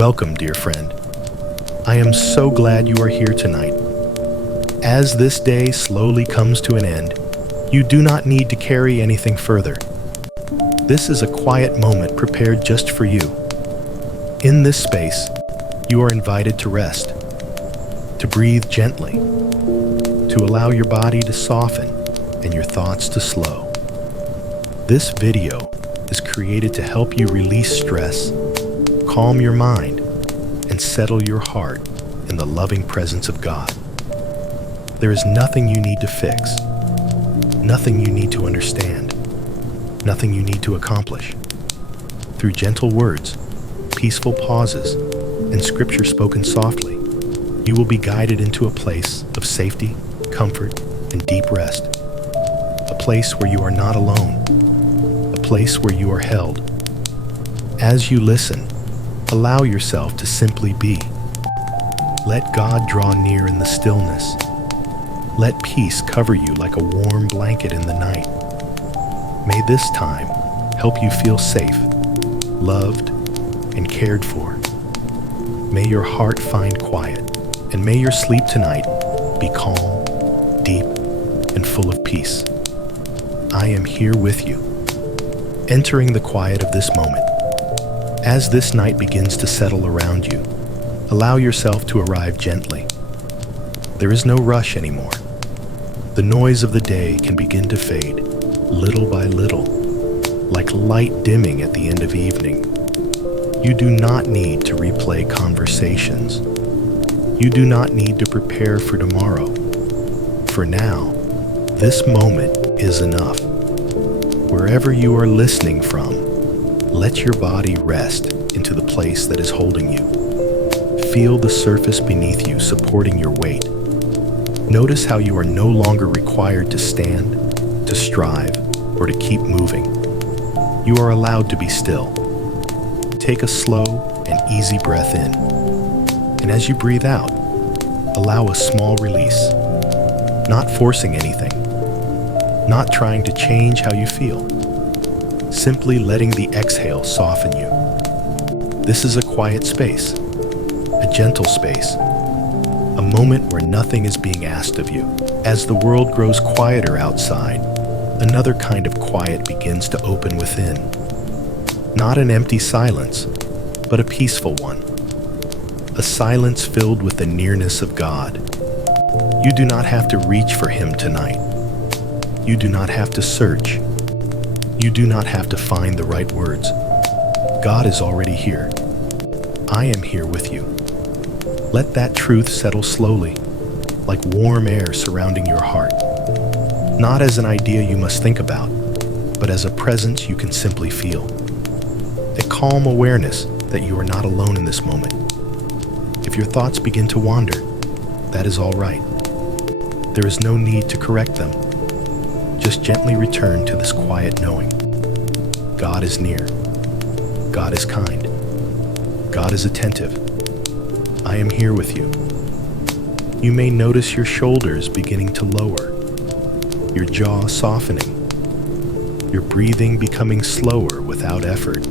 Welcome, dear friend. I am so glad you are here tonight. As this day slowly comes to an end, you do not need to carry anything further. This is a quiet moment prepared just for you. In this space, you are invited to rest, to breathe gently, to allow your body to soften and your thoughts to slow. This video is created to help you release stress, calm your mind, and settle your heart in the loving presence of God. There is nothing you need to fix, nothing you need to understand, nothing you need to accomplish. Through gentle words, peaceful pauses, and scripture spoken softly, you will be guided into a place of safety, comfort, and deep rest. A place where you are not alone, a place where you are held. As you listen, allow yourself to simply be. Let God draw near in the stillness. Let peace cover you like a warm blanket in the night. May this time help you feel safe, loved, and cared for. May your heart find quiet, and may your sleep tonight be calm, deep, and full of peace. I am here with you, entering the quiet of this moment. As this night begins to settle around you, allow yourself to arrive gently. There is no rush anymore. The noise of the day can begin to fade, little by little, like light dimming at the end of evening. You do not need to replay conversations. You do not need to prepare for tomorrow. For now, this moment is enough. Wherever you are listening from, let your body rest into the place that is holding you. Feel the surface beneath you supporting your weight. Notice how you are no longer required to stand, to strive, or to keep moving. You are allowed to be still. Take a slow and easy breath in. And as you breathe out, allow a small release. Not forcing anything. Not trying to change how you feel. Simply letting the exhale soften you. This is a quiet space, a gentle space, a moment where nothing is being asked of you. As the world grows quieter outside, another kind of quiet begins to open within. Not an empty silence, but a peaceful one. A silence filled with the nearness of God. You do not have to reach for Him tonight. You do not have to search. You do not have to find the right words. God is already here. I am here with you. Let that truth settle slowly, like warm air surrounding your heart. Not as an idea you must think about, but as a presence you can simply feel. A calm awareness that you are not alone in this moment. If your thoughts begin to wander, that is all right. There is no need to correct them. Just gently return to this quiet knowing. God is near. God is kind. God is attentive. I am here with you. You may notice your shoulders beginning to lower, your jaw softening, your breathing becoming slower without effort.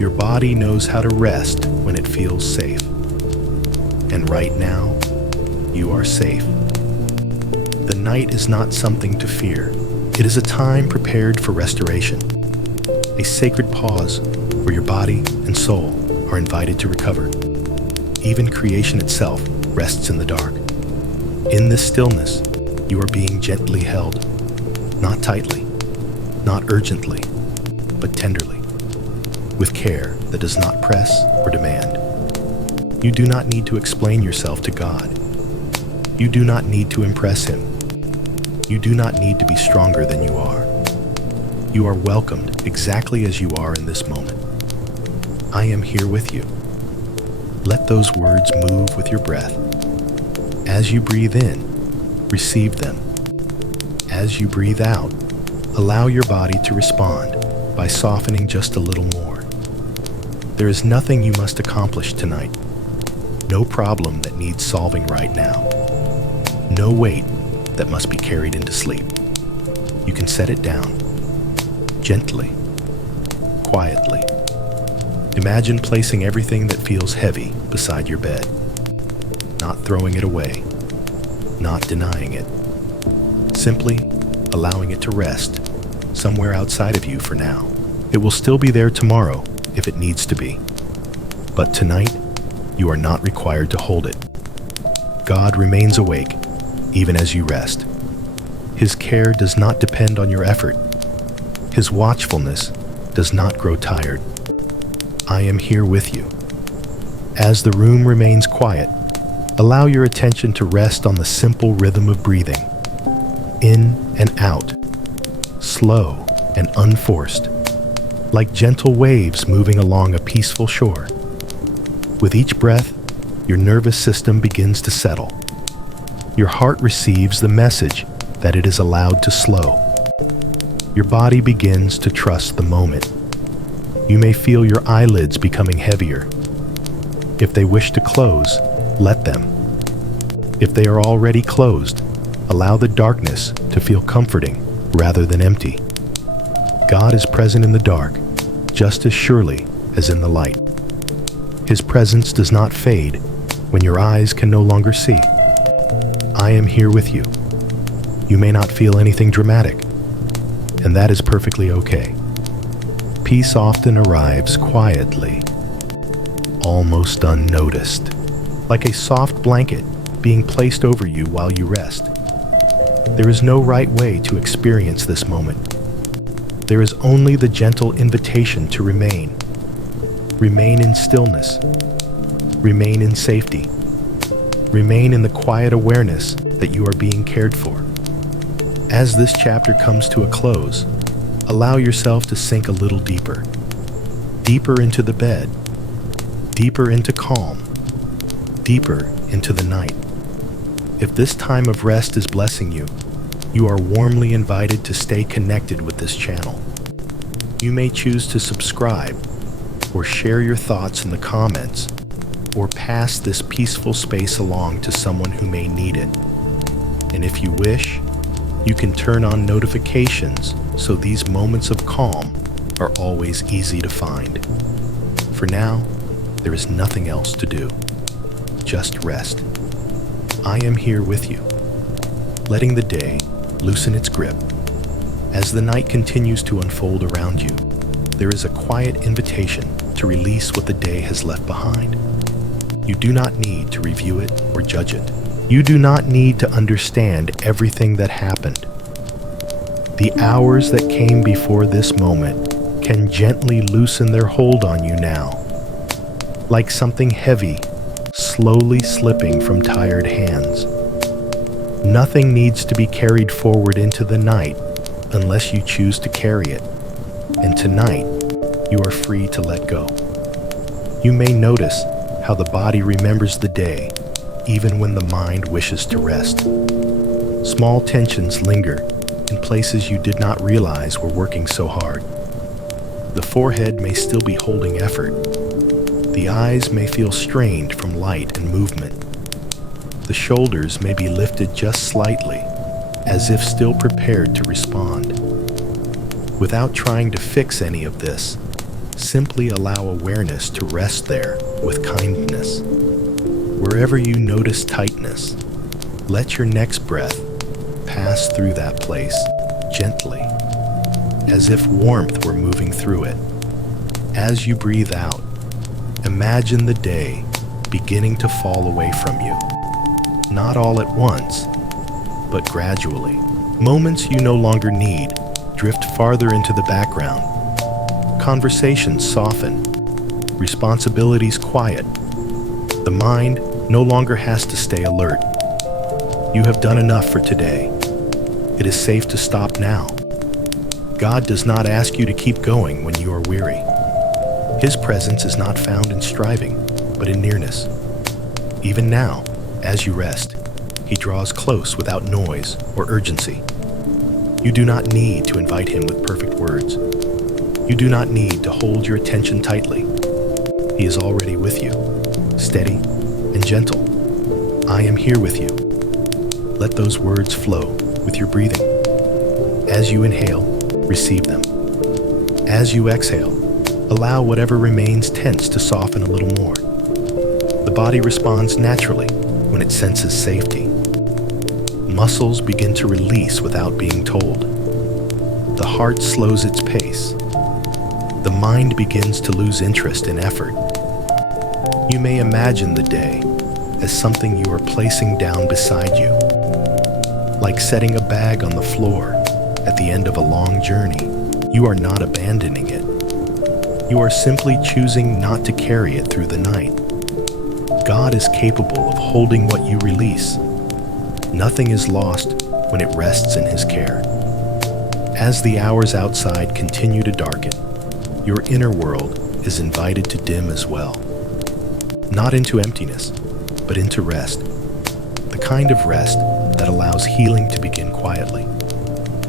Your body knows how to rest when it feels safe. And right now, you are safe. The night is not something to fear. It is a time prepared for restoration. A sacred pause where your body and soul are invited to recover. Even creation itself rests in the dark. In this stillness, you are being gently held, not tightly, not urgently, but tenderly, with care that does not press or demand. You do not need to explain yourself to God. You do not need to impress Him. You do not need to be stronger than you are. You are welcomed exactly as you are in this moment. I am here with you. Let those words move with your breath. As you breathe in, receive them. As you breathe out, allow your body to respond by softening just a little more. There is nothing you must accomplish tonight. No problem that needs solving right now. No weight that must be carried into sleep. You can set it down, gently, quietly, Imagine placing everything that feels heavy beside your bed, not throwing it away, not denying it, simply allowing it to rest somewhere outside of you for now. It will still be there tomorrow if it needs to be. But tonight, you are not required to hold it. God remains awake even as you rest. His care does not depend on your effort. His watchfulness does not grow tired. I am here with you. As the room remains quiet, allow your attention to rest on the simple rhythm of breathing, in and out, slow and unforced, like gentle waves moving along a peaceful shore. With each breath, your nervous system begins to settle. Your heart receives the message that it is allowed to slow. Your body begins to trust the moment. You may feel your eyelids becoming heavier. If they wish to close, let them. If they are already closed, allow the darkness to feel comforting rather than empty. God is present in the dark just as surely as in the light. His presence does not fade when your eyes can no longer see. I am here with you. You may not feel anything dramatic, and that is perfectly okay. Peace often arrives quietly, almost unnoticed, like a soft blanket being placed over you while you rest. There is no right way to experience this moment. There is only the gentle invitation to remain. Remain in stillness. Remain in safety. Remain in the quiet awareness that you are being cared for. As this chapter comes to a close, allow yourself to sink a little deeper. Deeper into the bed. Deeper into calm. Deeper into the night. If this time of rest is blessing you, you are warmly invited to stay connected with this channel. You may choose to subscribe, or share your thoughts in the comments, or pass this peaceful space along to someone who may need it. And if you wish, you can turn on notifications so these moments of calm are always easy to find. For now, there is nothing else to do. Just rest. I am here with you, letting the day loosen its grip. As the night continues to unfold around you, there is a quiet invitation to release what the day has left behind. You do not need to review it or judge it. You do not need to understand everything that happened. The hours that came before this moment can gently loosen their hold on you now, like something heavy slowly slipping from tired hands. Nothing needs to be carried forward into the night unless you choose to carry it. And tonight, you are free to let go. You may notice how the body remembers the day, even when the mind wishes to rest. Small tensions linger in places you did not realize were working so hard. The forehead may still be holding effort. The eyes may feel strained from light and movement. The shoulders may be lifted just slightly, as if still prepared to respond. Without trying to fix any of this, simply allow awareness to rest there with kindness. Wherever you notice tightness, let your next breath pass through that place gently, as if warmth were moving through it. As you breathe out, imagine the day beginning to fall away from you. Not all at once, but gradually. Moments you no longer need drift farther into the background. Conversations soften. Responsibilities quiet. The mind no longer has to stay alert. You have done enough for today. It is safe to stop now. God does not ask you to keep going when you are weary. His presence is not found in striving, but in nearness. Even now, as you rest, He draws close without noise or urgency. You do not need to invite Him with perfect words. You do not need to hold your attention tightly. He is already with you, steady and gentle. I am here with you. Let those words flow with your breathing. As you inhale, receive them. As you exhale, Allow whatever remains tense to soften a little more. The body responds naturally when it senses safety. Muscles begin to release without being told. The heart slows its pace. The mind begins to lose interest in effort. You may imagine the day as something you are placing down beside you, like setting a bag on the floor at the end of a long journey. You are not abandoning it. You are simply choosing not to carry it through the night. God is capable of holding what you release. Nothing is lost when it rests in His care. As the hours outside continue to darken, your inner world is invited to dim as well. Not into emptiness, but into rest. The kind of rest that allows healing to begin quietly.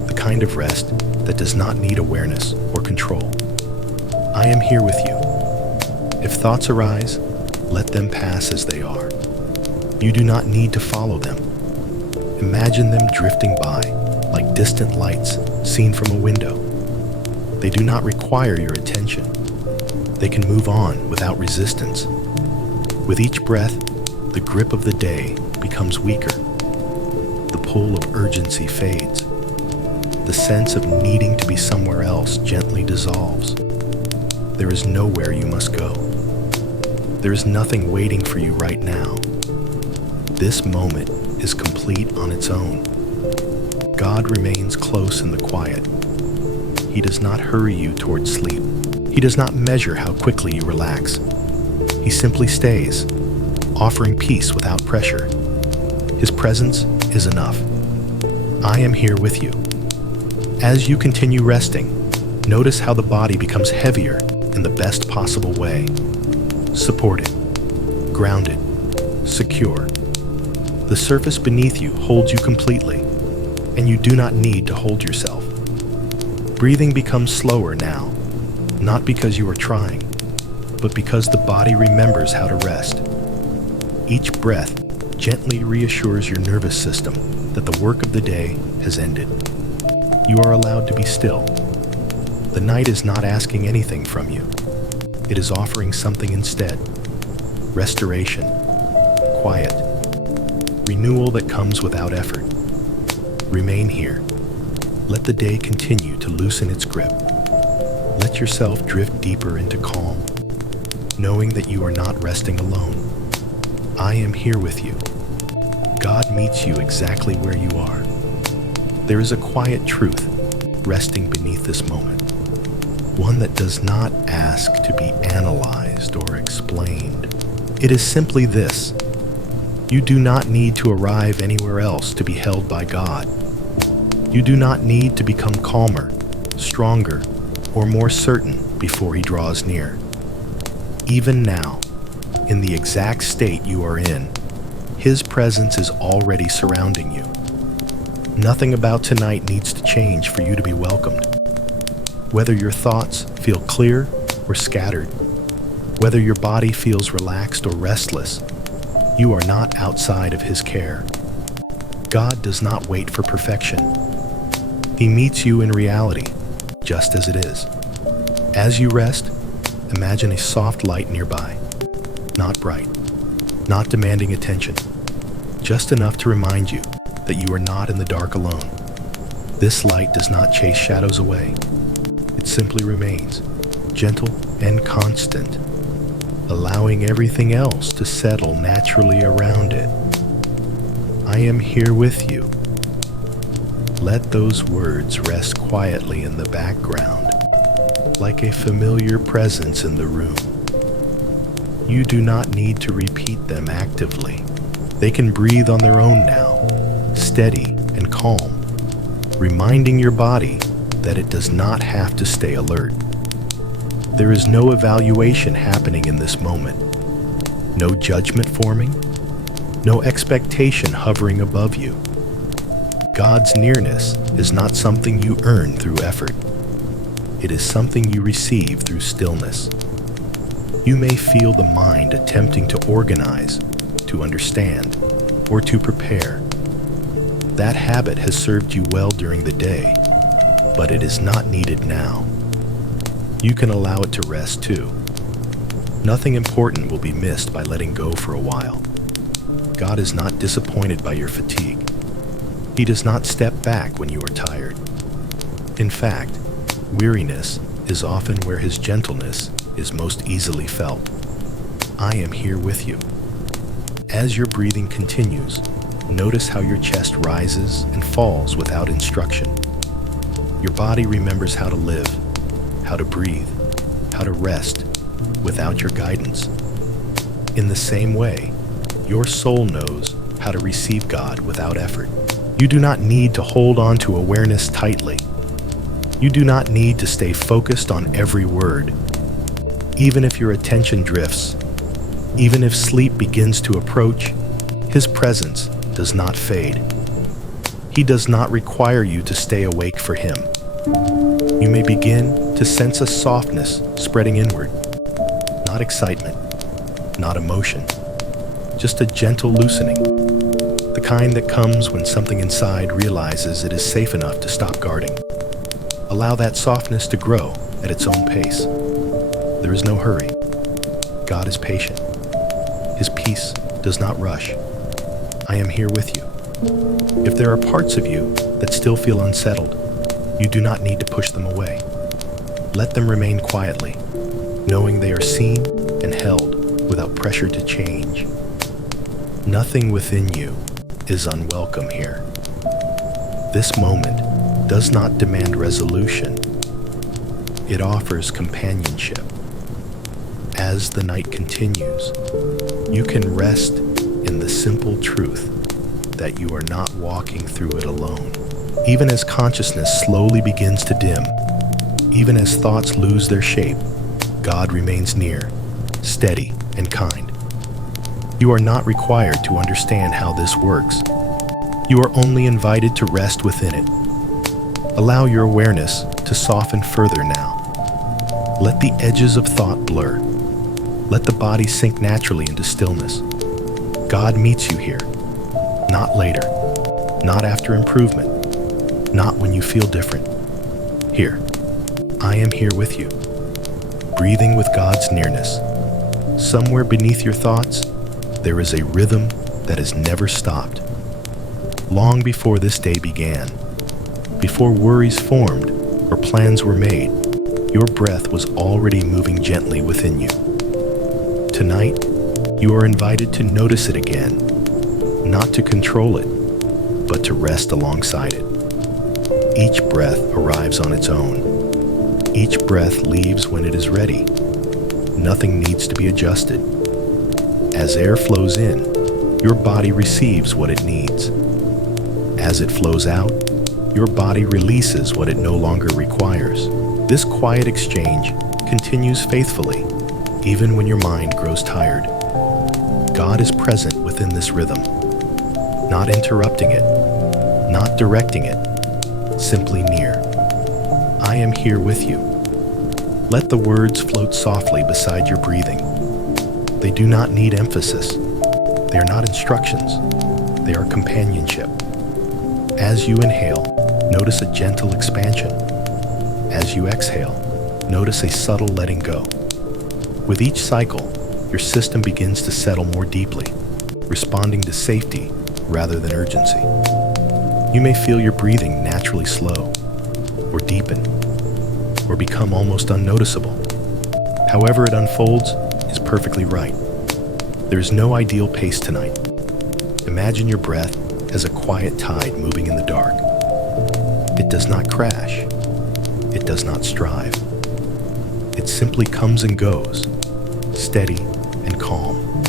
The kind of rest that does not need awareness or control. I am here with you. If thoughts arise, let them pass as they are. You do not need to follow them. Imagine them drifting by like distant lights seen from a window. They do not require your attention. They can move on without resistance. With each breath, the grip of the day becomes weaker. The pull of urgency fades. The sense of needing to be somewhere else gently dissolves. There is nowhere you must go. There is nothing waiting for you right now. This moment is complete on its own. God remains close in the quiet. He does not hurry you towards sleep. He does not measure how quickly you relax. He simply stays, offering peace without pressure. His presence is enough. I am here with you. As you continue resting, notice how the body becomes heavier in the best possible way. Supported, grounded, secure. The surface beneath you holds you completely, and you do not need to hold yourself. Breathing becomes slower now, not because you are trying, but because the body remembers how to rest. Each breath gently reassures your nervous system that the work of the day has ended. You are allowed to be still. The night is not asking anything from you. It is offering something instead. Restoration, quiet, renewal that comes without effort. Remain here. Let the day continue to loosen its grip. Let yourself drift deeper into calm, knowing that you are not resting alone. I am here with you. God meets you exactly where you are. There is a quiet truth resting beneath this moment, one that does not ask to be analyzed or explained. It is simply this: you do not need to arrive anywhere else to be held by God. You do not need to become calmer, stronger, or more certain before He draws near. Even now, in the exact state you are in, His presence is already surrounding you. Nothing about tonight needs to change for you to be welcomed. Whether your thoughts feel clear or scattered, whether your body feels relaxed or restless, you are not outside of His care. God does not wait for perfection. He meets you in reality, just as it is. As you rest, imagine a soft light nearby. Not bright, not demanding attention, just enough to remind you that you are not in the dark alone. This light does not chase shadows away. It simply remains, gentle and constant, allowing everything else to settle naturally around it. I am here with you. Let those words rest quietly in the background, like a familiar presence in the room. You do not need to repeat them actively. They can breathe on their own now, steady and calm, reminding your body that it does not have to stay alert. There is no evaluation happening in this moment, no judgment forming, no expectation hovering above you. God's nearness is not something you earn through effort. It is something you receive through stillness. You may feel the mind attempting to organize, to understand, or to prepare. That habit has served you well during the day, but it is not needed now. You can allow it to rest too. Nothing important will be missed by letting go for a while. God is not disappointed by your fatigue. He does not step back when you are tired. In fact, weariness is often where His gentleness is most easily felt. I am here with you. As your breathing continues, notice how your chest rises and falls without instruction. Your body remembers how to live, how to breathe, how to rest without your guidance. In the same way, your soul knows how to receive God without effort. You do not need to hold on to awareness tightly. You do not need to stay focused on every word. Even if your attention drifts, even if sleep begins to approach, His presence does not fade. He does not require you to stay awake for Him. You may begin to sense a softness spreading inward. Not excitement, not emotion, just a gentle loosening. The kind that comes when something inside realizes it is safe enough to stop guarding. Allow that softness to grow at its own pace. There is no hurry. God is patient. His peace does not rush. I am here with you. If there are parts of you that still feel unsettled, you do not need to push them away. Let them remain quietly, knowing they are seen and held without pressure to change. Nothing within you is unwelcome here. This moment does not demand resolution. It offers companionship. As the night continues, you can rest in the simple truth that you are not walking through it alone. Even as consciousness slowly begins to dim, even as thoughts lose their shape, God remains near, steady and kind. You are not required to understand how this works. You are only invited to rest within it. Allow your awareness to soften further now. Let the edges of thought blur. Let the body sink naturally into stillness. God meets you here, not later, not after improvement, not when you feel different. Here, I am here with you, breathing with God's nearness. Somewhere beneath your thoughts, there is a rhythm that has never stopped. Long before this day began, before worries formed or plans were made, your breath was already moving gently within you. Tonight, you are invited to notice it again, not to control it, but to rest alongside it. Each breath arrives on its own. Each breath leaves when it is ready. Nothing needs to be adjusted. As air flows in, your body receives what it needs. As it flows out, your body releases what it no longer requires. This quiet exchange continues faithfully, even when your mind grows tired. God is present within this rhythm, not interrupting it, not directing it, simply near. I am here with you. Let the words float softly beside your breathing. They do not need emphasis. They are not instructions. They are companionship. As you inhale, notice a gentle expansion. As you exhale, notice a subtle letting go. With each cycle, your system begins to settle more deeply, responding to safety rather than urgency. You may feel your breathing naturally slow, or deepen, or become almost unnoticeable. However it unfolds is perfectly right. There is no ideal pace tonight. Imagine your breath as a quiet tide moving in the dark. It does not crash. It does not strive. It simply comes and goes, steady and calm,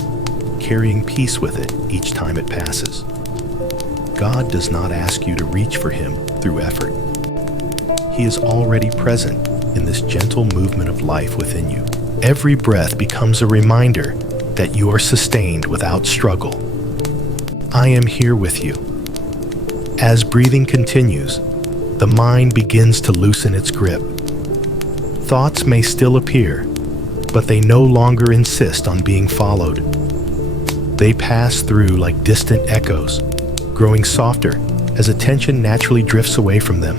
carrying peace with it each time it passes. God does not ask you to reach for Him through effort. He is already present in this gentle movement of life within you. Every breath becomes a reminder that you are sustained without struggle. I am here with you. As breathing continues, the mind begins to loosen its grip. Thoughts may still appear, but they no longer insist on being followed. They pass through like distant echoes, growing softer as attention naturally drifts away from them.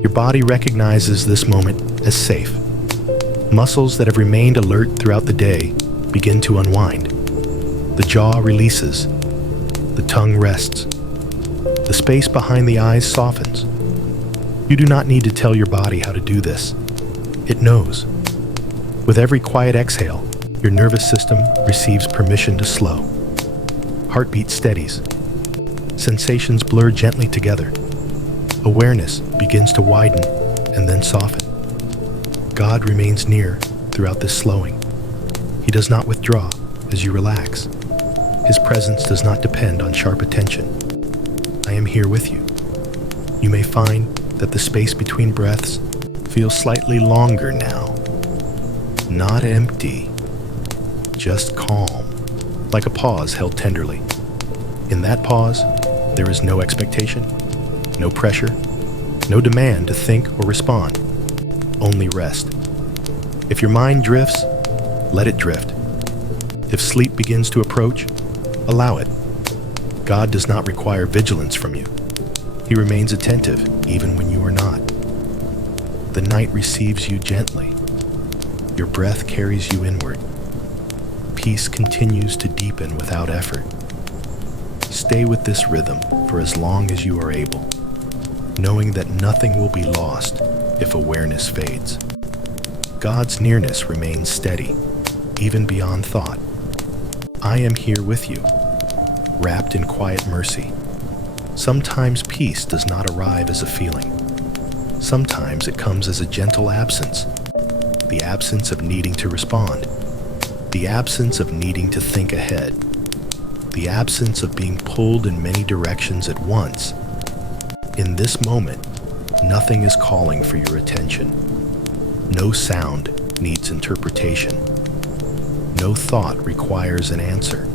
Your body recognizes this moment as safe, Muscles that have remained alert throughout the day begin to unwind. The jaw releases. The tongue rests. The space behind the eyes softens. You do not need to tell your body how to do this. It knows. With every quiet exhale, your nervous system receives permission to slow. Heartbeat steadies. Sensations blur gently together. Awareness begins to widen and then soften. God remains near throughout this slowing. He does not withdraw as you relax. His presence does not depend on sharp attention. I am here with you. You may find that the space between breaths feels slightly longer now. Not empty, just calm, like a pause held tenderly. In that pause, there is no expectation, no pressure, no demand to think or respond, only rest. If your mind drifts, let it drift. If sleep begins to approach, allow it. God does not require vigilance from you. He remains attentive even when you are not. The night receives you gently. Your breath carries you inward. Peace continues to deepen without effort. Stay with this rhythm for as long as you are able, knowing that nothing will be lost if awareness fades. God's nearness remains steady, even beyond thought. I am here with you, wrapped in quiet mercy. Sometimes peace does not arrive as a feeling. Sometimes it comes as a gentle absence, the absence of needing to respond, the absence of needing to think ahead, the absence of being pulled in many directions at once. In this moment, nothing is calling for your attention. No sound needs interpretation. No thought requires an answer.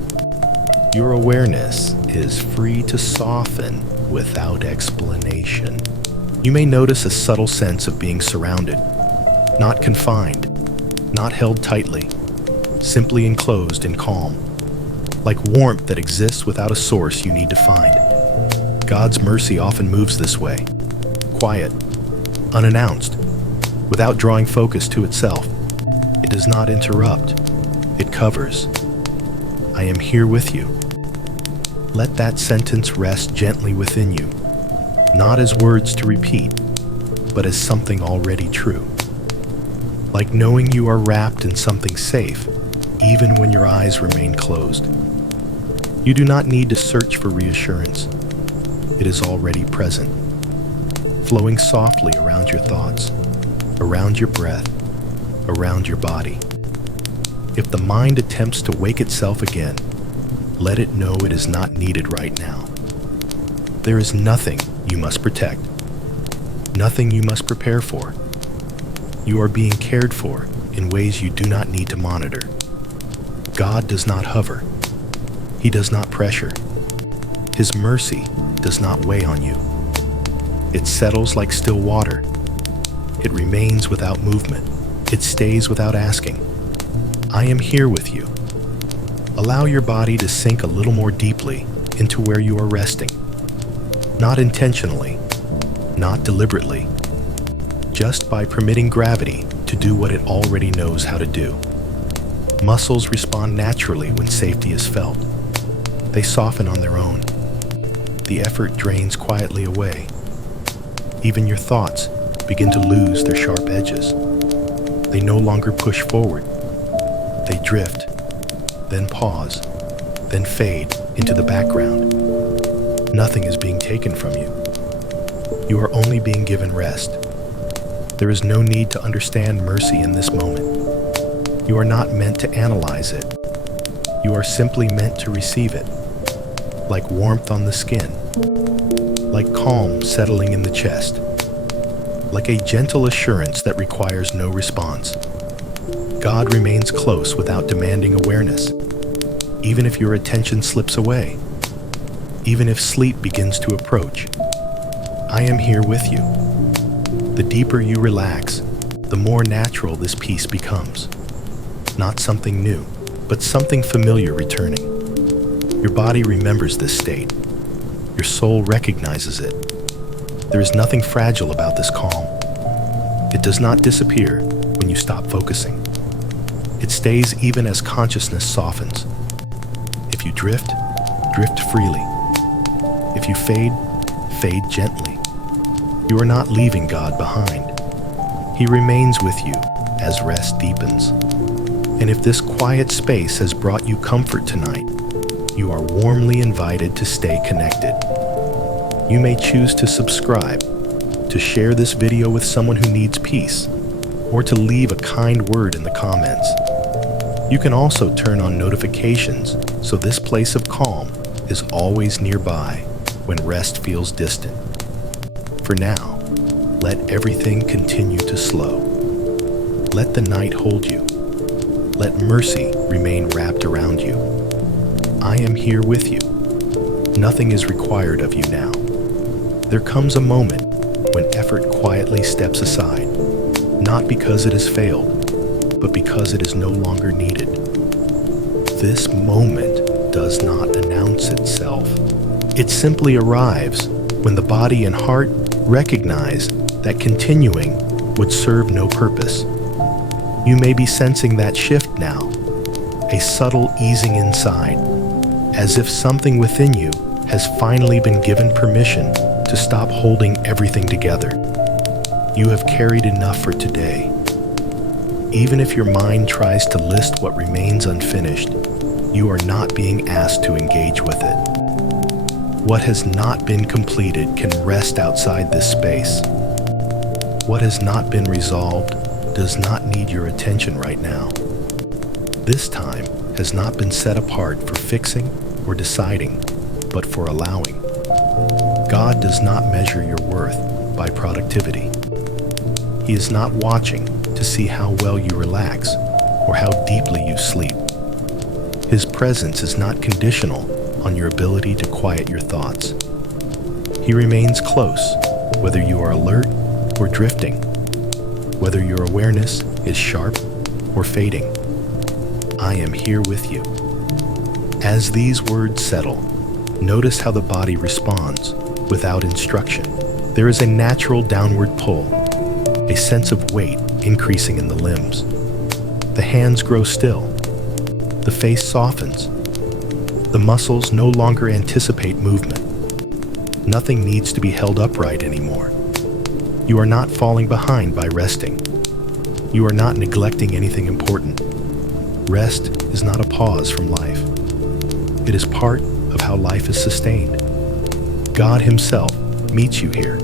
Your awareness is free to soften without explanation. You may notice a subtle sense of being surrounded, not confined, not held tightly, simply enclosed in calm, like warmth that exists without a source you need to find. God's mercy often moves this way, quiet, unannounced, without drawing focus to itself. It does not interrupt, it covers. I am here with you. Let that sentence rest gently within you, not as words to repeat, but as something already true. Like knowing you are wrapped in something safe, even when your eyes remain closed. You do not need to search for reassurance. It is already present, flowing softly around your thoughts, around your breath, around your body. If the mind attempts to wake itself again, let it know it is not needed right now. There is nothing you must protect, nothing you must prepare for. You are being cared for in ways you do not need to monitor. God does not hover. He does not pressure. His mercy does not weigh on you. It settles like still water. It remains without movement. It stays without asking. I am here with you. Allow your body to sink a little more deeply into where you are resting. Not intentionally, not deliberately, just by permitting gravity to do what it already knows how to do. Muscles respond naturally when safety is felt. They soften on their own. The effort drains quietly away. Even your thoughts begin to lose their sharp edges. They no longer push forward. They drift, then pause, then fade into the background. Nothing is being taken from you. You are only being given rest. There is no need to understand mercy in this moment. You are not meant to analyze it. You are simply meant to receive it, like warmth on the skin, like calm settling in the chest, like a gentle assurance that requires no response. God remains close without demanding awareness, even if your attention slips away, even if sleep begins to approach. I am here with you. The deeper you relax, the more natural this peace becomes. Not something new, but something familiar returning. Your body remembers this state. Your soul recognizes it. There is nothing fragile about this calm. It does not disappear when you stop focusing. It stays even as consciousness softens. If you drift, drift freely. If you fade, fade gently. You are not leaving God behind. He remains with you as rest deepens. And if this quiet space has brought you comfort tonight, you are warmly invited to stay connected. You may choose to subscribe, to share this video with someone who needs peace, or to leave a kind word in the comments. You can also turn on notifications so this place of calm is always nearby when rest feels distant. For now, let everything continue to slow. Let the night hold you. Let mercy remain wrapped around you. I am here with you. Nothing is required of you now. There comes a moment when effort quietly steps aside, not because it has failed, but because it is no longer needed. This moment does not announce itself. It simply arrives when the body and heart recognize that continuing would serve no purpose. You may be sensing that shift now, a subtle easing inside, as if something within you has finally been given permission to stop holding everything together. You have carried enough for today. Even if your mind tries to list what remains unfinished, you are not being asked to engage with it. What has not been completed can rest outside this space. What has not been resolved does not need your attention right now. This time has not been set apart for fixing or deciding, but for allowing. God does not measure your worth by productivity. He is not watching to see how well you relax or how deeply you sleep. His presence is not conditional on your ability to quiet your thoughts. He remains close, whether you are alert or drifting, whether your awareness is sharp or fading. I am here with you. As these words settle, notice how the body responds without instruction. There is a natural downward pull, a sense of weight increasing in the limbs. The hands grow still. The face softens. The muscles no longer anticipate movement. Nothing needs to be held upright anymore. You are not falling behind by resting. You are not neglecting anything important. Rest is not a pause from life. It is part of how life is sustained. God Himself meets you here,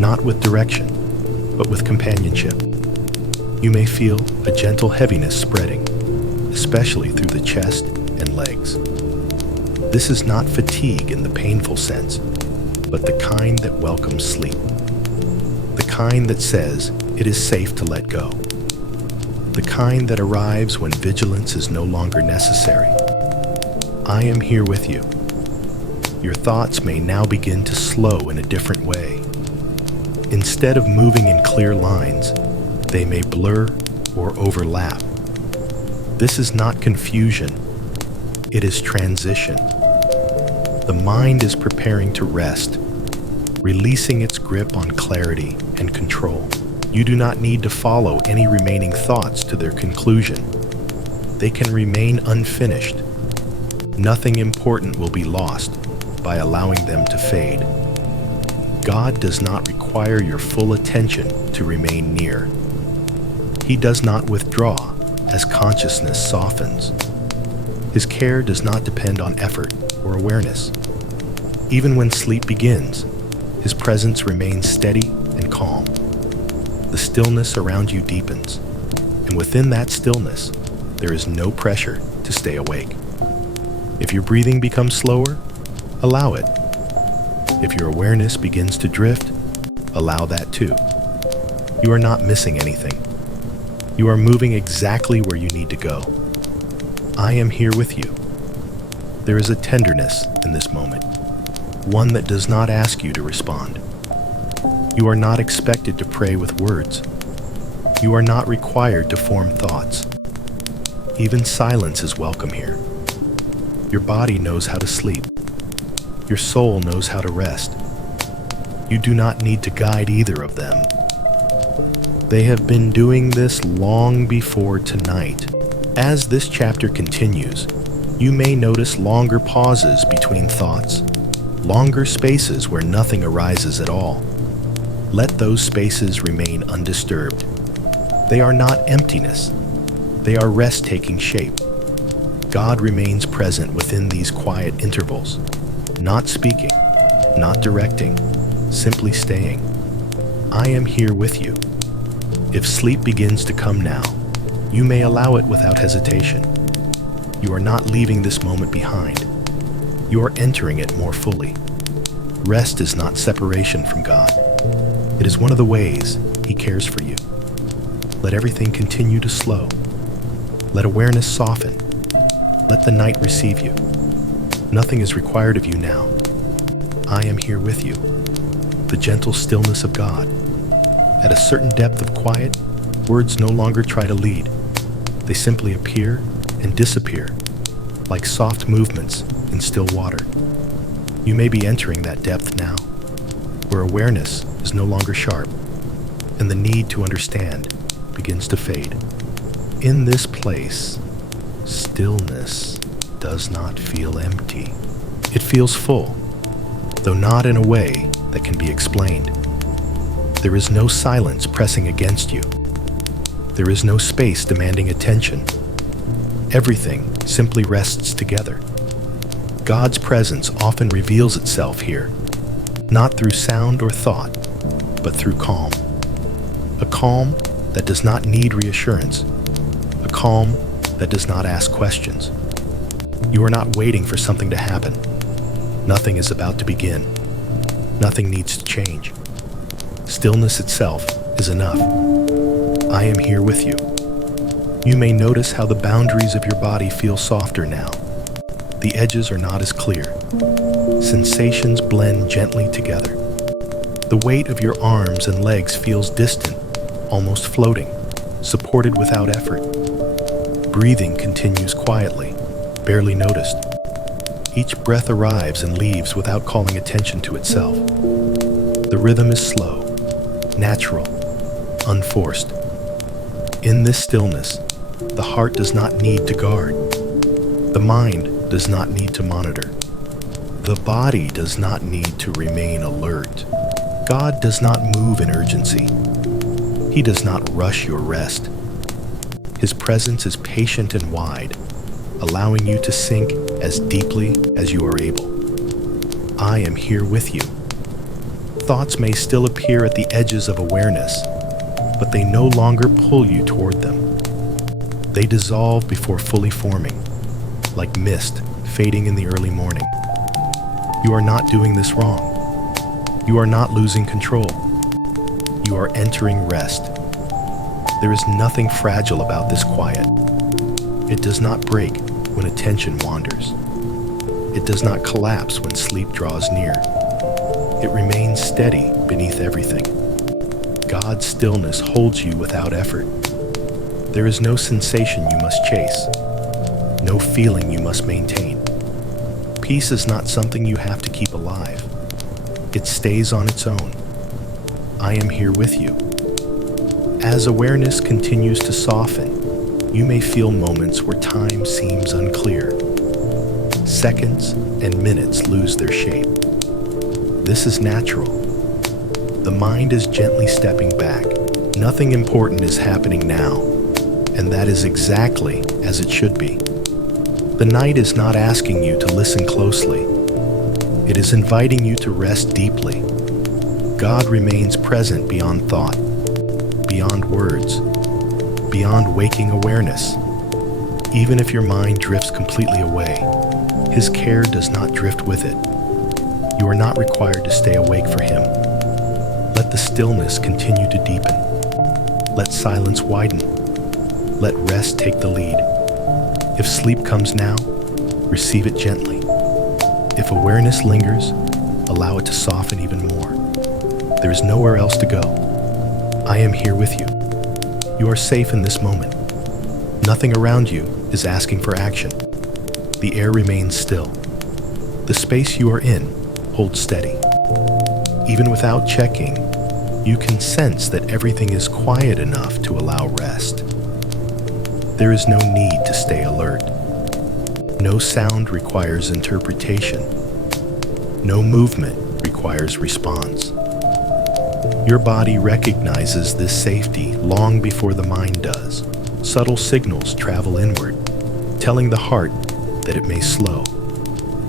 not with direction, but with companionship. You may feel a gentle heaviness spreading, especially through the chest and legs. This is not fatigue in the painful sense, but the kind that welcomes sleep. The kind that says it is safe to let go. The kind that arrives when vigilance is no longer necessary. I am here with you. Your thoughts may now begin to slow in a different way. Instead of moving in clear lines, they may blur or overlap. This is not confusion. It is transition. The mind is preparing to rest, releasing its grip on clarity and control. You do not need to follow any remaining thoughts to their conclusion. They can remain unfinished. Nothing important will be lost by allowing them to fade. God does not require your full attention to remain near. He does not withdraw as consciousness softens. His care does not depend on effort or awareness. Even when sleep begins, His presence remains steady and calm. The stillness around you deepens, and within that stillness, there is no pressure to stay awake. If your breathing becomes slower, allow it. If your awareness begins to drift, allow that too. You are not missing anything. You are moving exactly where you need to go. I am here with you. There is a tenderness in this moment, one that does not ask you to respond. You are not expected to pray with words. You are not required to form thoughts. Even silence is welcome here. Your body knows how to sleep. Your soul knows how to rest. You do not need to guide either of them. They have been doing this long before tonight. As this chapter continues, you may notice longer pauses between thoughts, longer spaces where nothing arises at all. Let those spaces remain undisturbed. They are not emptiness. They are rest taking shape. God remains present within these quiet intervals, not speaking, not directing, simply staying. I am here with you. If sleep begins to come now, you may allow it without hesitation. You are not leaving this moment behind. You are entering it more fully. Rest is not separation from God. It is one of the ways He cares for you. Let everything continue to slow. Let awareness soften. Let the night receive you. Nothing is required of you now. I am here with you. The gentle stillness of God. At a certain depth of quiet, words no longer try to lead. They simply appear and disappear, like soft movements in still water. You may be entering that depth now, where awareness is no longer sharp, and the need to understand begins to fade. In this place, stillness does not feel empty. It feels full, though not in a way that can be explained. There is no silence pressing against you. There is no space demanding attention. Everything simply rests together. God's presence often reveals itself here, not through sound or thought, but through calm. A calm that does not need reassurance. A calm that does not ask questions. You are not waiting for something to happen. Nothing is about to begin. Nothing needs to change. Stillness itself is enough. I am here with you. You may notice how the boundaries of your body feel softer now. The edges are not as clear. Sensations blend gently together. The weight of your arms and legs feels distant, almost floating, supported without effort. Breathing continues quietly, barely noticed. Each breath arrives and leaves without calling attention to itself. The rhythm is slow, natural, unforced. In this stillness, the heart does not need to guard. The mind does not need to monitor. The body does not need to remain alert. God does not move in urgency. He does not rush your rest. His presence is patient and wide, allowing you to sink as deeply as you are able. I am here with you. Thoughts may still appear at the edges of awareness, but they no longer pull you toward them. They dissolve before fully forming, like mist fading in the early morning. You are not doing this wrong. You are not losing control. You are entering rest. There is nothing fragile about this quiet. It does not break when attention wanders. It does not collapse when sleep draws near. It remains steady beneath everything. God's stillness holds you without effort. There is no sensation you must chase, no feeling you must maintain. Peace is not something you have to keep alive. It stays on its own. I am here with you. As awareness continues to soften, you may feel moments where time seems unclear. Seconds and minutes lose their shape. This is natural. The mind is gently stepping back. Nothing important is happening now, and that is exactly as it should be. The night is not asking you to listen closely. It is inviting you to rest deeply. God remains present beyond thought, beyond words, beyond waking awareness. Even if your mind drifts completely away, His care does not drift with it. You are not required to stay awake for Him. Let the stillness continue to deepen. Let silence widen. Let rest take the lead. If sleep comes now, receive it gently. If awareness lingers, allow it to soften even more. There is nowhere else to go. I am here with you. You are safe in this moment. Nothing around you is asking for action. The air remains still. The space you are in holds steady. Even without checking, You can sense that everything is quiet enough to allow rest. There is no need to stay alert. No sound requires interpretation. No movement requires response. Your body recognizes this safety long before the mind does. Subtle signals travel inward, telling the heart that it may slow,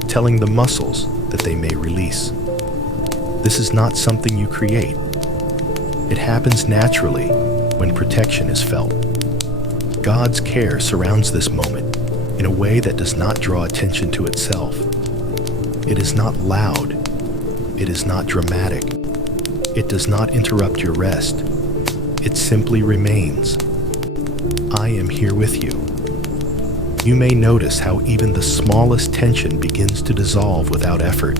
telling the muscles that they may release. This is not something you create. It happens naturally when protection is felt. God's care surrounds this moment in a way that does not draw attention to itself. It is not loud. It is not dramatic. It does not interrupt your rest. It simply remains. I am here with you. You may notice how even the smallest tension begins to dissolve without effort.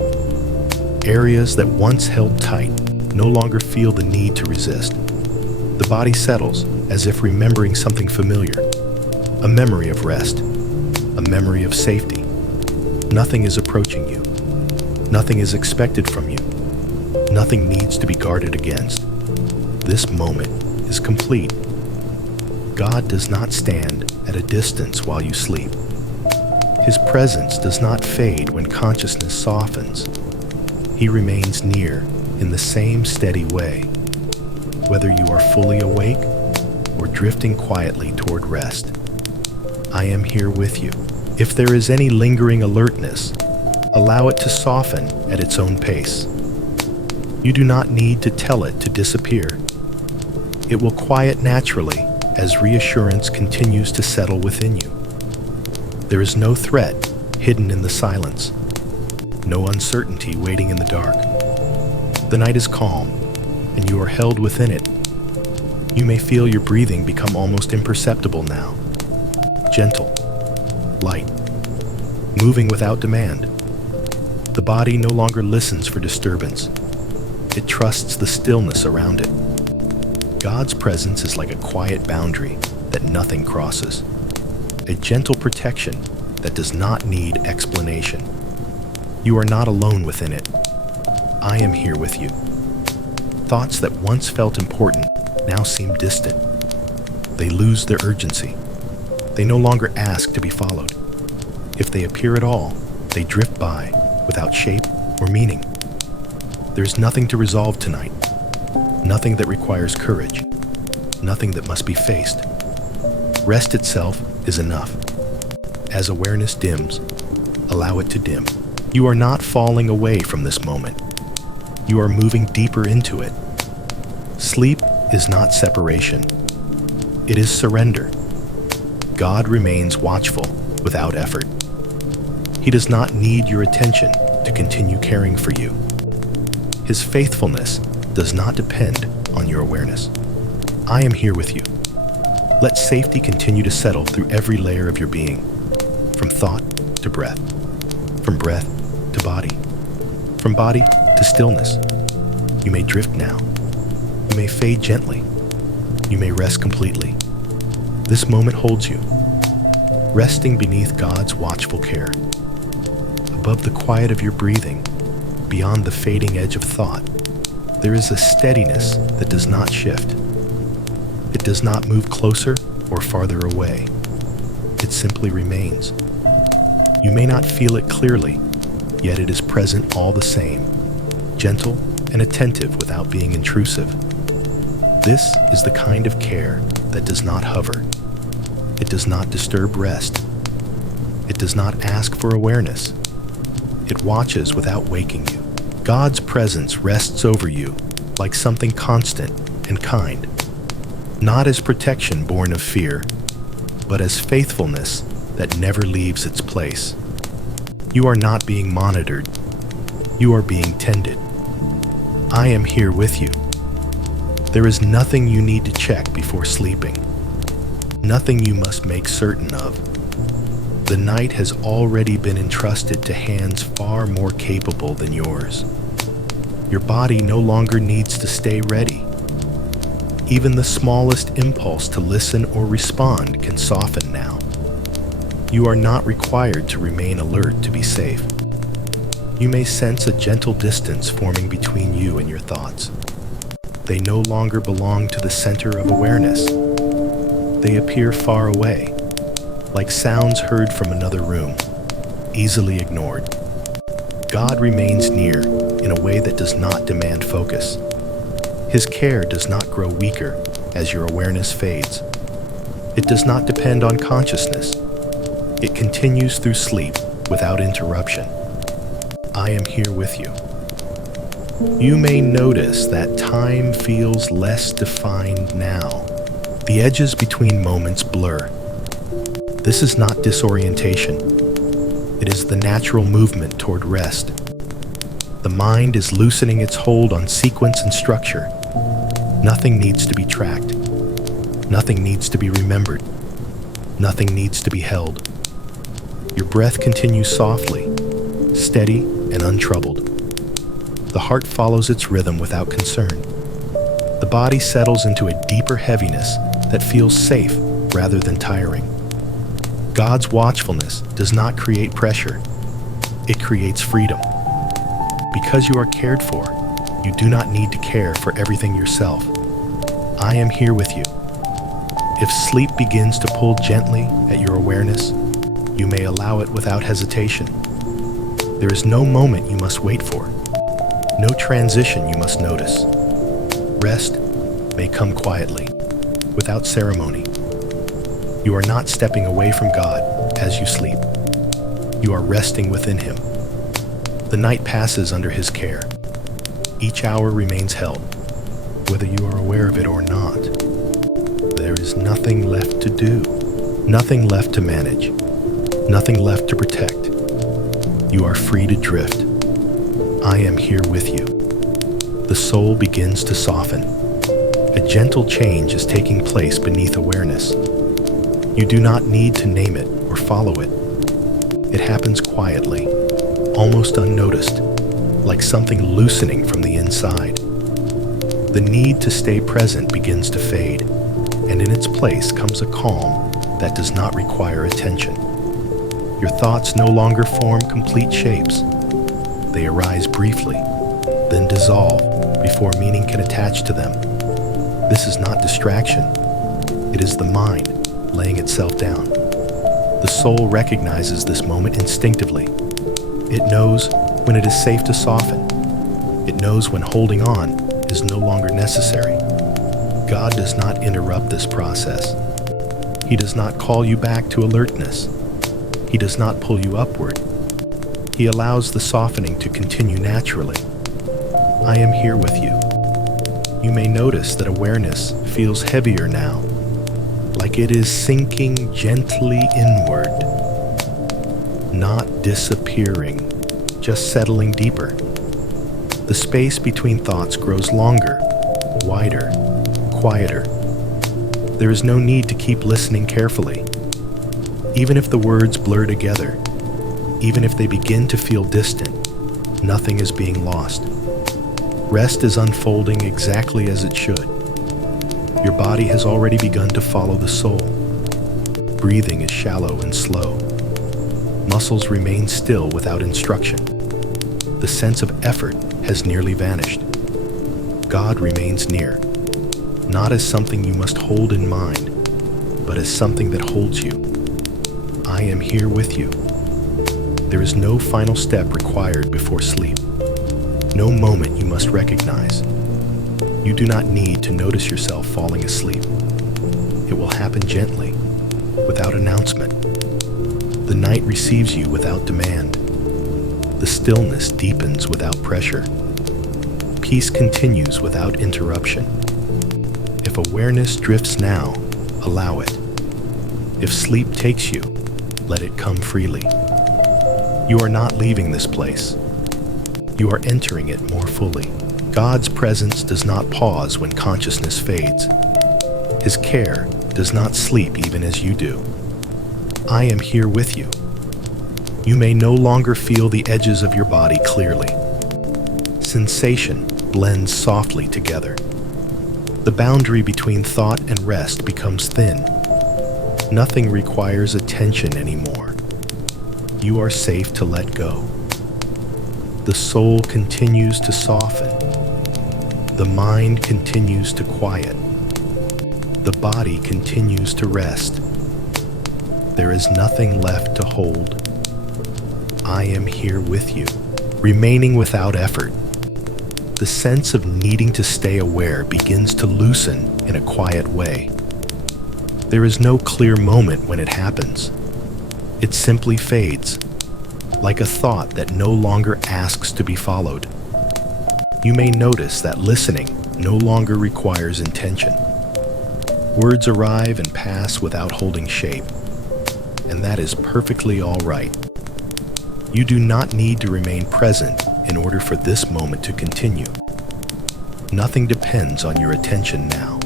Areas that once held tight no longer feel the need to resist. The body settles as if remembering something familiar, a memory of rest, a memory of safety. Nothing is approaching you. Nothing is expected from you. Nothing needs to be guarded against. This moment is complete. God does not stand at a distance while you sleep. His presence does not fade when consciousness softens. He remains near in the same steady way, whether you are fully awake or drifting quietly toward rest. I am here with you. If there is any lingering alertness, allow it to soften at its own pace. You do not need to tell it to disappear. It will quiet naturally as reassurance continues to settle within you. There is no threat hidden in the silence, no uncertainty waiting in the dark. The night is calm, and you are held within it. You may feel your breathing become almost imperceptible now. Gentle, light, moving without demand. The body no longer listens for disturbance. It trusts the stillness around it. God's presence is like a quiet boundary that nothing crosses. A gentle protection that does not need explanation. You are not alone within it. I am here with you. Thoughts that once felt important now seem distant. They lose their urgency. They no longer ask to be followed. If they appear at all, they drift by without shape or meaning. There is nothing to resolve tonight. Nothing that requires courage. Nothing that must be faced. Rest itself is enough. As awareness dims, allow it to dim. You are not falling away from this moment. You are moving deeper into it. Sleep is not separation. It is surrender. God remains watchful without effort. He does not need your attention to continue caring for you. His faithfulness does not depend on your awareness. I am here with you. Let safety continue to settle through every layer of your being, from thought to breath, from breath to body, from body to stillness. You may drift now. You may fade gently. You may rest completely. This moment holds you, resting beneath God's watchful care. Above the quiet of your breathing, beyond the fading edge of thought, there is a steadiness that does not shift. It does not move closer or farther away. It simply remains. You may not feel it clearly, yet it is present all the same, gentle and attentive without being intrusive. This is the kind of care that does not hover. It does not disturb rest. It does not ask for awareness. It watches without waking you. God's presence rests over you like something constant and kind, not as protection born of fear, but as faithfulness that never leaves its place. You are not being monitored. You are being tended. I am here with you. There is nothing you need to check before sleeping. Nothing you must make certain of. The night has already been entrusted to hands far more capable than yours. Your body no longer needs to stay ready. Even the smallest impulse to listen or respond can soften now. You are not required to remain alert to be safe. You may sense a gentle distance forming between you and your thoughts. They no longer belong to the center of awareness. They appear far away, like sounds heard from another room, easily ignored. God remains near in a way that does not demand focus. His care does not grow weaker as your awareness fades. It does not depend on consciousness. It continues through sleep without interruption. I am here with you. You may notice that time feels less defined now. The edges between moments blur. This is not disorientation. It is the natural movement toward rest. The mind is loosening its hold on sequence and structure. Nothing needs to be tracked. Nothing needs to be remembered. Nothing needs to be held. Your breath continues softly, steady and untroubled. The heart follows its rhythm without concern. The body settles into a deeper heaviness that feels safe rather than tiring. God's watchfulness does not create pressure. It creates freedom. Because you are cared for, you do not need to care for everything yourself. I am here with you. If sleep begins to pull gently at your awareness, you may allow it without hesitation. There is no moment you must wait for. No transition you must notice. Rest may come quietly, without ceremony. You are not stepping away from God as you sleep. You are resting within Him. The night passes under His care. Each hour remains held, whether you are aware of it or not. There is nothing left to do, nothing left to manage, nothing left to protect. You are free to drift. I am here with you. The soul begins to soften. A gentle change is taking place beneath awareness. You do not need to name it or follow it. It happens quietly, almost unnoticed, like something loosening from the inside. The need to stay present begins to fade, and in its place comes a calm that does not require attention. Your thoughts no longer form complete shapes. They arise briefly, then dissolve before meaning can attach to them. This is not distraction. It is the mind laying itself down. The soul recognizes this moment instinctively. It knows when it is safe to soften. It knows when holding on is no longer necessary. God does not interrupt this process. He does not call you back to alertness. He does not pull you upward. He allows the softening to continue naturally. I am here with you. You may notice that awareness feels heavier now, like it is sinking gently inward, not disappearing, just settling deeper. The space between thoughts grows longer, wider, quieter. There is no need to keep listening carefully. Even if the words blur together, even if they begin to feel distant, nothing is being lost. Rest is unfolding exactly as it should. Your body has already begun to follow the soul. Breathing is shallow and slow. Muscles remain still without instruction. The sense of effort has nearly vanished. God remains near, not as something you must hold in mind, but as something that holds you. I am here with you. There is no final step required before sleep. No moment you must recognize. You do not need to notice yourself falling asleep. It will happen gently, without announcement. The night receives you without demand. The stillness deepens without pressure. Peace continues without interruption. If awareness drifts now, allow it. If sleep takes you, let it come freely. You are not leaving this place. You are entering it more fully. God's presence does not pause when consciousness fades. His care does not sleep even as you do. I am here with you. You may no longer feel the edges of your body clearly. Sensation blends softly together. The boundary between thought and rest becomes thin. Nothing requires attention anymore. You are safe to let go. The soul continues to soften. The mind continues to quiet. The body continues to rest. There is nothing left to hold. I am here with you, remaining without effort. The sense of needing to stay aware begins to loosen in a quiet way. There is no clear moment when it happens. It simply fades, like a thought that no longer asks to be followed. You may notice that listening no longer requires intention. Words arrive and pass without holding shape, and that is perfectly all right. You do not need to remain present in order for this moment to continue. Nothing depends on your attention now.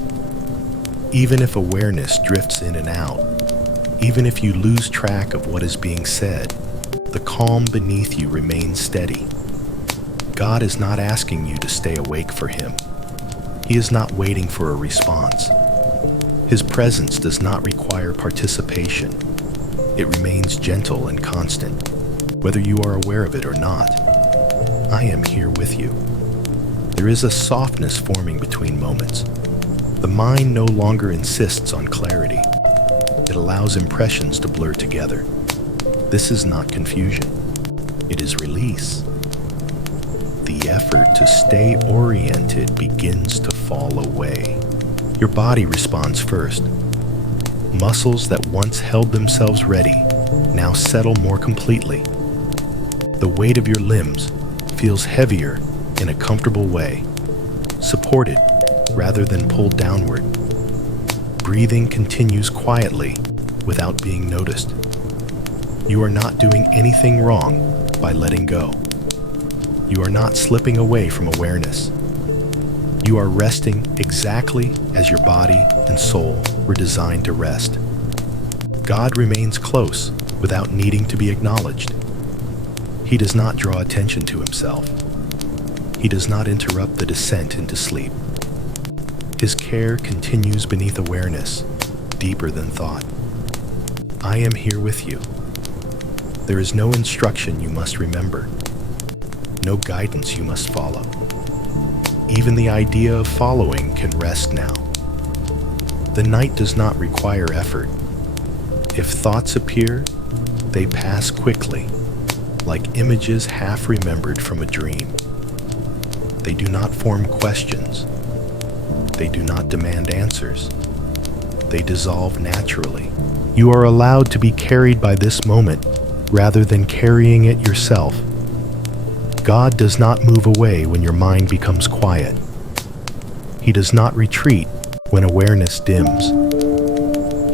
Even if awareness drifts in and out, even if you lose track of what is being said, the calm beneath you remains steady. God is not asking you to stay awake for Him. He is not waiting for a response. His presence does not require participation. It remains gentle and constant, whether you are aware of it or not. I am here with you. There is a softness forming between moments. The mind no longer insists on clarity. It allows impressions to blur together. This is not confusion. It is release. The effort to stay oriented begins to fall away. Your body responds first. Muscles that once held themselves ready now settle more completely. The weight of your limbs feels heavier in a comfortable way, supported rather than pulled downward. Breathing continues quietly without being noticed. You are not doing anything wrong by letting go. You are not slipping away from awareness. You are resting exactly as your body and soul were designed to rest. God remains close without needing to be acknowledged. He does not draw attention to Himself. He does not interrupt the descent into sleep. His care continues beneath awareness, deeper than thought. I am here with you. There is no instruction you must remember, no guidance you must follow. Even the idea of following can rest now. The night does not require effort. If thoughts appear, they pass quickly, like images half remembered from a dream. They do not form questions. They do not demand answers. They dissolve naturally. You are allowed to be carried by this moment rather than carrying it yourself. God does not move away when your mind becomes quiet. He does not retreat when awareness dims.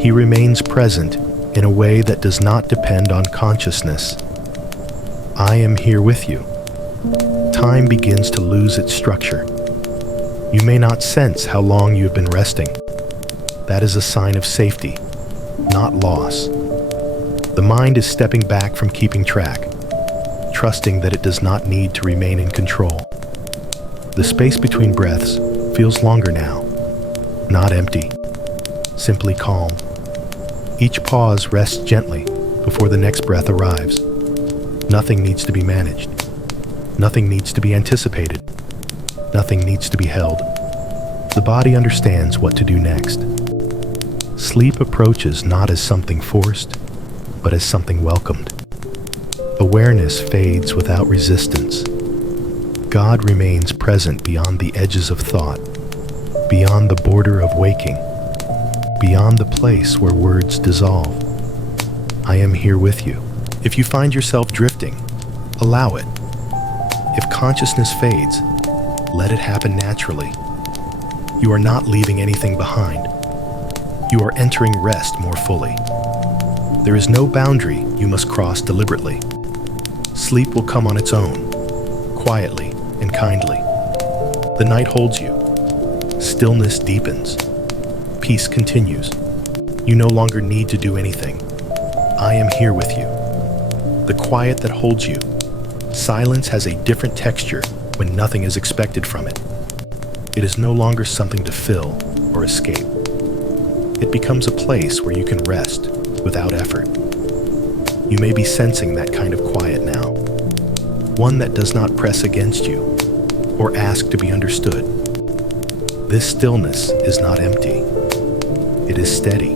He remains present in a way that does not depend on consciousness. I am here with you. Time begins to lose its structure. You may not sense how long you have been resting. That is a sign of safety, not loss. The mind is stepping back from keeping track, trusting that it does not need to remain in control. The space between breaths feels longer now, not empty, simply calm. Each pause rests gently before the next breath arrives. Nothing needs to be managed. Nothing needs to be anticipated. Nothing needs to be held. The body understands what to do next. Sleep approaches not as something forced, but as something welcomed. Awareness fades without resistance. God remains present beyond the edges of thought, beyond the border of waking, beyond the place where words dissolve. I am here with you. If you find yourself drifting, allow it. If consciousness fades, let it happen naturally. You are not leaving anything behind. You are entering rest more fully. There is no boundary you must cross deliberately. Sleep will come on its own, quietly and kindly. The night holds you. Stillness deepens. Peace continues. You no longer need to do anything. I am here with you. The quiet that holds you. Silence has a different texture when nothing is expected from it. It is no longer something to fill or escape. It becomes a place where you can rest without effort. You may be sensing that kind of quiet now. One that does not press against you or ask to be understood. This stillness is not empty. It is steady.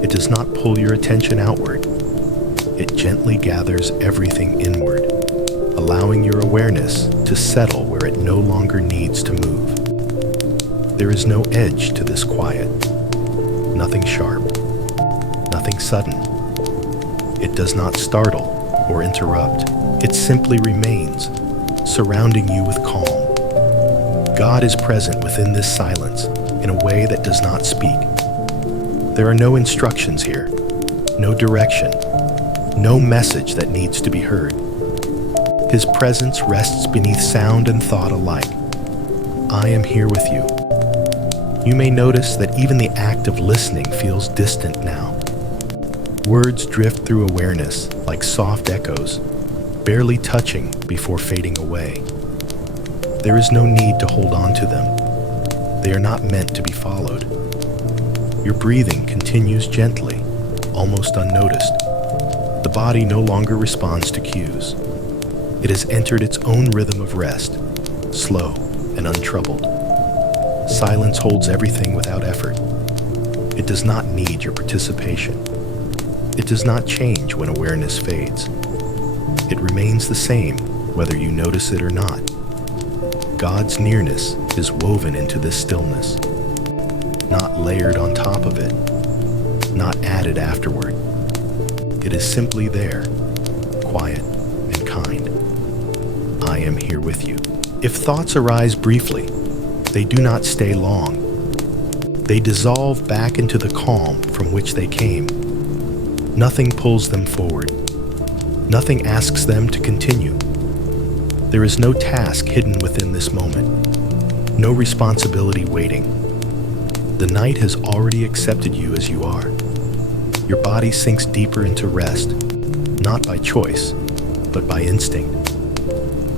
It does not pull your attention outward. It gently gathers everything inward, allowing your awareness to settle where it no longer needs to move. There is no edge to this quiet, nothing sharp, nothing sudden. It does not startle or interrupt. It simply remains, surrounding you with calm. God is present within this silence in a way that does not speak. There are no instructions here, no direction, no message that needs to be heard. His presence rests beneath sound and thought alike. I am here with you. You may notice that even the act of listening feels distant now. Words drift through awareness like soft echoes, barely touching before fading away. There is no need to hold on to them. They are not meant to be followed. Your breathing continues gently, almost unnoticed. The body no longer responds to cues. It has entered its own rhythm of rest, slow and untroubled. Silence holds everything without effort. It does not need your participation. It does not change when awareness fades. It remains the same whether you notice it or not. God's nearness is woven into this stillness, not layered on top of it, not added afterward. It is simply there, quiet and kind. I am here with you. If thoughts arise briefly, they do not stay long. They dissolve back into the calm from which they came. Nothing pulls them forward. Nothing asks them to continue. There is no task hidden within this moment, no responsibility waiting. The night has already accepted you as you are. Your body sinks deeper into rest, not by choice, but by instinct.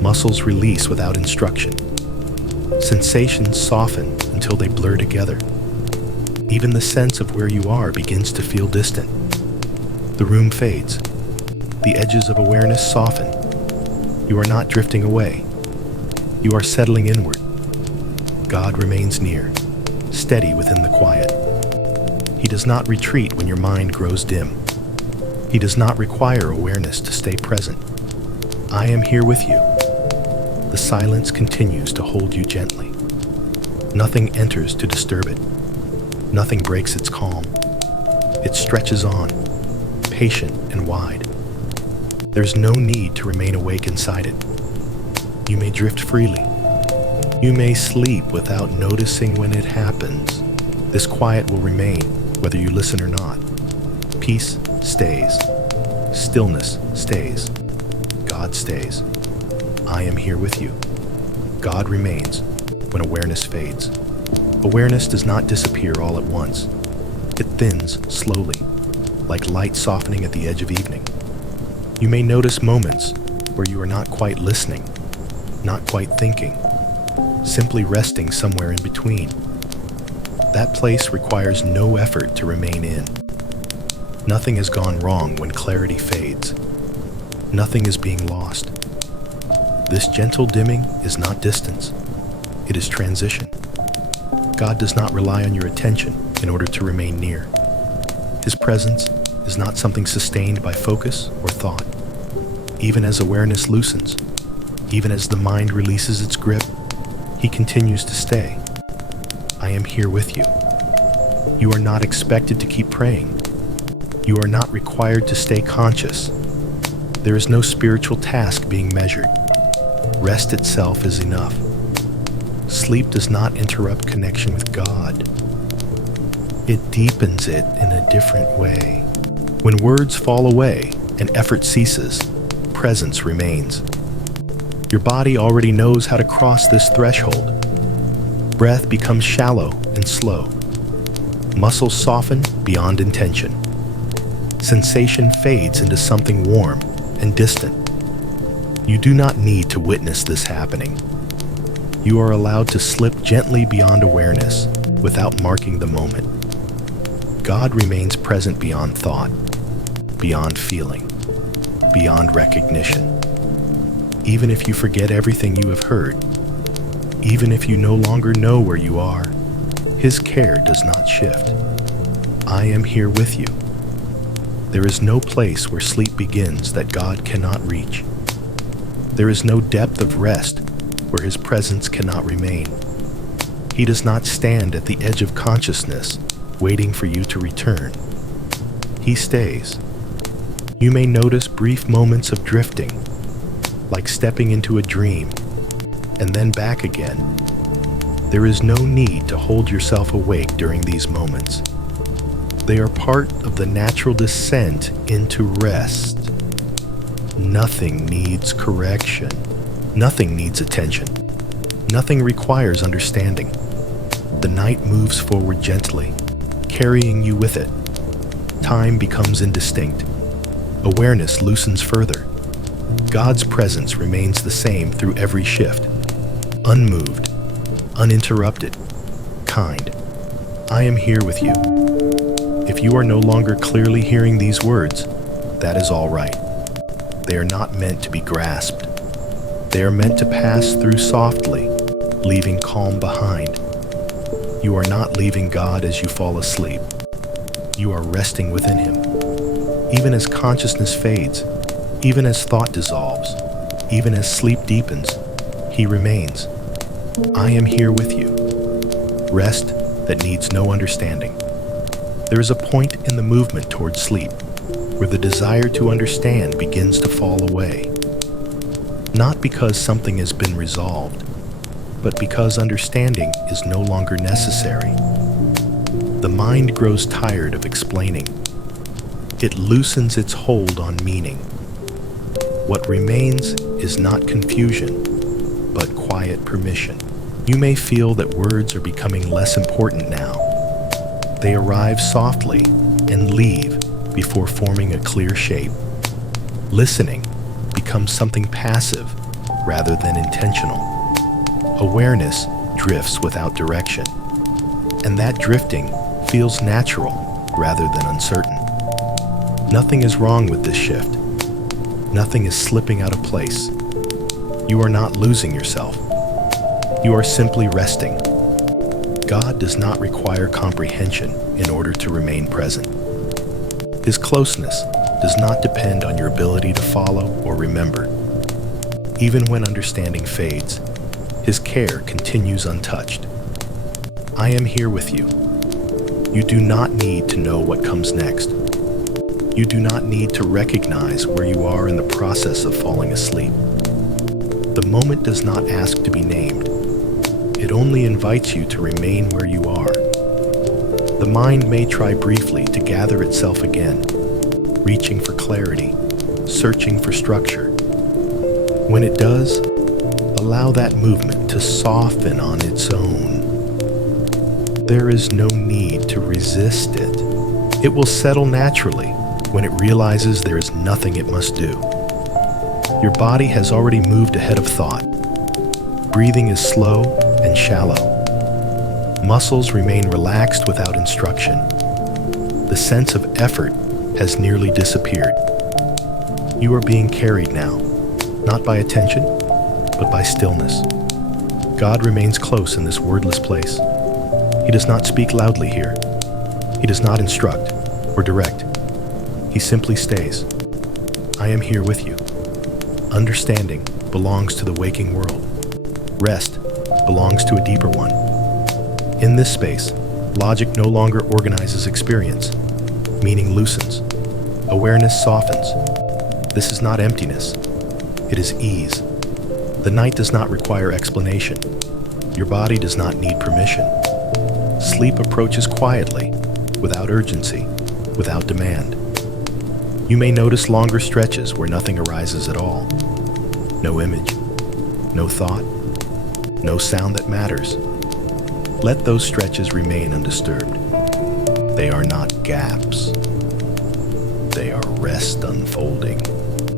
Muscles release without instruction. Sensations soften until they blur together. Even the sense of where you are begins to feel distant. The room fades. The edges of awareness soften. You are not drifting away. You are settling inward. God remains near, steady within the quiet. He does not retreat when your mind grows dim. He does not require awareness to stay present. I am here with you. The silence continues to hold you gently. Nothing enters to disturb it. Nothing breaks its calm. It stretches on, patient and wide. There's no need to remain awake inside it. You may drift freely. You may sleep without noticing when it happens. This quiet will remain, whether you listen or not. Peace stays. Stillness stays. God stays. I am here with you. God remains when awareness fades. Awareness does not disappear all at once. It thins slowly, like light softening at the edge of evening. You may notice moments where you are not quite listening, not quite thinking, simply resting somewhere in between. That place requires no effort to remain in. Nothing has gone wrong when clarity fades. Nothing is being lost. This gentle dimming is not distance. It is transition. God does not rely on your attention in order to remain near. His presence is not something sustained by focus or thought. Even as awareness loosens, even as the mind releases its grip, he continues to stay. I am here with you. You are not expected to keep praying. You are not required to stay conscious. There is no spiritual task being measured. Rest itself is enough. Sleep does not interrupt connection with God. It deepens it in a different way. When words fall away and effort ceases, presence remains. Your body already knows how to cross this threshold. Breath becomes shallow and slow. Muscles soften beyond intention. Sensation fades into something warm and distant. You do not need to witness this happening. You are allowed to slip gently beyond awareness without marking the moment. God remains present beyond thought, beyond feeling, beyond recognition. Even if you forget everything you have heard, Even if you no longer know where you are, His care does not shift. I am here with you. There is no place where sleep begins that God cannot reach. There is no depth of rest where His presence cannot remain. He does not stand at the edge of consciousness, waiting for you to return. He stays. You may notice brief moments of drifting, like stepping into a dream, and then back again. There is no need to hold yourself awake during these moments. They are part of the natural descent into rest. Nothing needs correction. Nothing needs attention. Nothing requires understanding. The night moves forward gently, carrying you with it. Time becomes indistinct. Awareness loosens further. God's presence remains the same through every shift. Unmoved, uninterrupted, kind. I am here with you. If you are no longer clearly hearing these words, that is all right. They are not meant to be grasped. They are meant to pass through softly, leaving calm behind. You are not leaving God as you fall asleep. You are resting within Him. Even as consciousness fades, even as thought dissolves, even as sleep deepens, He remains. I am here with you. Rest that needs no understanding. There is a point in the movement toward sleep where the desire to understand begins to fall away. Not because something has been resolved, but because understanding is no longer necessary. The mind grows tired of explaining. It loosens its hold on meaning. What remains is not confusion, but quiet permission. You may feel that words are becoming less important now. They arrive softly and leave before forming a clear shape. Listening becomes something passive rather than intentional. Awareness drifts without direction, and that drifting feels natural rather than uncertain. Nothing is wrong with this shift. Nothing is slipping out of place. You are not losing yourself. You are simply resting. God does not require comprehension in order to remain present. His closeness does not depend on your ability to follow or remember. Even when understanding fades, His care continues untouched. I am here with you. You do not need to know what comes next. You do not need to recognize where you are in the process of falling asleep. The moment does not ask to be named. It only invites you to remain where you are. The mind may try briefly to gather itself again, reaching for clarity, searching for structure. When it does, allow that movement to soften on its own. There is no need to resist it. It will settle naturally when it realizes there is nothing it must do. Your body has already moved ahead of thought. Breathing is slow and shallow. Muscles remain relaxed without instruction. The sense of effort has nearly disappeared. You are being carried now, not by attention, but by stillness. God remains close in this wordless place. He does not speak loudly here. He does not instruct or direct. He simply stays. I am here with you. Understanding belongs to the waking world. Rest belongs to a deeper one. In this space, logic no longer organizes experience. Meaning loosens. Awareness softens. This is not emptiness. It is ease. The night does not require explanation. Your body does not need permission. Sleep approaches quietly, without urgency, without demand. You may notice longer stretches where nothing arises at all. No image, no thought, no sound that matters. Let those stretches remain undisturbed. They are not gaps. They are rest unfolding.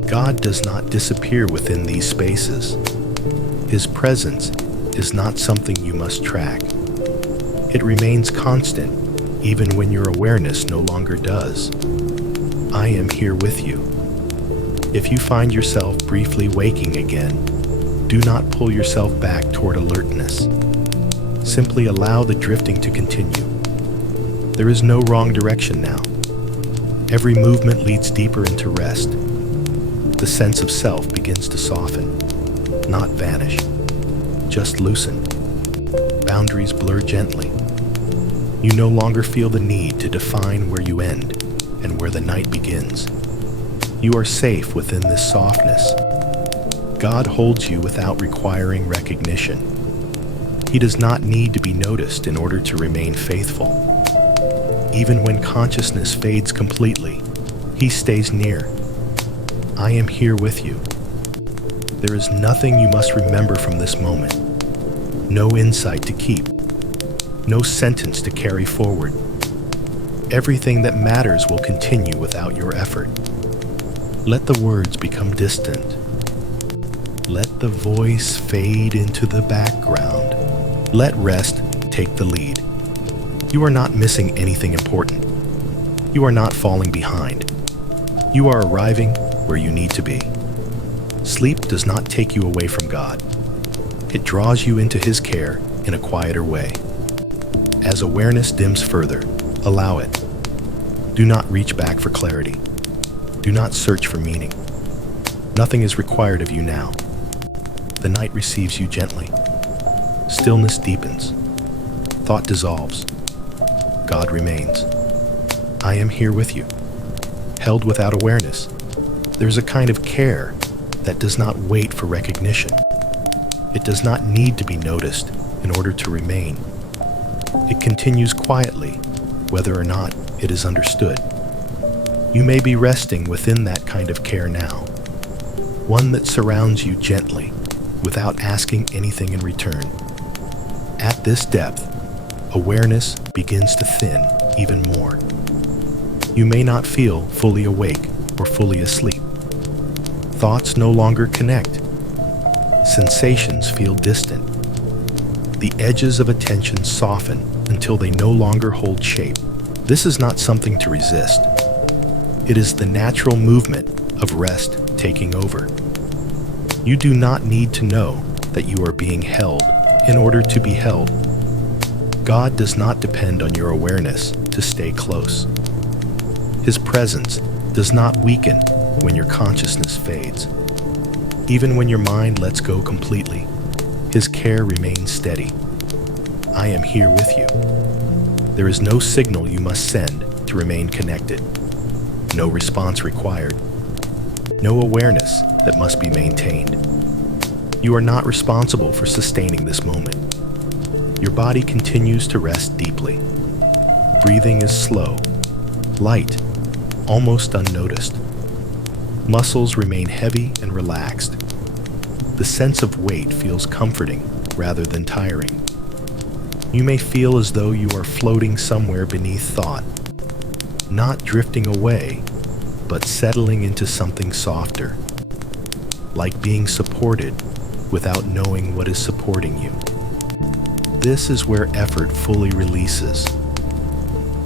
God does not disappear within these spaces. His presence is not something you must track. It remains constant, even when your awareness no longer does. I am here with you. If you find yourself briefly waking again, Do not pull yourself back toward alertness. Simply allow the drifting to continue. There is no wrong direction now. Every movement leads deeper into rest. The sense of self begins to soften, not vanish, just loosen. Boundaries blur gently. You no longer feel the need to define where you end and where the night begins. You are safe within this softness. God holds you without requiring recognition. He does not need to be noticed in order to remain faithful. Even when consciousness fades completely, He stays near. I am here with you. There is nothing you must remember from this moment. No insight to keep. No sentence to carry forward. Everything that matters will continue without your effort. Let the words become distant. Let the voice fade into the background. Let rest take the lead. You are not missing anything important. You are not falling behind. You are arriving where you need to be. Sleep does not take you away from God. It draws you into His care in a quieter way. As awareness dims further, allow it. Do not reach back for clarity. Do not search for meaning. Nothing is required of you now. The night receives you gently. Stillness deepens. Thought dissolves. God remains. I am here with you. Held without awareness, there's a kind of care that does not wait for recognition. It does not need to be noticed in order to remain. It continues quietly, whether or not it is understood. You may be resting within that kind of care now, one that surrounds you gently, without asking anything in return. At this depth, awareness begins to thin even more. You may not feel fully awake or fully asleep. Thoughts no longer connect. Sensations feel distant. The edges of attention soften until they no longer hold shape. This is not something to resist. It is the natural movement of rest taking over. You do not need to know that you are being held in order to be held. God does not depend on your awareness to stay close. His presence does not weaken when your consciousness fades. Even when your mind lets go completely, His care remains steady. I am here with you. There is no signal you must send to remain connected. No response required. No awareness that must be maintained. You are not responsible for sustaining this moment. Your body continues to rest deeply. Breathing is slow, light, almost unnoticed. Muscles remain heavy and relaxed. The sense of weight feels comforting rather than tiring. You may feel as though you are floating somewhere beneath thought, not drifting away, but settling into something softer, like being supported without knowing what is supporting you. This is where effort fully releases.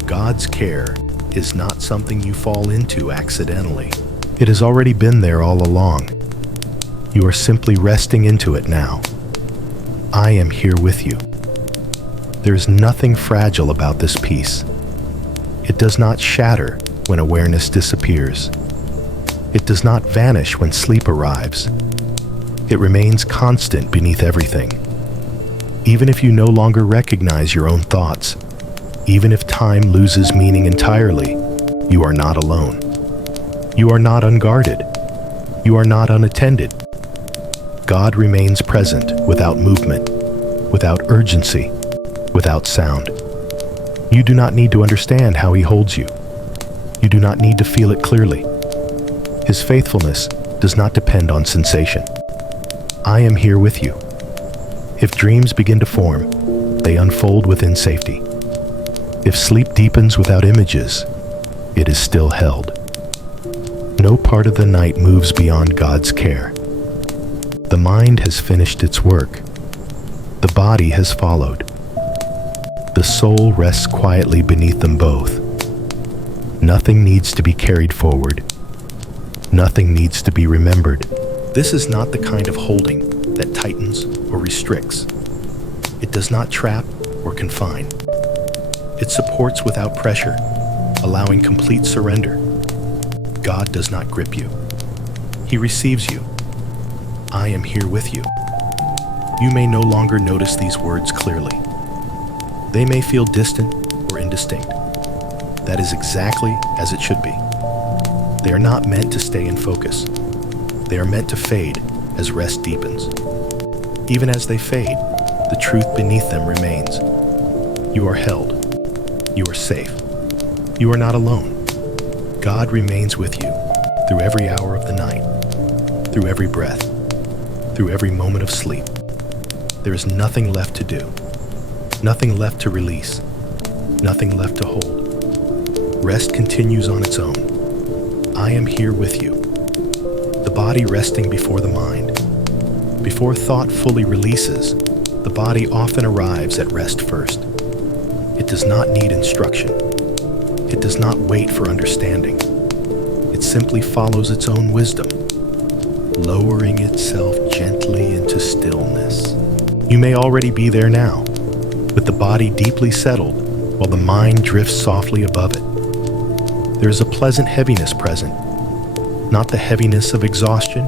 God's care is not something you fall into accidentally. It has already been there all along. You are simply resting into it now. I am here with you. There is nothing fragile about this peace. It does not shatter when awareness disappears. It does not vanish when sleep arrives. It remains constant beneath everything. Even if you no longer recognize your own thoughts, even if time loses meaning entirely, you are not alone. You are not unguarded. You are not unattended. God remains present without movement, without urgency, without sound. You do not need to understand how He holds you. You do not need to feel it clearly. His faithfulness does not depend on sensation. I am here with you. If dreams begin to form, they unfold within safety. If sleep deepens without images, it is still held. No part of the night moves beyond God's care. The mind has finished its work. The body has followed. The soul rests quietly beneath them both. Nothing needs to be carried forward. Nothing needs to be remembered. This is not the kind of holding that tightens or restricts. It does not trap or confine. It supports without pressure, allowing complete surrender. God does not grip you. He receives you. I am here with you. You may no longer notice these words clearly. They may feel distant or indistinct. That is exactly as it should be. They are not meant to stay in focus. They are meant to fade as rest deepens. Even as they fade, the truth beneath them remains. You are held. You are safe. You are not alone. God remains with you through every hour of the night, through every breath, through every moment of sleep. There is nothing left to do, nothing left to release, nothing left to hold. Rest continues on its own. I am here with you. The body resting before the mind. Before thought fully releases, the body often arrives at rest first. It does not need instruction. It does not wait for understanding. It simply follows its own wisdom, lowering itself gently into stillness. You may already be there now, with the body deeply settled while the mind drifts softly above it. There is a pleasant heaviness present, not the heaviness of exhaustion,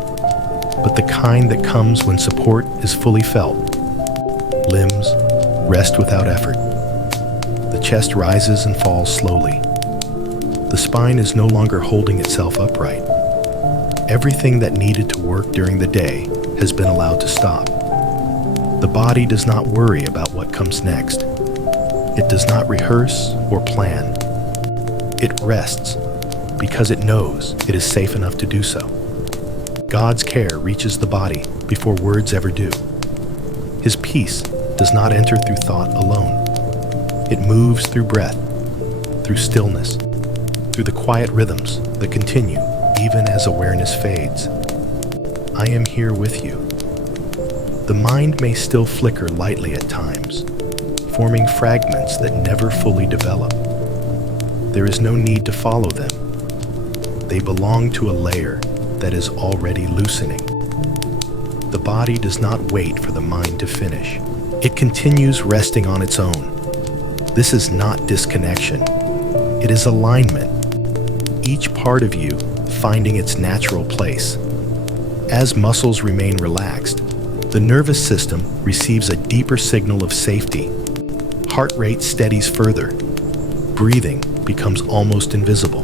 but the kind that comes when support is fully felt. Limbs rest without effort. The chest rises and falls slowly. The spine is no longer holding itself upright. Everything that needed to work during the day has been allowed to stop. The body does not worry about what comes next. It does not rehearse or plan. It rests because it knows it is safe enough to do so. God's care reaches the body before words ever do. His peace does not enter through thought alone. It moves through breath, through stillness, through the quiet rhythms that continue even as awareness fades. I am here with you. The mind may still flicker lightly at times, forming fragments that never fully develop. There is no need to follow them. They belong to a layer that is already loosening. The body does not wait for the mind to finish. It continues resting on its own. This is not disconnection. It is alignment. Each part of you finding its natural place. As muscles remain relaxed, the nervous system receives a deeper signal of safety. Heart rate steadies further. Breathing becomes almost invisible.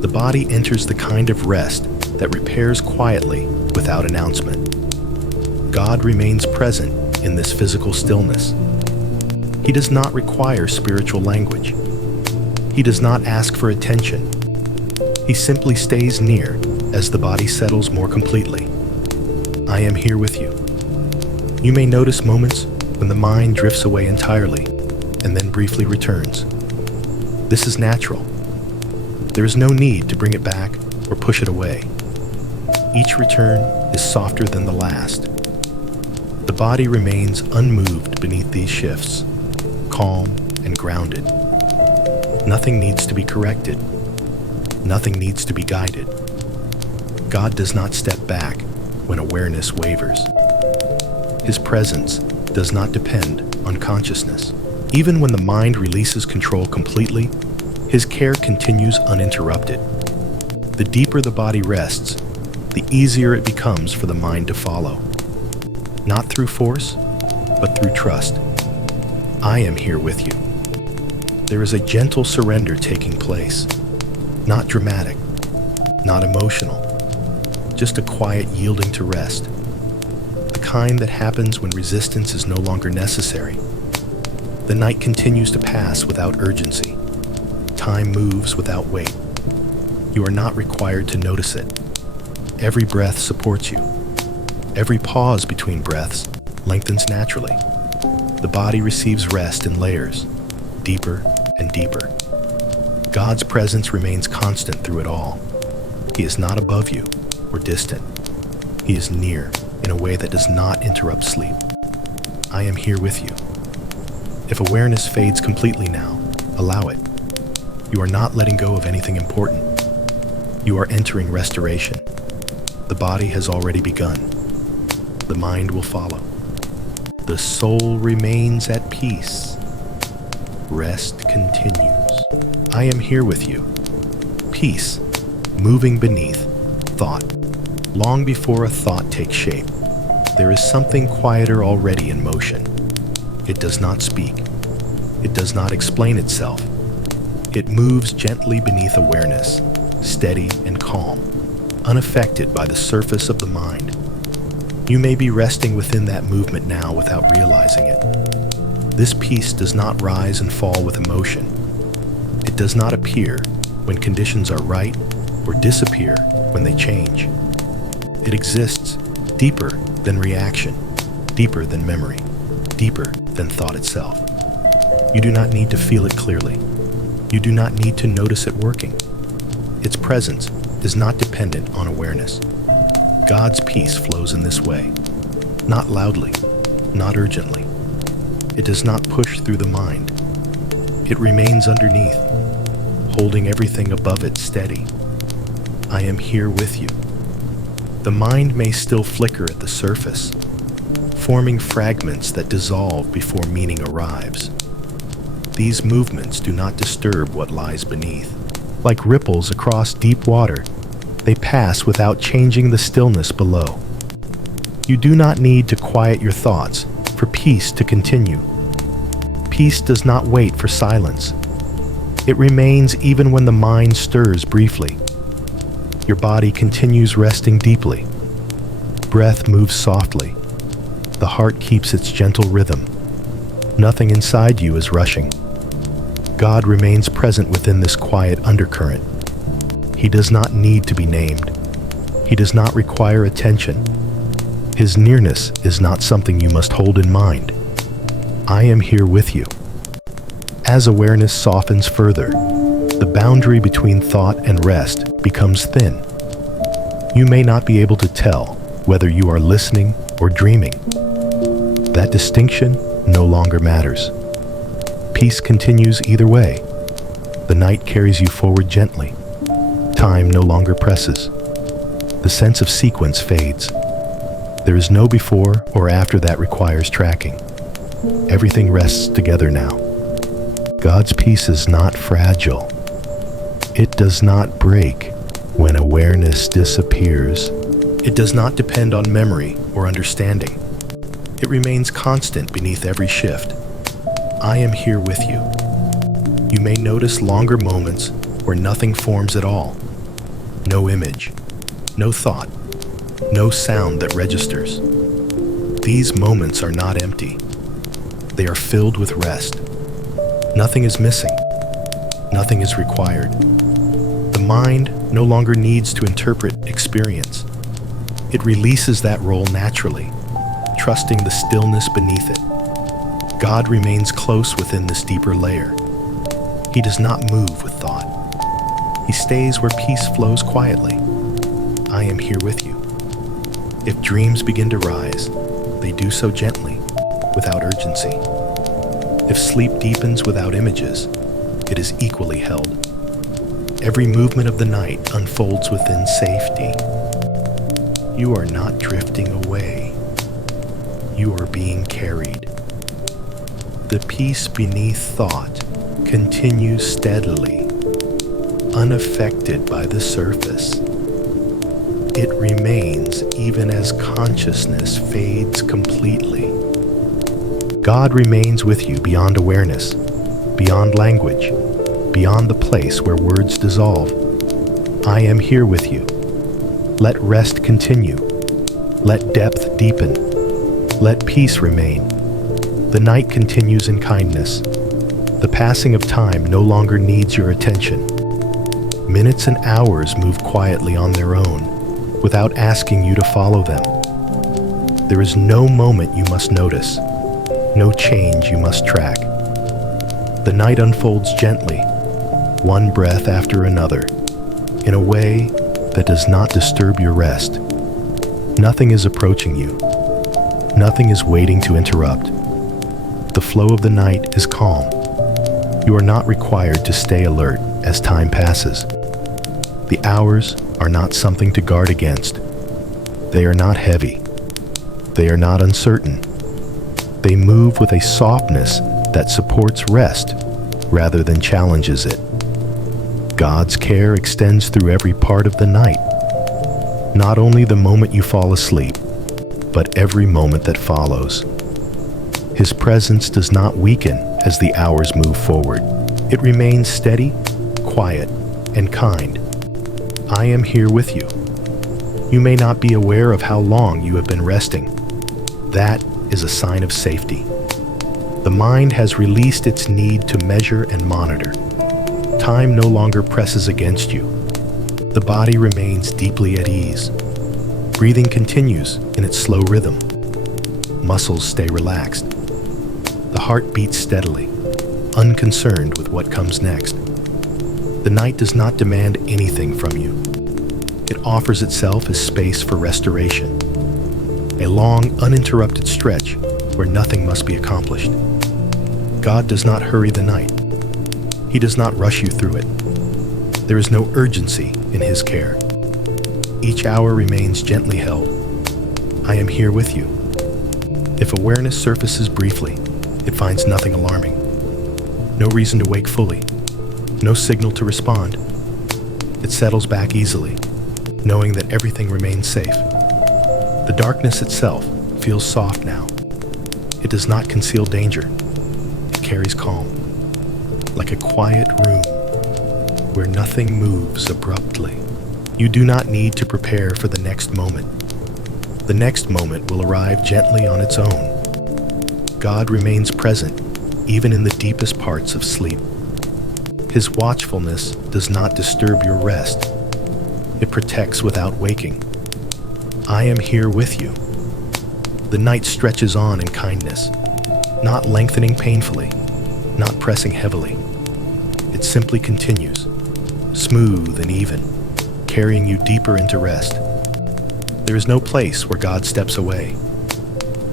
The body enters the kind of rest that repairs quietly without announcement. God remains present in this physical stillness. He does not require spiritual language. He does not ask for attention. He simply stays near as the body settles more completely. I am here with you. You may notice moments when the mind drifts away entirely and then briefly returns. This is natural. There is no need to bring it back or push it away. Each return is softer than the last. The body remains unmoved beneath these shifts, calm and grounded. Nothing needs to be corrected. Nothing needs to be guided. God does not step back when awareness wavers. His presence does not depend on consciousness. Even when the mind releases control completely, his care continues uninterrupted. The deeper the body rests, the easier it becomes for the mind to follow. Not through force, but through trust. I am here with you. There is a gentle surrender taking place. Not dramatic, not emotional, just a quiet yielding to rest. The kind that happens when resistance is no longer necessary. The night continues to pass without urgency. Time moves without weight. You are not required to notice it. Every breath supports you. Every pause between breaths lengthens naturally. The body receives rest in layers, deeper and deeper. God's presence remains constant through it all. He is not above you or distant. He is near in a way that does not interrupt sleep. I am here with you. If awareness fades completely now, allow it. You are not letting go of anything important. You are entering restoration. The body has already begun. the mind will follow. The soul remains at peace. Rest continues. I am here with you. Peace, moving beneath thought. Long before a thought takes shape, there is something quieter already in motion. It does not speak. It does not explain itself. It moves gently beneath awareness, steady and calm, unaffected by the surface of the mind. You may be resting within that movement now without realizing it. This peace does not rise and fall with emotion. It does not appear when conditions are right or disappear when they change. It exists deeper than reaction, deeper than memory, deeper than thought itself. You do not need to feel it clearly. You do not need to notice it working. Its presence is not dependent on awareness. God's peace flows in this way, not loudly, not urgently. It does not push through the mind. It remains underneath, holding everything above it steady. I am here with you. The mind may still flicker at the surface, forming fragments that dissolve before meaning arrives. These movements do not disturb what lies beneath. Like ripples across deep water, they pass without changing the stillness below. You do not need to quiet your thoughts for peace to continue. Peace does not wait for silence. It remains even when the mind stirs briefly. Your body continues resting deeply. Breath moves softly. The heart keeps its gentle rhythm. Nothing inside you is rushing. God remains present within this quiet undercurrent. He does not need to be named. He does not require attention. His nearness is not something you must hold in mind. I am here with you. As awareness softens further, the boundary between thought and rest becomes thin. You may not be able to tell whether you are listening or dreaming. That distinction no longer matters. Peace continues either way. The night carries you forward gently. Time no longer presses. The sense of sequence fades. There is no before or after that requires tracking. Everything rests together now. God's peace is not fragile. It does not break when awareness disappears. It does not depend on memory or understanding. It remains constant beneath every shift. I am here with you. You may notice longer moments where nothing forms at all. No image, no thought, no sound that registers. These moments are not empty. They are filled with rest. Nothing is missing. Nothing is required. The mind no longer needs to interpret experience. It releases that role naturally, trusting the stillness beneath it. God remains close within this deeper layer. He does not move with thought. He stays where peace flows quietly. I am here with you. If dreams begin to rise, they do so gently, without urgency. If sleep deepens without images, it is equally held. Every movement of the night unfolds within safety. You are not drifting away. You are being carried. The peace beneath thought continues steadily, unaffected by the surface. It remains even as consciousness fades completely. God remains with you beyond awareness, beyond language, beyond the place where words dissolve. I am here with you. Let rest continue. Let depth deepen. Let peace remain. The night continues in kindness. The passing of time no longer needs your attention. Minutes and hours move quietly on their own, without asking you to follow them. There is no moment you must notice, no change you must track. The night unfolds gently, one breath after another, in a way that does not disturb your rest. Nothing is approaching you. Nothing is waiting to interrupt. The flow of the night is calm. You are not required to stay alert as time passes. The hours are not something to guard against. They are not heavy. They are not uncertain. They move with a softness that supports rest rather than challenges it. God's care extends through every part of the night, not only the moment you fall asleep, but every moment that follows. His presence does not weaken as the hours move forward. It remains steady, quiet, and kind. I am here with you. You may not be aware of how long you have been resting. That is a sign of safety. The mind has released its need to measure and monitor. Time no longer presses against you. The body remains deeply at ease. Breathing continues in its slow rhythm. Muscles stay relaxed. The heart beats steadily, unconcerned with what comes next. The night does not demand anything from you. It offers itself as space for restoration. A long, uninterrupted stretch where nothing must be accomplished. God does not hurry the night. He does not rush you through it. There is no urgency in His care. Each hour remains gently held. I am here with you. If awareness surfaces briefly, it finds nothing alarming. No reason to wake fully. No signal to respond. It settles back easily, knowing that everything remains safe. The darkness itself feels soft now. It does not conceal danger. It carries calm, like a quiet room where nothing moves abruptly. You do not need to prepare for the next moment. The next moment will arrive gently on its own. God remains present, even in the deepest parts of sleep. His watchfulness does not disturb your rest. It protects without waking. I am here with you. The night stretches on in kindness, not lengthening painfully, not pressing heavily. It simply continues, smooth and even, carrying you deeper into rest. There is no place where God steps away,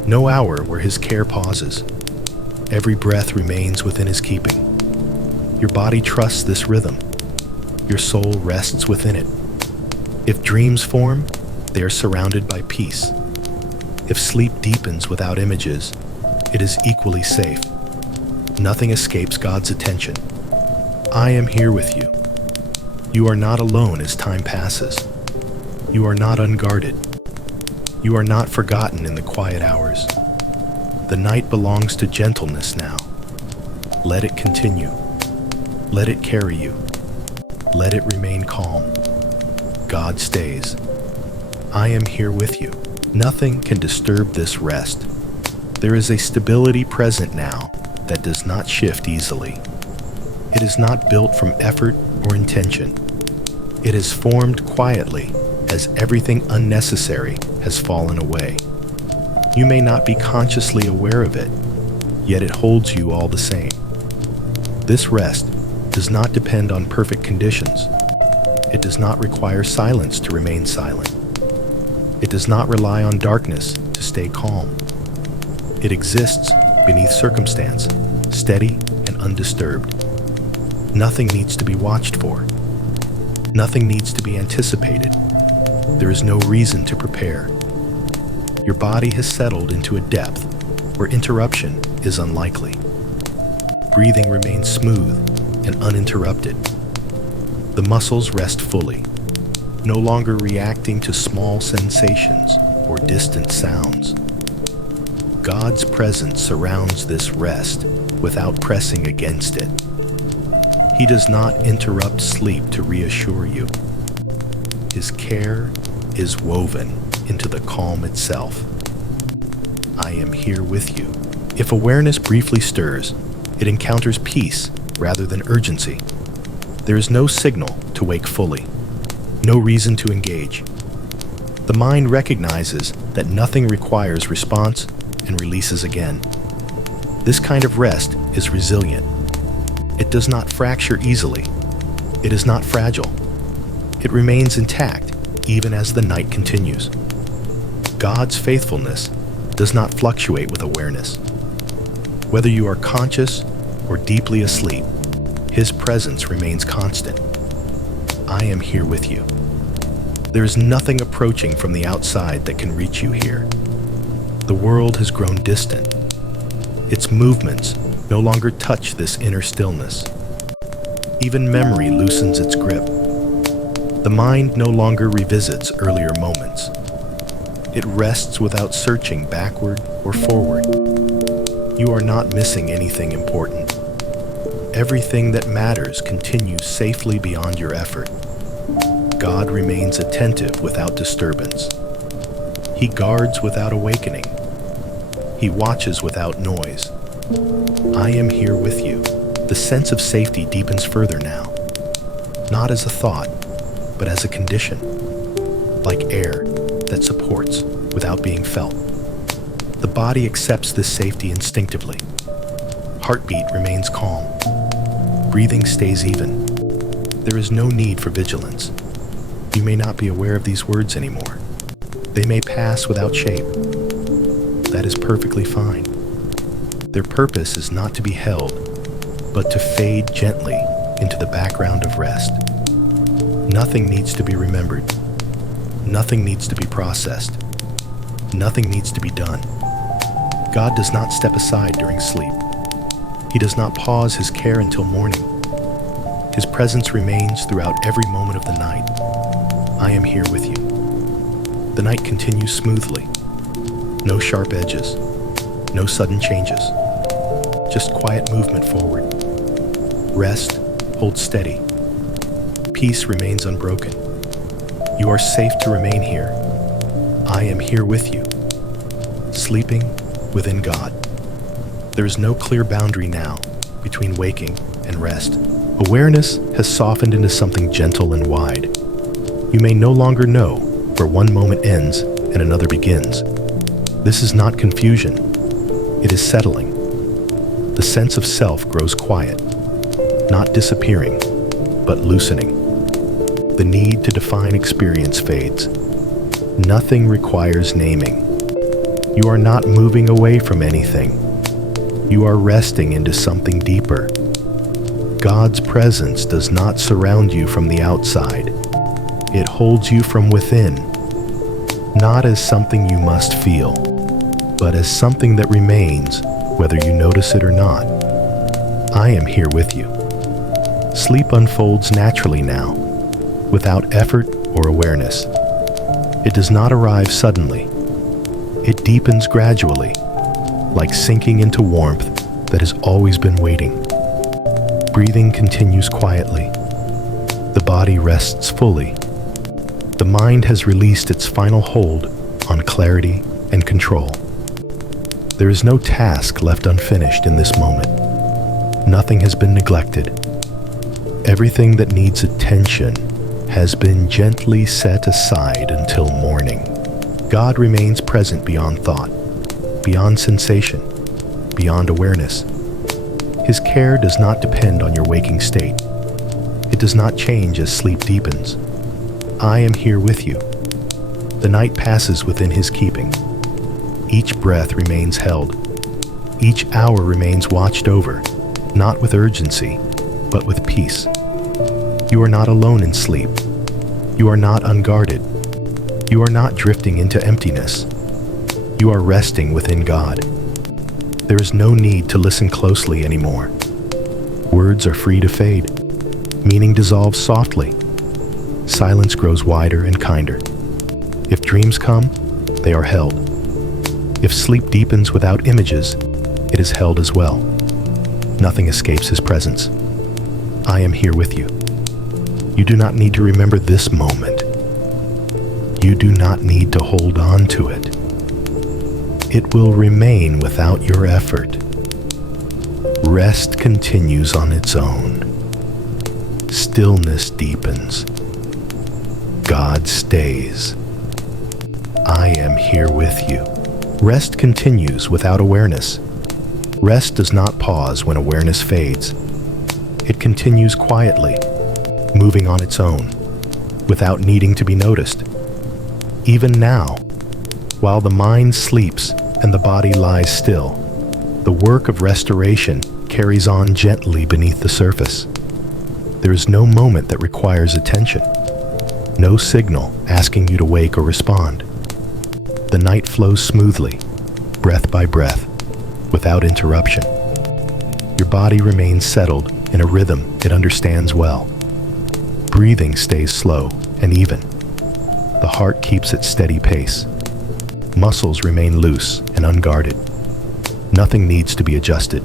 no hour where His care pauses. Every breath remains within His keeping. Your body trusts this rhythm. Your soul rests within it. If dreams form, they are surrounded by peace. If sleep deepens without images, it is equally safe. Nothing escapes God's attention. I am here with you. You are not alone as time passes. You are not unguarded. You are not forgotten in the quiet hours. The night belongs to gentleness now. Let it continue. Let it carry you. Let it remain calm. God stays. I am here with you. Nothing can disturb this rest. There is a stability present now that does not shift easily. It is not built from effort or intention. It is formed quietly as everything unnecessary has fallen away. You may not be consciously aware of it, yet it holds you all the same. This rest does not depend on perfect conditions. It does not require silence to remain silent. It does not rely on darkness to stay calm. It exists beneath circumstance, steady and undisturbed. Nothing needs to be watched for. Nothing needs to be anticipated. There is no reason to prepare. Your body has settled into a depth where interruption is unlikely. Breathing remains smooth and uninterrupted. The muscles rest fully, no longer reacting to small sensations or distant sounds. God's presence surrounds this rest without pressing against it. He does not interrupt sleep to reassure you. His care is woven into the calm itself. I am here with you. If awareness briefly stirs, it encounters peace rather than urgency. There is no signal to wake fully, no reason to engage. The mind recognizes that nothing requires response and releases again. This kind of rest is resilient. It does not fracture easily. It is not fragile. It remains intact even as the night continues. God's faithfulness does not fluctuate with awareness. Whether you are conscious or deeply asleep, His presence remains constant. I am here with you. There is nothing approaching from the outside that can reach you here. The world has grown distant. Its movements no longer touch this inner stillness. Even memory loosens its grip. The mind no longer revisits earlier moments. It rests without searching backward or forward. You are not missing anything important. Everything that matters continues safely beyond your effort. God remains attentive without disturbance. He guards without awakening. He watches without noise. I am here with you. The sense of safety deepens further now, not as a thought, but as a condition, like air that supports without being felt. The body accepts this safety instinctively. Heartbeat remains calm. Breathing stays even. There is no need for vigilance. You may not be aware of these words anymore. They may pass without shape. That is perfectly fine. Their purpose is not to be held, but to fade gently into the background of rest. Nothing needs to be remembered. Nothing needs to be processed. Nothing needs to be done. God does not step aside during sleep. He does not pause his care until morning. His presence remains throughout every moment of the night. I am here with you. The night continues smoothly. No sharp edges. No sudden changes. Just quiet movement forward. Rest, hold steady. Peace remains unbroken. You are safe to remain here. I am here with you. Sleeping within God. There is no clear boundary now between waking and rest. Awareness has softened into something gentle and wide. You may no longer know where one moment ends and another begins. This is not confusion. It is settling. The sense of self grows quiet, not disappearing, but loosening. The need to define experience fades. Nothing requires naming. You are not moving away from anything. You are resting into something deeper. God's presence does not surround you from the outside. It holds you from within, not as something you must feel, but as something that remains, whether you notice it or not. I am here with you. Sleep unfolds naturally now, without effort or awareness. It does not arrive suddenly. It deepens gradually, like sinking into warmth that has always been waiting. Breathing continues quietly. The body rests fully. The mind has released its final hold on clarity and control. There is no task left unfinished in this moment. Nothing has been neglected. Everything that needs attention has been gently set aside until morning. God remains present beyond thought, beyond sensation, beyond awareness. His care does not depend on your waking state. It does not change as sleep deepens. I am here with you. The night passes within his keeping. Each breath remains held. Each hour remains watched over, not with urgency, but with peace. You are not alone in sleep. You are not unguarded. You are not drifting into emptiness. You are resting within God. There is no need to listen closely anymore. Words are free to fade. Meaning dissolves softly. Silence grows wider and kinder. If dreams come, they are held. If sleep deepens without images, it is held as well. Nothing escapes his presence. I am here with you. You do not need to remember this moment. You do not need to hold on to it. It will remain without your effort. Rest continues on its own. Stillness deepens. God stays. I am here with you. Rest continues without awareness. Rest does not pause when awareness fades. It continues quietly, moving on its own, without needing to be noticed. Even now, while the mind sleeps and the body lies still, the work of restoration carries on gently beneath the surface. There is no moment that requires attention, no signal asking you to wake or respond. The night flows smoothly, breath by breath, without interruption. Your body remains settled in a rhythm it understands well. Breathing stays slow and even. The heart keeps its steady pace. Muscles remain loose and unguarded. Nothing needs to be adjusted.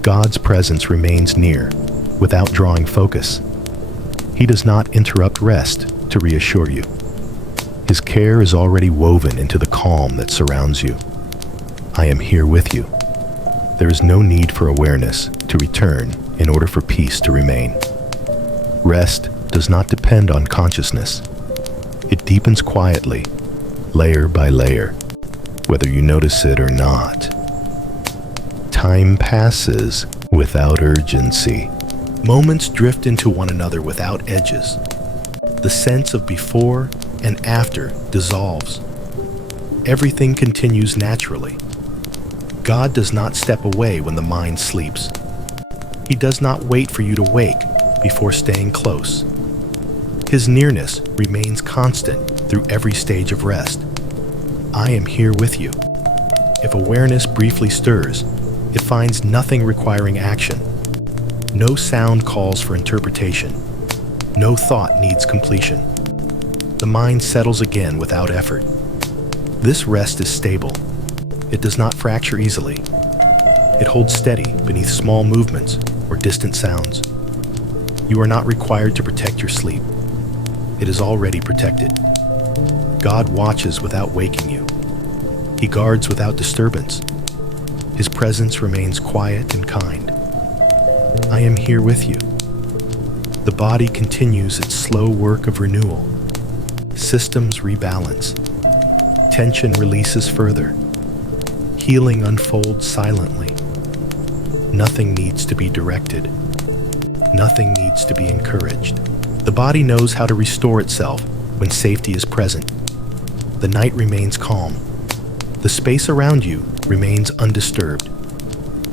God's presence remains near, without drawing focus. He does not interrupt rest to reassure you. His care is already woven into the calm that surrounds you. I am here with you. There is no need for awareness to return in order for peace to remain. Rest does not depend on consciousness. It deepens quietly, layer by layer, whether you notice it or not. Time passes without urgency. Moments drift into one another without edges. The sense of before and after dissolves. Everything continues naturally. God does not step away when the mind sleeps. He does not wait for you to wake before staying close. His nearness remains constant through every stage of rest. I am here with you. If awareness briefly stirs, it finds nothing requiring action. No sound calls for interpretation. No thought needs completion. The mind settles again without effort. This rest is stable. It does not fracture easily. It holds steady beneath small movements or distant sounds. You are not required to protect your sleep. It is already protected. God watches without waking you. He guards without disturbance. His presence remains quiet and kind. I am here with you. The body continues its slow work of renewal. Systems rebalance. Tension releases further. Healing unfolds silently. Nothing needs to be directed. Nothing needs to be encouraged. The body knows how to restore itself when safety is present. The night remains calm. The space around you remains undisturbed.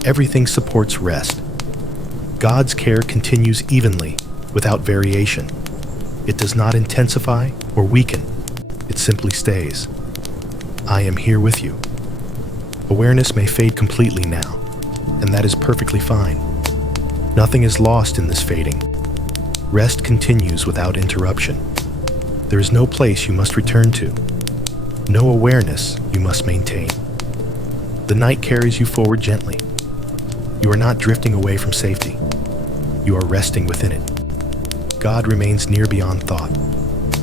Everything supports rest. God's care continues evenly, without variation. It does not intensify or weaken. It simply stays. I am here with you. Awareness may fade completely now, and that is perfectly fine. Nothing is lost in this fading. Rest continues without interruption. There is no place you must return to. No awareness you must maintain. The night carries you forward gently. You are not drifting away from safety. You are resting within it. God remains near beyond thought,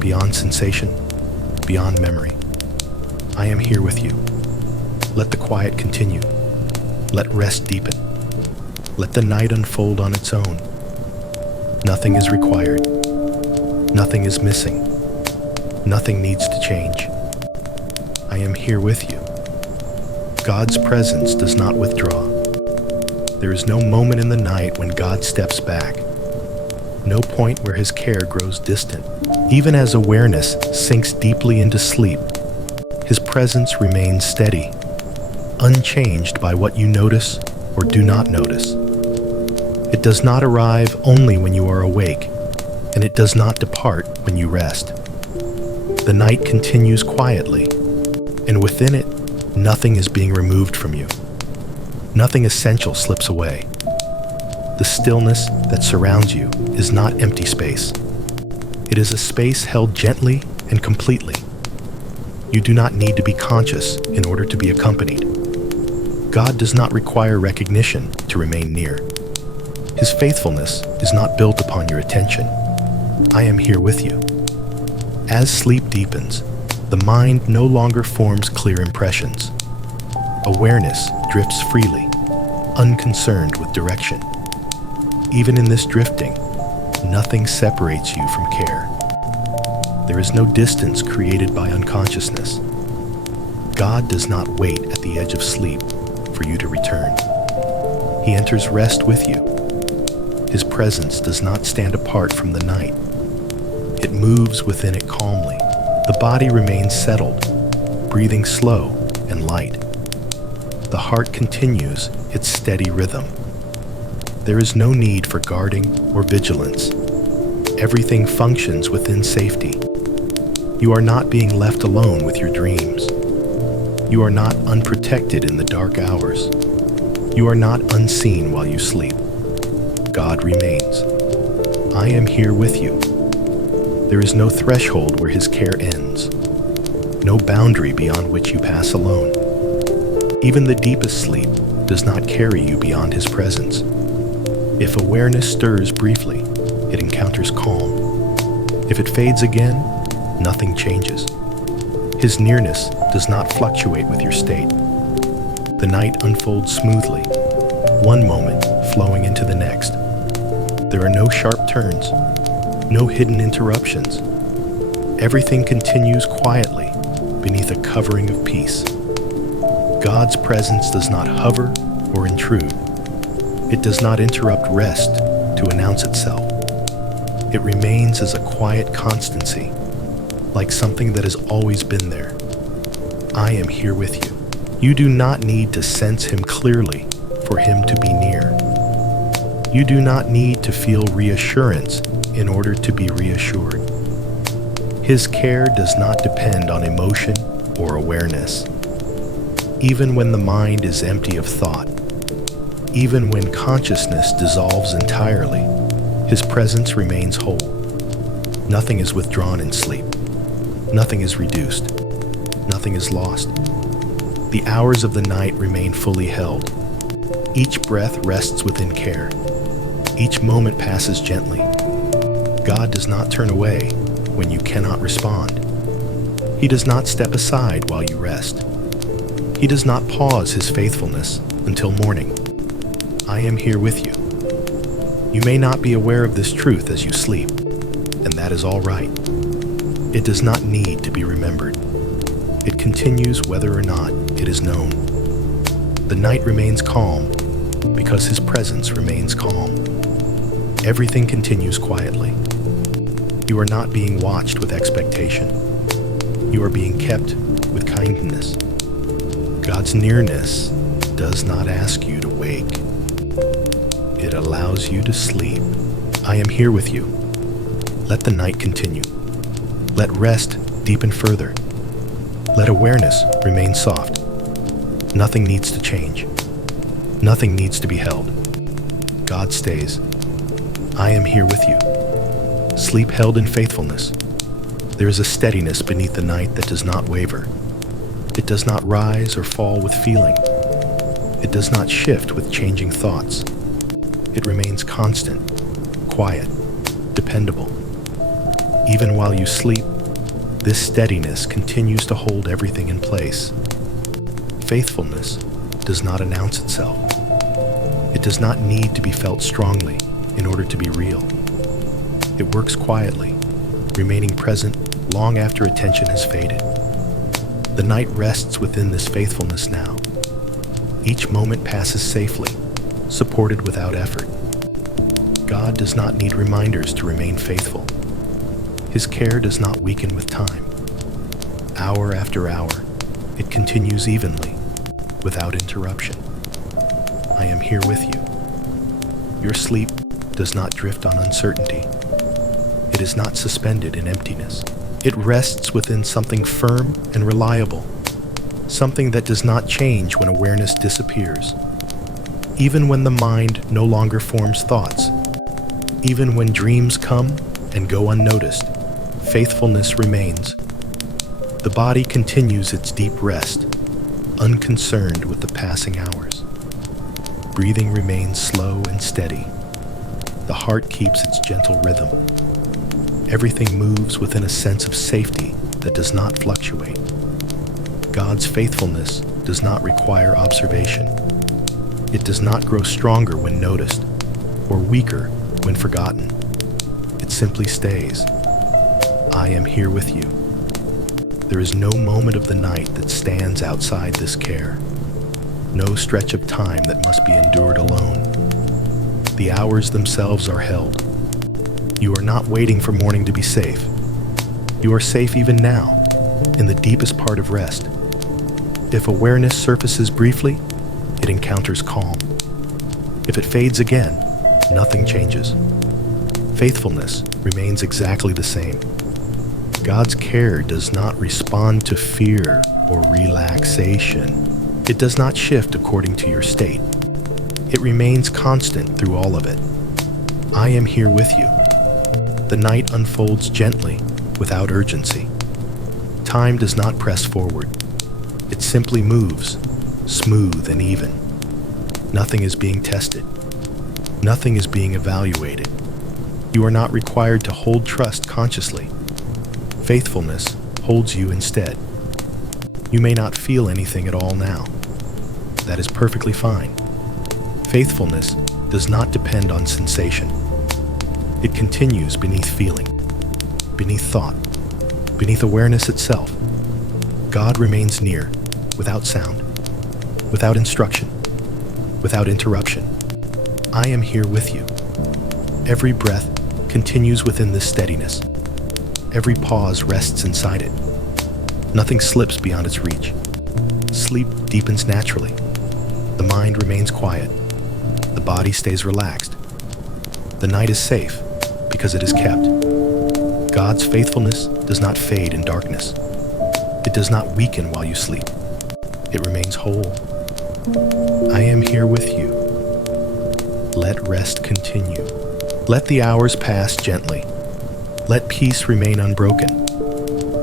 beyond sensation, beyond memory. I am here with you. Let the quiet continue. Let rest deepen. Let the night unfold on its own. Nothing is required. Nothing is missing. Nothing needs to change. I am here with you. God's presence does not withdraw. There is no moment in the night when God steps back. No point where his care grows distant. Even as awareness sinks deeply into sleep, his presence remains steady, unchanged by what you notice or do not notice. It does not arrive only when you are awake, and it does not depart when you rest. The night continues quietly, and within it, nothing is being removed from you. Nothing essential slips away. The stillness that surrounds you is not empty space. It is a space held gently and completely. You do not need to be conscious in order to be accompanied. God does not require recognition to remain near. His faithfulness is not built upon your attention. I am here with you. As sleep deepens, the mind no longer forms clear impressions. Awareness drifts freely, unconcerned with direction. Even in this drifting, nothing separates you from care. There is no distance created by unconsciousness. God does not wait at the edge of sleep for you to return. He enters rest with you. His presence does not stand apart from the night. It moves within it calmly. The body remains settled, breathing slow and light. The heart continues its steady rhythm. There is no need for guarding or vigilance. Everything functions within safety. You are not being left alone with your dreams. You are not unprotected in the dark hours. You are not unseen while you sleep. God remains. I am here with you. There is no threshold where his care ends, no boundary beyond which you pass alone. Even the deepest sleep does not carry you beyond his presence. If awareness stirs briefly, it encounters calm. If it fades again, nothing changes. His nearness does not fluctuate with your state. The night unfolds smoothly, one moment flowing into the next. There are no sharp turns, no hidden interruptions. Everything continues quietly beneath a covering of peace. God's presence does not hover or intrude. It does not interrupt rest to announce itself. It remains as a quiet constancy, like something that has always been there. I am here with you. You do not need to sense him clearly for him to be near. You do not need to feel reassurance in order to be reassured. His care does not depend on emotion or awareness. Even when the mind is empty of thought, even when consciousness dissolves entirely, his presence remains whole. Nothing is withdrawn in sleep. Nothing is reduced. Nothing is lost. The hours of the night remain fully held. Each breath rests within care. Each moment passes gently. God does not turn away when you cannot respond. He does not step aside while you rest. He does not pause his faithfulness until morning. I am here with you. You may not be aware of this truth as you sleep, and that is all right. It does not need to be remembered. It continues whether or not it is known. The night remains calm because his presence remains calm. Everything continues quietly. You are not being watched with expectation. You are being kept with kindness. God's nearness does not ask you to wake. It allows you to sleep. I am here with you. Let the night continue. Let rest deepen further. Let awareness remain soft. Nothing needs to change. Nothing needs to be held. God stays. I am here with you. Sleep held in faithfulness. There is a steadiness beneath the night that does not waver. It does not rise or fall with feeling. It does not shift with changing thoughts. It remains constant, quiet, dependable. Even while you sleep, this steadiness continues to hold everything in place. Faithfulness does not announce itself. It does not need to be felt strongly in order to be real. It works quietly, remaining present long after attention has faded. The night rests within this faithfulness now. Each moment passes safely, supported without effort. God does not need reminders to remain faithful. His care does not weaken with time. Hour after hour, it continues evenly, without interruption. I am here with you. Your sleep does not drift on uncertainty. It is not suspended in emptiness. It rests within something firm and reliable, something that does not change when awareness disappears. Even when the mind no longer forms thoughts, even when dreams come and go unnoticed, faithfulness remains. The body continues its deep rest, unconcerned with the passing hours. Breathing remains slow and steady. The heart keeps its gentle rhythm. Everything moves within a sense of safety that does not fluctuate. God's faithfulness does not require observation. It does not grow stronger when noticed, or weaker when forgotten. It simply stays. I am here with you. There is no moment of the night that stands outside this care. No stretch of time that must be endured alone. The hours themselves are held. You are not waiting for morning to be safe. You are safe even now, in the deepest part of rest. If awareness surfaces briefly, it encounters calm. If it fades again, nothing changes. Faithfulness remains exactly the same. God's care does not respond to fear or relaxation. It does not shift according to your state. It remains constant through all of it. I am here with you. The night unfolds gently, without urgency. Time does not press forward. It simply moves, smooth and even. Nothing is being tested. Nothing is being evaluated. You are not required to hold trust consciously. Faithfulness holds you instead. You may not feel anything at all now. That is perfectly fine. Faithfulness does not depend on sensation. It continues beneath feeling, beneath thought, beneath awareness itself. God remains near, without sound, without instruction, without interruption. I am here with you. Every breath continues within this steadiness. Every pause rests inside it. Nothing slips beyond its reach. Sleep deepens naturally. The mind remains quiet. The body stays relaxed. The night is safe because it is kept. God's faithfulness does not fade in darkness. It does not weaken while you sleep. It remains whole. I am here with you. Let rest continue. Let the hours pass gently. Let peace remain unbroken.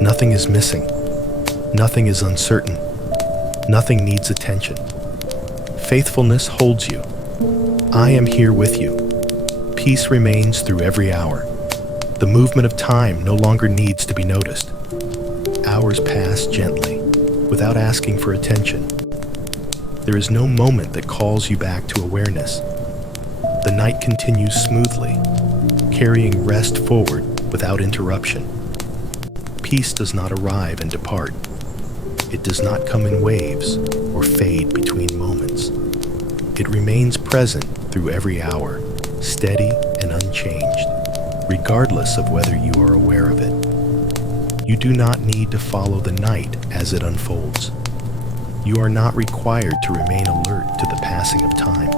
Nothing is missing. Nothing is uncertain. Nothing needs attention. Faithfulness holds you. I am here with you. Peace remains through every hour. The movement of time no longer needs to be noticed. Hours pass gently, without asking for attention. There is no moment that calls you back to awareness. The night continues smoothly, carrying rest forward without interruption. Peace does not arrive and depart. It does not come in waves or fade between moments. It remains present through every hour, steady and unchanged, regardless of whether you are aware of it. You do not need to follow the night as it unfolds. You are not required to remain alert to the passing of time.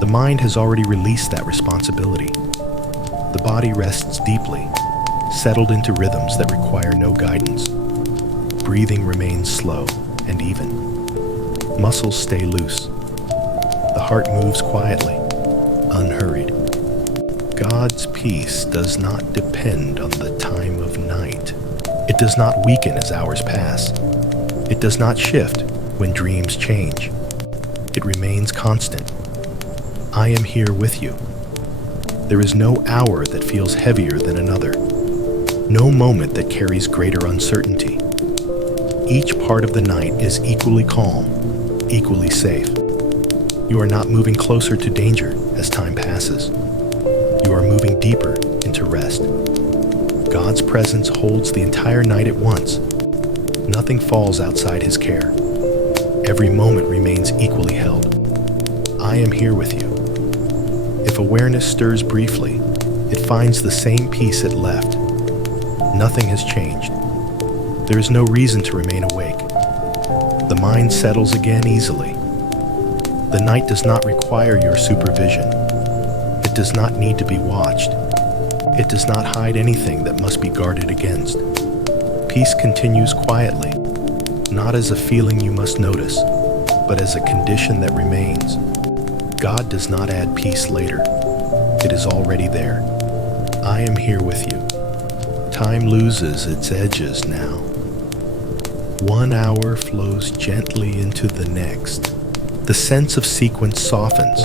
The mind has already released that responsibility. The body rests deeply, settled into rhythms that require no guidance. Breathing remains slow and even. Muscles stay loose. The heart moves quietly, unhurried. God's peace does not depend on the time of night. It does not weaken as hours pass. It does not shift when dreams change. It remains constant. I am here with you. There is no hour that feels heavier than another. No moment that carries greater uncertainty. Each part of the night is equally calm, equally safe. You are not moving closer to danger as time passes. You are moving deeper into rest. God's presence holds the entire night at once. Nothing falls outside His care. Every moment remains equally held. I am here with you. If awareness stirs briefly, it finds the same peace it left. Nothing has changed. There is no reason to remain awake. The mind settles again easily. The night does not require your supervision. It does not need to be watched. It does not hide anything that must be guarded against. Peace continues quietly, not as a feeling you must notice, but as a condition that remains. God does not add peace later. It is already there. I am here with you. Time loses its edges now. 1 hour flows gently into the next. The sense of sequence softens.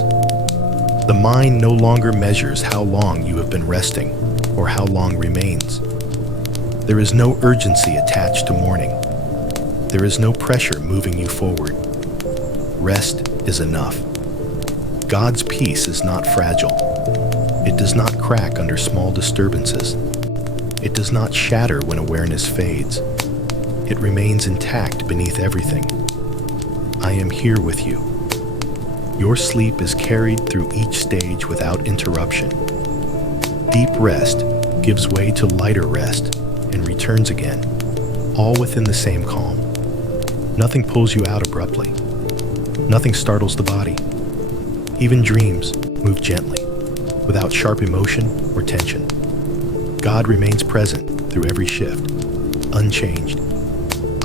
The mind no longer measures how long you have been resting or how long remains. There is no urgency attached to morning. There is no pressure moving you forward. Rest is enough. God's peace is not fragile. It does not crack under small disturbances. It does not shatter when awareness fades. It remains intact beneath everything. I am here with you. Your sleep is carried through each stage without interruption. Deep rest gives way to lighter rest and returns again, all within the same calm. Nothing pulls you out abruptly. Nothing startles the body. Even dreams move gently, without sharp emotion or tension. God remains present through every shift, unchanged.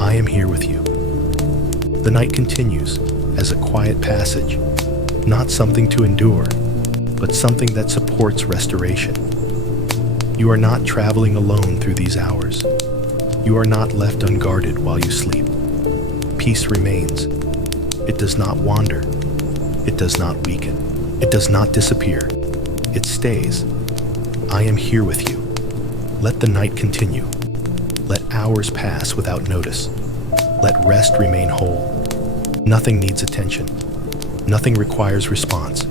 I am here with you. The night continues as a quiet passage, not something to endure, but something that supports restoration. You are not traveling alone through these hours. You are not left unguarded while you sleep. Peace remains. It does not wander. It does not weaken. It does not disappear. It stays. I am here with you. Let the night continue. Let hours pass without notice. Let rest remain whole. Nothing needs attention. Nothing requires response.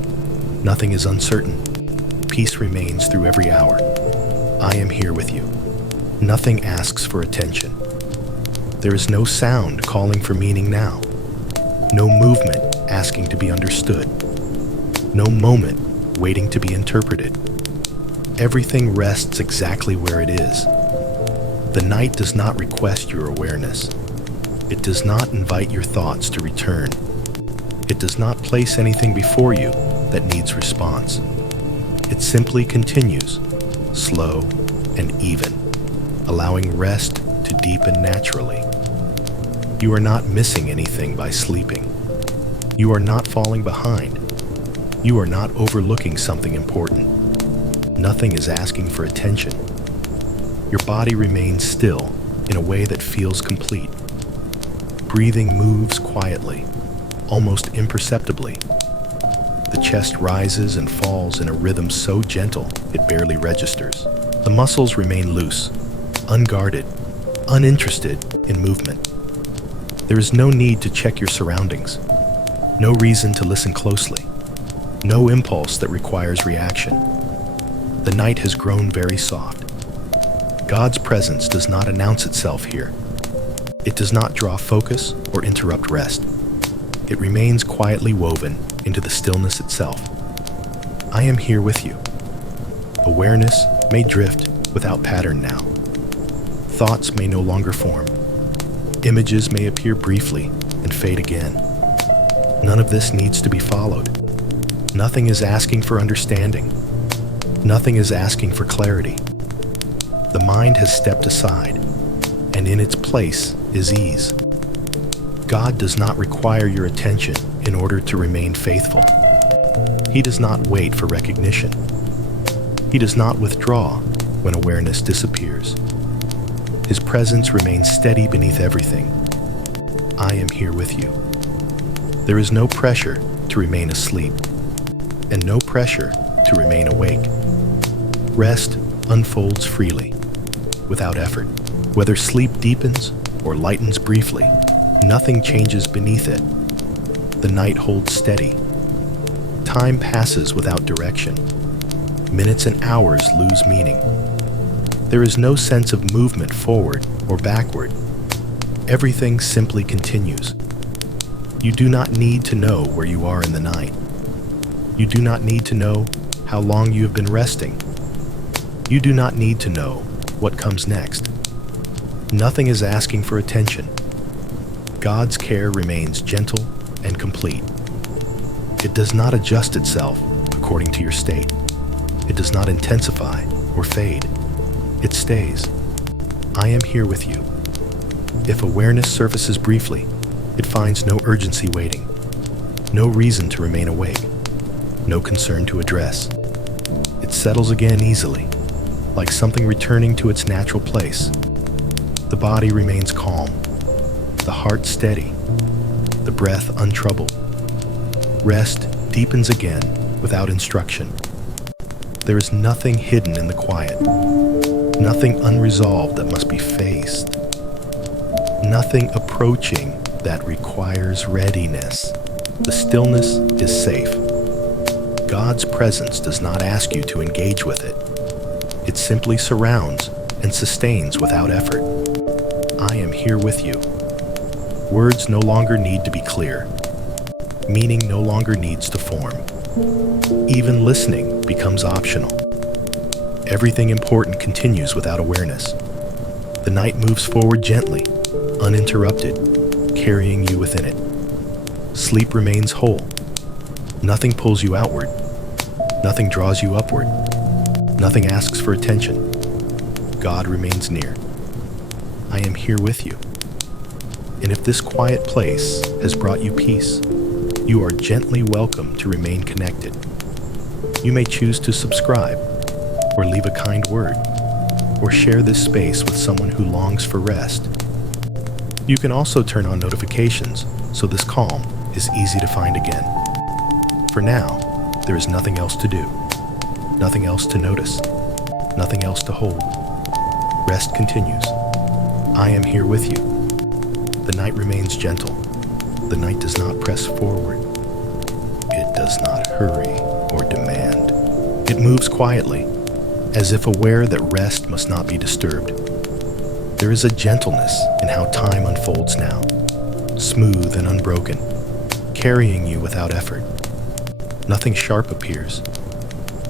Nothing is uncertain. Peace remains through every hour. I am here with you. Nothing asks for attention. There is no sound calling for meaning now. No movement asking to be understood. No moment waiting to be interpreted. Everything rests exactly where it is. The night does not request your awareness. It does not invite your thoughts to return. It does not place anything before you that needs response. It simply continues, slow and even, allowing rest to deepen naturally. You are not missing anything by sleeping. You are not falling behind. You are not overlooking something important. Nothing is asking for attention. Your body remains still in a way that feels complete. Breathing moves quietly, almost imperceptibly. The chest rises and falls in a rhythm so gentle it barely registers. The muscles remain loose, unguarded, uninterested in movement. There is no need to check your surroundings, no reason to listen closely, no impulse that requires reaction. The night has grown very soft. God's presence does not announce itself here. It does not draw focus or interrupt rest. It remains quietly woven into the stillness itself. I am here with you. Awareness may drift without pattern now. Thoughts may no longer form. Images may appear briefly and fade again. None of this needs to be followed. Nothing is asking for understanding. Nothing is asking for clarity. The mind has stepped aside, and in its place is ease. God does not require your attention in order to remain faithful. He does not wait for recognition. He does not withdraw when awareness disappears. His presence remains steady beneath everything. I am here with you. There is no pressure to remain asleep, and no pressure to remain awake. Rest unfolds freely, without effort. Whether sleep deepens or lightens briefly, nothing changes beneath it. The night holds steady. Time passes without direction. Minutes and hours lose meaning. There is no sense of movement forward or backward. Everything simply continues. You do not need to know where you are in the night. You do not need to know how long you have been resting. You do not need to know what comes next. Nothing is asking for attention. God's care remains gentle and complete. It does not adjust itself according to your state. It does not intensify or fade. It stays. I am here with you. If awareness surfaces briefly, it finds no urgency waiting, no reason to remain awake, no concern to address. It settles again easily, like something returning to its natural place. The body remains calm, the heart steady, the breath untroubled. Rest deepens again without instruction. There is nothing hidden in the quiet, nothing unresolved that must be faced, nothing approaching that requires readiness. The stillness is safe. God's presence does not ask you to engage with it. It simply surrounds and sustains without effort. I am here with you. Words no longer need to be clear. Meaning no longer needs to form. Even listening becomes optional. Everything important continues without awareness. The night moves forward gently, uninterrupted, carrying you within it. Sleep remains whole. Nothing pulls you outward. Nothing draws you upward. Nothing asks for attention. God remains near. I am here with you. And if this quiet place has brought you peace, you are gently welcome to remain connected. You may choose to subscribe, or leave a kind word, or share this space with someone who longs for rest. You can also turn on notifications so this calm is easy to find again. For now, there is nothing else to do, nothing else to notice, nothing else to hold. Rest continues. I am here with you. The night remains gentle. The night does not press forward. It does not hurry or demand. It moves quietly, as if aware that rest must not be disturbed. There is a gentleness in how time unfolds now, smooth and unbroken, carrying you without effort. Nothing sharp appears.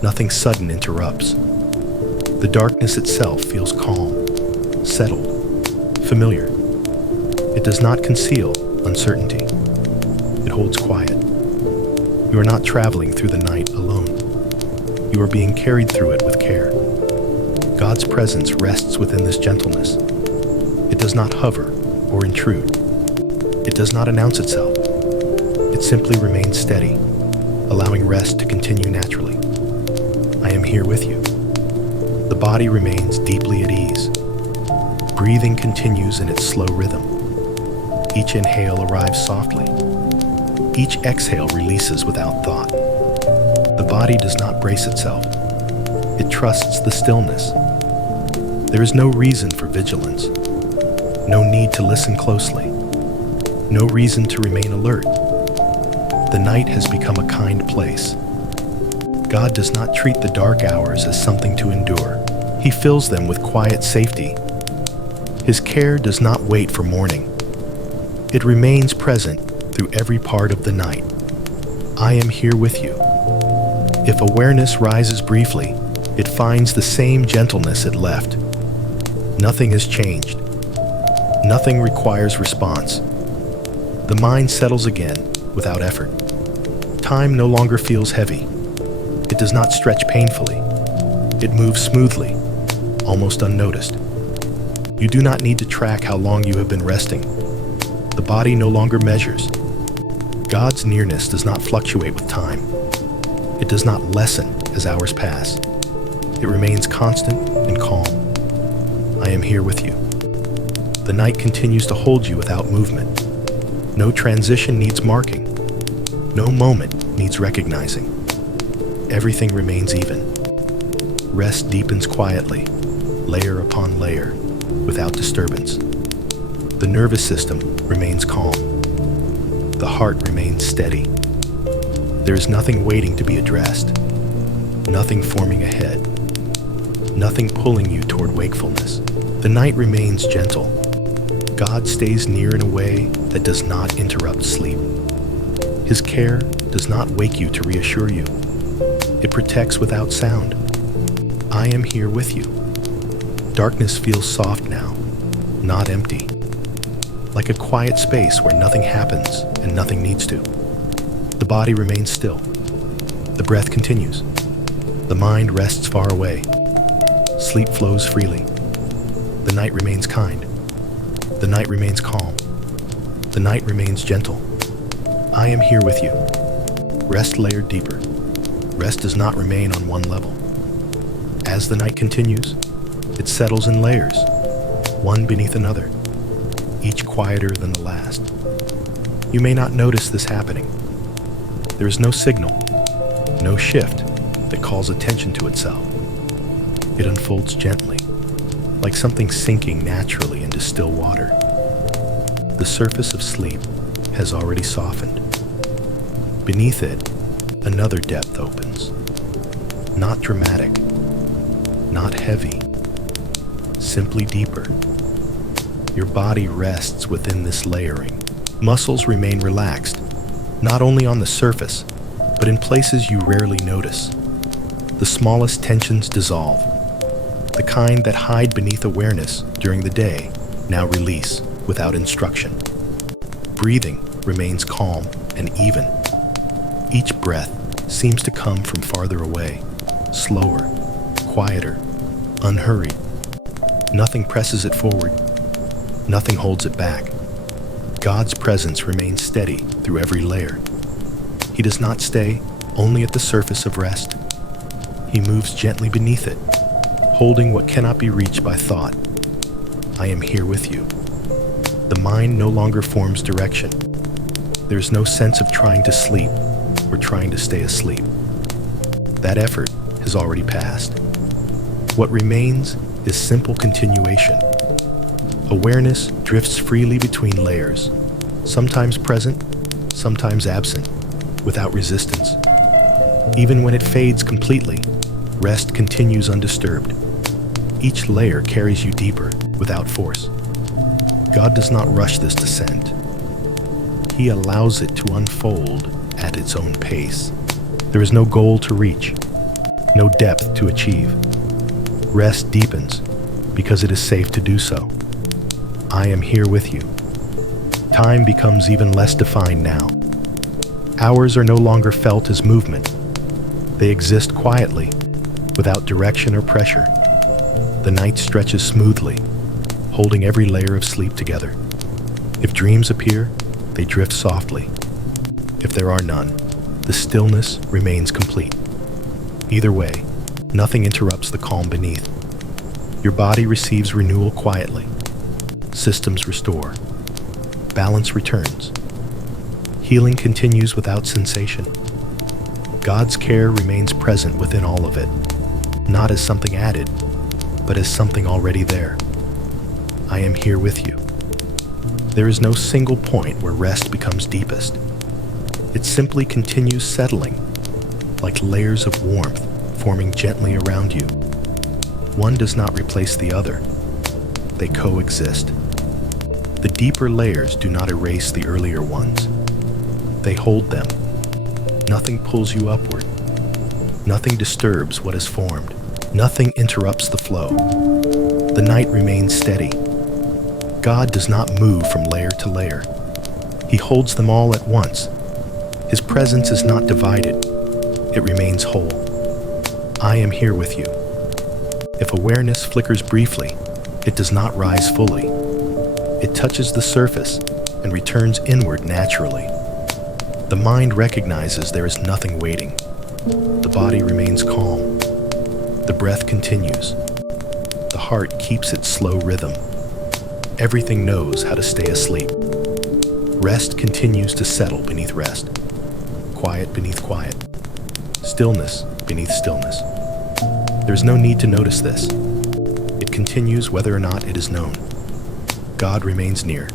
Nothing sudden interrupts. The darkness itself feels calm, settled, familiar. It does not conceal uncertainty. It holds quiet. You are not traveling through the night alone. You are being carried through it with care. God's presence rests within this gentleness. It does not hover or intrude. It does not announce itself. It simply remains steady, allowing rest to continue naturally. I am here with you. The body remains deeply at ease. Breathing continues in its slow rhythm. Each inhale arrives softly. Each exhale releases without thought. The body does not brace itself. It trusts the stillness. There is no reason for vigilance. No need to listen closely. No reason to remain alert. The night has become a kind place. God does not treat the dark hours as something to endure. He fills them with quiet safety. His care does not wait for morning. It remains present through every part of the night. I am here with you. If awareness rises briefly, it finds the same gentleness it left. Nothing has changed. Nothing requires response. The mind settles again without effort. Time no longer feels heavy. It does not stretch painfully. It moves smoothly, almost unnoticed. You do not need to track how long you have been resting. The body no longer measures. God's nearness does not fluctuate with time. It does not lessen as hours pass. It remains constant and calm. I am here with you. The night continues to hold you without movement. No transition needs marking. No moment needs recognizing. Everything remains even. Rest deepens quietly, layer upon layer, without disturbance. The nervous system remains calm. The heart remains steady. There is nothing waiting to be addressed. Nothing forming ahead. Nothing pulling you toward wakefulness. The night remains gentle. God stays near in a way that does not interrupt sleep. His care does not wake you to reassure you. It protects without sound. I am here with you. Darkness feels soft now, not empty. Like a quiet space where nothing happens and nothing needs to. The body remains still. The breath continues. The mind rests far away. Sleep flows freely. The night remains kind. The night remains calm. The night remains gentle. I am here with you. Rest layered deeper. Rest does not remain on one level. As the night continues, it settles in layers, one beneath another, each quieter than the last. You may not notice this happening. There is no signal, no shift that calls attention to itself. It unfolds gently, like something sinking naturally into still water. The surface of sleep has already softened. Beneath it, another depth opens. Not dramatic, not heavy, simply deeper. Your body rests within this layering. Muscles remain relaxed, not only on the surface, but in places you rarely notice. The smallest tensions dissolve. The kind that hide beneath awareness during the day now release without instruction. Breathing remains calm and even. Each breath seems to come from farther away, slower, quieter, unhurried. Nothing presses it forward. Nothing holds it back. God's presence remains steady through every layer. He does not stay only at the surface of rest. He moves gently beneath it, holding what cannot be reached by thought. I am here with you. The mind no longer forms direction. There is no sense of trying to sleep or trying to stay asleep. That effort has already passed. What remains is simple continuation. Awareness drifts freely between layers, sometimes present, sometimes absent, without resistance. Even when it fades completely, rest continues undisturbed. Each layer carries you deeper without force. God does not rush this descent. He allows it to unfold at its own pace. There is no goal to reach, no depth to achieve. Rest deepens because it is safe to do so. I am here with you. Time becomes even less defined now. Hours are no longer felt as movement. They exist quietly, without direction or pressure. The night stretches smoothly, holding every layer of sleep together. If dreams appear, they drift softly. If there are none, the stillness remains complete. Either way, nothing interrupts the calm beneath. Your body receives renewal quietly. Systems restore. Balance returns. Healing continues without sensation. God's care remains present within all of it, not as something added, but as something already there. I am here with you. There is no single point where rest becomes deepest. It simply continues settling, like layers of warmth forming gently around you. One does not replace the other. They coexist. The deeper layers do not erase the earlier ones. They hold them. Nothing pulls you upward. Nothing disturbs what is formed. Nothing interrupts the flow. The night remains steady. God does not move from layer to layer. He holds them all at once. His presence is not divided. It remains whole. I am here with you. If awareness flickers briefly, it does not rise fully. It touches the surface and returns inward naturally. The mind recognizes there is nothing waiting. The body remains calm. The breath continues. The heart keeps its slow rhythm. Everything knows how to stay asleep. Rest continues to settle beneath rest. Quiet beneath quiet. Stillness beneath stillness. There is no need to notice this. It continues whether or not it is known. God remains near,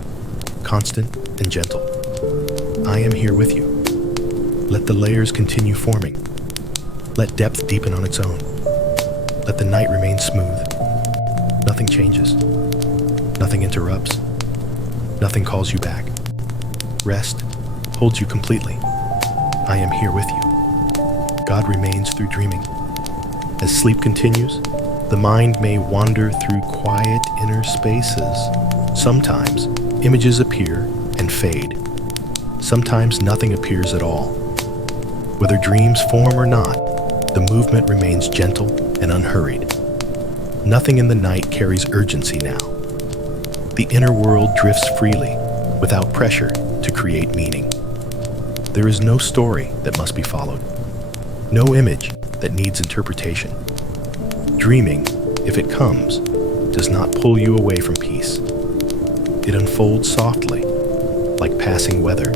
constant and gentle. I am here with you. Let the layers continue forming. Let depth deepen on its own. Let the night remain smooth. Nothing changes. Nothing interrupts. Nothing calls you back. Rest holds you completely. I am here with you. God remains through dreaming. As sleep continues, the mind may wander through quiet inner spaces. Sometimes images appear and fade. Sometimes nothing appears at all. Whether dreams form or not, the movement remains gentle and unhurried. Nothing in the night carries urgency now. The inner world drifts freely, without pressure to create meaning. There is no story that must be followed, no image that needs interpretation. Dreaming, if it comes, does not pull you away from peace. It unfolds softly, like passing weather,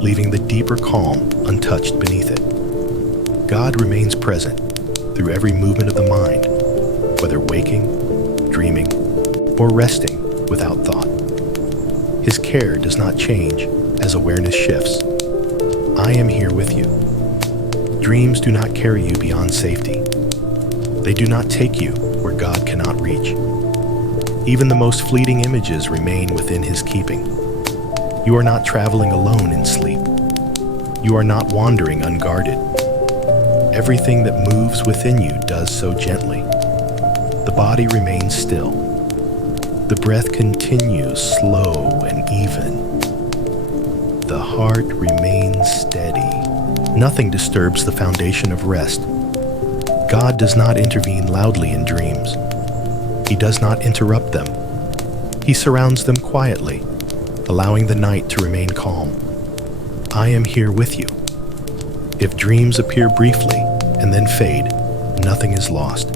leaving the deeper calm untouched beneath it. God remains present through every movement of the mind, whether waking, dreaming, or resting without thought. His care does not change as awareness shifts. I am here with you. Dreams do not carry you beyond safety. They do not take you where God cannot reach. Even the most fleeting images remain within His keeping. You are not traveling alone in sleep. You are not wandering unguarded. Everything that moves within you does so gently. The body remains still. The breath continues slow and even. The heart remains steady. Nothing disturbs the foundation of rest. God does not intervene loudly in dreams. He does not interrupt them. He surrounds them quietly, allowing the night to remain calm. I am here with you. If dreams appear briefly and then fade, nothing is lost.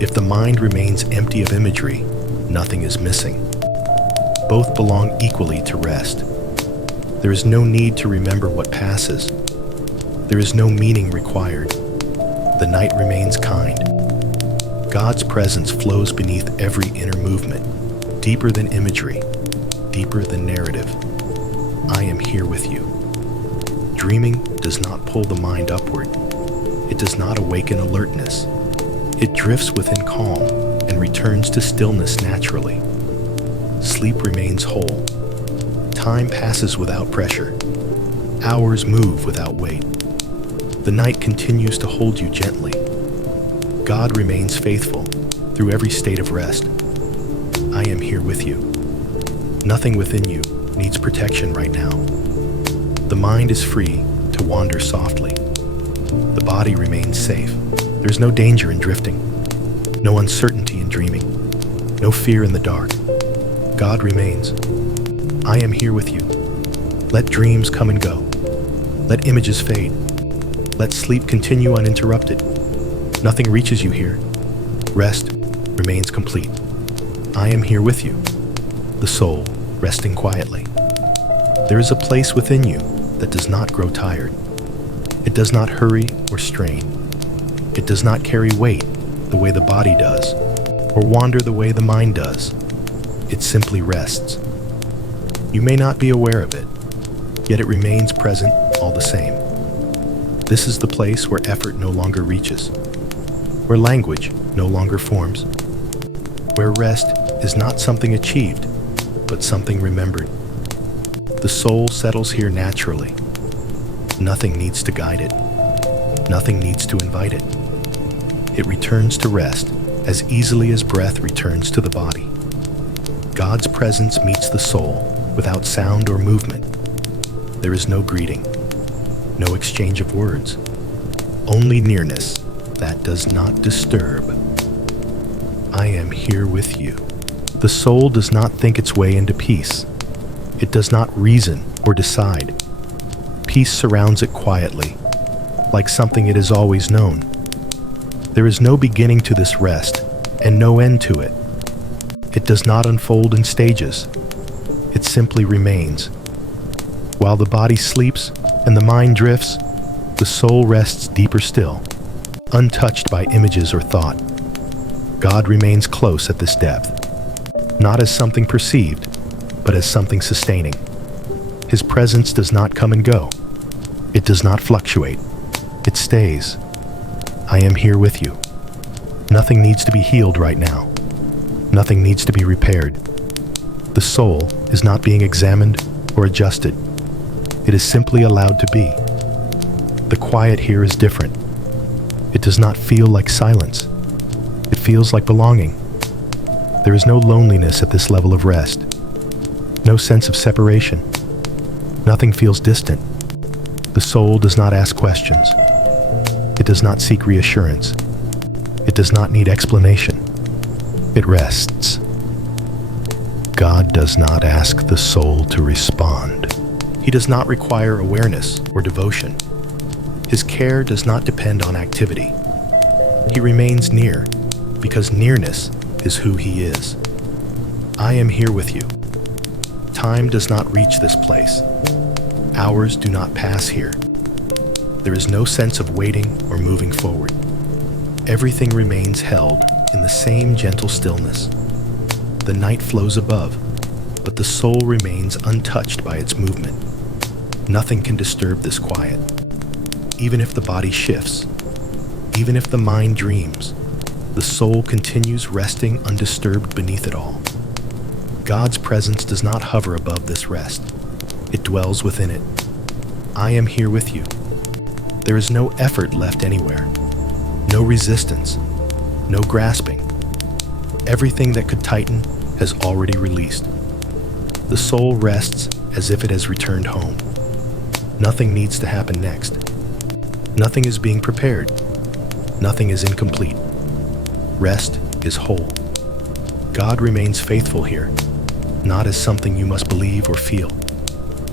If the mind remains empty of imagery, nothing is missing. Both belong equally to rest. There is no need to remember what passes. There is no meaning required. The night remains kind. God's presence flows beneath every inner movement, deeper than imagery, deeper than narrative. I am here with you. Dreaming does not pull the mind upward. It does not awaken alertness. It drifts within calm and returns to stillness naturally. Sleep remains whole. Time passes without pressure. Hours move without weight. The night continues to hold you gently. God remains faithful through every state of rest. I am here with you. Nothing within you needs protection right now. The mind is free to wander softly. The body remains safe. There's no danger in drifting, no uncertainty in dreaming, no fear in the dark. God remains. I am here with you. Let dreams come and go. Let images fade. Let sleep continue uninterrupted. Nothing reaches you here. Rest remains complete. I am here with you. The soul resting quietly. There is a place within you that does not grow tired. It does not hurry or strain. It does not carry weight the way the body does, or wander the way the mind does. It simply rests. You may not be aware of it, yet it remains present all the same. This is the place where effort no longer reaches, where language no longer forms, where rest is not something achieved, but something remembered. The soul settles here naturally. Nothing needs to guide it. Nothing needs to invite it. It returns to rest as easily as breath returns to the body. God's presence meets the soul without sound or movement. There is no greeting, no exchange of words, only nearness that does not disturb. I am here with you. The soul does not think its way into peace. It does not reason or decide. Peace surrounds it quietly, like something it has always known. There is no beginning to this rest, and no end to it. It does not unfold in stages. It simply remains. While the body sleeps and the mind drifts, the soul rests deeper still, untouched by images or thought. God remains close at this depth, not as something perceived, but as something sustaining. His presence does not come and go. It does not fluctuate. It stays. I am here with you. Nothing needs to be healed right now. Nothing needs to be repaired. The soul is not being examined or adjusted. It is simply allowed to be. The quiet here is different. It does not feel like silence. It feels like belonging. There is no loneliness at this level of rest. No sense of separation. Nothing feels distant. The soul does not ask questions. It does not seek reassurance. It does not need explanation. It rests. God does not ask the soul to respond. He does not require awareness or devotion. His care does not depend on activity. He remains near because nearness is who he is. I am here with you. Time does not reach this place. Hours do not pass here. There is no sense of waiting or moving forward. Everything remains held in the same gentle stillness. The night flows above, but the soul remains untouched by its movement. Nothing can disturb this quiet. Even if the body shifts, even if the mind dreams, the soul continues resting undisturbed beneath it all. God's presence does not hover above this rest. It dwells within it. I am here with you. There is no effort left anywhere, no resistance, no grasping. Everything that could tighten has already released. The soul rests as if it has returned home. Nothing needs to happen next. Nothing is being prepared. Nothing is incomplete. Rest is whole. God remains faithful here. not as something you must believe or feel,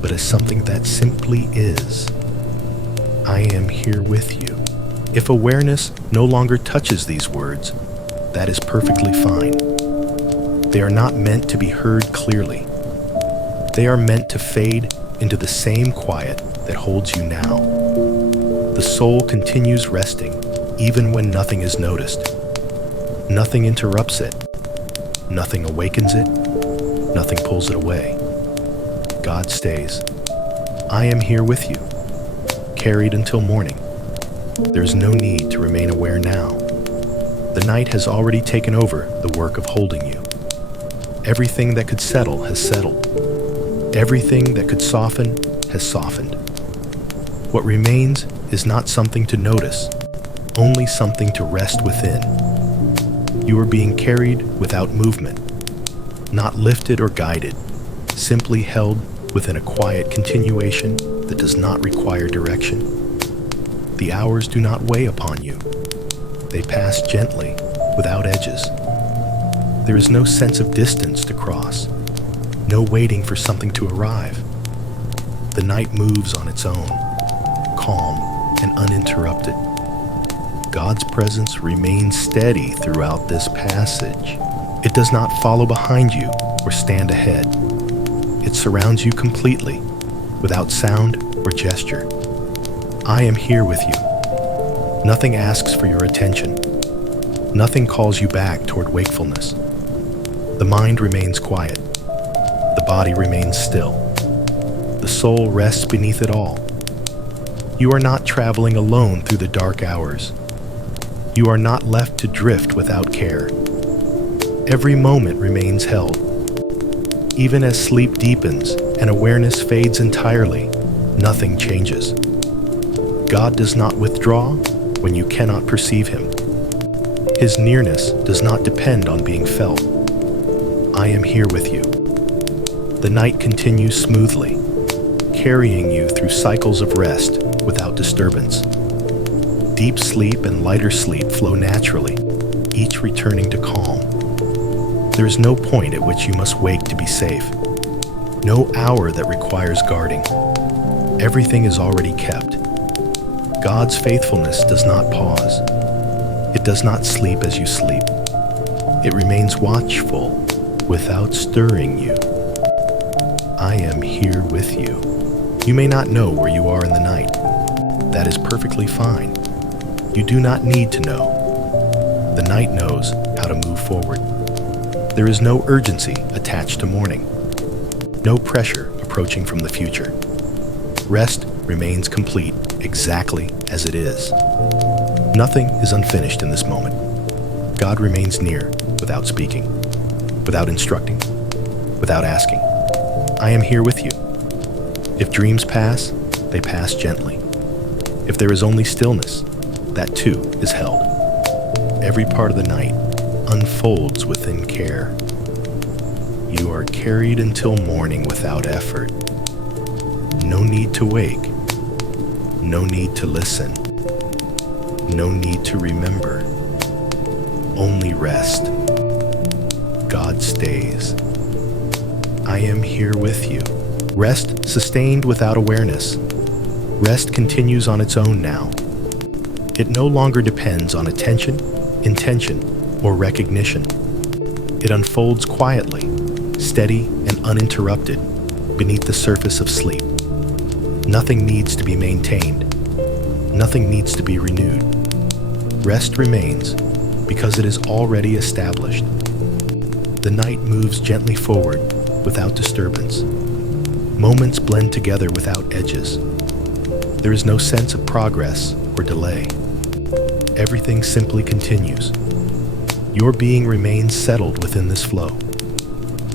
but as something that simply is. I am here with you. If awareness no longer touches these words, that is perfectly fine. They are not meant to be heard clearly. They are meant to fade into the same quiet that holds you now. The soul continues resting even when nothing is noticed. Nothing interrupts it. Nothing awakens it. Nothing pulls it away. God stays. I am here with you, carried until morning. There is no need to remain aware now. The night has already taken over the work of holding you. Everything that could settle has settled. Everything that could soften has softened. What remains is not something to notice, only something to rest within. You are being carried without movement, not lifted or guided, simply held within a quiet continuation that does not require direction. The hours do not weigh upon you. They pass gently, without edges. There is no sense of distance to cross, no waiting for something to arrive. The night moves on its own, calm and uninterrupted. God's presence remains steady throughout this passage. It does not follow behind you or stand ahead. It surrounds you completely, without sound or gesture. I am here with you. Nothing asks for your attention. Nothing calls you back toward wakefulness. The mind remains quiet. The body remains still. The soul rests beneath it all. You are not traveling alone through the dark hours. You are not left to drift without care. Every moment remains held. Even as sleep deepens and awareness fades entirely, nothing changes. God does not withdraw when you cannot perceive him. His nearness does not depend on being felt. I am here with you. The night continues smoothly, carrying you through cycles of rest without disturbance. Deep sleep and lighter sleep flow naturally, each returning to calm. There is no point at which you must wake to be safe. No hour that requires guarding. Everything is already kept. God's faithfulness does not pause. It does not sleep as you sleep. It remains watchful without stirring you. I am here with you. You may not know where you are in the night. That is perfectly fine. You do not need to know. The night knows how to move forward. There is no urgency attached to morning. No pressure approaching from the future. Rest remains complete exactly as it is. Nothing is unfinished in this moment. God remains near without speaking, without instructing, without asking. I am here with you. If dreams pass, they pass gently. If there is only stillness, that too is held. Every part of the night unfolds within care. You are carried until morning without effort. No need to wake. No need to listen. No need to remember. Only rest. God stays. I am here with you. Rest sustained without awareness. Rest continues on its own now. It no longer depends on attention, intention, or recognition. It unfolds quietly, steady and uninterrupted, beneath the surface of sleep. Nothing needs to be maintained. Nothing needs to be renewed. Rest remains because it is already established. The night moves gently forward without disturbance. Moments blend together without edges. There is no sense of progress or delay. Everything simply continues. Your being remains settled within this flow.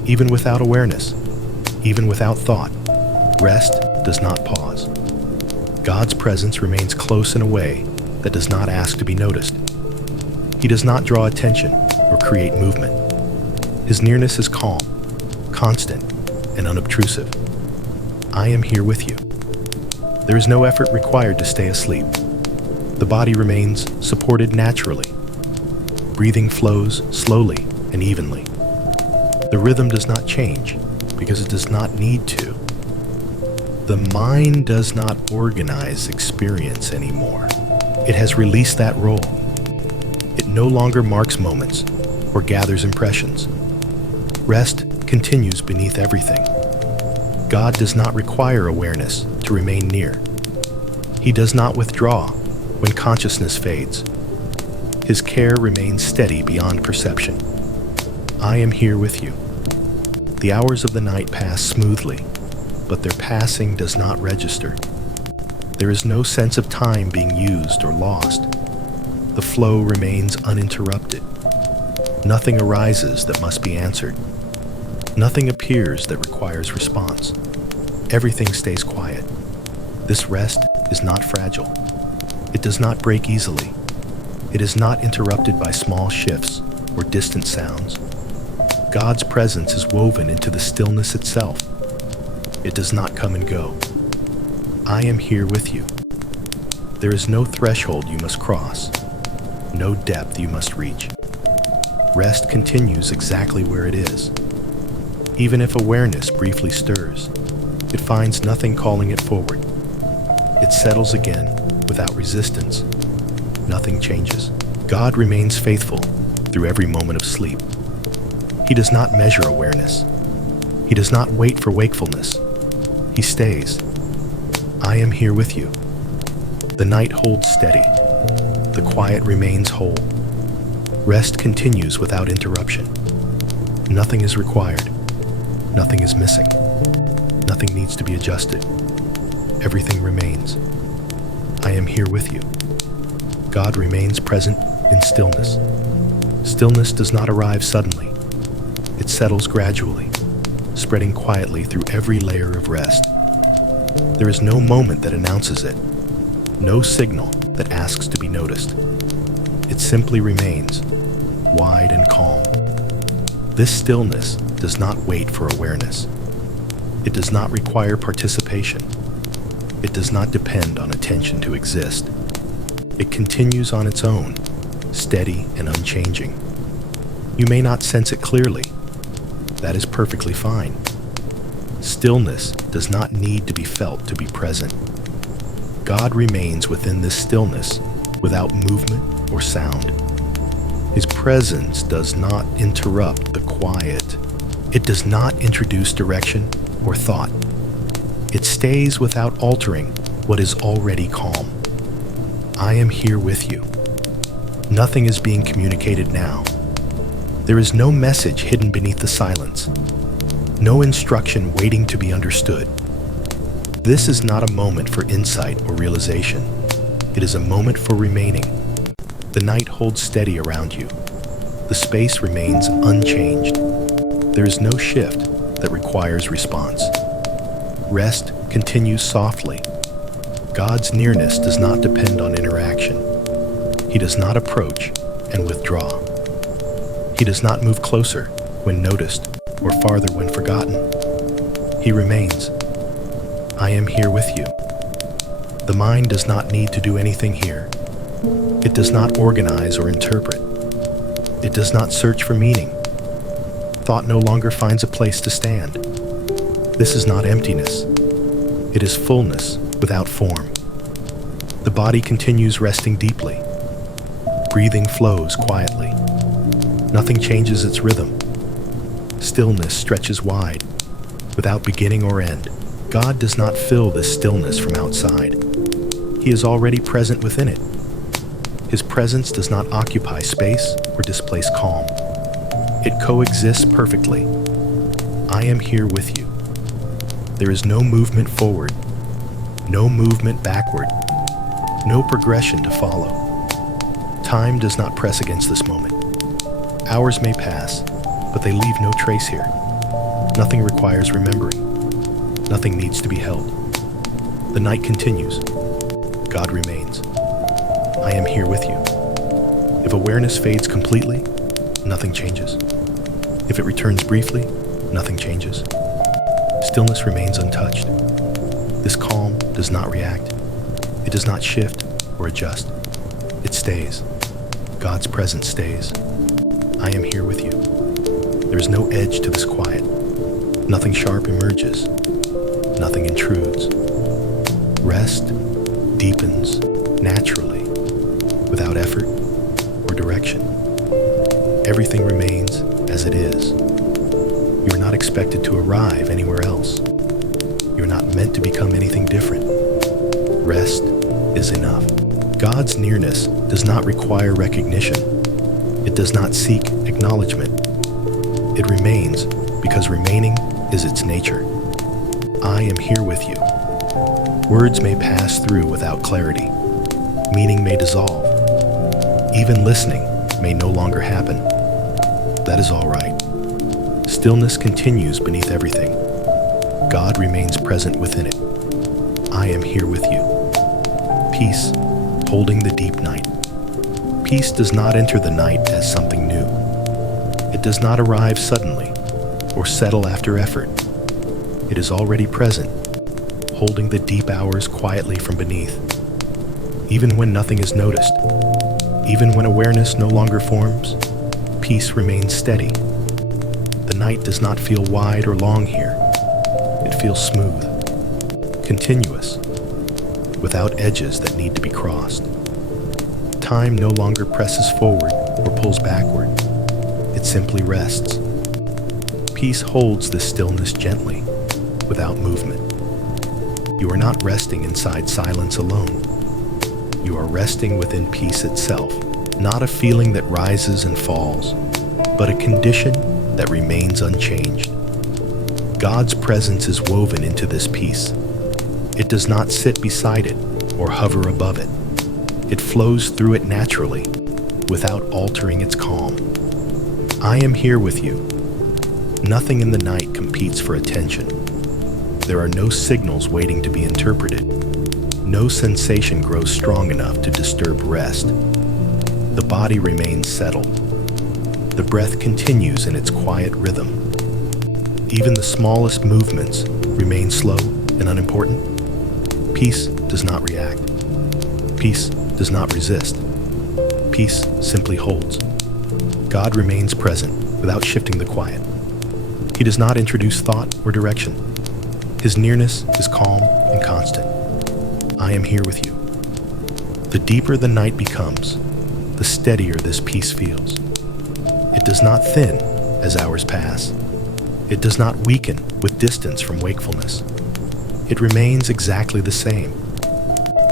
Even without awareness, even without thought, rest does not pause. God's presence remains close in a way that does not ask to be noticed. He does not draw attention or create movement. His nearness is calm, constant, and unobtrusive. I am here with you. There is no effort required to stay asleep. The body remains supported naturally. Breathing flows slowly and evenly. The rhythm does not change because it does not need to. The mind does not organize experience anymore. It has released that role. It no longer marks moments or gathers impressions. Rest continues beneath everything. God does not require awareness to remain near. He does not withdraw when consciousness fades. His care remains steady beyond perception. I am here with you. The hours of the night pass smoothly, but their passing does not register. There is no sense of time being used or lost. The flow remains uninterrupted. Nothing arises that must be answered. Nothing appears that requires response. Everything stays quiet. This rest is not fragile. It does not break easily. It is not interrupted by small shifts or distant sounds. God's presence is woven into the stillness itself. It does not come and go. I am here with you. There is no threshold you must cross, no depth you must reach. Rest continues exactly where it is. Even if awareness briefly stirs, it finds nothing calling it forward. It settles again without resistance. Nothing changes. God remains faithful through every moment of sleep. He does not measure awareness. He does not wait for wakefulness. He stays. I am here with you. The night holds steady. The quiet remains whole. Rest continues without interruption. Nothing is required. Nothing is missing. Nothing needs to be adjusted. Everything remains. I am here with you. God remains present in stillness. Stillness does not arrive suddenly. It settles gradually, spreading quietly through every layer of rest. There is no moment that announces it, no signal that asks to be noticed. It simply remains, wide and calm. This stillness does not wait for awareness. It does not require participation. It does not depend on attention to exist. It continues on its own, steady and unchanging. You may not sense it clearly. That is perfectly fine. Stillness does not need to be felt to be present. God remains within this stillness without movement or sound. His presence does not interrupt the quiet. It does not introduce direction or thought. It stays without altering what is already calm. I am here with you. Nothing is being communicated now. There is no message hidden beneath the silence, no instruction waiting to be understood. This is not a moment for insight or realization. It is a moment for remaining. The night holds steady around you. The space remains unchanged. There is no shift that requires response. Rest continues softly. God's nearness does not depend on interaction. He does not approach and withdraw. He does not move closer when noticed or farther when forgotten. He remains. I am here with you. The mind does not need to do anything here. It does not organize or interpret. It does not search for meaning. Thought no longer finds a place to stand. This is not emptiness. It is fullness without form. The body continues resting deeply. Breathing flows quietly. Nothing changes its rhythm. Stillness stretches wide, without beginning or end. God does not fill this stillness from outside. He is already present within it. His presence does not occupy space or displace calm. It coexists perfectly. I am here with you. There is no movement forward, no movement backward, no progression to follow. Time does not press against this moment. Hours may pass, but they leave no trace here. Nothing requires remembering. Nothing needs to be held. The night continues. God remains. I am here with you. If awareness fades completely, nothing changes. If it returns briefly, nothing changes. Stillness remains untouched. This calm does not react. It does not shift or adjust. It stays. God's presence stays. I am here with you. There is no edge to this quiet. Nothing sharp emerges. Nothing intrudes. Rest deepens naturally, without effort or direction. Everything remains as it is. You are not expected to arrive anywhere else. You are not meant to become anything different. Rest is enough. God's nearness does not require recognition. It does not seek acknowledgement. It remains because remaining is its nature. I am here with you. Words may pass through without clarity. Meaning may dissolve. Even listening may no longer happen. That is all right. Stillness continues beneath everything. God remains present within it. I am here with you. Peace, holding the deep night. Peace does not enter the night as something new. It does not arrive suddenly or settle after effort. It is already present, holding the deep hours quietly from beneath. Even when nothing is noticed, even when awareness no longer forms, peace remains steady. The night does not feel wide or long here. It feels smooth, continuous, without edges that need to be crossed. Time no longer presses forward or pulls backward. It simply rests. Peace holds this stillness gently, without movement. You are not resting inside silence alone. You are resting within peace itself, not a feeling that rises and falls, but a condition that remains unchanged. God's presence is woven into this peace. It does not sit beside it or hover above it. It flows through it naturally, without altering its calm. I am here with you. Nothing in the night competes for attention. There are no signals waiting to be interpreted. No sensation grows strong enough to disturb rest. The body remains settled. The breath continues in its quiet rhythm. Even the smallest movements remain slow and unimportant. Peace does not react. Peace does not resist. Peace simply holds. God remains present without shifting the quiet. He does not introduce thought or direction. His nearness is calm and constant. I am here with you. The deeper the night becomes, the steadier this peace feels. It does not thin as hours pass. It does not weaken with distance from wakefulness. It remains exactly the same.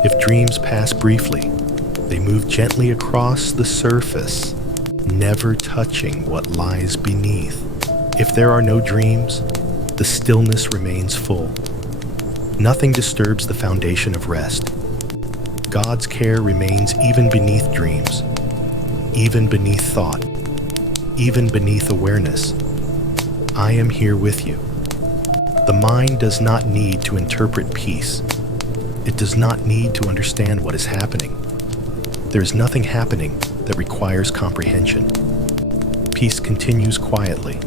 If dreams pass briefly, they move gently across the surface, never touching what lies beneath. If there are no dreams, the stillness remains full. Nothing disturbs the foundation of rest. God's care remains even beneath dreams, even beneath thought, even beneath awareness. I am here with you. The mind does not need to interpret peace. It does not need to understand what is happening. There is nothing happening that requires comprehension. Peace continues quietly.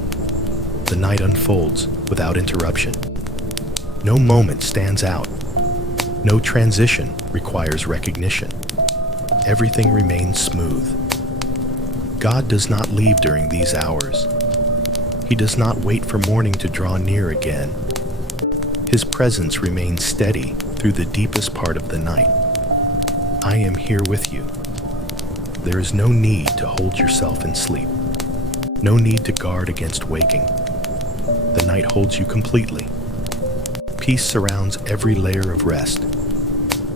The night unfolds without interruption. No moment stands out. No transition requires recognition. Everything remains smooth. God does not leave during these hours. He does not wait for morning to draw near again. His presence remains steady through the deepest part of the night. I am here with you. There is no need to hold yourself in sleep. No need to guard against waking. The night holds you completely. Peace surrounds every layer of rest.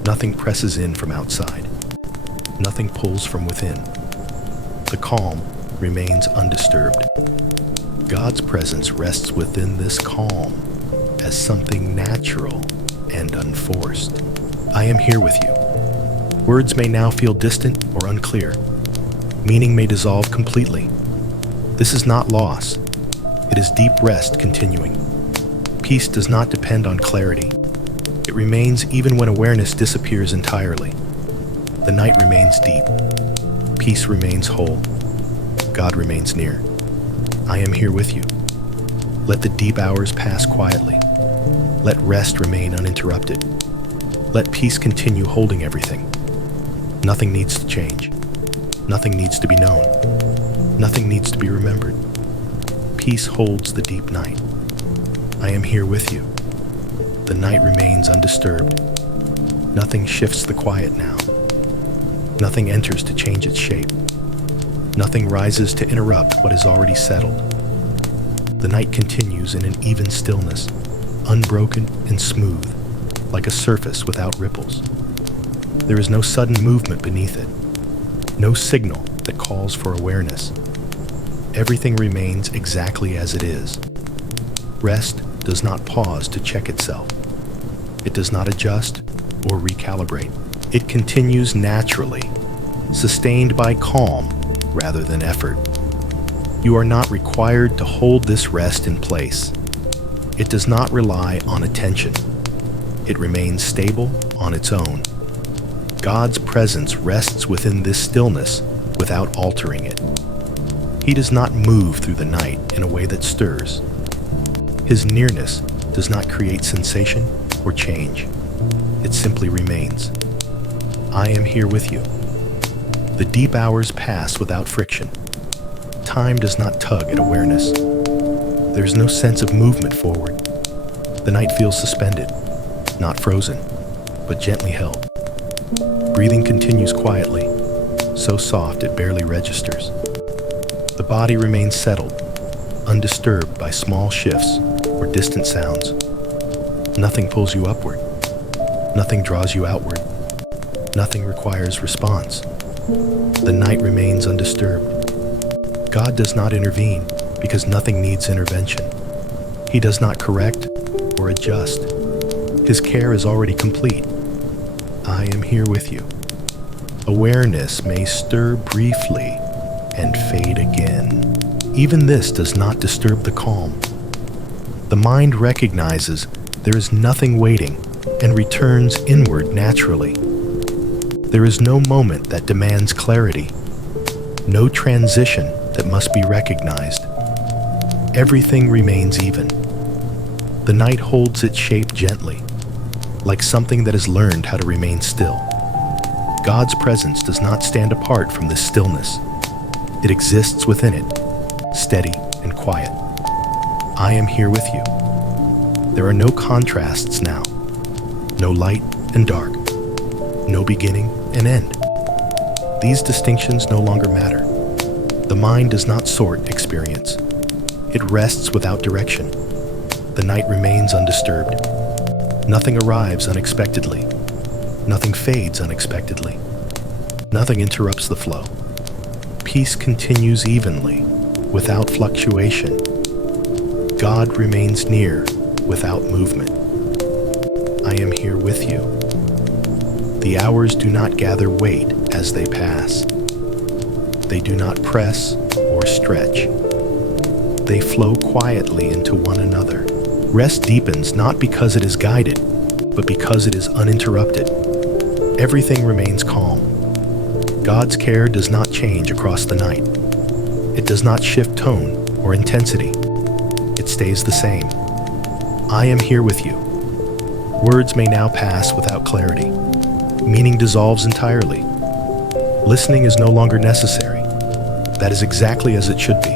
Nothing presses in from outside. Nothing pulls from within. The calm remains undisturbed. God's presence rests within this calm as something natural and unforced. I am here with you. Words may now feel distant or unclear. Meaning may dissolve completely. This is not loss. It is deep rest continuing. Peace does not depend on clarity. It remains even when awareness disappears entirely. The night remains deep. Peace remains whole. God remains near. I am here with you. Let the deep hours pass quietly. Let rest remain uninterrupted. Let peace continue holding everything. Nothing needs to change. Nothing needs to be known. Nothing needs to be remembered. Peace holds the deep night. I am here with you. The night remains undisturbed. Nothing shifts the quiet now. Nothing enters to change its shape. Nothing rises to interrupt what is already settled. The night continues in an even stillness, unbroken and smooth, like a surface without ripples. There is no sudden movement beneath it, no signal that calls for awareness. Everything remains exactly as it is. Rest does not pause to check itself. It does not adjust or recalibrate. It continues naturally, sustained by calm rather than effort. You are not required to hold this rest in place. It does not rely on attention. It remains stable on its own. God's presence rests within this stillness without altering it. He does not move through the night in a way that stirs. His nearness does not create sensation or change. It simply remains. I am here with you. The deep hours pass without friction. Time does not tug at awareness. There is no sense of movement forward. The night feels suspended, not frozen, but gently held. Breathing continues quietly, so soft it barely registers. The body remains settled, undisturbed by small shifts or distant sounds. Nothing pulls you upward. Nothing draws you outward. Nothing requires response. The night remains undisturbed. God does not intervene because nothing needs intervention. He does not correct or adjust. His care is already complete. I am here with you. Awareness may stir briefly and fade again. Even this does not disturb the calm. The mind recognizes there is nothing waiting and returns inward naturally. There is no moment that demands clarity, no transition that must be recognized. Everything remains even. The night holds its shape gently, like something that has learned how to remain still. God's presence does not stand apart from this stillness. It exists within it, steady and quiet. I am here with you. There are no contrasts now, no light and dark, no beginning and end. These distinctions no longer matter. The mind does not sort experience. It rests without direction. The night remains undisturbed. Nothing arrives unexpectedly. Nothing fades unexpectedly. Nothing interrupts the flow. Peace continues evenly, without fluctuation. God remains near, without movement. I am here with you. The hours do not gather weight as they pass. They do not press or stretch. They flow quietly into one another. Rest deepens not because it is guided, but because it is uninterrupted. Everything remains calm. God's care does not change across the night. It does not shift tone or intensity. It stays the same. I am here with you. Words may now pass without clarity. Meaning dissolves entirely. Listening is no longer necessary. That is exactly as it should be.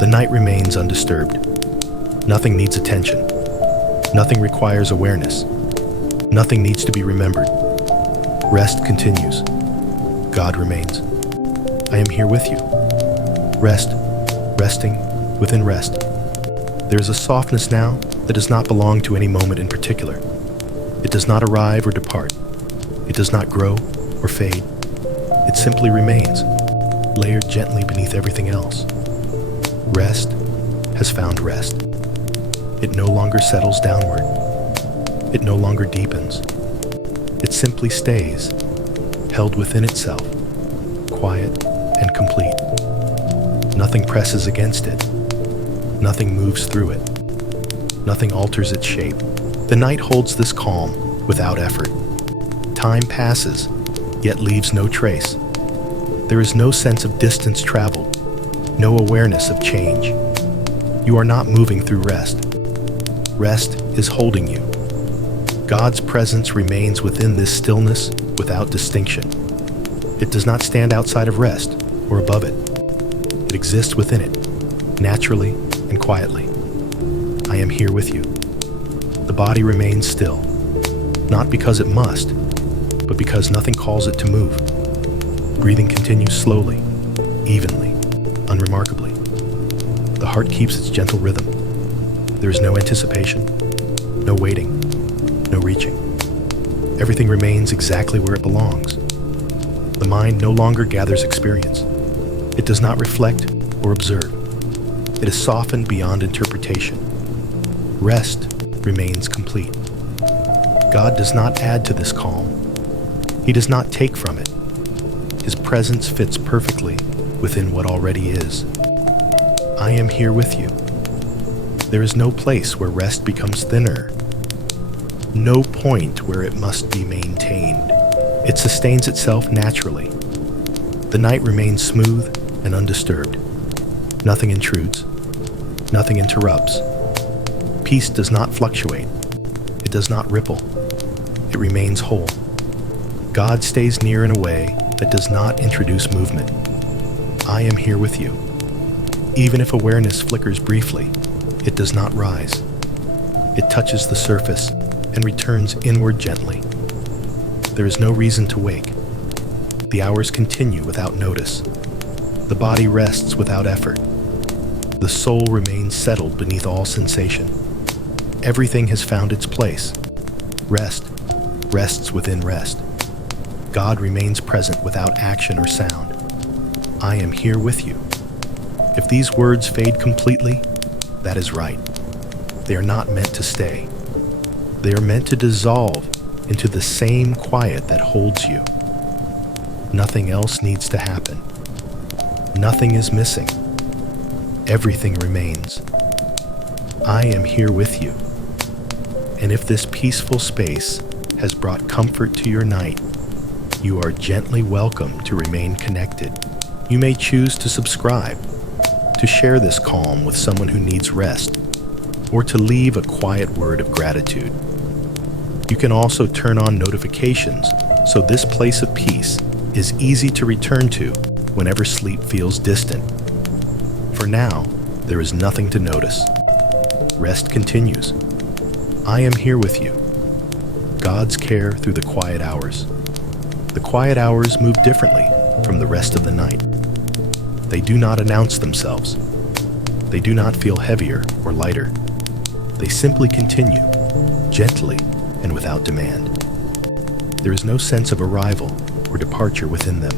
The night remains undisturbed. Nothing needs attention. Nothing requires awareness. Nothing needs to be remembered. Rest continues. God remains. I am here with you. Rest, resting within rest. There is a softness now that does not belong to any moment in particular. It does not arrive or depart. It does not grow or fade. It simply remains, layered gently beneath everything else. Rest has found rest. It no longer settles downward. It no longer deepens. It simply stays, held within itself, quiet and complete. Nothing presses against it. Nothing moves through it. Nothing alters its shape. The night holds this calm without effort. Time passes, yet leaves no trace. There is no sense of distance traveled, no awareness of change. You are not moving through rest. Rest is holding you. God's presence remains within this stillness without distinction. It does not stand outside of rest or above it. It exists within it, naturally and quietly. I am here with you. The body remains still, not because it must, but because nothing calls it to move. Breathing continues slowly, evenly, unremarkably. The heart keeps its gentle rhythm. There is no anticipation, no waiting, no reaching. Everything remains exactly where it belongs. The mind no longer gathers experience. It does not reflect or observe. It is softened beyond interpretation. Rest remains complete. God does not add to this calm. He does not take from it. His presence fits perfectly within what already is. I am here with you. There is no place where rest becomes thinner, no point where it must be maintained. It sustains itself naturally. The night remains smooth and undisturbed. Nothing intrudes. Nothing interrupts. Peace does not fluctuate. It does not ripple. It remains whole. God stays near in a way that does not introduce movement. I am here with you. Even if awareness flickers briefly, it does not rise. It touches the surface and returns inward gently. There is no reason to wake. The hours continue without notice. The body rests without effort. The soul remains settled beneath all sensation. Everything has found its place. Rest rests within rest. God remains present without action or sound. I am here with you. If these words fade completely, that is right. They are not meant to stay. They are meant to dissolve into the same quiet that holds you. Nothing else needs to happen. Nothing is missing. Everything remains. I am here with you. And if this peaceful space has brought comfort to your night, you are gently welcome to remain connected. You may choose to subscribe, to share this calm with someone who needs rest, or to leave a quiet word of gratitude. You can also turn on notifications so this place of peace is easy to return to whenever sleep feels distant. For now, there is nothing to notice. Rest continues. I am here with you. God's care through the quiet hours. The quiet hours move differently from the rest of the night. They do not announce themselves. They do not feel heavier or lighter. They simply continue, gently and without demand. There is no sense of arrival or departure within them.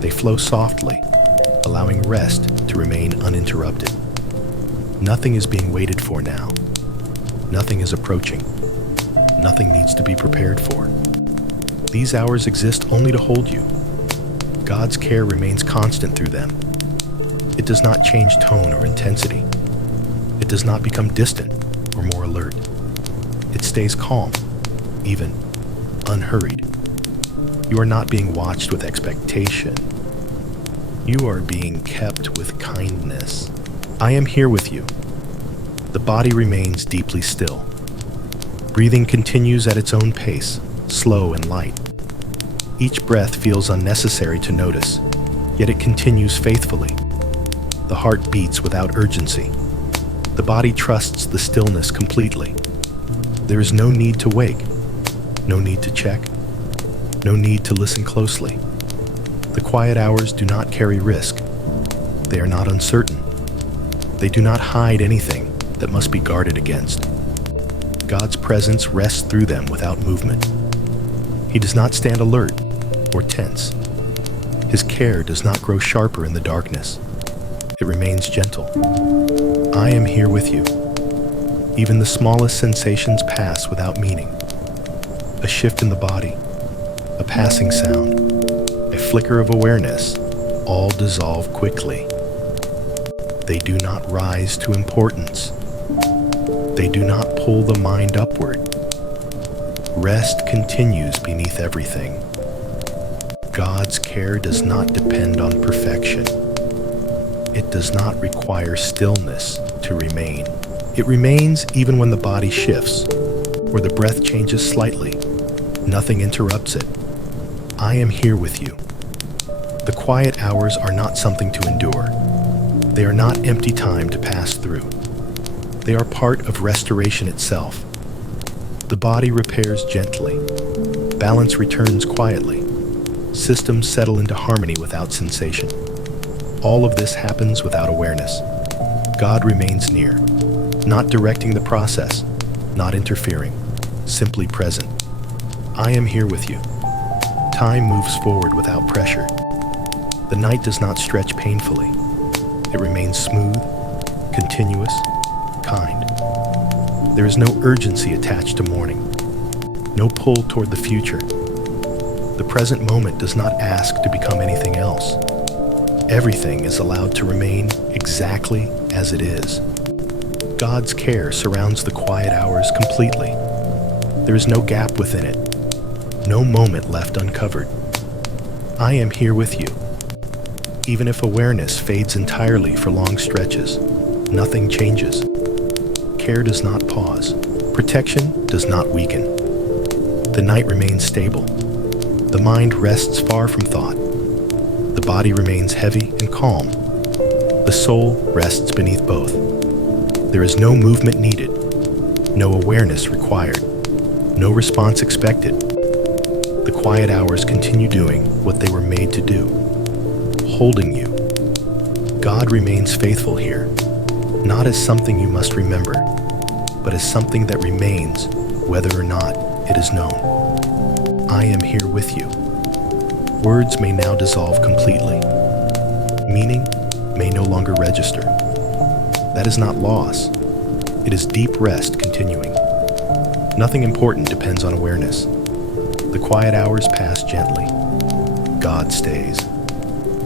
They flow softly, allowing rest to remain uninterrupted. Nothing is being waited for now. Nothing is approaching. Nothing needs to be prepared for. These hours exist only to hold you. God's care remains constant through them. It does not change tone or intensity. It does not become distant or more alert. It stays calm, even, unhurried. You are not being watched with expectation. You are being kept with kindness. I am here with you. The body remains deeply still. Breathing continues at its own pace, slow and light. Each breath feels unnecessary to notice, yet it continues faithfully. The heart beats without urgency. The body trusts the stillness completely. There is no need to wake, no need to check, no need to listen closely. The quiet hours do not carry risk. They are not uncertain. They do not hide anything that must be guarded against. God's presence rests through them without movement. He does not stand alert or tense. His care does not grow sharper in the darkness. It remains gentle. I am here with you. Even the smallest sensations pass without meaning. A shift in the body, a passing sound, a flicker of awareness, all dissolve quickly. They do not rise to importance. They do not pull the mind upward. Rest continues beneath everything. God's care does not depend on perfection. It does not require stillness to remain. It remains even when the body shifts or the breath changes slightly. Nothing interrupts it. I am here with you. The quiet hours are not something to endure. They are not empty time to pass through. They are part of restoration itself. The body repairs gently. Balance returns quietly. Systems settle into harmony without sensation. All of this happens without awareness. God remains near, not directing the process, not interfering, simply present. I am here with you. Time moves forward without pressure. The night does not stretch painfully. It remains smooth, continuous, kind. There is no urgency attached to morning, no pull toward the future. The present moment does not ask to become anything else. Everything is allowed to remain exactly as it is. God's care surrounds the quiet hours completely. There is no gap within it, no moment left uncovered. I am here with you. Even if awareness fades entirely for long stretches, nothing changes. Care does not pause. Protection does not weaken. The night remains stable. The mind rests far from thought. The body remains heavy and calm. The soul rests beneath both. There is no movement needed, no awareness required, no response expected. The quiet hours continue doing what they were made to do, holding you. God remains faithful here, not as something you must remember, but as something that remains whether or not it is known. I am here with you. Words may now dissolve completely. Meaning may no longer register. That is not loss. It is deep rest continuing. Nothing important depends on awareness. The quiet hours pass gently. God stays.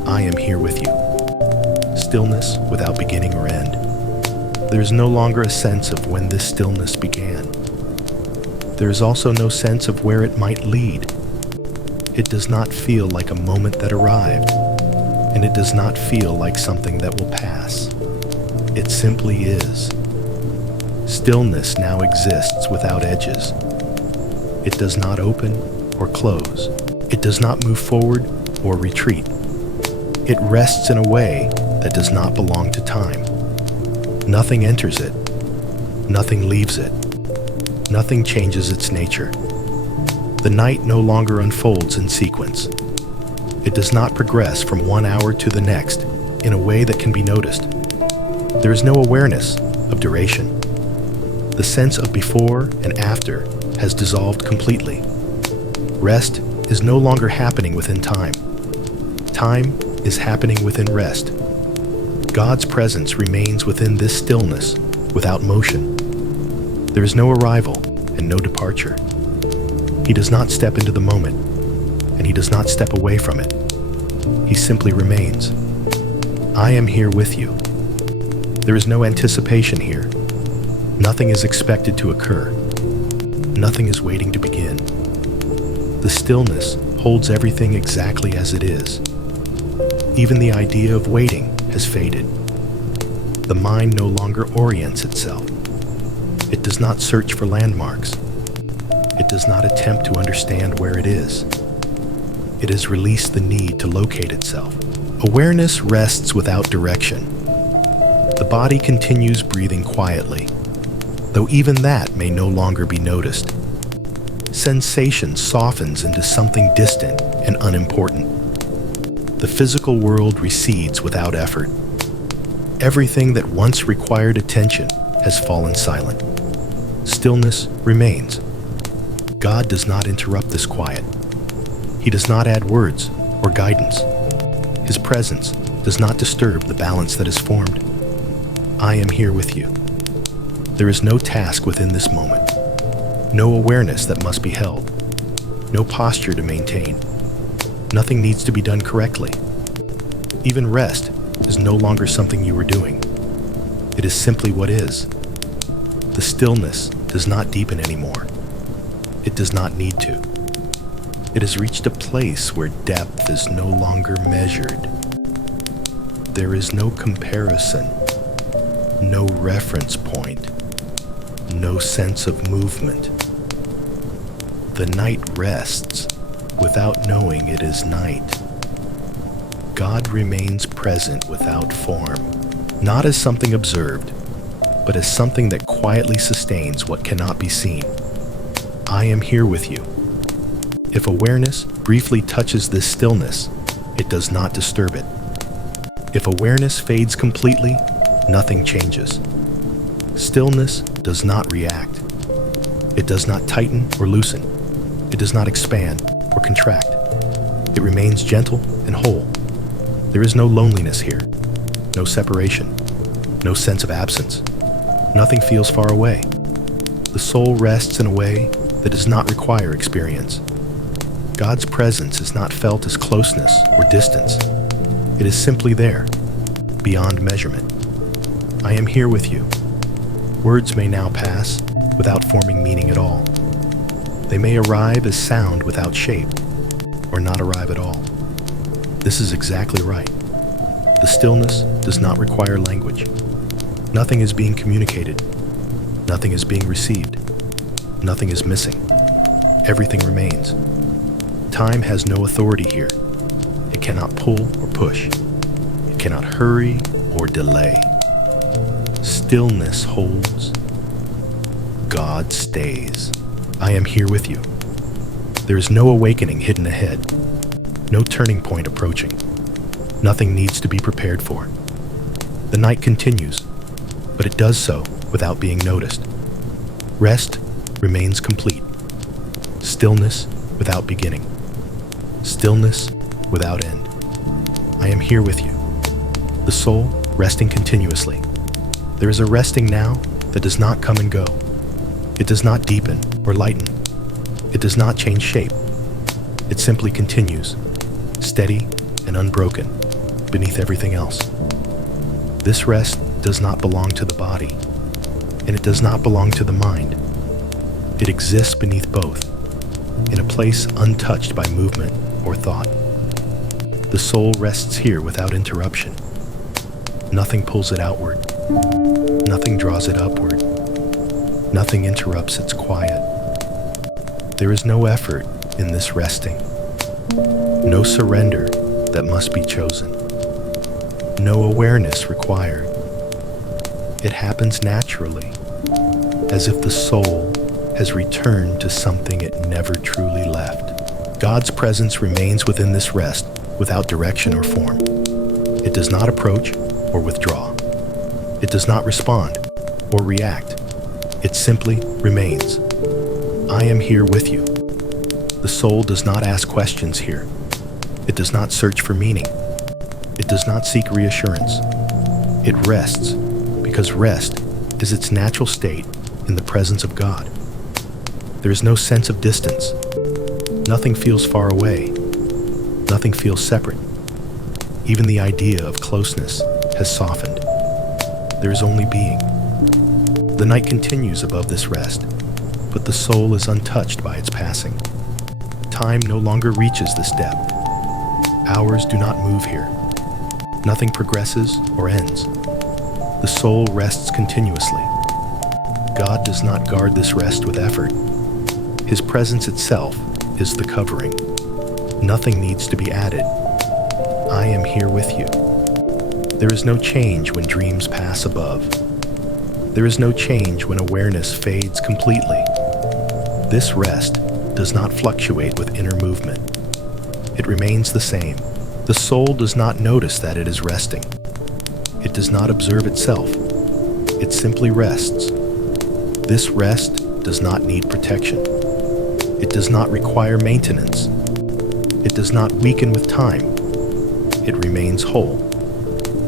I am here with you. Stillness without beginning or end. There is no longer a sense of when this stillness began. There is also no sense of where it might lead. It does not feel like a moment that arrived, and it does not feel like something that will pass. It simply is. Stillness now exists without edges. It does not open or close. It does not move forward or retreat. It rests in a way that does not belong to time. Nothing enters it. Nothing leaves it. Nothing changes its nature. The night no longer unfolds in sequence. It does not progress from one hour to the next in a way that can be noticed. There is no awareness of duration. The sense of before and after has dissolved completely. Rest is no longer happening within time. Time is happening within rest. God's presence remains within this stillness without motion. There is no arrival and no departure. He does not step into the moment, and he does not step away from it. He simply remains. I am here with you. There is no anticipation here. Nothing is expected to occur. Nothing is waiting to begin. The stillness holds everything exactly as it is. Even the idea of waiting has faded. The mind no longer orients itself. It does not search for landmarks. It does not attempt to understand where it is. It has released the need to locate itself. Awareness rests without direction. The body continues breathing quietly, though even that may no longer be noticed. Sensation softens into something distant and unimportant. The physical world recedes without effort. Everything that once required attention has fallen silent. Stillness remains. God does not interrupt this quiet. He does not add words or guidance. His presence does not disturb the balance that is formed. I am here with you. There is no task within this moment, no awareness that must be held, no posture to maintain. Nothing needs to be done correctly. Even rest is no longer something you are doing. It is simply what is. The stillness does not deepen anymore. It does not need to. It has reached a place where depth is no longer measured. There is no comparison, no reference point, no sense of movement. The night rests without knowing it is night. God remains present without form. not as something observed, but as something that quietly sustains what cannot be seen. I am here with you. If awareness briefly touches this stillness, it does not disturb it. If awareness fades completely, nothing changes. Stillness does not react. It does not tighten or loosen. It does not expand or contract. It remains gentle and whole. There is no loneliness here, no separation, no sense of absence. Nothing feels far away. The soul rests in a way that does not require experience. God's presence is not felt as closeness or distance. It is simply there, beyond measurement. I am here with you. Words may now pass without forming meaning at all. They may arrive as sound without shape, or not arrive at all. This is exactly right. The stillness does not require language. Nothing is being communicated. Nothing is being received. Nothing is missing. Everything remains. Time has no authority here. It cannot pull or push. It cannot hurry or delay. Stillness holds. God stays. I am here with you. There is no awakening hidden ahead. No turning point approaching. Nothing needs to be prepared for. The night continues, but it does so without being noticed. Rest remains complete. Stillness without beginning. Stillness without end. I am here with you. The soul resting continuously. There is a resting now that does not come and go. It does not deepen or lighten. It does not change shape. It simply continues, steady and unbroken, beneath everything else. This rest does not belong to the body, and it does not belong to the mind. It exists beneath both, in a place untouched by movement or thought. The soul rests here without interruption. Nothing pulls it outward. Nothing draws it upward. Nothing interrupts its quiet. There is no effort in this resting. No surrender that must be chosen. No awareness required. It happens naturally, as if the soul has returned to something it never truly left. God's presence remains within this rest without direction or form. It does not approach or withdraw. It does not respond or react. It simply remains. I am here with you. The soul does not ask questions here. It does not search for meaning. It does not seek reassurance. It rests because rest is its natural state in the presence of God. There is no sense of distance. Nothing feels far away. Nothing feels separate. Even the idea of closeness has softened. There is only being. The night continues above this rest, but the soul is untouched by its passing. Time no longer reaches this depth. Hours do not move here. Nothing progresses or ends. The soul rests continuously. God does not guard this rest with effort. His presence itself is the covering. Nothing needs to be added. I am here with you. There is no change when dreams pass above. There is no change when awareness fades completely. This rest does not fluctuate with inner movement. It remains the same. The soul does not notice that it is resting. It does not observe itself. It simply rests. This rest does not need protection. It does not require maintenance. It does not weaken with time. It remains whole.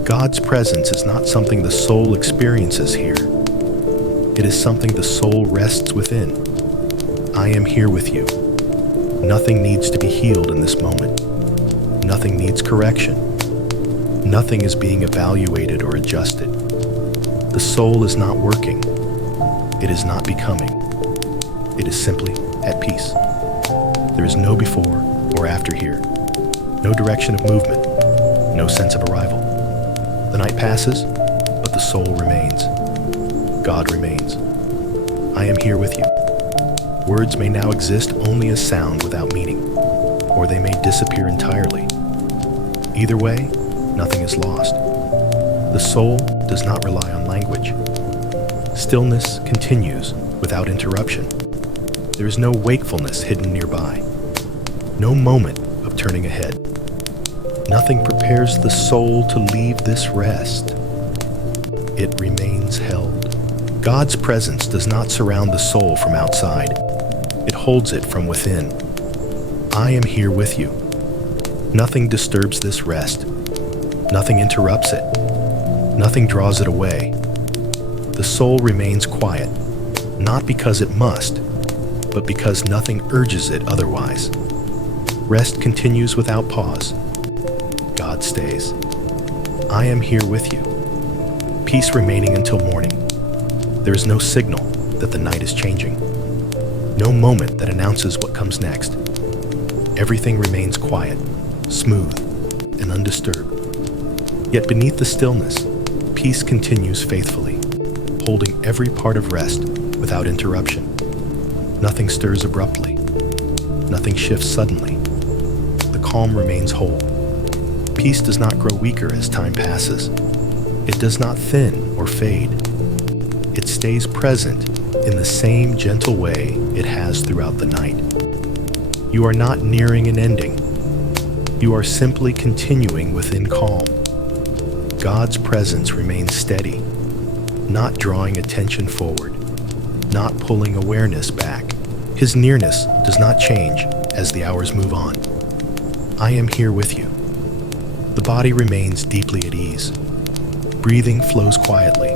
God's presence is not something the soul experiences here. It is something the soul rests within. I am here with you. Nothing needs to be healed in this moment. Nothing needs correction. Nothing is being evaluated or adjusted. The soul is not working. It is not becoming. It is simply at peace. There is no before or after here. No direction of movement. No sense of arrival. The night passes, but the soul remains. God remains. I am here with you. Words may now exist only as sound without meaning, or they may disappear entirely. Either way, nothing is lost. The soul does not rely on language. Stillness continues without interruption. There is no wakefulness hidden nearby, no moment of turning ahead. Nothing prepares the soul to leave this rest. It remains held. God's presence does not surround the soul from outside. It holds it from within. I am here with you. Nothing disturbs this rest. Nothing interrupts it. Nothing draws it away. The soul remains quiet, not because it must, but because nothing urges it otherwise. Rest continues without pause. God stays. I am here with you. Peace remaining until morning. There is no signal that the night is changing. No moment that announces what comes next. Everything remains quiet, smooth, and undisturbed. Yet beneath the stillness, peace continues faithfully, holding every part of rest without interruption. Nothing stirs abruptly. Nothing shifts suddenly. The calm remains whole. Peace does not grow weaker as time passes. It does not thin or fade. It stays present in the same gentle way it has throughout the night. You are not nearing an ending. You are simply continuing within calm. God's presence remains steady, not drawing attention forward, not pulling awareness back. His nearness does not change as the hours move on. I am here with you. The body remains deeply at ease. Breathing flows quietly.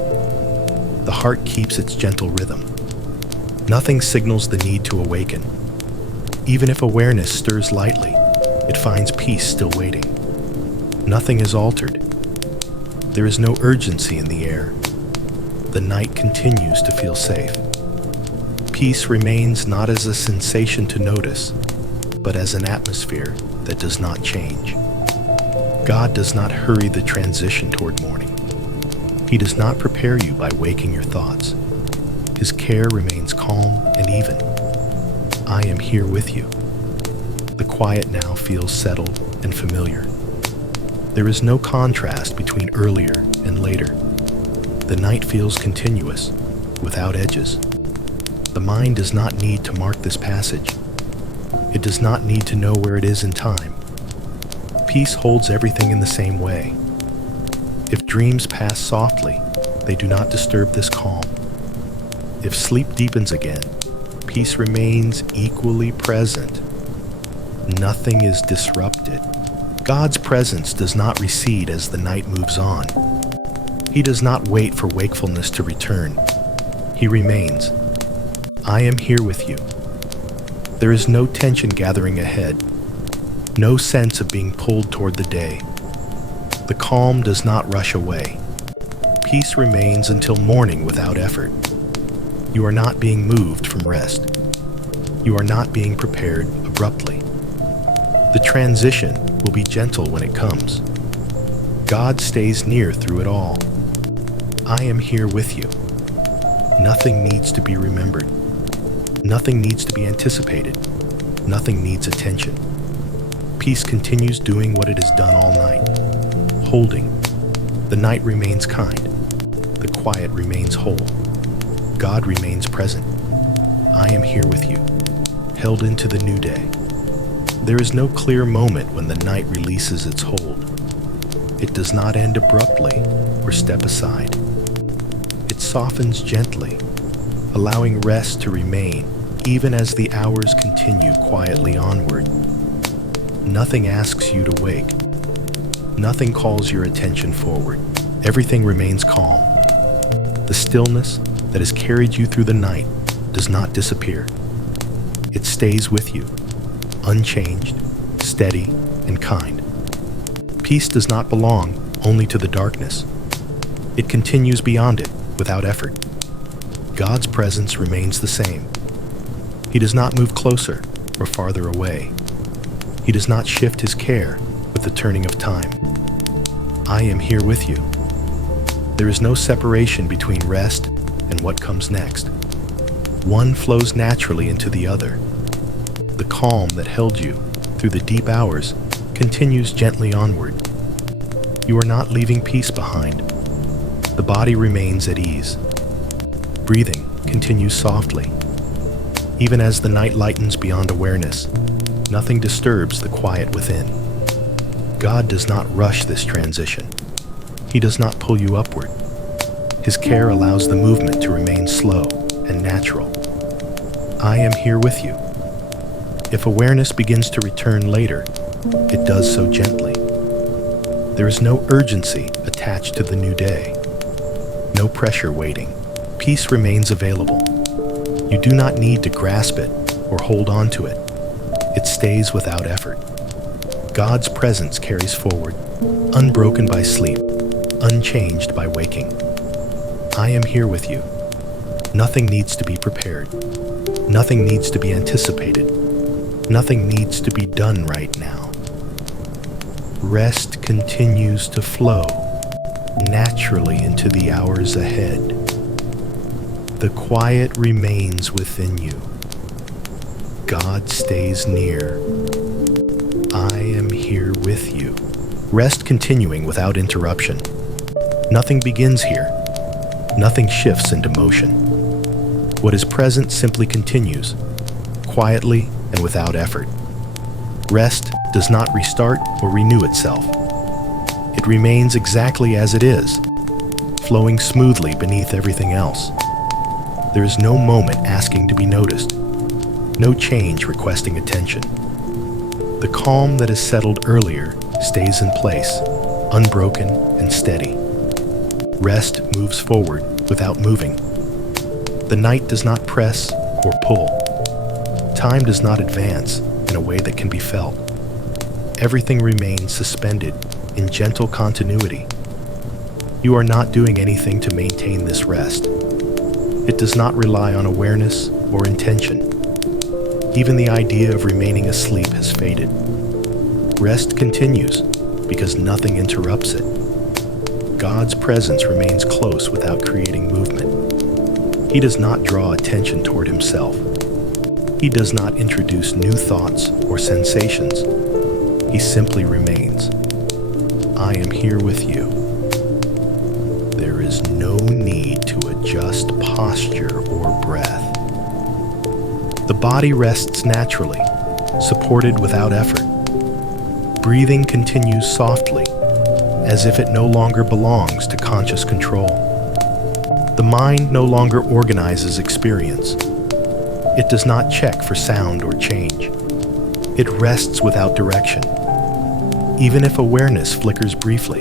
The heart keeps its gentle rhythm. Nothing signals the need to awaken. Even if awareness stirs lightly, it finds peace still waiting. Nothing is altered. There is no urgency in the air. The night continues to feel safe. Peace remains not as a sensation to notice, but as an atmosphere that does not change. God does not hurry the transition toward morning. He does not prepare you by waking your thoughts. His care remains calm and even. I am here with you. The quiet now feels settled and familiar. There is no contrast between earlier and later. The night feels continuous, without edges. The mind does not need to mark this passage. It does not need to know where it is in time. Peace holds everything in the same way. If dreams pass softly, they do not disturb this calm. If sleep deepens again, peace remains equally present. Nothing is disrupted. God's presence does not recede as the night moves on. He does not wait for wakefulness to return. He remains. I am here with you. There is no tension gathering ahead, no sense of being pulled toward the day. The calm does not rush away. Peace remains until morning without effort. You are not being moved from rest. You are not being prepared abruptly. The transition will be gentle when it comes. God stays near through it all. I am here with you. Nothing needs to be remembered. Nothing needs to be anticipated. Nothing needs attention. Peace continues doing what it has done all night. Holding. The night remains kind. The quiet remains whole. God remains present. I am here with you, held into the new day. There is no clear moment when the night releases its hold. It does not end abruptly or step aside. It softens gently, allowing rest to remain even as the hours continue quietly onward. Nothing asks you to wake. Nothing calls your attention forward. Everything remains calm. The stillness that has carried you through the night does not disappear. It stays with you, unchanged, steady, and kind. Peace does not belong only to the darkness. It continues beyond it without effort. God's presence remains the same. He does not move closer or farther away. He does not shift his care with the turning of time. I am here with you. There is no separation between rest and what comes next. One flows naturally into the other. The calm that held you through the deep hours continues gently onward. You are not leaving peace behind. The body remains at ease. Breathing continues softly. Even as the night lightens beyond awareness, nothing disturbs the quiet within. God does not rush this transition. He does not pull you upward. His care allows the movement to remain slow and natural. I am here with you. If awareness begins to return later, it does so gently. There is no urgency attached to the new day. No pressure waiting. Peace remains available. You do not need to grasp it or hold on to it. It stays without effort. God's presence carries forward, unbroken by sleep, unchanged by waking. I am here with you. Nothing needs to be prepared. Nothing needs to be anticipated. Nothing needs to be done right now. Rest continues to flow naturally into the hours ahead. The quiet remains within you. God stays near. I am here with you. Rest continuing without interruption. Nothing begins here. Nothing shifts into motion. What is present simply continues, quietly and without effort. Rest does not restart or renew itself. It remains exactly as it is, flowing smoothly beneath everything else. There is no moment asking to be noticed, no change requesting attention. The calm that has settled earlier stays in place, unbroken and steady. Rest moves forward without moving. The night does not press or pull. Time does not advance in a way that can be felt. Everything remains suspended in gentle continuity. You are not doing anything to maintain this rest. It does not rely on awareness or intention. Even the idea of remaining asleep has faded. Rest continues because nothing interrupts it. God's presence remains close without creating movement. He does not draw attention toward himself. He does not introduce new thoughts or sensations. He simply remains. I am here with you. There is no need to adjust posture or breath. The body rests naturally, supported without effort. Breathing continues softly, as if it no longer belongs to conscious control. The mind no longer organizes experience. It does not check for sound or change. It rests without direction. Even if awareness flickers briefly,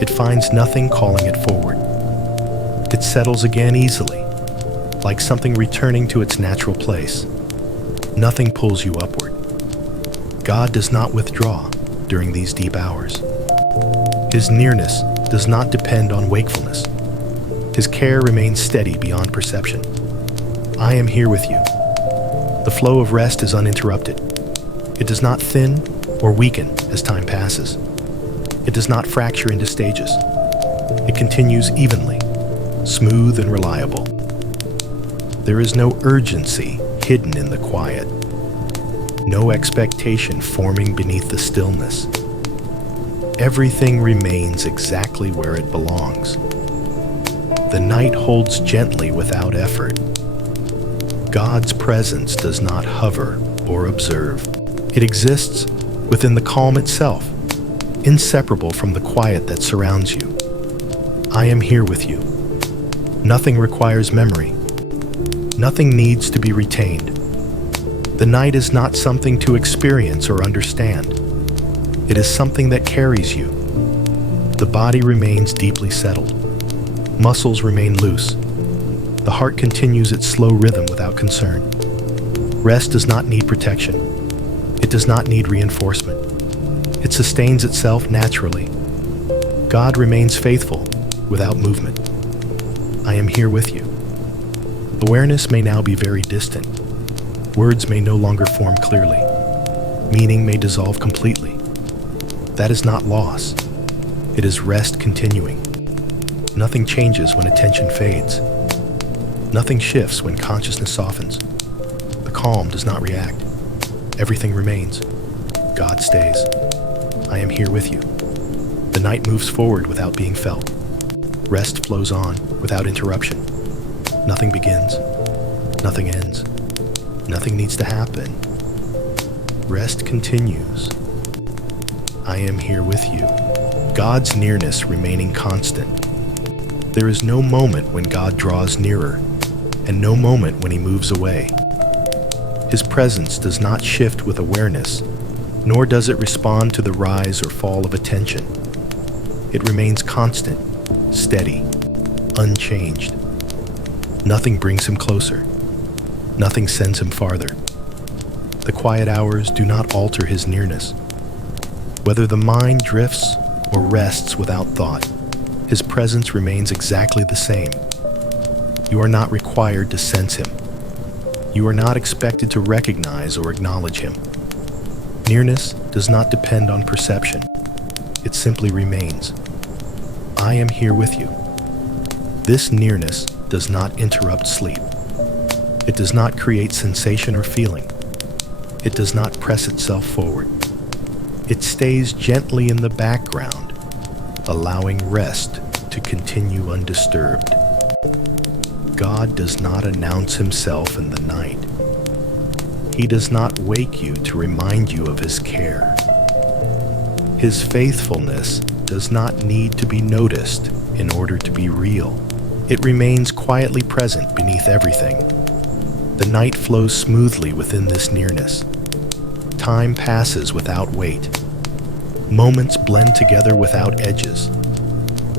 it finds nothing calling it forward. It settles again easily, like something returning to its natural place. Nothing pulls you upward. God does not withdraw during these deep hours. His nearness does not depend on wakefulness. His care remains steady beyond perception. I am here with you. The flow of rest is uninterrupted. It does not thin or weaken as time passes. It does not fracture into stages. It continues evenly, smooth and reliable. There is no urgency hidden in the quiet. No expectation forming beneath the stillness. Everything remains exactly where it belongs. The night holds gently without effort. God's presence does not hover or observe. It exists within the calm itself, inseparable from the quiet that surrounds you. I am here with you. Nothing requires memory. Nothing needs to be retained. The night is not something to experience or understand. It is something that carries you. The body remains deeply settled. Muscles remain loose. The heart continues its slow rhythm without concern. Rest does not need protection. It does not need reinforcement. It sustains itself naturally. God remains faithful without movement. I am here with you. Awareness may now be very distant. Words may no longer form clearly. Meaning may dissolve completely. That is not loss. It is rest continuing. Nothing changes when attention fades. Nothing shifts when consciousness softens. The calm does not react. Everything remains. God stays. I am here with you. The night moves forward without being felt. Rest flows on without interruption. Nothing begins. Nothing ends. Nothing needs to happen. Rest continues. I am here with you. God's nearness remaining constant. There is no moment when God draws nearer, and no moment when he moves away. His presence does not shift with awareness, nor does it respond to the rise or fall of attention. It remains constant, steady, unchanged. Nothing brings him closer. Nothing sends him farther. The quiet hours do not alter his nearness. Whether the mind drifts or rests without thought, his presence remains exactly the same. You are not required to sense him. You are not expected to recognize or acknowledge him. Nearness does not depend on perception. It simply remains. I am here with you. This nearness does not interrupt sleep. It does not create sensation or feeling. It does not press itself forward. It stays gently in the background, allowing rest to continue undisturbed. God does not announce himself in the night. He does not wake you to remind you of his care. His faithfulness does not need to be noticed in order to be real. It remains quietly present beneath everything. The night flows smoothly within this nearness. Time passes without weight. Moments blend together without edges.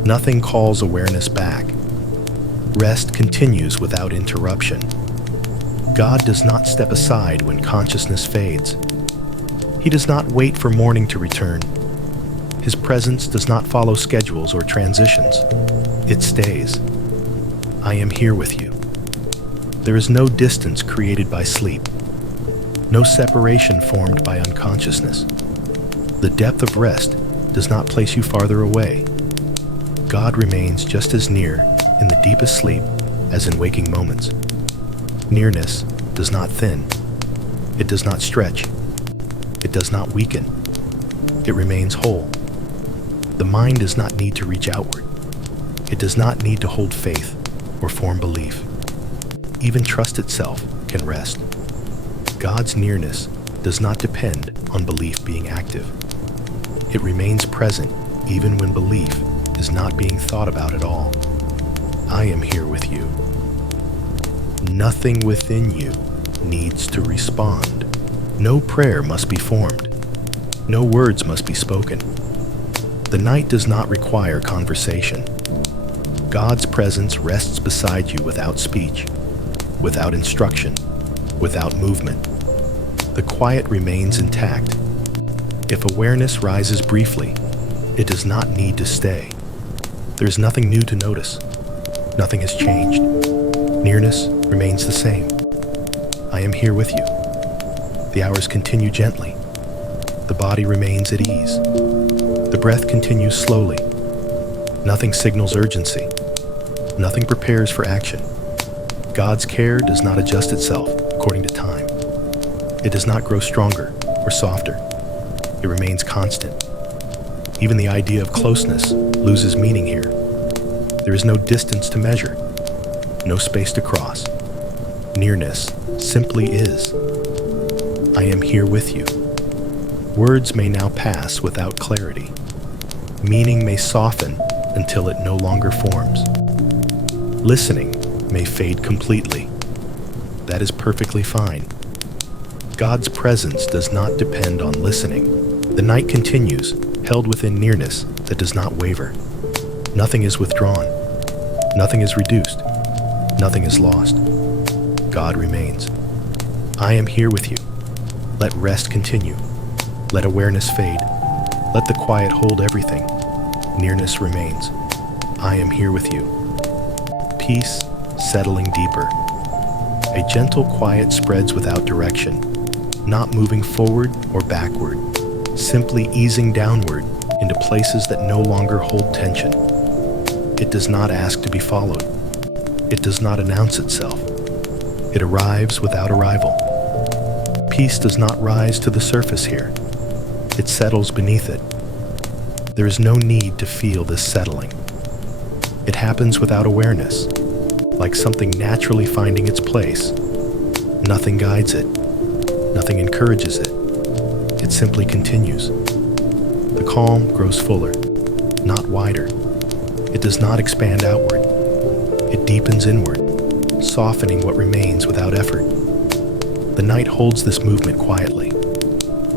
Nothing calls awareness back. Rest continues without interruption. God does not step aside when consciousness fades. He does not wait for morning to return. His presence does not follow schedules or transitions. It stays. I am here with you. There is no distance created by sleep, no separation formed by unconsciousness. The depth of rest does not place you farther away. God remains just as near in the deepest sleep as in waking moments. Nearness does not thin. It does not stretch. It does not weaken. It remains whole. The mind does not need to reach outward. It does not need to hold faith or form belief. Even trust itself can rest. God's nearness does not depend on belief being active. It remains present even when belief is not being thought about at all. I am here with you. Nothing within you needs to respond. No prayer must be formed. No words must be spoken. The night does not require conversation. God's presence rests beside you without speech, without instruction, without movement. The quiet remains intact. If awareness rises briefly, it does not need to stay. There is nothing new to notice. Nothing has changed. Nearness remains the same. I am here with you. The hours continue gently. The body remains at ease. The breath continues slowly. Nothing signals urgency. Nothing prepares for action. God's care does not adjust itself according to time. It does not grow stronger or softer. It remains constant. Even the idea of closeness loses meaning here. There is no distance to measure, no space to cross. Nearness simply is. I am here with you. Words may now pass without clarity. Meaning may soften until it no longer forms. Listening may fade completely. That is perfectly fine. God's presence does not depend on listening. The night continues, held within nearness that does not waver. Nothing is withdrawn. Nothing is reduced. Nothing is lost. God remains. I am here with you. Let rest continue. Let awareness fade. Let the quiet hold everything. Nearness remains. I am here with you. Peace settling deeper. A gentle quiet spreads without direction, not moving forward or backward, simply easing downward into places that no longer hold tension. It does not ask to be followed. It does not announce itself. It arrives without arrival. Peace does not rise to the surface here. It settles beneath it. There is no need to feel this settling. It happens without awareness, like something naturally finding its place. Nothing guides it. Nothing encourages it. It simply continues. The calm grows fuller, not wider. It does not expand outward. It deepens inward, softening what remains without effort. The night holds this movement quietly.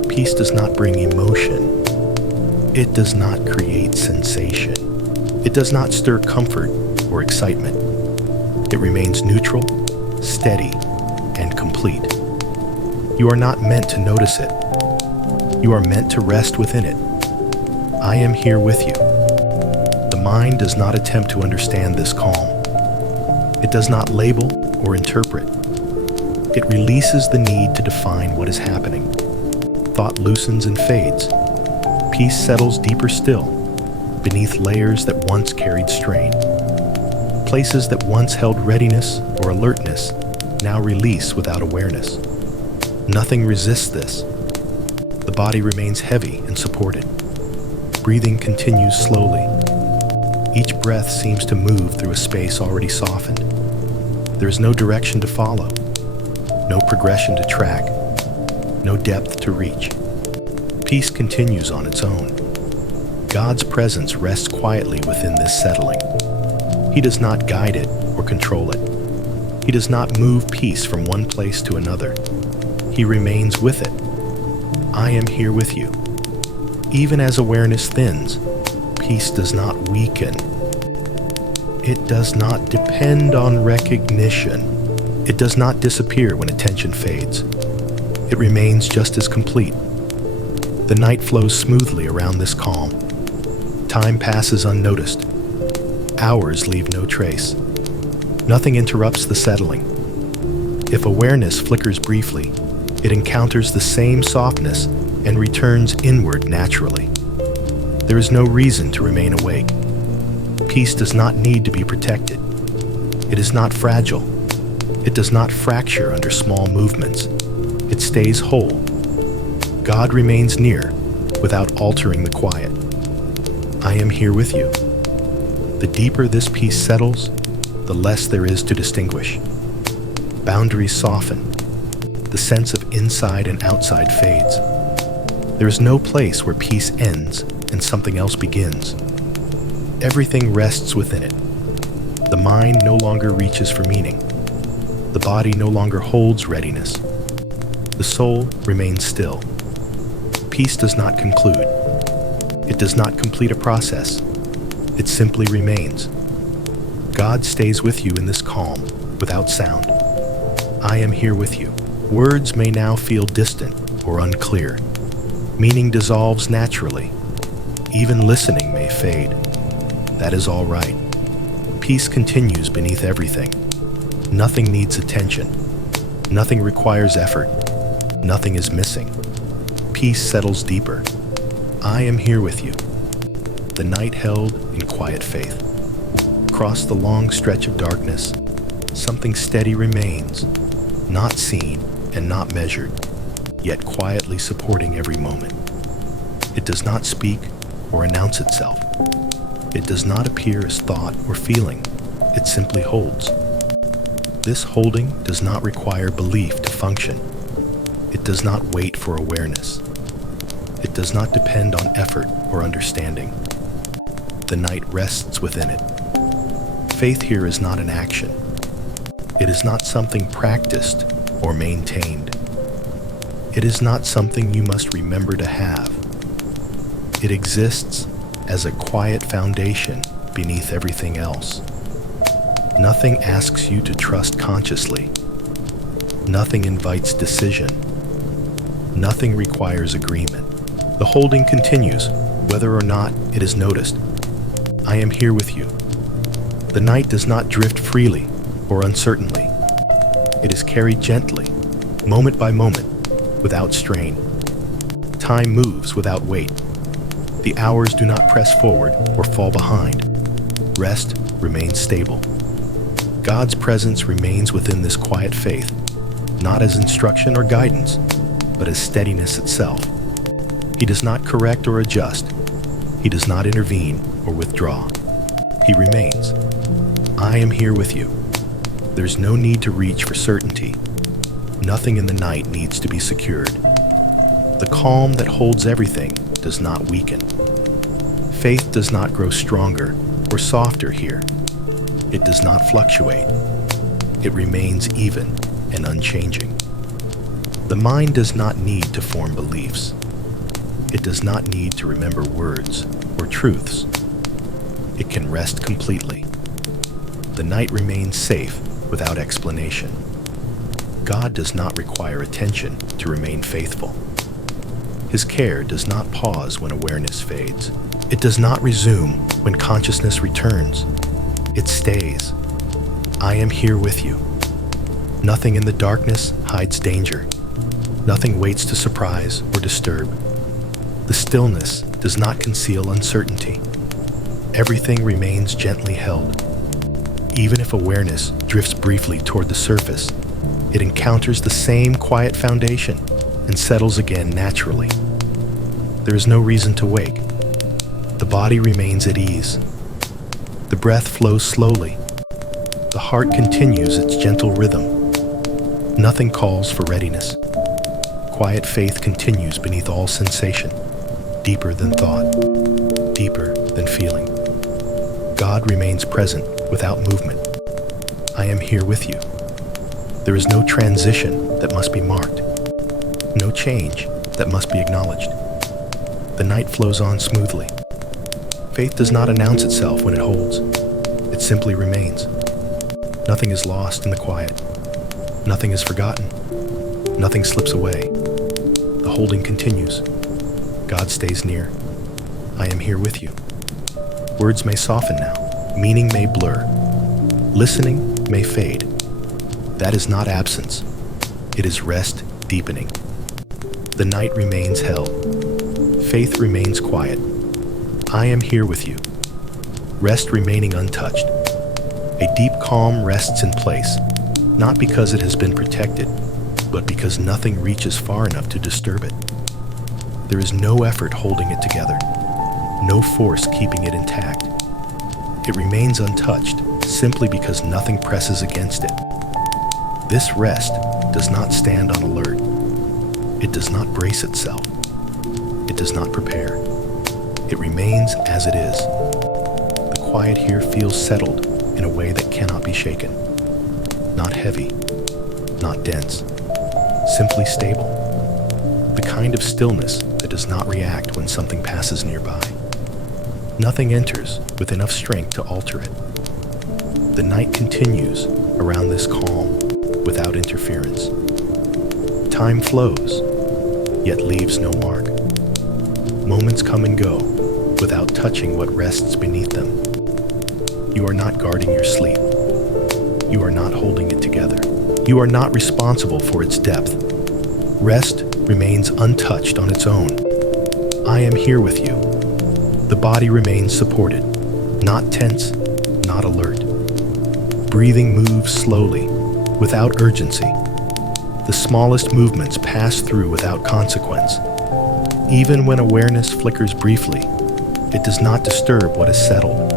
Peace does not bring emotion. It does not create sensation. It does not stir comfort or excitement. It remains neutral, steady, and complete. You are not meant to notice it. You are meant to rest within it. I am here with you. The mind does not attempt to understand this calm. It does not label or interpret. It releases the need to define what is happening. Thought loosens and fades. Peace settles deeper still, beneath layers that once carried strain. Places that once held readiness or alertness now release without awareness. Nothing resists this. The body remains heavy and supported. Breathing continues slowly. Each breath seems to move through a space already softened. There is no direction to follow, no progression to track, no depth to reach. Peace continues on its own. God's presence rests quietly within this settling. He does not guide it or control it. He does not move peace from one place to another. He remains with it. I am here with you. Even as awareness thins, peace does not weaken. It does not depend on recognition. It does not disappear when attention fades. It remains just as complete. The night flows smoothly around this calm. Time passes unnoticed. Hours leave no trace. Nothing interrupts the settling. If awareness flickers briefly, it encounters the same softness and returns inward naturally. There is no reason to remain awake. Peace does not need to be protected. It is not fragile. It does not fracture under small movements. It stays whole. God remains near without altering the quiet. I am here with you. The deeper this peace settles, the less there is to distinguish. Boundaries soften. The sense of inside and outside fades. There is no place where peace ends and something else begins. Everything rests within it. The mind no longer reaches for meaning. The body no longer holds readiness. The soul remains still. Peace does not conclude. It does not complete a process. It simply remains. God stays with you in this calm, without sound. I am here with you. Words may now feel distant or unclear. Meaning dissolves naturally. Even listening may fade. That is all right. Peace continues beneath everything. Nothing needs attention. Nothing requires effort. Nothing is missing. Peace settles deeper. I am here with you. The night held in quiet faith. Across the long stretch of darkness, something steady remains, not seen and not measured, yet quietly supporting every moment. It does not speak or announce itself. It does not appear as thought or feeling. It simply holds. This holding does not require belief to function. It does not wait for awareness. It does not depend on effort or understanding. The night rests within it. Faith here is not an action. It is not something practiced or maintained. It is not something you must remember to have. It exists as a quiet foundation beneath everything else. Nothing asks you to trust consciously. Nothing invites decision. Nothing requires agreement. The holding continues, whether or not it is noticed. I am here with you. The night does not drift freely or uncertainly. It is carried gently, moment by moment, without strain. Time moves without weight. The hours do not press forward or fall behind. Rest remains stable. God's presence remains within this quiet faith, not as instruction or guidance, but as steadiness itself. He does not correct or adjust. He does not intervene or withdraw. He remains. I am here with you. There's no need to reach for certainty. Nothing in the night needs to be secured. The calm that holds everything does not weaken. Faith does not grow stronger or softer here. It does not fluctuate. It remains even and unchanging. The mind does not need to form beliefs. It does not need to remember words or truths. It can rest completely. The night remains safe without explanation. God does not require attention to remain faithful. His care does not pause when awareness fades. It does not resume when consciousness returns. It stays. I am here with you. Nothing in the darkness hides danger. Nothing waits to surprise or disturb. The stillness does not conceal uncertainty. Everything remains gently held. Even if awareness drifts briefly toward the surface, it encounters the same quiet foundation and settles again naturally. There is no reason to wake. The body remains at ease. The breath flows slowly. The heart continues its gentle rhythm. Nothing calls for readiness. Quiet faith continues beneath all sensation, deeper than thought, deeper than feeling. God remains present without movement. I am here with you. There is no transition that must be marked, no change that must be acknowledged. The night flows on smoothly. Faith does not announce itself when it holds. It simply remains. Nothing is lost in the quiet. Nothing is forgotten. Nothing slips away. The holding continues. God stays near. I am here with you. Words may soften now. Meaning may blur. Listening may fade. That is not absence. It is rest deepening. The night remains held. Faith remains quiet. I am here with you. Rest remaining untouched. A deep calm rests in place, not because it has been protected, but because nothing reaches far enough to disturb it. There is no effort holding it together, no force keeping it intact. It remains untouched simply because nothing presses against it. This rest does not stand on alert. It does not brace itself. It does not prepare. It remains as it is. The quiet here feels settled in a way that cannot be shaken. Not heavy, not dense, simply stable. The kind of stillness that does not react when something passes nearby. Nothing enters with enough strength to alter it. The night continues around this calm without interference. Time flows, yet leaves no mark. Moments come and go without touching what rests beneath them. You are not guarding your sleep. You are not holding it together. You are not responsible for its depth. Rest remains untouched on its own. I am here with you. The body remains supported, not tense, not alert. Breathing moves slowly, without urgency. The smallest movements pass through without consequence. Even when awareness flickers briefly, it does not disturb what is settled.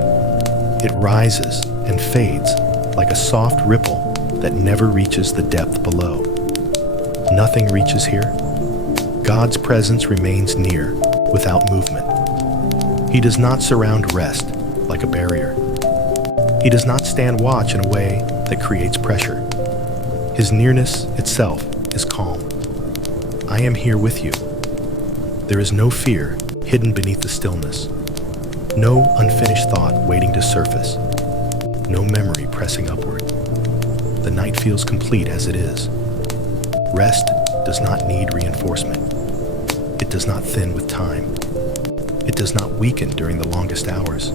It rises and fades like a soft ripple that never reaches the depth below. Nothing reaches here. God's presence remains near, without movement. He does not surround rest like a barrier. He does not stand watch in a way that creates pressure. His nearness itself is calm. I am here with you. There is no fear hidden beneath the stillness. No unfinished thought waiting to surface. No memory pressing upward. The night feels complete as it is. Rest does not need reinforcement. It does not thin with time. It does not weaken during the longest hours.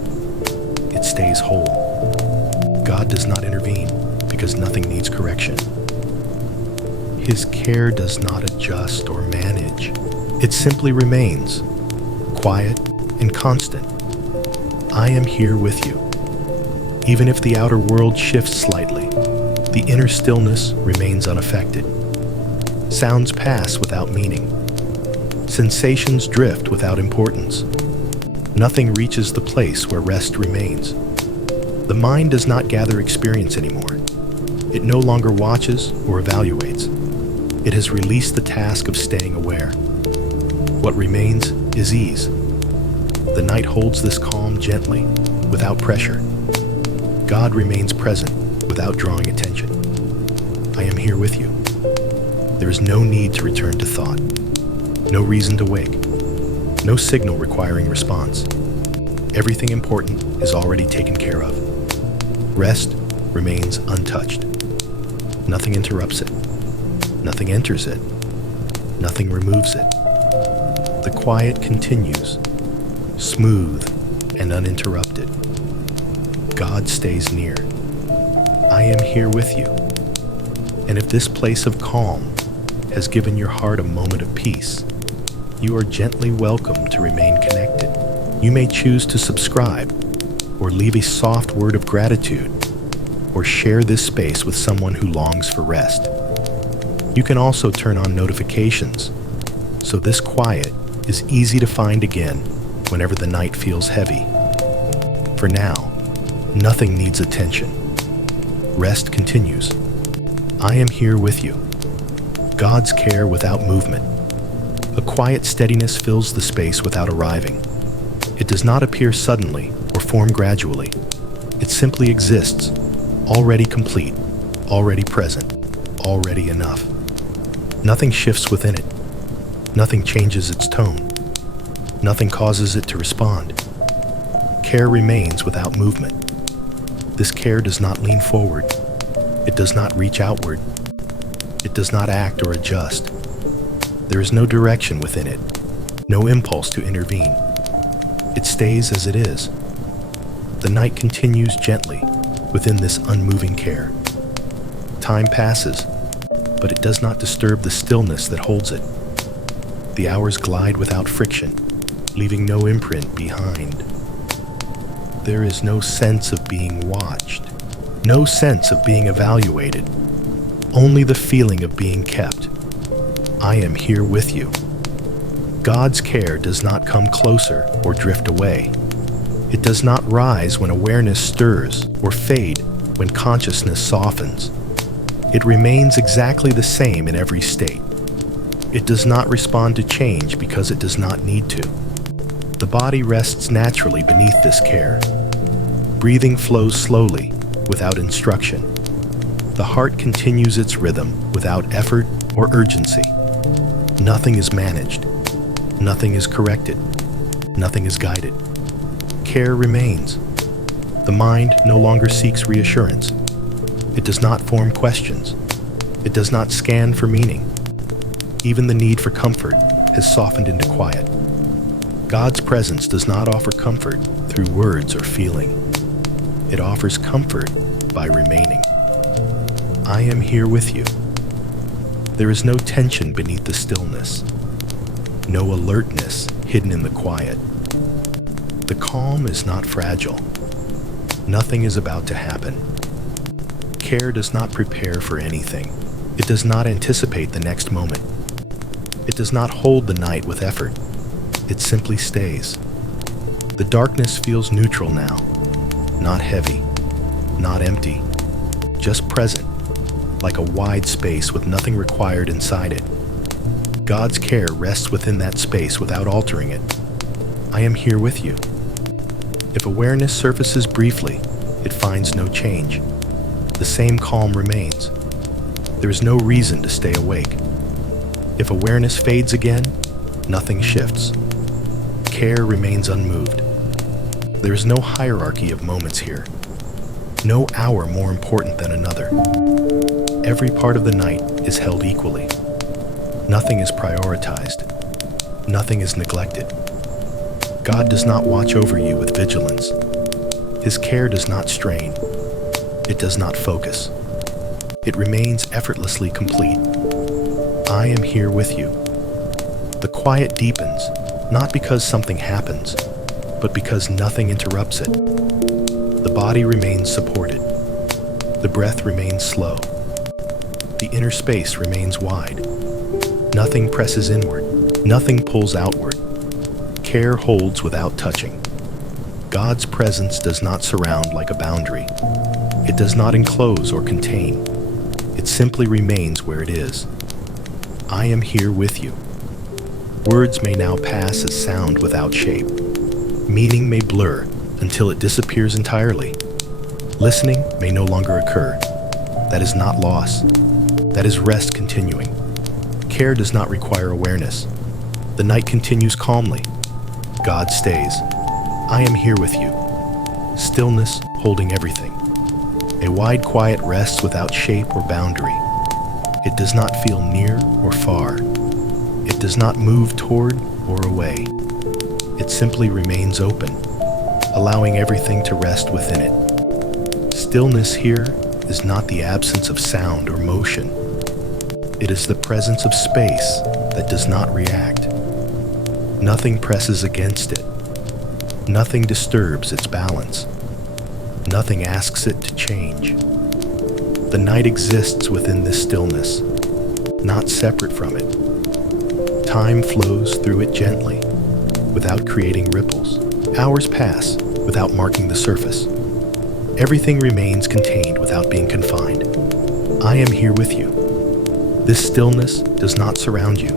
It stays whole. God does not intervene because nothing needs correction. His care does not adjust or manage. It simply remains, quiet and constant. I am here with you. Even if the outer world shifts slightly, the inner stillness remains unaffected. Sounds pass without meaning. Sensations drift without importance. Nothing reaches the place where rest remains. The mind does not gather experience anymore. It no longer watches or evaluates. It has released the task of staying aware. What remains is ease. The night holds this calm gently, without pressure. God remains present without drawing attention. I am here with you. There is no need to return to thought. No reason to wake. No signal requiring response. Everything important is already taken care of. Rest remains untouched. Nothing interrupts it. Nothing enters it. Nothing removes it. The quiet continues, smooth and uninterrupted. God stays near. I am here with you. And if this place of calm has given your heart a moment of peace, you are gently welcome to remain connected. You may choose to subscribe, or leave a soft word of gratitude, or share this space with someone who longs for rest. You can also turn on notifications, so this quiet is easy to find again whenever the night feels heavy. For now, nothing needs attention. Rest continues. I am here with you. God's care without movement. A quiet steadiness fills the space without arriving. It does not appear suddenly or form gradually. It simply exists, already complete, already present, already enough. Nothing shifts within it. Nothing changes its tone. Nothing causes it to respond. Care remains without movement. This care does not lean forward. It does not reach outward. It does not act or adjust. There is no direction within it, no impulse to intervene. It stays as it is. The night continues gently within this unmoving care. Time passes, but it does not disturb the stillness that holds it. The hours glide without friction, leaving no imprint behind. There is no sense of being watched, no sense of being evaluated, only the feeling of being kept. I am here with you. God's care does not come closer or drift away. It does not rise when awareness stirs or fade when consciousness softens. It remains exactly the same in every state. It does not respond to change because it does not need to. The body rests naturally beneath this care. Breathing flows slowly, without instruction. The heart continues its rhythm without effort or urgency. Nothing is managed. Nothing is corrected. Nothing is guided. Care remains. The mind no longer seeks reassurance. It does not form questions. It does not scan for meaning. Even the need for comfort has softened into quiet. God's presence does not offer comfort through words or feeling. It offers comfort by remaining. I am here with you. There is no tension beneath the stillness, no alertness hidden in the quiet. The calm is not fragile. Nothing is about to happen. Care does not prepare for anything. It does not anticipate the next moment. It does not hold the night with effort. It simply stays. The darkness feels neutral now, not heavy, not empty, just present, like a wide space with nothing required inside it. God's care rests within that space without altering it. I am here with you. If awareness surfaces briefly, it finds no change. The same calm remains. There is no reason to stay awake. If awareness fades again, nothing shifts. Care remains unmoved. There is no hierarchy of moments here. No hour more important than another. Every part of the night is held equally. Nothing is prioritized. Nothing is neglected. God does not watch over you with vigilance. His care does not strain. It does not focus. It remains effortlessly complete. I am here with you. The quiet deepens, not because something happens, but because nothing interrupts it. The body remains supported. The breath remains slow. The inner space remains wide. Nothing presses inward. Nothing pulls outward. Care holds without touching. God's presence does not surround like a boundary. It does not enclose or contain. It simply remains where it is. I am here with you. Words may now pass as sound without shape. Meaning may blur until it disappears entirely. Listening may no longer occur. That is not loss. That is rest continuing. Care does not require awareness. The night continues calmly. God stays. I am here with you. Stillness holding everything. A wide quiet rests without shape or boundary. It does not feel near or far. It does not move toward or away. It simply remains open, allowing everything to rest within it. Stillness here is not the absence of sound or motion. It is the presence of space that does not react. Nothing presses against it. Nothing disturbs its balance. Nothing asks it to change. The night exists within this stillness, not separate from it. Time flows through it gently, without creating ripples. Hours pass without marking the surface. Everything remains contained without being confined. I am here with you. This stillness does not surround you.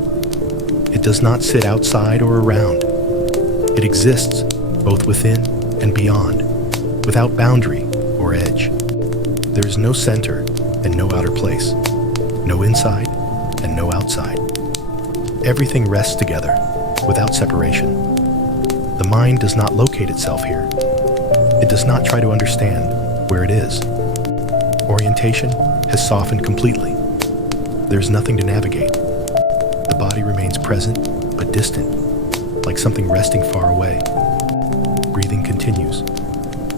It does not sit outside or around. It exists both within and beyond, without boundary or edge. There is no center and no outer place, no inside and no outside. Everything rests together, without separation. The mind does not locate itself here. It does not try to understand where it is. Orientation has softened completely. There's nothing to navigate. The body remains present, but distant, like something resting far away. Breathing continues,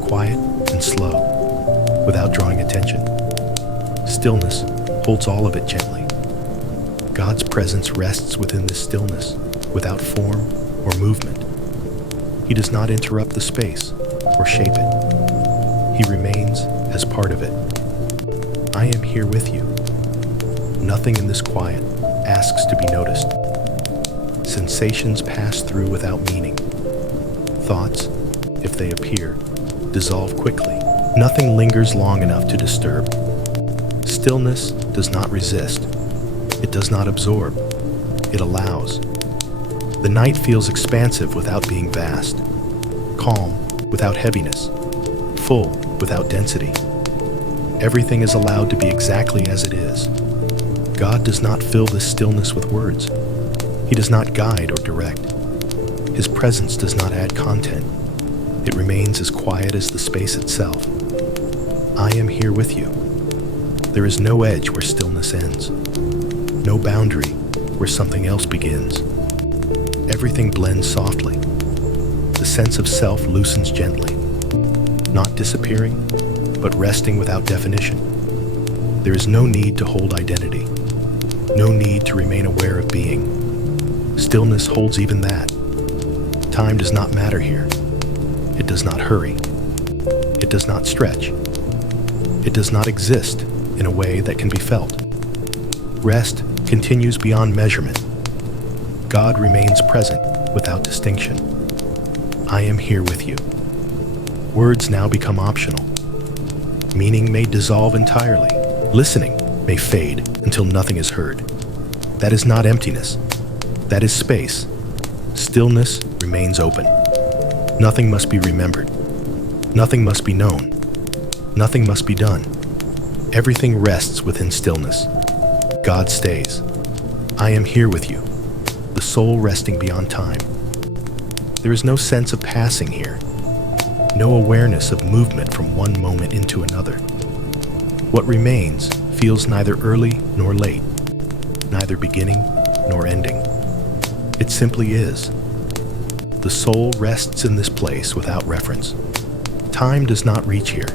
quiet and slow, without drawing attention. Stillness holds all of it gently. God's presence rests within this stillness, without form or movement. He does not interrupt the space or shape it. He remains as part of it. I am here with you. Nothing in this quiet asks to be noticed. Sensations pass through without meaning. Thoughts, if they appear, dissolve quickly. Nothing lingers long enough to disturb. Stillness does not resist. It does not absorb. It allows. The night feels expansive without being vast, calm without heaviness, full without density. Everything is allowed to be exactly as it is. God does not fill this stillness with words. He does not guide or direct. His presence does not add content. It remains as quiet as the space itself. I am here with you. There is no edge where stillness ends, no boundary where something else begins. Everything blends softly. The sense of self loosens gently, not disappearing, but resting without definition. There is no need to hold identity, no need to remain aware of being. Stillness holds even that. Time does not matter here. It does not hurry. It does not stretch. It does not exist in a way that can be felt. Rest continues beyond measurement. God remains present without distinction. I am here with you. Words now become optional. Meaning may dissolve entirely. Listening may fade until nothing is heard. That is not emptiness. That is space. Stillness remains open. Nothing must be remembered. Nothing must be known. Nothing must be done. Everything rests within stillness. God stays. I am here with you, the soul resting beyond time. There is no sense of passing here, no awareness of movement from one moment into another. What remains feels neither early nor late, neither beginning nor ending. It simply is. The soul rests in this place without reference. Time does not reach here.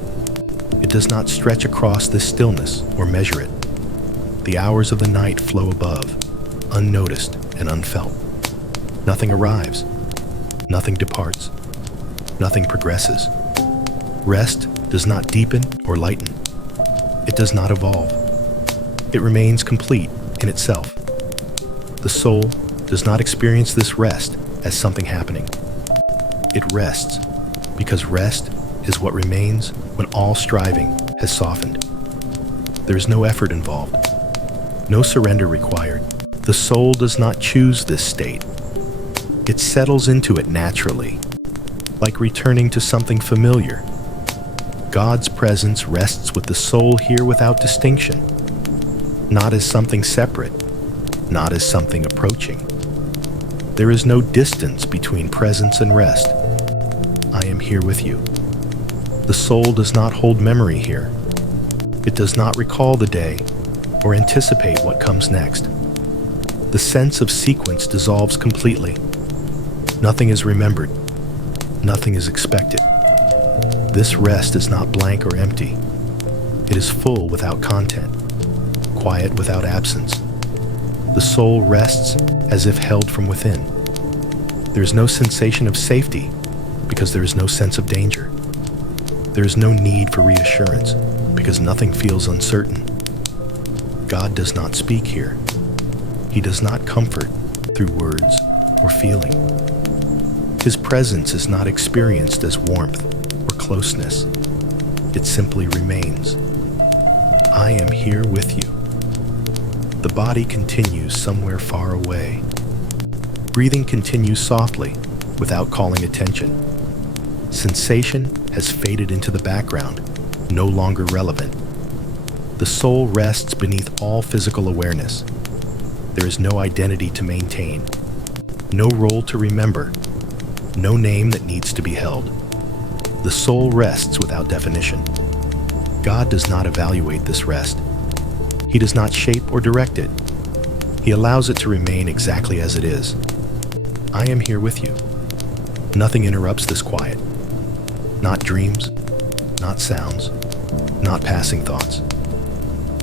It does not stretch across this stillness or measure it. The hours of the night flow above, unnoticed and unfelt. Nothing arrives. Nothing departs. Nothing progresses. Rest does not deepen or lighten. It does not evolve. It remains complete in itself. The soul does not experience this rest as something happening. It rests, because rest is what remains when all striving has softened. There is no effort involved, no surrender required. The soul does not choose this state. It settles into it naturally, like returning to something familiar. God's presence rests with the soul here without distinction, not as something separate, not as something approaching. There is no distance between presence and rest. I am here with you. The soul does not hold memory here. It does not recall the day or anticipate what comes next. The sense of sequence dissolves completely. Nothing is remembered. Nothing is expected. This rest is not blank or empty. It is full without content, quiet without absence. The soul rests as if held from within. There is no sensation of safety because there is no sense of danger. There is no need for reassurance because nothing feels uncertain. God does not speak here. He does not comfort through words or feeling. His presence is not experienced as warmth or closeness. It simply remains. I am here with you. The body continues somewhere far away. Breathing continues softly, without calling attention. Sensation has faded into the background, no longer relevant. The soul rests beneath all physical awareness. There is no identity to maintain, no role to remember, no name that needs to be held. The soul rests without definition. God does not evaluate this rest. He does not shape or direct it. He allows it to remain exactly as it is. I am here with you. Nothing interrupts this quiet. Not dreams, not sounds, not passing thoughts.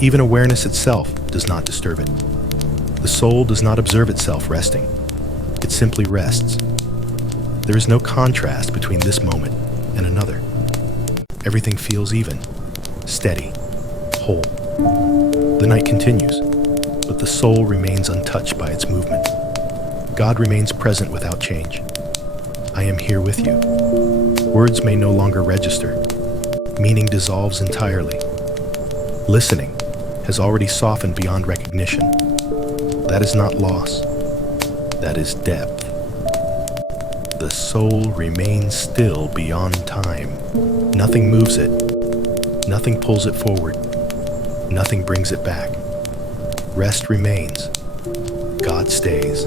Even awareness itself does not disturb it. The soul does not observe itself resting. It simply rests. There is no contrast between this moment and another. Everything feels even, steady, whole. The night continues, but the soul remains untouched by its movement. God remains present without change. I am here with you. Words may no longer register. Meaning dissolves entirely. Listening has already softened beyond recognition. That is not loss. That is depth. The soul remains still beyond time. Nothing moves it. Nothing pulls it forward. Nothing brings it back. Rest remains. God stays.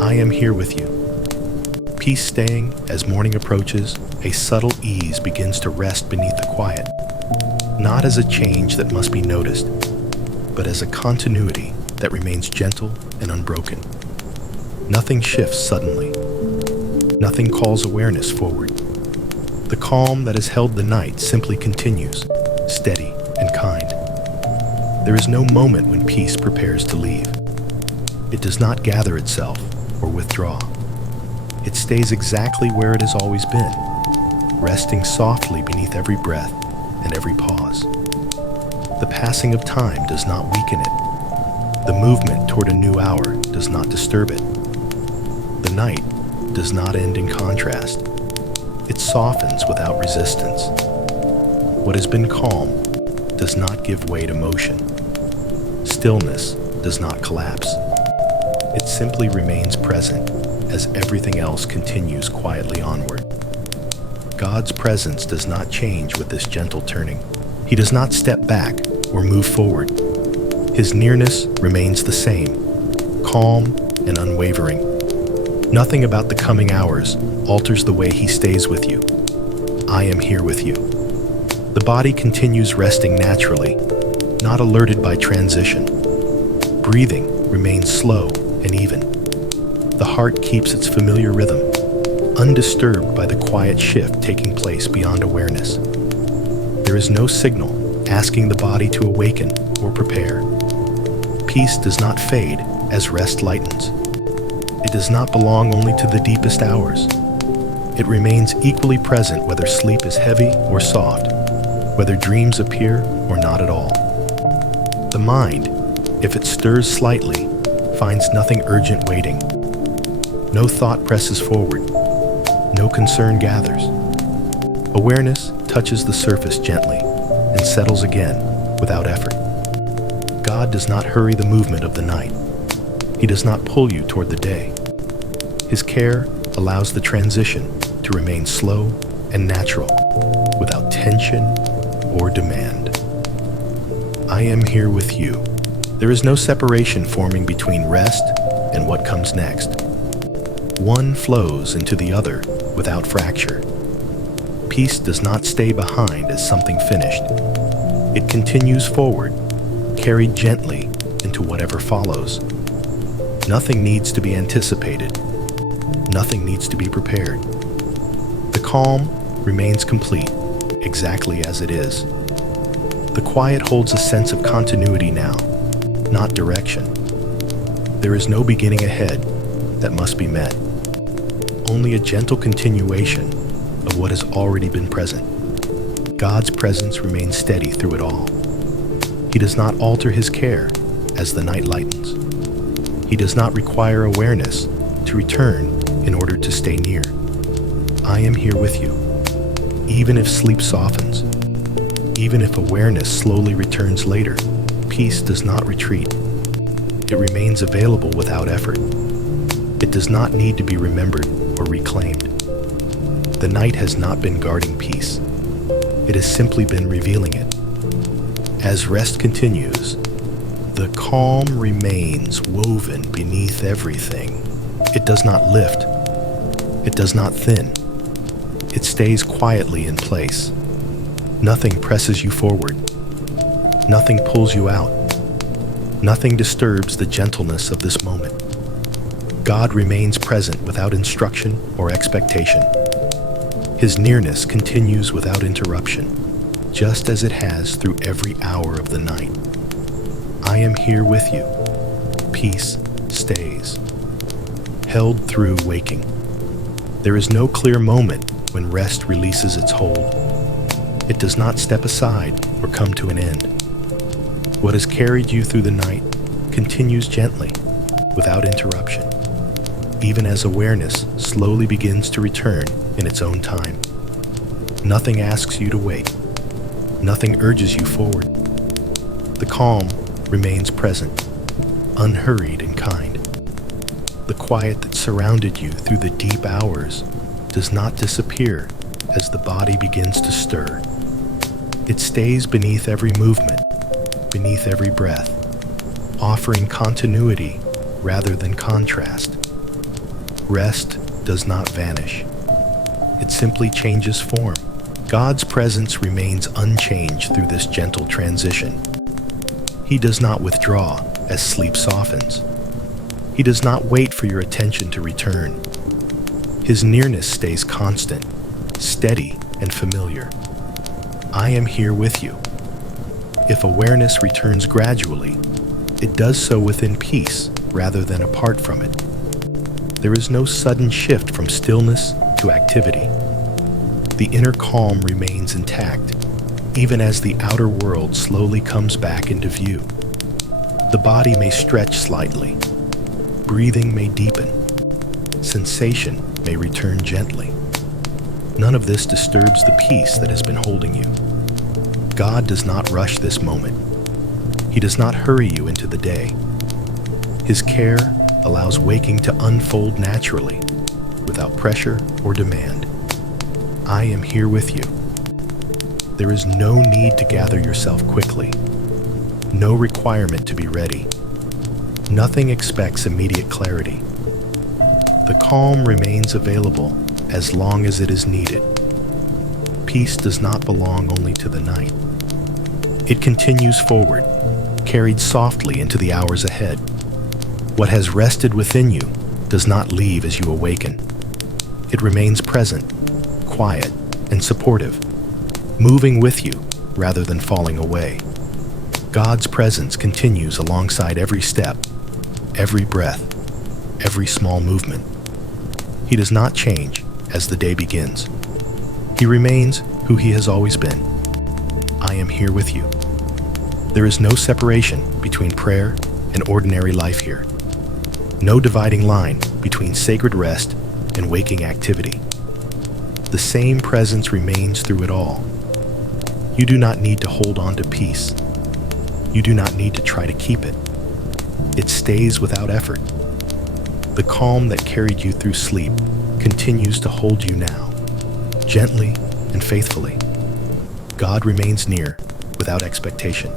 I am here with you. Peace staying as morning approaches, a subtle ease begins to rest beneath the quiet. Not as a change that must be noticed, but as a continuity that remains gentle and unbroken. Nothing shifts suddenly. Nothing calls awareness forward. The calm that has held the night simply continues, steady and kind. There is no moment when peace prepares to leave. It does not gather itself or withdraw. It stays exactly where it has always been, resting softly beneath every breath and every pause. The passing of time does not weaken it. The movement toward a new hour does not disturb it. The night does not end in contrast. It softens without resistance. What has been calm does not give way to motion. Stillness does not collapse. It simply remains present as everything else continues quietly onward. God's presence does not change with this gentle turning. He does not step back or move forward. His nearness remains the same, calm and unwavering. Nothing about the coming hours alters the way he stays with you. I am here with you. The body continues resting naturally, not alerted by transition. Breathing remains slow and even. The heart keeps its familiar rhythm, undisturbed by the quiet shift taking place beyond awareness. There is no signal asking the body to awaken or prepare. Peace does not fade as rest lightens. It does not belong only to the deepest hours. It remains equally present whether sleep is heavy or soft, whether dreams appear or not at all. The mind, if it stirs slightly, finds nothing urgent waiting. No thought presses forward. No concern gathers. Awareness touches the surface gently and settles again without effort. God does not hurry the movement of the night. He does not pull you toward the day. His care allows the transition to remain slow and natural, without tension or demand. I am here with you. There is no separation forming between rest and what comes next. One flows into the other without fracture. Peace does not stay behind as something finished. It continues forward, carried gently into whatever follows. Nothing needs to be anticipated. Nothing needs to be prepared. The calm remains complete, exactly as it is. The quiet holds a sense of continuity now, not direction. There is no beginning ahead that must be met. Only a gentle continuation of what has already been present. God's presence remains steady through it all. He does not alter his care as the night lightens. He does not require awareness to return in order to stay near. I am here with you. Even if sleep softens, even if awareness slowly returns later, peace does not retreat. It remains available without effort. It does not need to be remembered or reclaimed. The night has not been guarding peace. It has simply been revealing it. As rest continues, the calm remains woven beneath everything. It does not lift. It does not thin. It stays quietly in place. Nothing presses you forward. Nothing pulls you out. Nothing disturbs the gentleness of this moment. God remains present without instruction or expectation. His nearness continues without interruption, just as it has through every hour of the night. I am here with you. Peace stays, held through waking. There is no clear moment when rest releases its hold. It does not step aside or come to an end. What has carried you through the night continues gently, without interruption, even as awareness slowly begins to return in its own time. Nothing asks you to wait. Nothing urges you forward. The calm remains present, unhurried and kind. The quiet that surrounded you through the deep hours does not disappear as the body begins to stir. It stays beneath every movement, beneath every breath, offering continuity rather than contrast. Rest does not vanish. It simply changes form. God's presence remains unchanged through this gentle transition. He does not withdraw as sleep softens. He does not wait for your attention to return. His nearness stays constant, steady, and familiar. I am here with you. If awareness returns gradually, it does so within peace rather than apart from it. There is no sudden shift from stillness to activity. The inner calm remains intact, even as the outer world slowly comes back into view. The body may stretch slightly. Breathing may deepen. Sensation may return gently. None of this disturbs the peace that has been holding you. God does not rush this moment. He does not hurry you into the day. His care allows waking to unfold naturally, without pressure or demand. I am here with you. There is no need to gather yourself quickly. No requirement to be ready. Nothing expects immediate clarity. The calm remains available as long as it is needed. Peace does not belong only to the night. It continues forward, carried softly into the hours ahead. What has rested within you does not leave as you awaken. It remains present, quiet, and supportive, moving with you rather than falling away. God's presence continues alongside every step, every breath, every small movement. He does not change as the day begins. He remains who he has always been. I am here with you. There is no separation between prayer and ordinary life here. No dividing line between sacred rest and waking activity. The same presence remains through it all. You do not need to hold on to peace. You do not need to try to keep it. It stays without effort. The calm that carried you through sleep continues to hold you now, gently and faithfully. God remains near without expectation.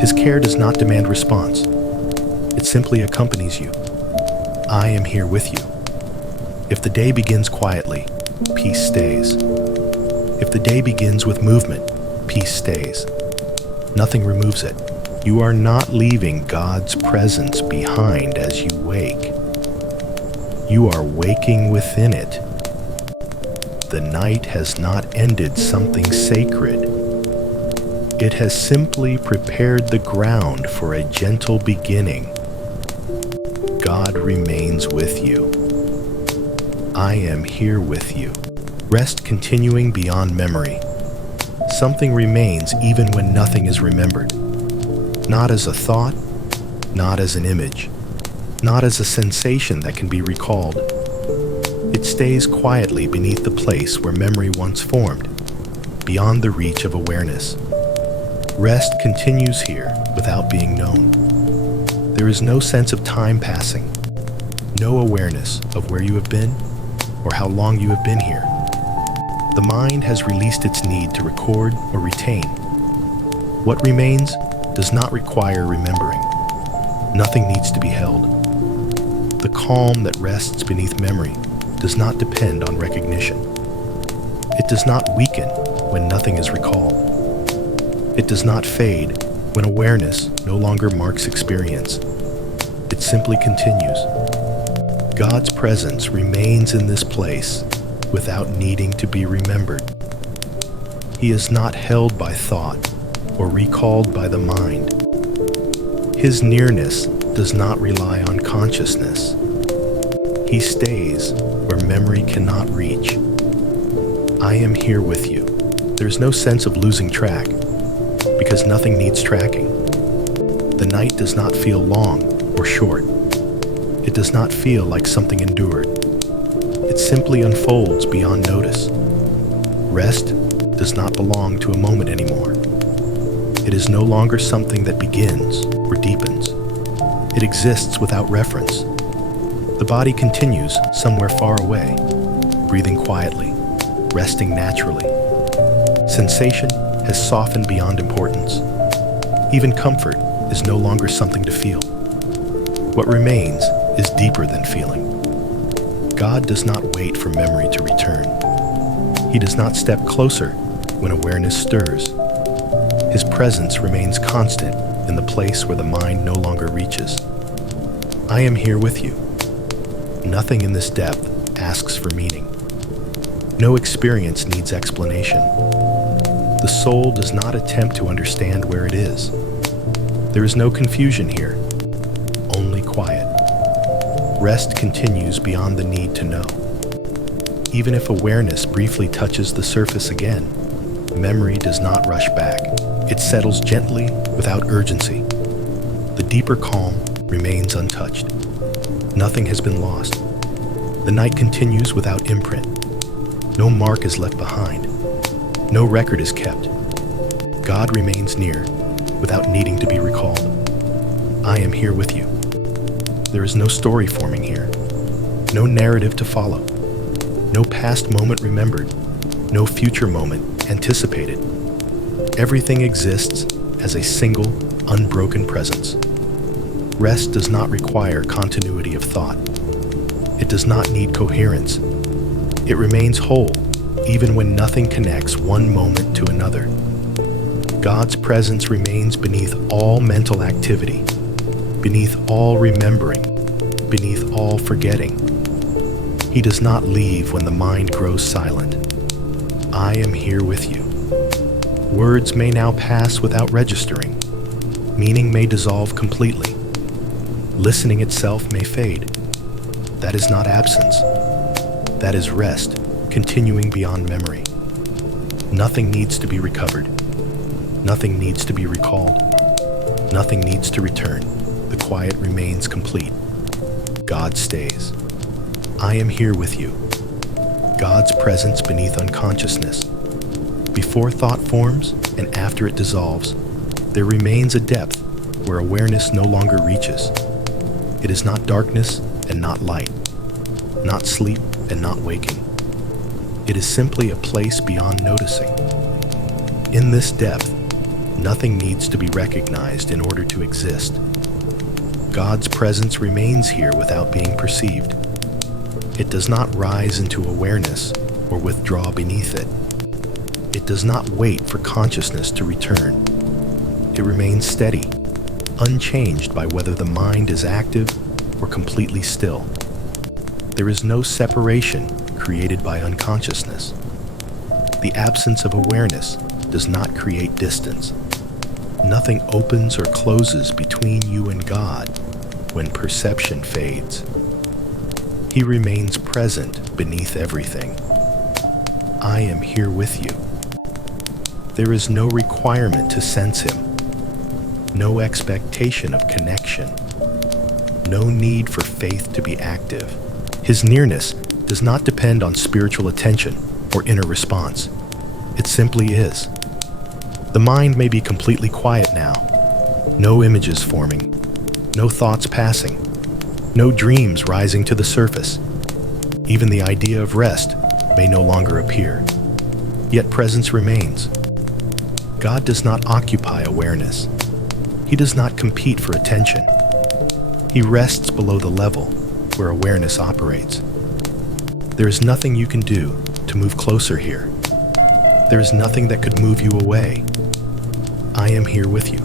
His care does not demand response. It simply accompanies you. I am here with you. If the day begins quietly, peace stays. If the day begins with movement, peace stays. Nothing removes it. You are not leaving God's presence behind as you wake. You are waking within it. The night has not ended something sacred. It has simply prepared the ground for a gentle beginning. God remains with you. I am here with you. Rest continuing beyond memory. Something remains even when nothing is remembered. Not as a thought, not as an image, not as a sensation that can be recalled. It stays quietly beneath the place where memory once formed, beyond the reach of awareness. Rest continues here without being known. There is no sense of time passing, no awareness of where you have been or how long you have been here. The mind has released its need to record or retain. What remains does not require remembering. Nothing needs to be held. The calm that rests beneath memory does not depend on recognition. It does not weaken when nothing is recalled. It does not fade when awareness no longer marks experience. It simply continues. God's presence remains in this place without needing to be remembered. He is not held by thought or recalled by the mind. His nearness does not rely on consciousness. He stays where memory cannot reach. I am here with you. There's no sense of losing track because nothing needs tracking. The night does not feel long or short. It does not feel like something endured. It simply unfolds beyond notice. Rest does not belong to a moment anymore. It is no longer something that begins or deepens. It exists without reference. The body continues somewhere far away, breathing quietly, resting naturally. Sensation has softened beyond importance. Even comfort is no longer something to feel. What remains is deeper than feeling. God does not wait for memory to return. He does not step closer when awareness stirs. His presence remains constant in the place where the mind no longer reaches. I am here with you. Nothing in this depth asks for meaning. No experience needs explanation. The soul does not attempt to understand where it is. There is no confusion here, only quiet. Rest continues beyond the need to know. Even if awareness briefly touches the surface again, memory does not rush back. It settles gently without urgency. The deeper calm remains untouched. Nothing has been lost. The night continues without imprint. No mark is left behind. No record is kept. God remains near without needing to be recalled. I am here with you. There is no story forming here, no narrative to follow, no past moment remembered, no future moment anticipated. Everything exists as a single, unbroken presence. Rest does not require continuity of thought. It does not need coherence. It remains whole, even when nothing connects one moment to another. God's presence remains beneath all mental activity, beneath all remembering, beneath all forgetting. He does not leave when the mind grows silent. I am here with you. Words may now pass without registering. Meaning may dissolve completely. Listening itself may fade. That is not absence. That is rest, continuing beyond memory. Nothing needs to be recovered. Nothing needs to be recalled. Nothing needs to return. The quiet remains complete. God stays. I am here with you. God's presence beneath unconsciousness. Before thought forms and after it dissolves, there remains a depth where awareness no longer reaches. It is not darkness and not light, not sleep and not waking. It is simply a place beyond noticing. In this depth, nothing needs to be recognized in order to exist. God's presence remains here without being perceived. It does not rise into awareness or withdraw beneath it. It does not wait for consciousness to return. It remains steady, unchanged by whether the mind is active or completely still. There is no separation created by unconsciousness. The absence of awareness does not create distance. Nothing opens or closes between you and God when perception fades. He remains present beneath everything. I am here with you. There is no requirement to sense him, no expectation of connection, no need for faith to be active. His nearness does not depend on spiritual attention or inner response. It simply is. The mind may be completely quiet now, no images forming, no thoughts passing, no dreams rising to the surface. Even the idea of rest may no longer appear, yet presence remains. God does not occupy awareness. He does not compete for attention. He rests below the level where awareness operates. There is nothing you can do to move closer here. There is nothing that could move you away. I am here with you.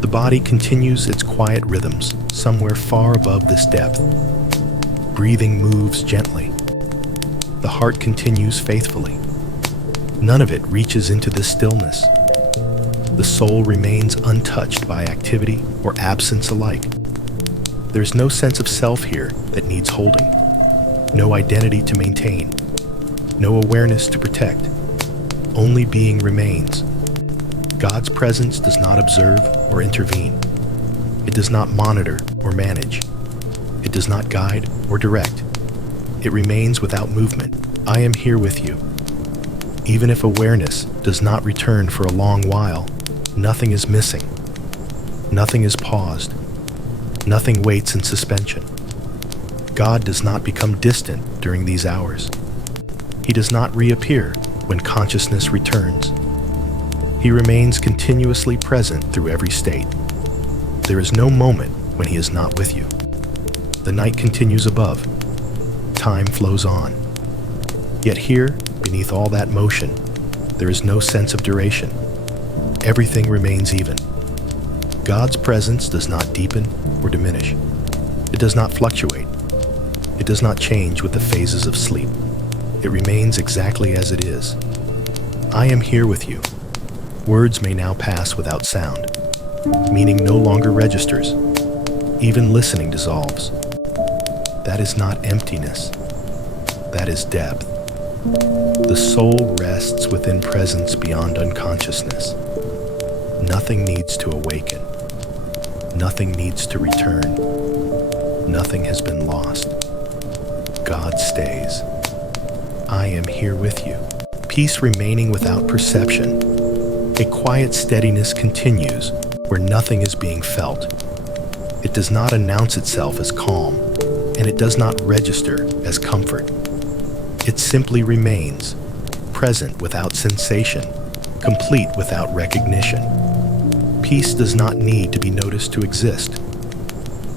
The body continues its quiet rhythms somewhere far above this depth. Breathing moves gently. The heart continues faithfully. None of it reaches into this stillness. The soul remains untouched by activity or absence alike. There's no sense of self here that needs holding, no identity to maintain, no awareness to protect. Only being remains. God's presence does not observe or intervene. It does not monitor or manage. It does not guide or direct. It remains without movement. I am here with you. Even if awareness does not return for a long while, nothing is missing. Nothing is paused. Nothing waits in suspension. God does not become distant during these hours. He does not reappear when consciousness returns. He remains continuously present through every state. There is no moment when he is not with you. The night continues above. Time flows on. Yet here, beneath all that motion, there is no sense of duration. Everything remains even. God's presence does not deepen or diminish. It does not fluctuate. It does not change with the phases of sleep. It remains exactly as it is. I am here with you. Words may now pass without sound. Meaning no longer registers. Even listening dissolves. That is not emptiness. That is depth. The soul rests within presence beyond unconsciousness. Nothing needs to awaken. Nothing needs to return. Nothing has been lost. God stays. I am here with you. Peace remaining without perception. A quiet steadiness continues where nothing is being felt. It does not announce itself as calm, and it does not register as comfort. It simply remains, present without sensation, complete without recognition. Peace does not need to be noticed to exist.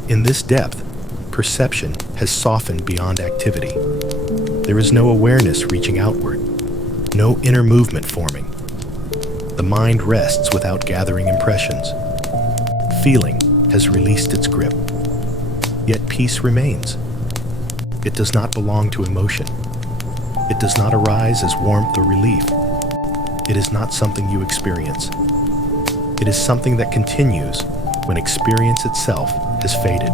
In this depth, perception has softened beyond activity. There is no awareness reaching outward, no inner movement forming. The mind rests without gathering impressions. Feeling has released its grip. Yet peace remains. It does not belong to emotion. It does not arise as warmth or relief. It is not something you experience. It is something that continues when experience itself has faded.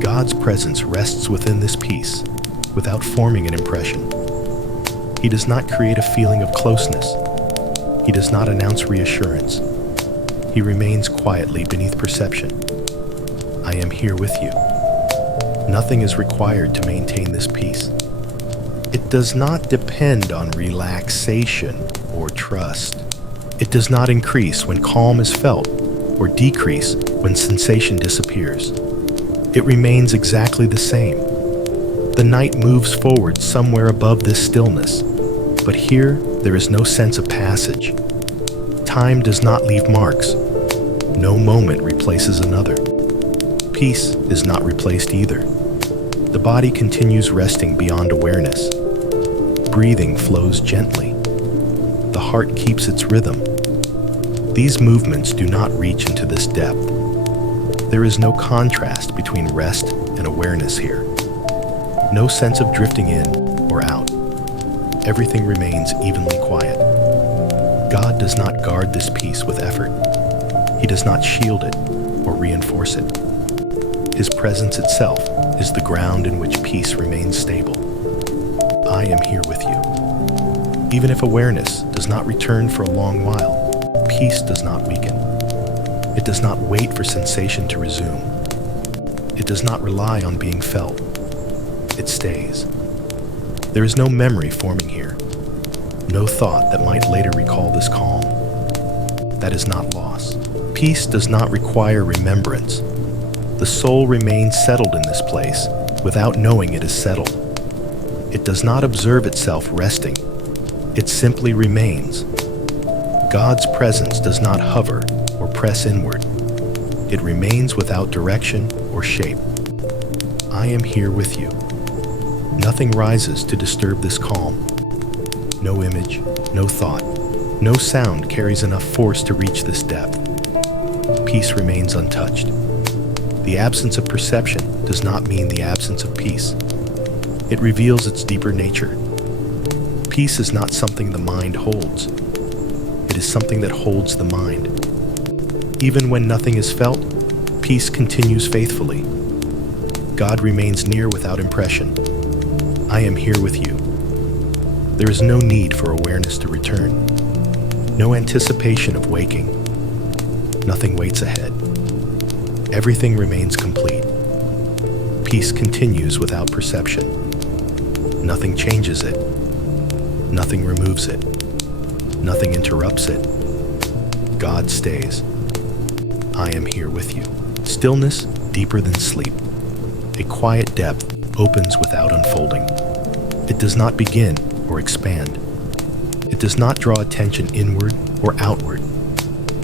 God's presence rests within this peace without forming an impression. He does not create a feeling of closeness. He does not announce reassurance. He remains quietly beneath perception. I am here with you. Nothing is required to maintain this peace. It does not depend on relaxation or trust. It does not increase when calm is felt or decrease when sensation disappears. It remains exactly the same. The night moves forward somewhere above this stillness, but here there is no sense of passage. Time does not leave marks. No moment replaces another. Peace is not replaced either. The body continues resting beyond awareness. Breathing flows gently. The heart keeps its rhythm. These movements do not reach into this depth. There is no contrast between rest and awareness here. No sense of drifting in or out. Everything remains evenly quiet. God does not guard this peace with effort. He does not shield it or reinforce it. His presence itself is the ground in which peace remains stable. I am here with you. Even if awareness does not return for a long while, peace does not weaken. It does not wait for sensation to resume. It does not rely on being felt. It stays. There is no memory forming here, no thought that might later recall this calm. That is not loss. Peace does not require remembrance. The soul remains settled in this place without knowing it is settled. It does not observe itself resting. It simply remains. God's presence does not hover or press inward. It remains without direction or shape. I am here with you. Nothing rises to disturb this calm. No image, no thought, no sound carries enough force to reach this depth. Peace remains untouched. The absence of perception does not mean the absence of peace. It reveals its deeper nature. Peace is not something the mind holds. It is something that holds the mind. Even when nothing is felt, peace continues faithfully. God remains near without impression. I am here with you. There is no need for awareness to return. No anticipation of waking. Nothing waits ahead. Everything remains complete. Peace continues without perception. Nothing changes it. Nothing removes it. Nothing interrupts it. God stays. I am here with you. Stillness deeper than sleep. A quiet depth opens without unfolding. It does not begin or expand. It does not draw attention inward or outward.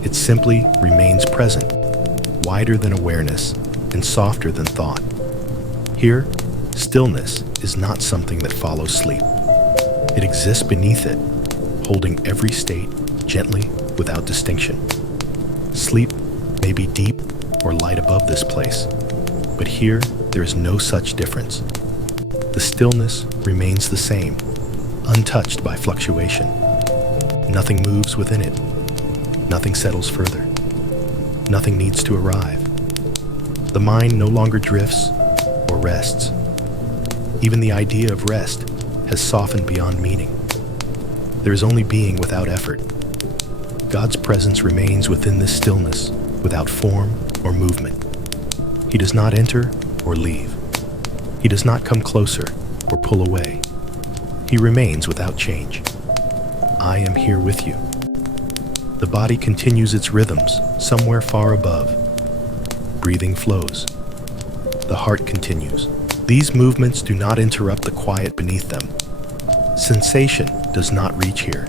It simply remains present, wider than awareness and softer than thought. Here, stillness is not something that follows sleep. It exists beneath it, holding every state gently without distinction. Sleep may be deep or light above this place, but here there is no such difference. The stillness remains the same, untouched by fluctuation. Nothing moves within it. Nothing settles further. Nothing needs to arrive. The mind no longer drifts or rests. Even the idea of rest has softened beyond meaning. There is only being without effort. God's presence remains within this stillness, without form or movement. He does not enter or leave. He does not come closer or pull away. He remains without change. I am here with you. The body continues its rhythms somewhere far above. Breathing flows. The heart continues. These movements do not interrupt the quiet beneath them. Sensation does not reach here.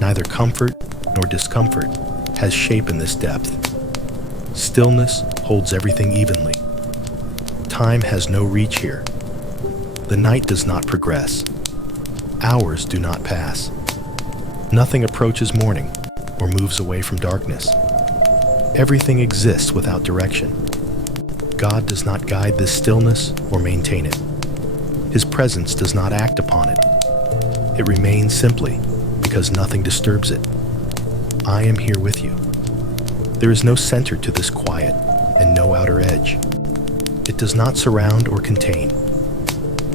Neither comfort nor discomfort has shape in this depth. Stillness holds everything evenly. Time has no reach here. The night does not progress. Hours do not pass. Nothing approaches morning or moves away from darkness. Everything exists without direction. God does not guide this stillness or maintain it. His presence does not act upon it. It remains simply because nothing disturbs it. I am here with you. There is no center to this quiet and no outer edge. It does not surround or contain.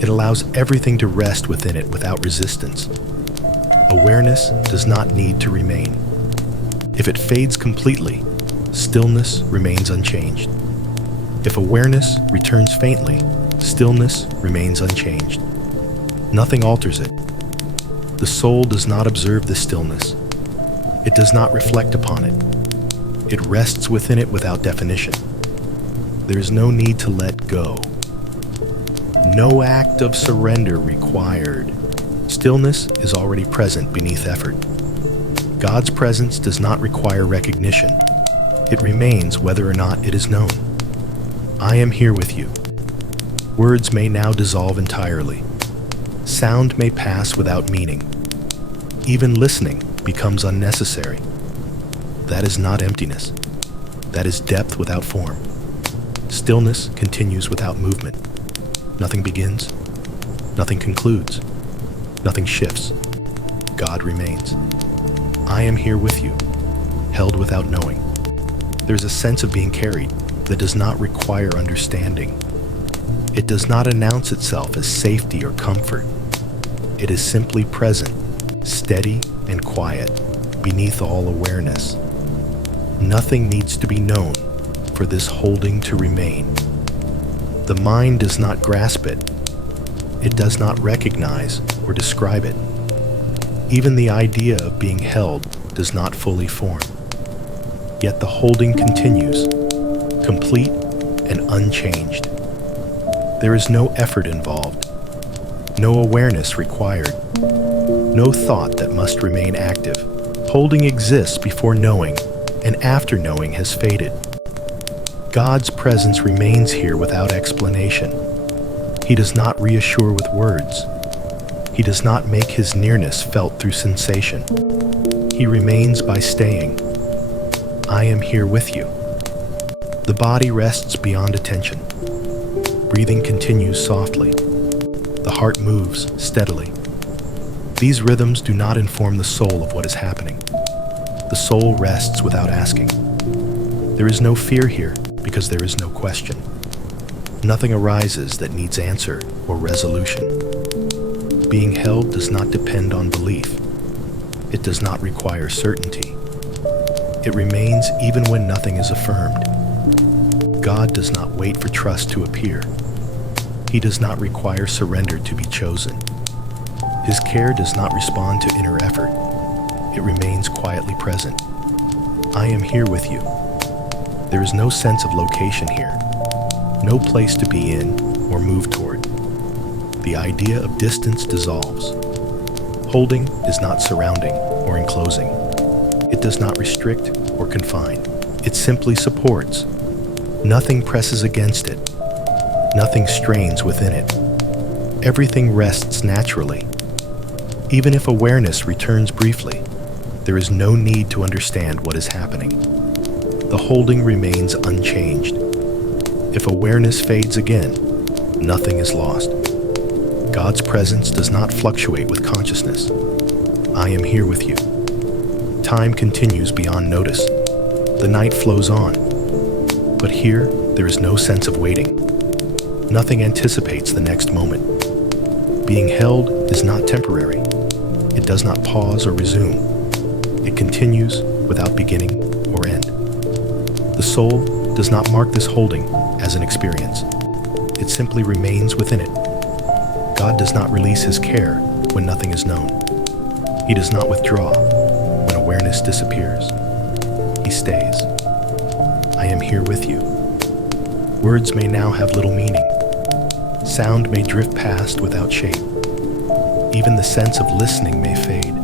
It allows everything to rest within it without resistance. Awareness does not need to remain. If it fades completely, stillness remains unchanged. If awareness returns faintly, stillness remains unchanged. Nothing alters it. The soul does not observe the stillness. It does not reflect upon it. It rests within it without definition. There is no need to let go. No act of surrender required. Stillness is already present beneath effort. God's presence does not require recognition. It remains whether or not it is known. I am here with you. Words may now dissolve entirely. Sound may pass without meaning. Even listening becomes unnecessary. That is not emptiness. That is depth without form. Stillness continues without movement. Nothing begins. Nothing concludes. Nothing shifts. God remains. I am here with you, held without knowing. There's a sense of being carried that does not require understanding. It does not announce itself as safety or comfort. It is simply present, steady and quiet, beneath all awareness. Nothing needs to be known for this holding to remain. The mind does not grasp it. It does not recognize or describe it. Even the idea of being held does not fully form. Yet the holding continues, complete and unchanged. There is no effort involved, no awareness required, no thought that must remain active. Holding exists before knowing and after knowing has faded. God's presence remains here without explanation. He does not reassure with words. He does not make his nearness felt through sensation. He remains by staying. I am here with you. The body rests beyond attention. Breathing continues softly. The heart moves steadily. These rhythms do not inform the soul of what is happening. The soul rests without asking. There is no fear here because there is no question. Nothing arises that needs answer or resolution. Being held does not depend on belief. It does not require certainty. It remains even when nothing is affirmed. God does not wait for trust to appear. He does not require surrender to be chosen. His care does not respond to inner effort. It remains quietly present. I am here with you. There is no sense of location here, no place to be in or move toward. The idea of distance dissolves. Holding is not surrounding or enclosing. It does not restrict or confine. It simply supports. Nothing presses against it. Nothing strains within it. Everything rests naturally. Even if awareness returns briefly, there is no need to understand what is happening. The holding remains unchanged. If awareness fades again, nothing is lost. God's presence does not fluctuate with consciousness. I am here with you. Time continues beyond notice. The night flows on. But here, there is no sense of waiting. Nothing anticipates the next moment. Being held is not temporary. It does not pause or resume. It continues without beginning or end. The soul does not mark this holding as an experience. It simply remains within it. God does not release his care when nothing is known. He does not withdraw when awareness disappears. He stays. I am here with you. Words may now have little meaning. Sound may drift past without shape. Even the sense of listening may fade.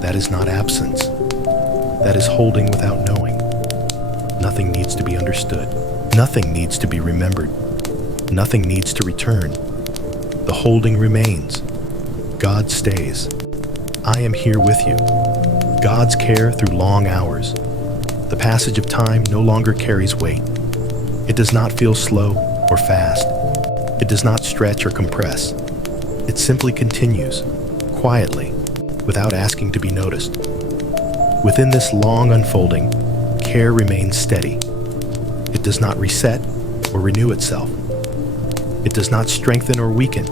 That is not absence. That is holding without knowing. Nothing needs to be understood. Nothing needs to be remembered. Nothing needs to return. The holding remains. God stays. I am here with you. God's care through long hours. The passage of time no longer carries weight. It does not feel slow or fast. It does not stretch or compress. It simply continues, quietly, without asking to be noticed. Within this long unfolding, care remains steady. It does not reset or renew itself. It does not strengthen or weaken.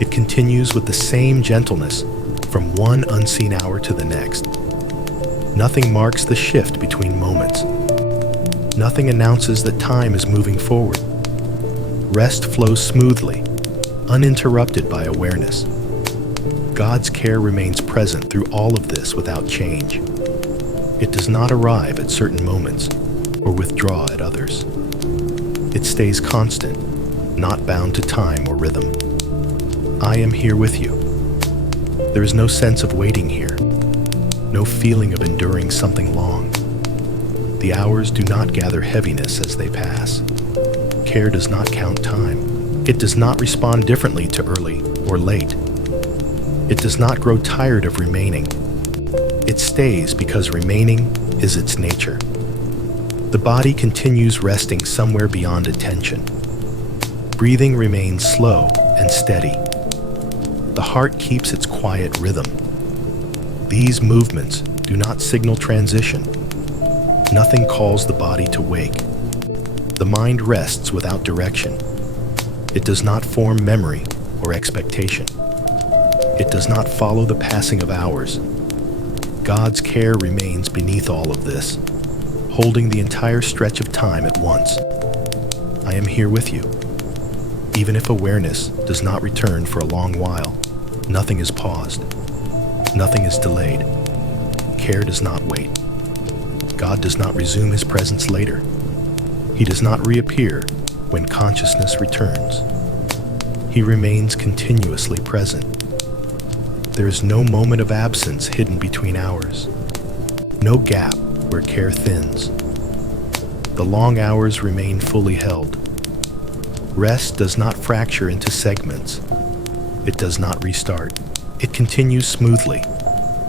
It continues with the same gentleness from one unseen hour to the next. Nothing marks the shift between moments. Nothing announces that time is moving forward. Rest flows smoothly, uninterrupted by awareness. God's care remains present through all of this without change. It does not arrive at certain moments or withdraw at others. It stays constant, not bound to time or rhythm. I am here with you. There is no sense of waiting here, no feeling of enduring something long. The hours do not gather heaviness as they pass. Care does not count time. It does not respond differently to early or late. It does not grow tired of remaining. It stays because remaining is its nature. The body continues resting somewhere beyond attention. Breathing remains slow and steady. The heart keeps its quiet rhythm. These movements do not signal transition. Nothing calls the body to wake. The mind rests without direction. It does not form memory or expectation. It does not follow the passing of hours. God's care remains beneath all of this, holding the entire stretch of time at once. I am here with you. Even if awareness does not return for a long while, nothing is paused. Nothing is delayed. Care does not wait. God does not resume his presence later. He does not reappear when consciousness returns. He remains continuously present. There is no moment of absence hidden between hours, no gap where care thins. The long hours remain fully held. Rest does not fracture into segments. It does not restart. It continues smoothly,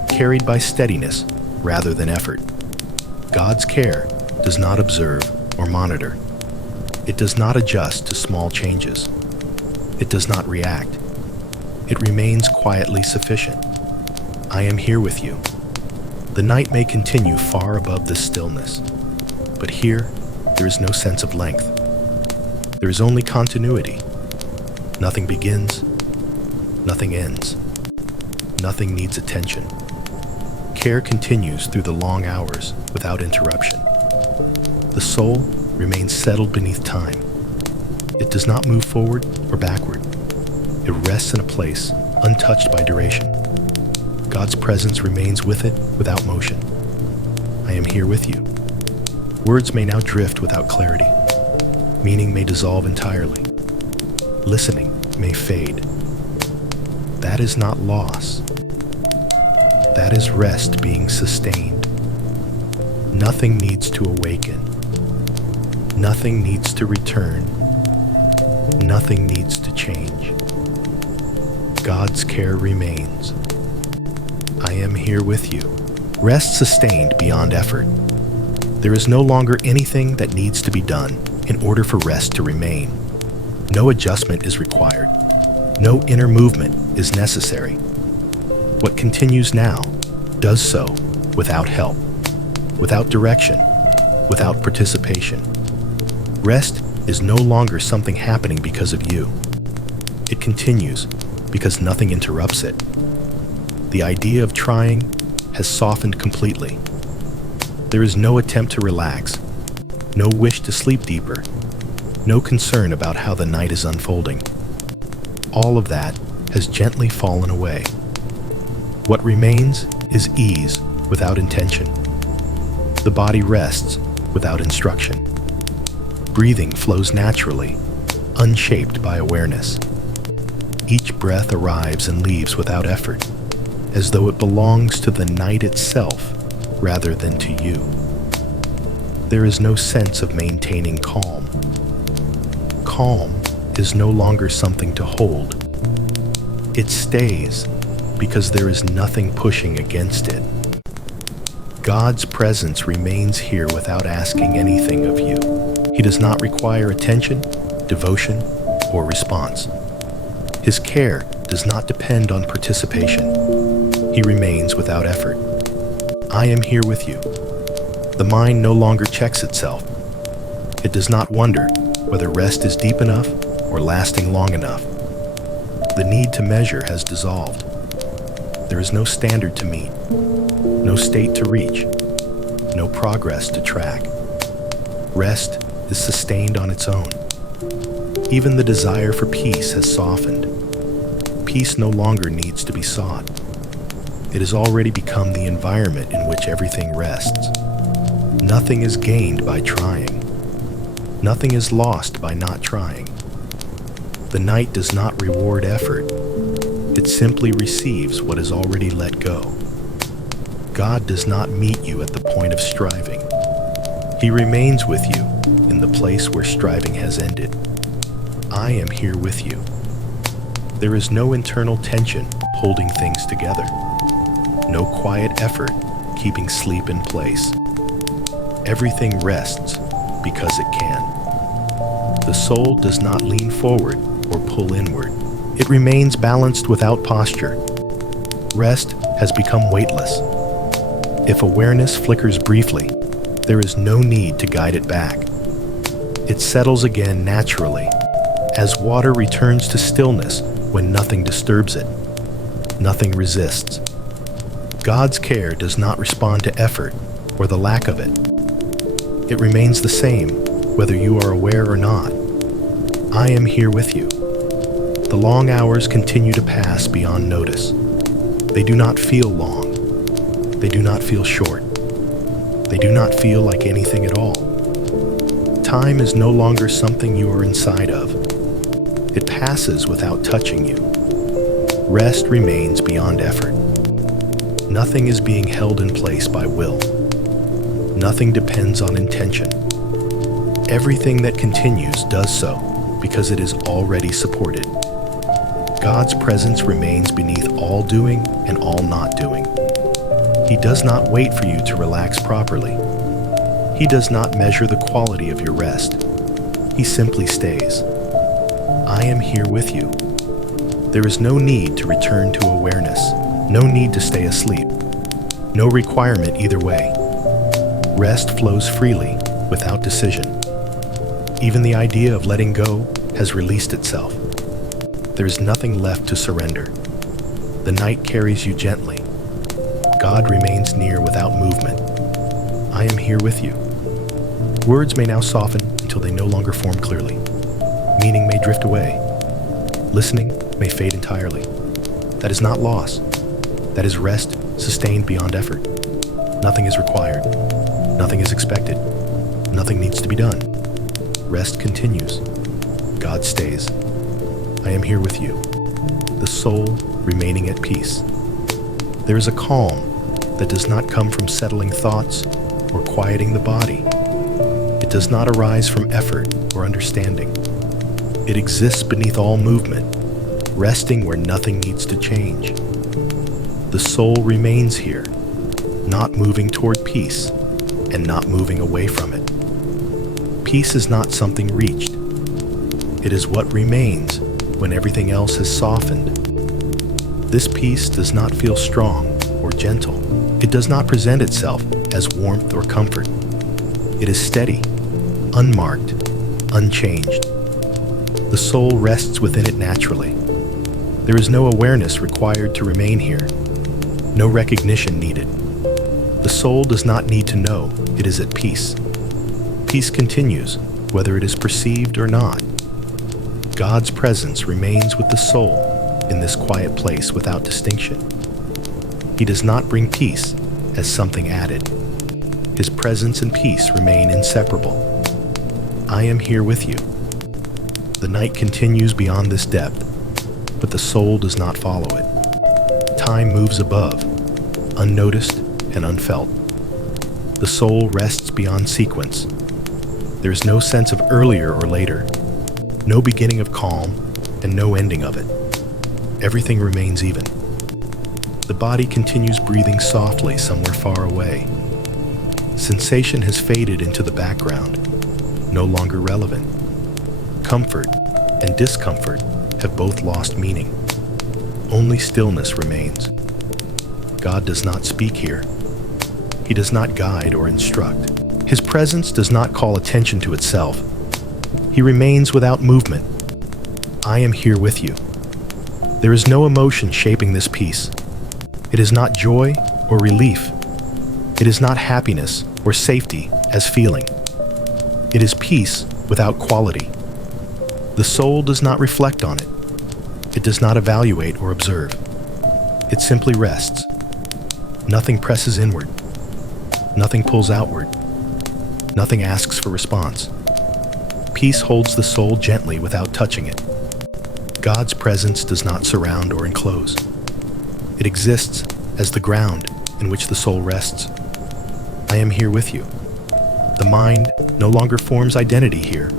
carried by steadiness rather than effort. God's care does not observe or monitor. It does not adjust to small changes. It does not react. It remains quietly sufficient. I am here with you. The night may continue far above this stillness, but here there is no sense of length. There is only continuity. Nothing begins, nothing ends. Nothing needs attention. Care continues through the long hours without interruption. The soul remains settled beneath time. It does not move forward or backward. It rests in a place untouched by duration. God's presence remains with it without motion. I am here with you. Words may now drift without clarity. Meaning may dissolve entirely. Listening may fade. That is not loss. That is rest being sustained. Nothing needs to awaken. Nothing needs to return. Nothing needs to change. God's care remains. I am here with you. Rest sustained beyond effort. There is no longer anything that needs to be done in order for rest to remain. No adjustment is required. No inner movement is necessary. What continues now does so without help, without direction, without participation. Rest is no longer something happening because of you. It continues because nothing interrupts it. The idea of trying has softened completely. There is no attempt to relax, no wish to sleep deeper, no concern about how the night is unfolding. All of that has gently fallen away. What remains is ease without intention. The body rests without instruction. Breathing flows naturally, unshaped by awareness. Each breath arrives and leaves without effort, as though it belongs to the night itself rather than to you. There is no sense of maintaining calm. Calm is no longer something to hold. It stays because there is nothing pushing against it. God's presence remains here without asking anything of you. He does not require attention, devotion, or response. His care does not depend on participation. He remains without effort. I am here with you. The mind no longer checks itself. It does not wonder whether rest is deep enough or lasting long enough. The need to measure has dissolved. There is no standard to meet, no state to reach, no progress to track. Rest is sustained on its own. Even the desire for peace has softened. Peace no longer needs to be sought. It has already become the environment in which everything rests. Nothing is gained by trying. Nothing is lost by not trying. The night does not reward effort. It simply receives what is already let go. God does not meet you at the point of striving. He remains with you in the place where striving has ended. I am here with you. There is no internal tension holding things together. No quiet effort keeping sleep in place. Everything rests because it can. The soul does not lean forward or pull inward. It remains balanced without posture. Rest has become weightless. If awareness flickers briefly, there is no need to guide it back. It settles again naturally, as water returns to stillness when nothing disturbs it. Nothing resists. God's care does not respond to effort or the lack of it. It remains the same, whether you are aware or not. I am here with you. The long hours continue to pass beyond notice. They do not feel long. They do not feel short. They do not feel like anything at all. Time is no longer something you are inside of. It passes without touching you. Rest remains beyond effort. Nothing is being held in place by will. Nothing depends on intention. Everything that continues does so because it is already supported. God's presence remains beneath all doing and all not doing. He does not wait for you to relax properly. He does not measure the quality of your rest. He simply stays. I am here with you. There is no need to return to awareness, no need to stay asleep, no requirement either way. Rest flows freely, without decision. Even the idea of letting go has released itself. There is nothing left to surrender. The night carries you gently. God remains near without movement. I am here with you. Words may now soften until they no longer form clearly. Meaning may drift away. Listening may fade entirely. That is not loss. That is rest sustained beyond effort. Nothing is required. Nothing is expected. Nothing needs to be done. Rest continues. God stays. I am here with you. The soul remaining at peace. There is a calm that does not come from settling thoughts or quieting the body. It does not arise from effort or understanding. It exists beneath all movement, resting where nothing needs to change. The soul remains here, not moving toward peace and not moving away from it. Peace is not something reached. It is what remains when everything else has softened. This peace does not feel strong or gentle. It does not present itself as warmth or comfort. It is steady, unmarked, unchanged. The soul rests within it naturally. There is no awareness required to remain here, no recognition needed. The soul does not need to know it is at peace. Peace continues, whether it is perceived or not. God's presence remains with the soul in this quiet place without distinction. He does not bring peace as something added. His presence and peace remain inseparable. I am here with you. The night continues beyond this depth, but the soul does not follow it. Time moves above, unnoticed and unfelt. The soul rests beyond sequence. There is no sense of earlier or later, no beginning of calm, and no ending of it. Everything remains even. The body continues breathing softly somewhere far away. Sensation has faded into the background, no longer relevant. Comfort and discomfort have both lost meaning. Only stillness remains. God does not speak here. He does not guide or instruct. His presence does not call attention to itself. He remains without movement. I am here with you. There is no emotion shaping this peace. It is not joy or relief. It is not happiness or safety as feeling. It is peace without quality. The soul does not reflect on it. It does not evaluate or observe. It simply rests. Nothing presses inward. Nothing pulls outward. Nothing asks for response. Peace holds the soul gently without touching it. God's presence does not surround or enclose. It exists as the ground in which the soul rests. I am here with you. The mind no longer forms identity here.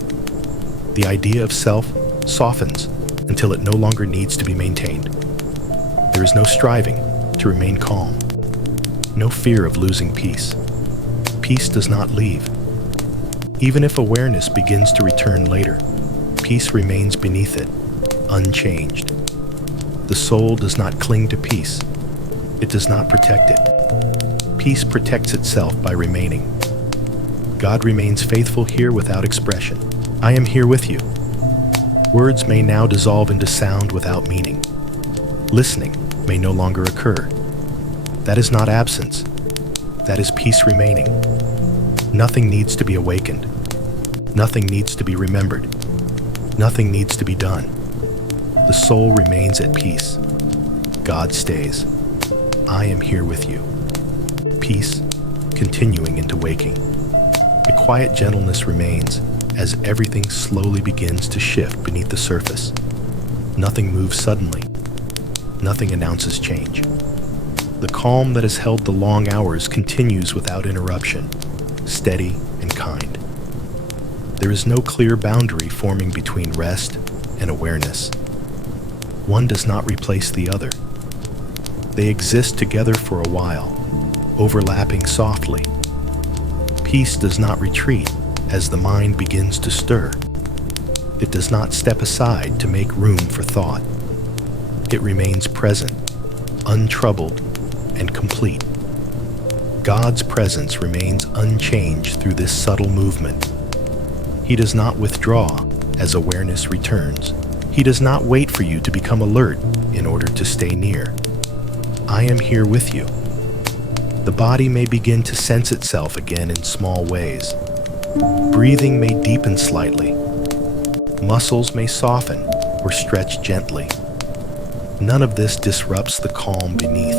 The idea of self softens until it no longer needs to be maintained. There is no striving to remain calm. No fear of losing peace. Peace does not leave. Even if awareness begins to return later, peace remains beneath it, unchanged. The soul does not cling to peace. It does not protect it. Peace protects itself by remaining. God remains faithful here without expression. I am here with you. Words may now dissolve into sound without meaning. Listening may no longer occur. That is not absence. That is peace remaining. Nothing needs to be awakened. Nothing needs to be remembered. Nothing needs to be done. The soul remains at peace. God stays. I am here with you. Peace, continuing into waking. A quiet gentleness remains as everything slowly begins to shift beneath the surface. Nothing moves suddenly. Nothing announces change. The calm that has held the long hours continues without interruption, steady and kind. There is no clear boundary forming between rest and awareness. One does not replace the other. They exist together for a while, overlapping softly. Peace does not retreat as the mind begins to stir. It does not step aside to make room for thought. It remains present, untroubled, and complete. God's presence remains unchanged through this subtle movement. He does not withdraw as awareness returns. He does not wait for you to become alert in order to stay near. I am here with you. The body may begin to sense itself again in small ways. Breathing may deepen slightly. Muscles may soften or stretch gently. None of this disrupts the calm beneath.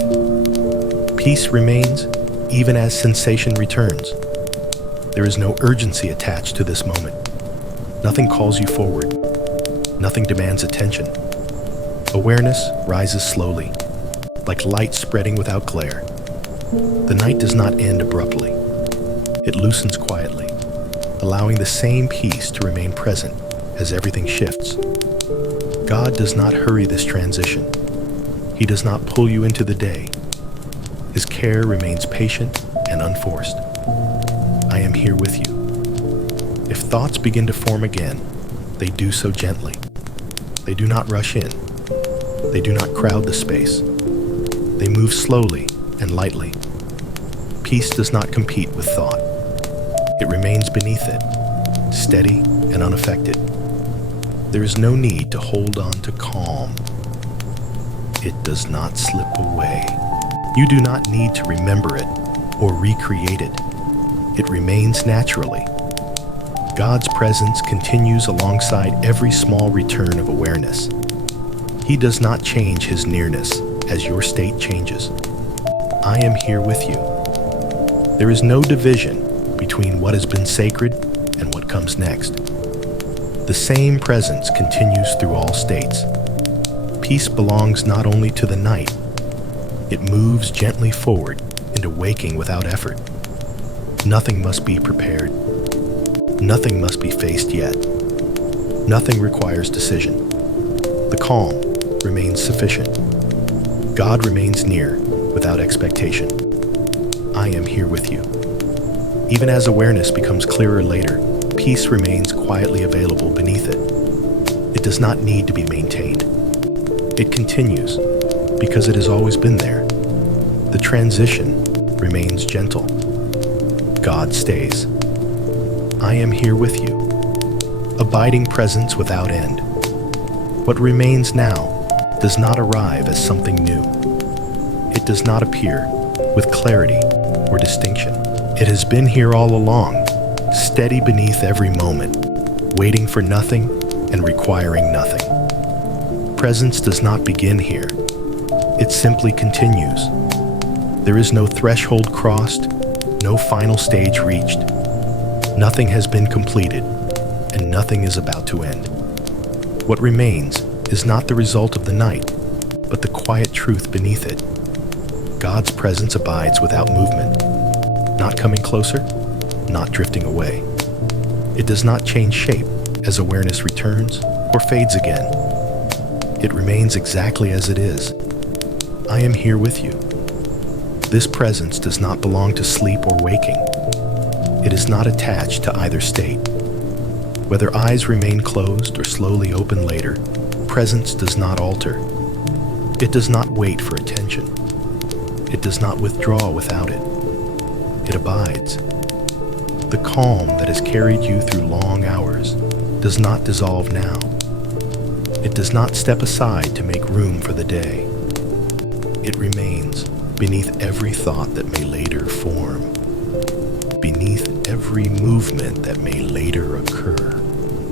Peace remains even as sensation returns. There is no urgency attached to this moment. Nothing calls you forward. Nothing demands attention. Awareness rises slowly, like light spreading without glare. The night does not end abruptly. It loosens quietly, allowing the same peace to remain present as everything shifts. God does not hurry this transition. He does not pull you into the day. His care remains patient and unforced. I am here with you. If thoughts begin to form again, they do so gently. They do not rush in. They do not crowd the space. They move slowly and lightly. Peace does not compete with thought. It remains beneath it, steady and unaffected. There is no need to hold on to calm. It does not slip away. You do not need to remember it or recreate it. It remains naturally. God's presence continues alongside every small return of awareness. He does not change his nearness as your state changes. I am here with you. There is no division between what has been sacred and what comes next. The same presence continues through all states. Peace belongs not only to the night, it moves gently forward into waking without effort. Nothing must be prepared. Nothing must be faced yet. Nothing requires decision. The calm remains sufficient. God remains near without expectation. I am here with you. Even as awareness becomes clearer later, peace remains quietly available beneath it. It does not need to be maintained. It continues because it has always been there. The transition remains gentle. God stays. I am here with you. Abiding presence without end. What remains now does not arrive as something new. It does not appear with clarity or distinction. It has been here all along, steady beneath every moment, waiting for nothing and requiring nothing. Presence does not begin here. It simply continues. There is no threshold crossed, no final stage reached. Nothing has been completed, and nothing is about to end. What remains is not the result of the night, but the quiet truth beneath it. God's presence abides without movement, not coming closer, not drifting away. It does not change shape as awareness returns or fades again. It remains exactly as it is. I am here with you. This presence does not belong to sleep or waking. It is not attached to either state. Whether eyes remain closed or slowly open later, presence does not alter. It does not wait for attention. It does not withdraw without it. It abides. The calm that has carried you through long hours does not dissolve now. It does not step aside to make room for the day. It remains beneath every thought that may later form, beneath every movement that may later occur.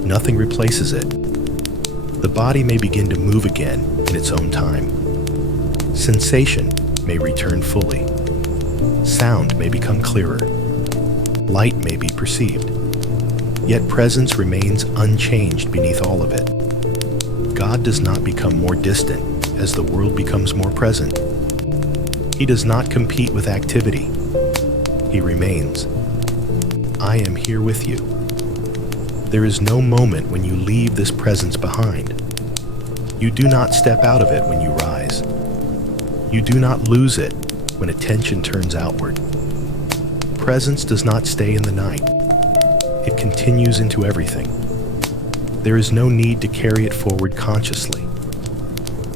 Nothing replaces it. The body may begin to move again in its own time. Sensation may return fully. Sound may become clearer. Light may be perceived. Yet presence remains unchanged beneath all of it. God does not become more distant as the world becomes more present. He does not compete with activity. He remains. I am here with you. There is no moment when you leave this presence behind. You do not step out of it when you rise. You do not lose it when attention turns outward. Presence does not stay in the night. It continues into everything. There is no need to carry it forward consciously.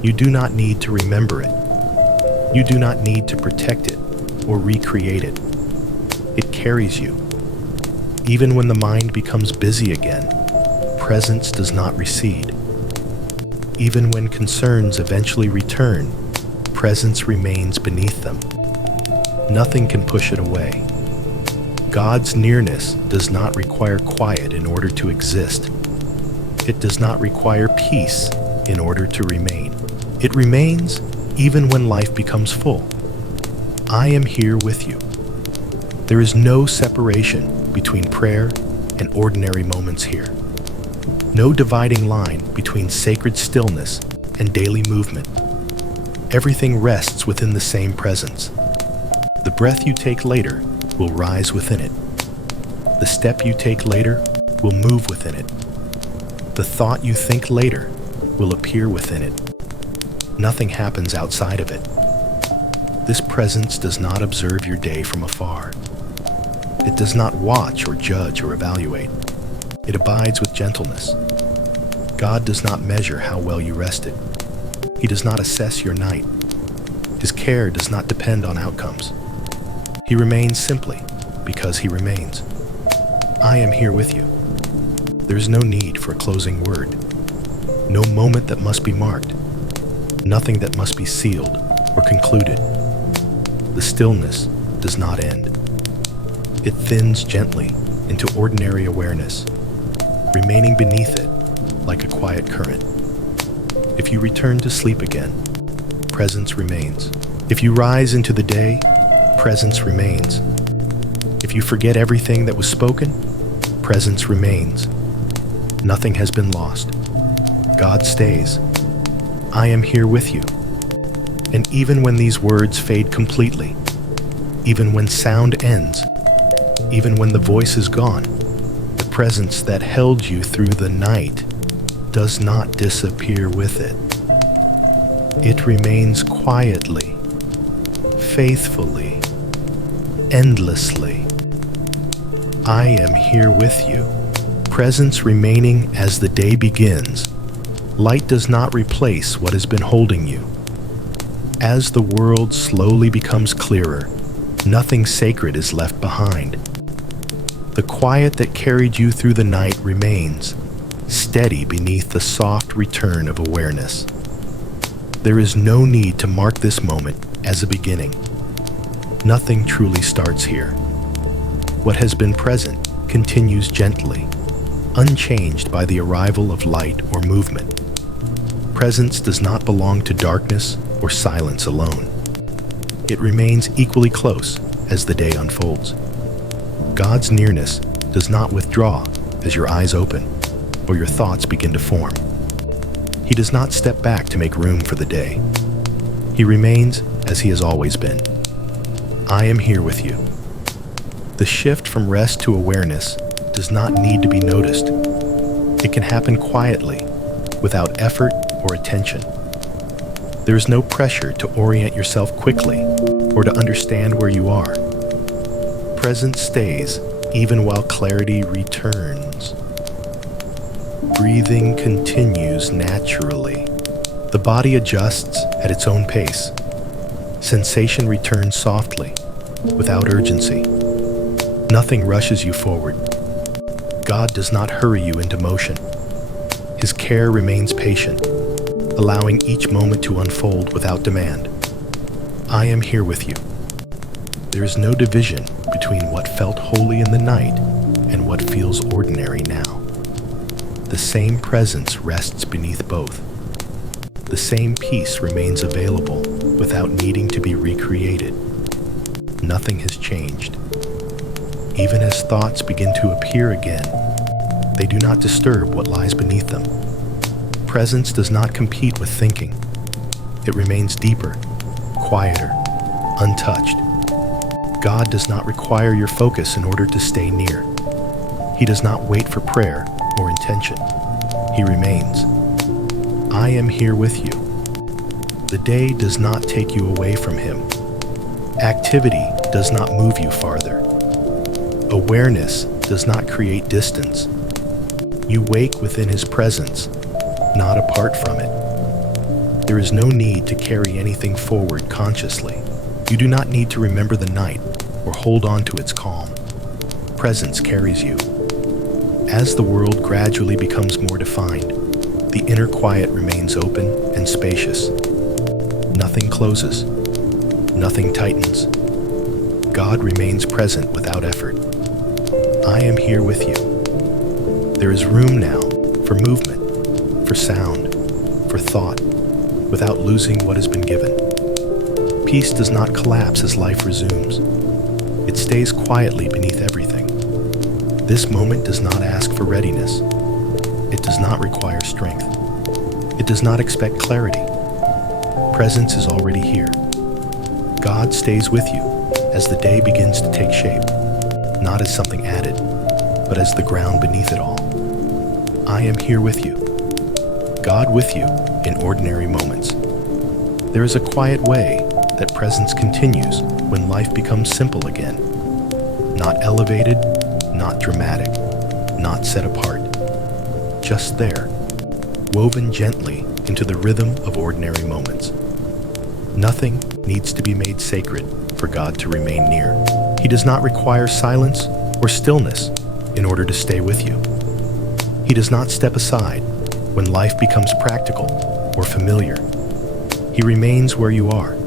You do not need to remember it. You do not need to protect it or recreate it. It carries you. Even when the mind becomes busy again, presence does not recede. Even when concerns eventually return, presence remains beneath them. Nothing can push it away. God's nearness does not require quiet in order to exist. It does not require peace in order to remain. It remains even when life becomes full. I am here with you. There is no separation between prayer and ordinary moments here. No dividing line between sacred stillness and daily movement. Everything rests within the same presence. The breath you take later will rise within it. The step you take later will move within it. The thought you think later will appear within it. Nothing happens outside of it. This presence does not observe your day from afar. It does not watch or judge or evaluate. It abides with gentleness. God does not measure how well you rested. He does not assess your night. His care does not depend on outcomes. He remains simply because he remains. I am here with you. There is no need for a closing word. No moment that must be marked. Nothing that must be sealed or concluded. The stillness does not end. It thins gently into ordinary awareness, remaining beneath it like a quiet current. If you return to sleep again, presence remains. If you rise into the day, presence remains. If you forget everything that was spoken, presence remains. Nothing has been lost. God stays. I am here with you. And even when these words fade completely, even when sound ends, even when the voice is gone, the presence that held you through the night does not disappear with it. It remains quietly, faithfully, endlessly. I am here with you. Presence remaining as the day begins. Light does not replace what has been holding you. As the world slowly becomes clearer, nothing sacred is left behind. The quiet that carried you through the night remains, steady beneath the soft return of awareness. There is no need to mark this moment as a beginning. Nothing truly starts here. What has been present continues gently, unchanged by the arrival of light or movement. Presence does not belong to darkness or silence alone. It remains equally close as the day unfolds. God's nearness does not withdraw as your eyes open or your thoughts begin to form. He does not step back to make room for the day. He remains as he has always been. I am here with you. The shift from rest to awareness does not need to be noticed. It can happen quietly, without effort or attention. There is no pressure to orient yourself quickly or to understand where you are. Presence stays even while clarity returns. Breathing continues naturally. The body adjusts at its own pace. Sensation returns softly, without urgency. Nothing rushes you forward. God does not hurry you into motion. His care remains patient, allowing each moment to unfold without demand. I am here with you. There is no division between what felt holy in the night and what feels ordinary now. The same presence rests beneath both. The same peace remains available without needing to be recreated. Nothing has changed. Even as thoughts begin to appear again, they do not disturb what lies beneath them. Presence does not compete with thinking. It remains deeper, quieter, untouched. God does not require your focus in order to stay near. He does not wait for prayer or intention. He remains. I am here with you. The day does not take you away from him. Activity does not move you farther. Awareness does not create distance. You wake within his presence, not apart from it. There is no need to carry anything forward consciously. You do not need to remember the night or hold on to its calm. Presence carries you. As the world gradually becomes more defined, the inner quiet remains open and spacious. Nothing closes. Nothing tightens. God remains present without effort. I am here with you. There is room now for movement, for sound, for thought, without losing what has been given. Peace does not collapse as life resumes. It stays quietly beneath everything. This moment does not ask for readiness. It does not require strength. It does not expect clarity. Presence is already here. God stays with you as the day begins to take shape, not as something added, but as the ground beneath it all. I am here with you. God with you in ordinary moments. There is a quiet way that presence continues when life becomes simple again. Not elevated, not dramatic, not set apart. Just there, woven gently into the rhythm of ordinary moments. Nothing needs to be made sacred for God to remain near. He does not require silence or stillness in order to stay with you. He does not step aside when life becomes practical or familiar. He remains where you are.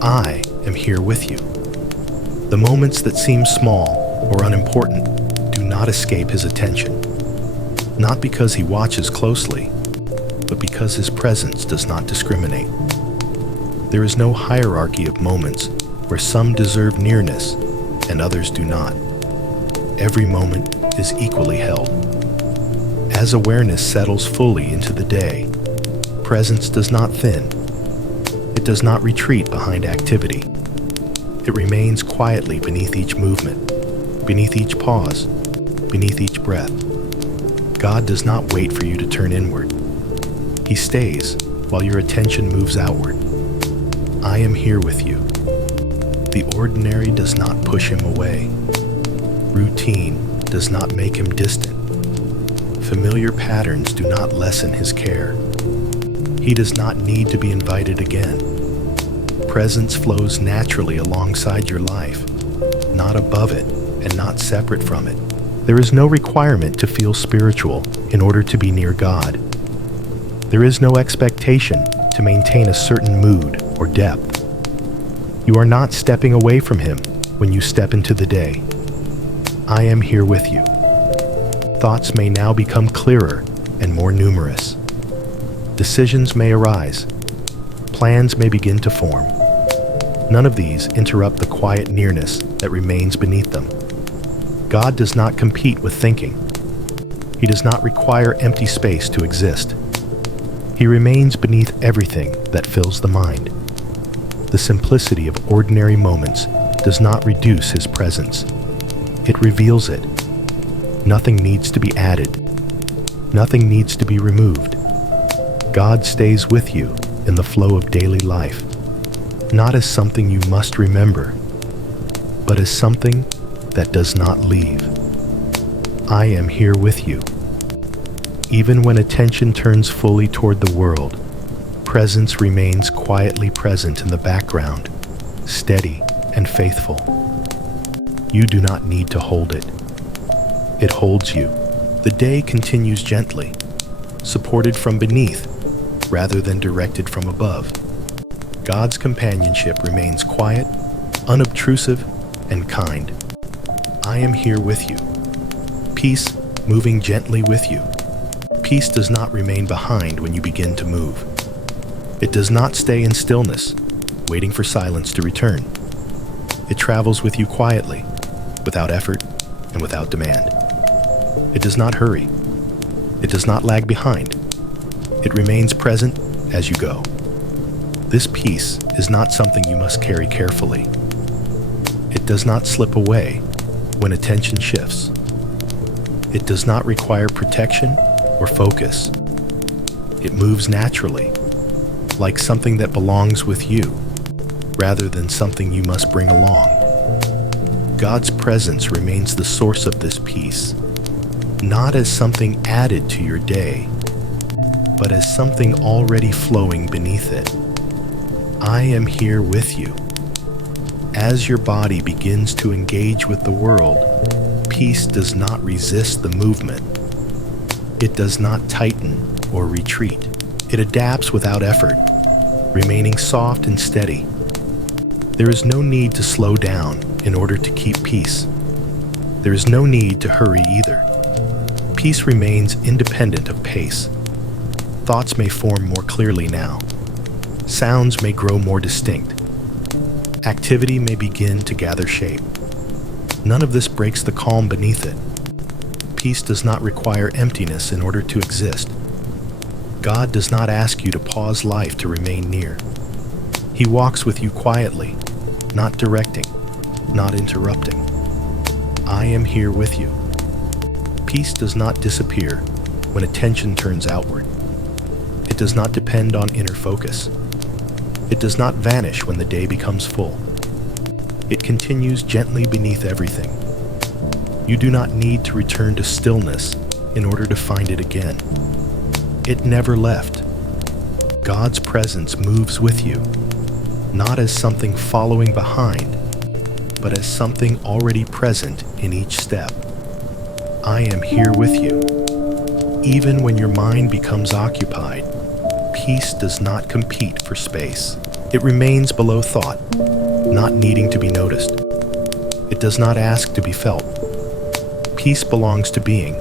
I am here with you. The moments that seem small or unimportant do not escape his attention. Not because he watches closely, but because his presence does not discriminate. There is no hierarchy of moments where some deserve nearness and others do not. Every moment is equally held. As awareness settles fully into the day, presence does not thin. It does not retreat behind activity. It remains quietly beneath each movement, beneath each pause, beneath each breath. God does not wait for you to turn inward. He stays while your attention moves outward. I am here with you. The ordinary does not push him away. Routine does not make him distant. Familiar patterns do not lessen his care. He does not need to be invited again. Presence flows naturally alongside your life, not above it and not separate from it. There is no requirement to feel spiritual in order to be near God. There is no expectation to maintain a certain mood or depth. You are not stepping away from him when you step into the day. I am here with you. Thoughts may now become clearer and more numerous. Decisions may arise. Plans may begin to form. None of these interrupt the quiet nearness that remains beneath them. God does not compete with thinking. He does not require empty space to exist. He remains beneath everything that fills the mind. The simplicity of ordinary moments does not reduce his presence. It reveals it. Nothing needs to be added. Nothing needs to be removed. God stays with you in the flow of daily life, not as something you must remember, but as something that does not leave. I am here with you. Even when attention turns fully toward the world, presence remains quietly present in the background, steady and faithful. You do not need to hold it. It holds you. The day continues gently, supported from beneath rather than directed from above. God's companionship remains quiet, unobtrusive, and kind. I am here with you. Peace moving gently with you. Peace does not remain behind when you begin to move. It does not stay in stillness, waiting for silence to return. It travels with you quietly, without effort and without demand. It does not hurry. It does not lag behind. It remains present as you go. This peace is not something you must carry carefully. It does not slip away when attention shifts. It does not require protection or focus. It moves naturally, like something that belongs with you, rather than something you must bring along. God's presence remains the source of this peace, not as something added to your day, but as something already flowing beneath it. I am here with you. As your body begins to engage with the world, peace does not resist the movement. It does not tighten or retreat. It adapts without effort, remaining soft and steady. There is no need to slow down in order to keep peace. There is no need to hurry either. Peace remains independent of pace. Thoughts may form more clearly now. Sounds may grow more distinct. Activity may begin to gather shape. None of this breaks the calm beneath it. Peace does not require emptiness in order to exist. God does not ask you to pause life to remain near. He walks with you quietly, not directing, not interrupting. I am here with you. Peace does not disappear when attention turns outward. It does not depend on inner focus. It does not vanish when the day becomes full. It continues gently beneath everything. You do not need to return to stillness in order to find it again. It never left. God's presence moves with you, not as something following behind, but as something already present in each step. I am here with you. Even when your mind becomes occupied, peace does not compete for space. It remains below thought, not needing to be noticed. It does not ask to be felt. Peace belongs to being,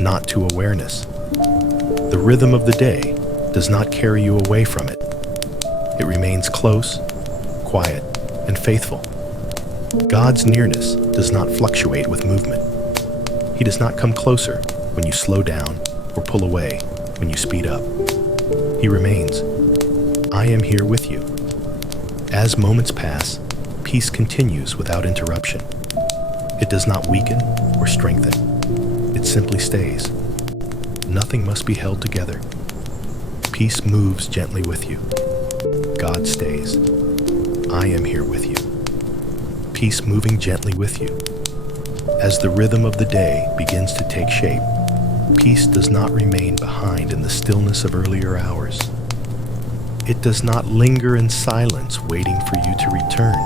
not to awareness. The rhythm of the day does not carry you away from it. It remains close, quiet, and faithful. God's nearness does not fluctuate with movement. He does not come closer when you slow down or pull away when you speed up. He remains. I am here with you. As moments pass, peace continues without interruption. It does not weaken or strengthen. It simply stays. Nothing must be held together. Peace moves gently with you. God stays. I am here with you. Peace moving gently with you. As the rhythm of the day begins to take shape, peace does not remain behind in the stillness of earlier hours. It does not linger in silence waiting for you to return.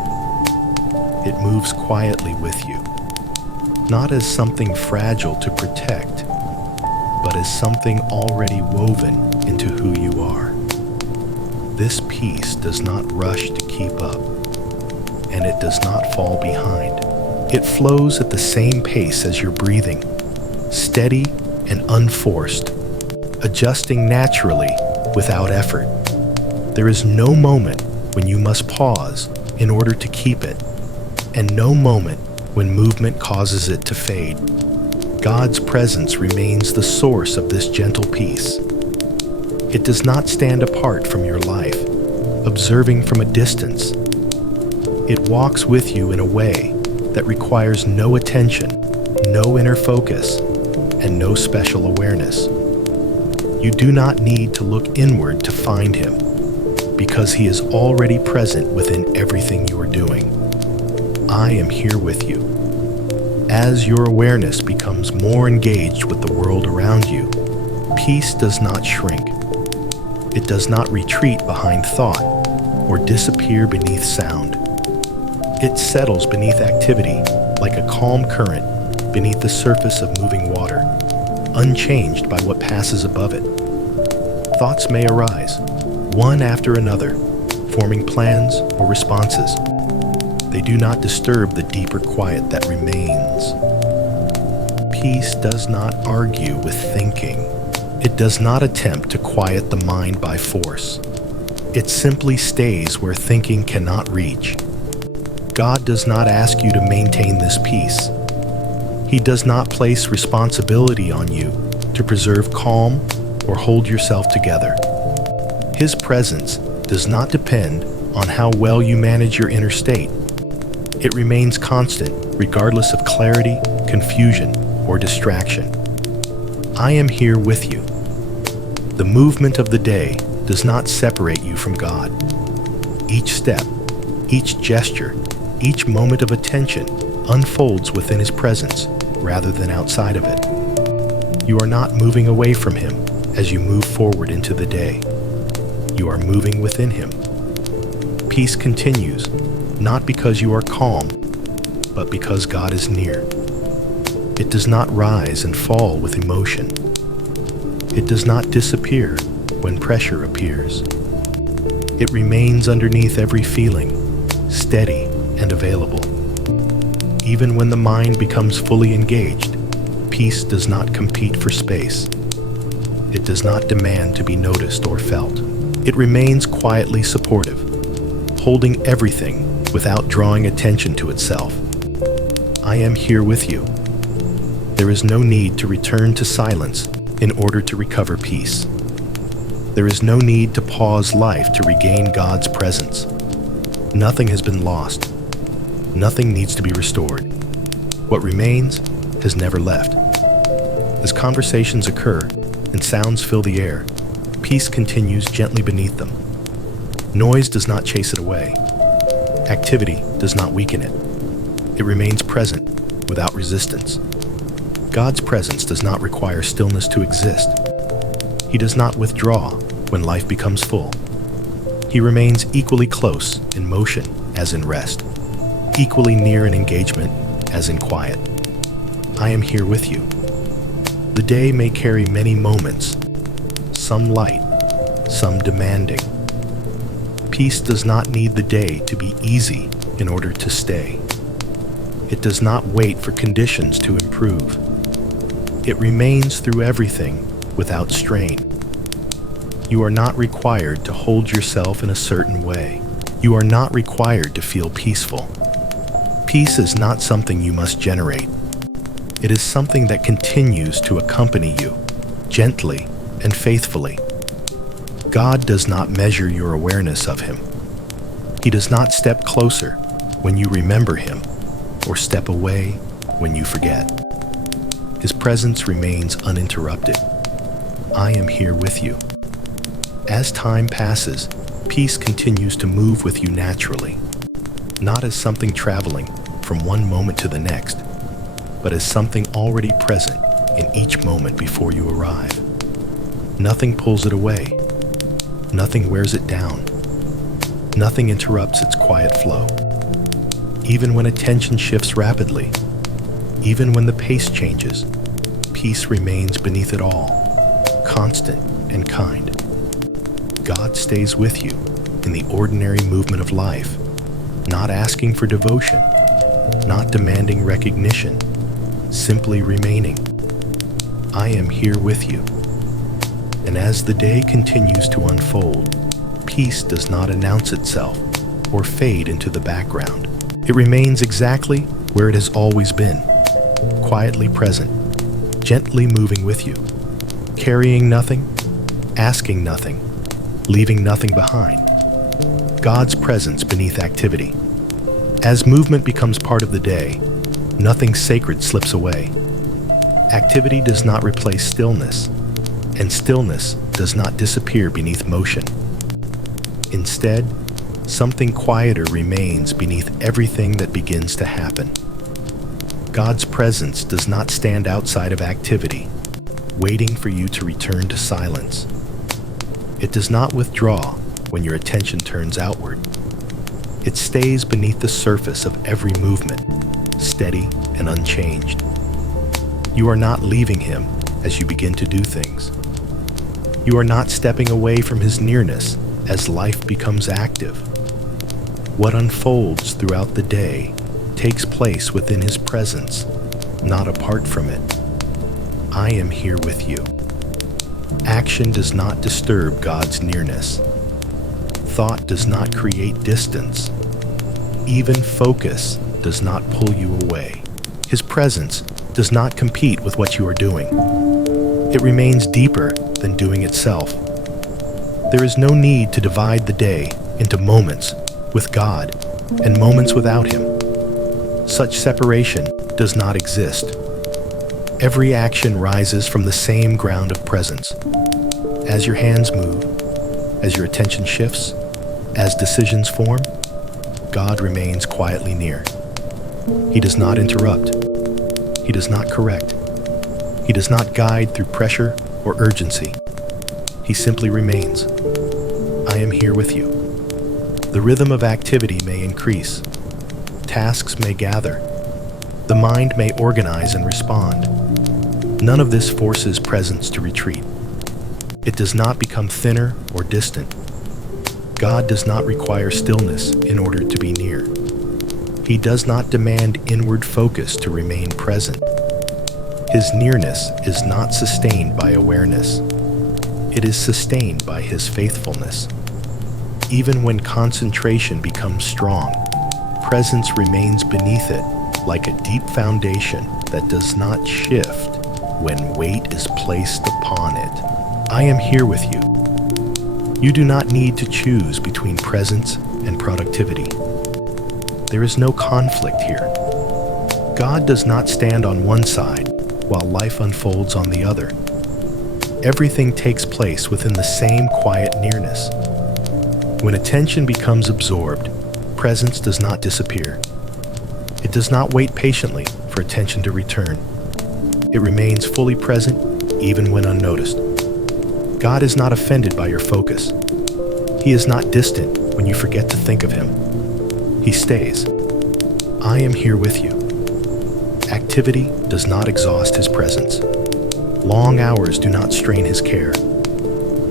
It moves quietly with you, not as something fragile to protect, but as something already woven into who you are. This peace does not rush to keep up, and it does not fall behind. It flows at the same pace as your breathing, steady and unforced, adjusting naturally without effort. There is no moment when you must pause in order to keep it, and no moment when movement causes it to fade. God's presence remains the source of this gentle peace. It does not stand apart from your life, observing from a distance. It walks with you in a way that requires no attention, no inner focus, and no special awareness. You do not need to look inward to find Him, because He is already present within everything you are doing. I am here with you. As your awareness becomes more engaged with the world around you, peace does not shrink. It does not retreat behind thought or disappear beneath sound. It settles beneath activity like a calm current beneath the surface of moving water, unchanged by what passes above it. Thoughts may arise, one after another, forming plans or responses. They do not disturb the deeper quiet that remains. Peace does not argue with thinking. It does not attempt to quiet the mind by force. It simply stays where thinking cannot reach. God does not ask you to maintain this peace. He does not place responsibility on you to preserve calm or hold yourself together. His presence does not depend on how well you manage your inner state. It remains constant regardless of clarity, confusion, or distraction. I am here with you. The movement of the day does not separate you from God. Each step, each gesture, each moment of attention unfolds within His presence rather than outside of it. You are not moving away from Him as you move forward into the day. You are moving within Him. Peace continues, not because you are calm, but because God is near. It does not rise and fall with emotion. It does not disappear when pressure appears. It remains underneath every feeling, steady and available. Even when the mind becomes fully engaged, peace does not compete for space. It does not demand to be noticed or felt. It remains quietly supportive, holding everything without drawing attention to itself. I am here with you. There is no need to return to silence in order to recover peace. There is no need to pause life to regain God's presence. Nothing has been lost. Nothing needs to be restored. What remains has never left. As conversations occur and sounds fill the air, peace continues gently beneath them. Noise does not chase it away. Activity does not weaken it. It remains present without resistance. God's presence does not require stillness to exist. He does not withdraw when life becomes full. He remains equally close in motion as in rest, equally near in engagement as in quiet. I am here with you. The day may carry many moments, some light, some demanding. Peace does not need the day to be easy in order to stay. It does not wait for conditions to improve. It remains through everything without strain. You are not required to hold yourself in a certain way. You are not required to feel peaceful. Peace is not something you must generate. It is something that continues to accompany you, gently and faithfully. God does not measure your awareness of Him. He does not step closer when you remember Him or step away when you forget. His presence remains uninterrupted. I am here with you. As time passes, peace continues to move with you naturally, not as something traveling from one moment to the next, but as something already present in each moment before you arrive. Nothing pulls it away. Nothing wears it down. Nothing interrupts its quiet flow. Even when attention shifts rapidly, even when the pace changes, peace remains beneath it all, constant and kind. God stays with you in the ordinary movement of life, not asking for devotion, not demanding recognition, simply remaining. I am here with you. And as the day continues to unfold, peace does not announce itself or fade into the background. It remains exactly where it has always been, quietly present, gently moving with you, carrying nothing, asking nothing, leaving nothing behind. God's presence beneath activity. As movement becomes part of the day, nothing sacred slips away. Activity does not replace stillness, and stillness does not disappear beneath motion. Instead, something quieter remains beneath everything that begins to happen. God's presence does not stand outside of activity, waiting for you to return to silence. It does not withdraw when your attention turns outward. It stays beneath the surface of every movement, steady and unchanged. You are not leaving him as you begin to do things. You are not stepping away from his nearness as life becomes active. What unfolds throughout the day takes place within his presence, not apart from it. I am here with you. Action does not disturb God's nearness. Thought does not create distance. Even focus does not pull you away. His presence does not compete with what you are doing. It remains deeper than doing itself. There is no need to divide the day into moments with God and moments without him. Such separation does not exist. Every action rises from the same ground of presence. As your hands move, as your attention shifts, as decisions form, God remains quietly near. He does not interrupt. He does not correct. He does not guide through pressure or urgency. He simply remains. I am here with you. The rhythm of activity may increase. Tasks may gather. The mind may organize and respond. None of this forces presence to retreat. It does not become thinner or distant. God does not require stillness in order to be near. He does not demand inward focus to remain present. His nearness is not sustained by awareness. It is sustained by his faithfulness. Even when concentration becomes strong, presence remains beneath it like a deep foundation that does not shift when weight is placed upon it. I am here with you. You do not need to choose between presence and productivity. There is no conflict here. God does not stand on one side while life unfolds on the other. Everything takes place within the same quiet nearness. When attention becomes absorbed, presence does not disappear. It does not wait patiently for attention to return. It remains fully present even when unnoticed. God is not offended by your focus. He is not distant when you forget to think of him. He stays. I am here with you. Activity does not exhaust his presence. Long hours do not strain his care.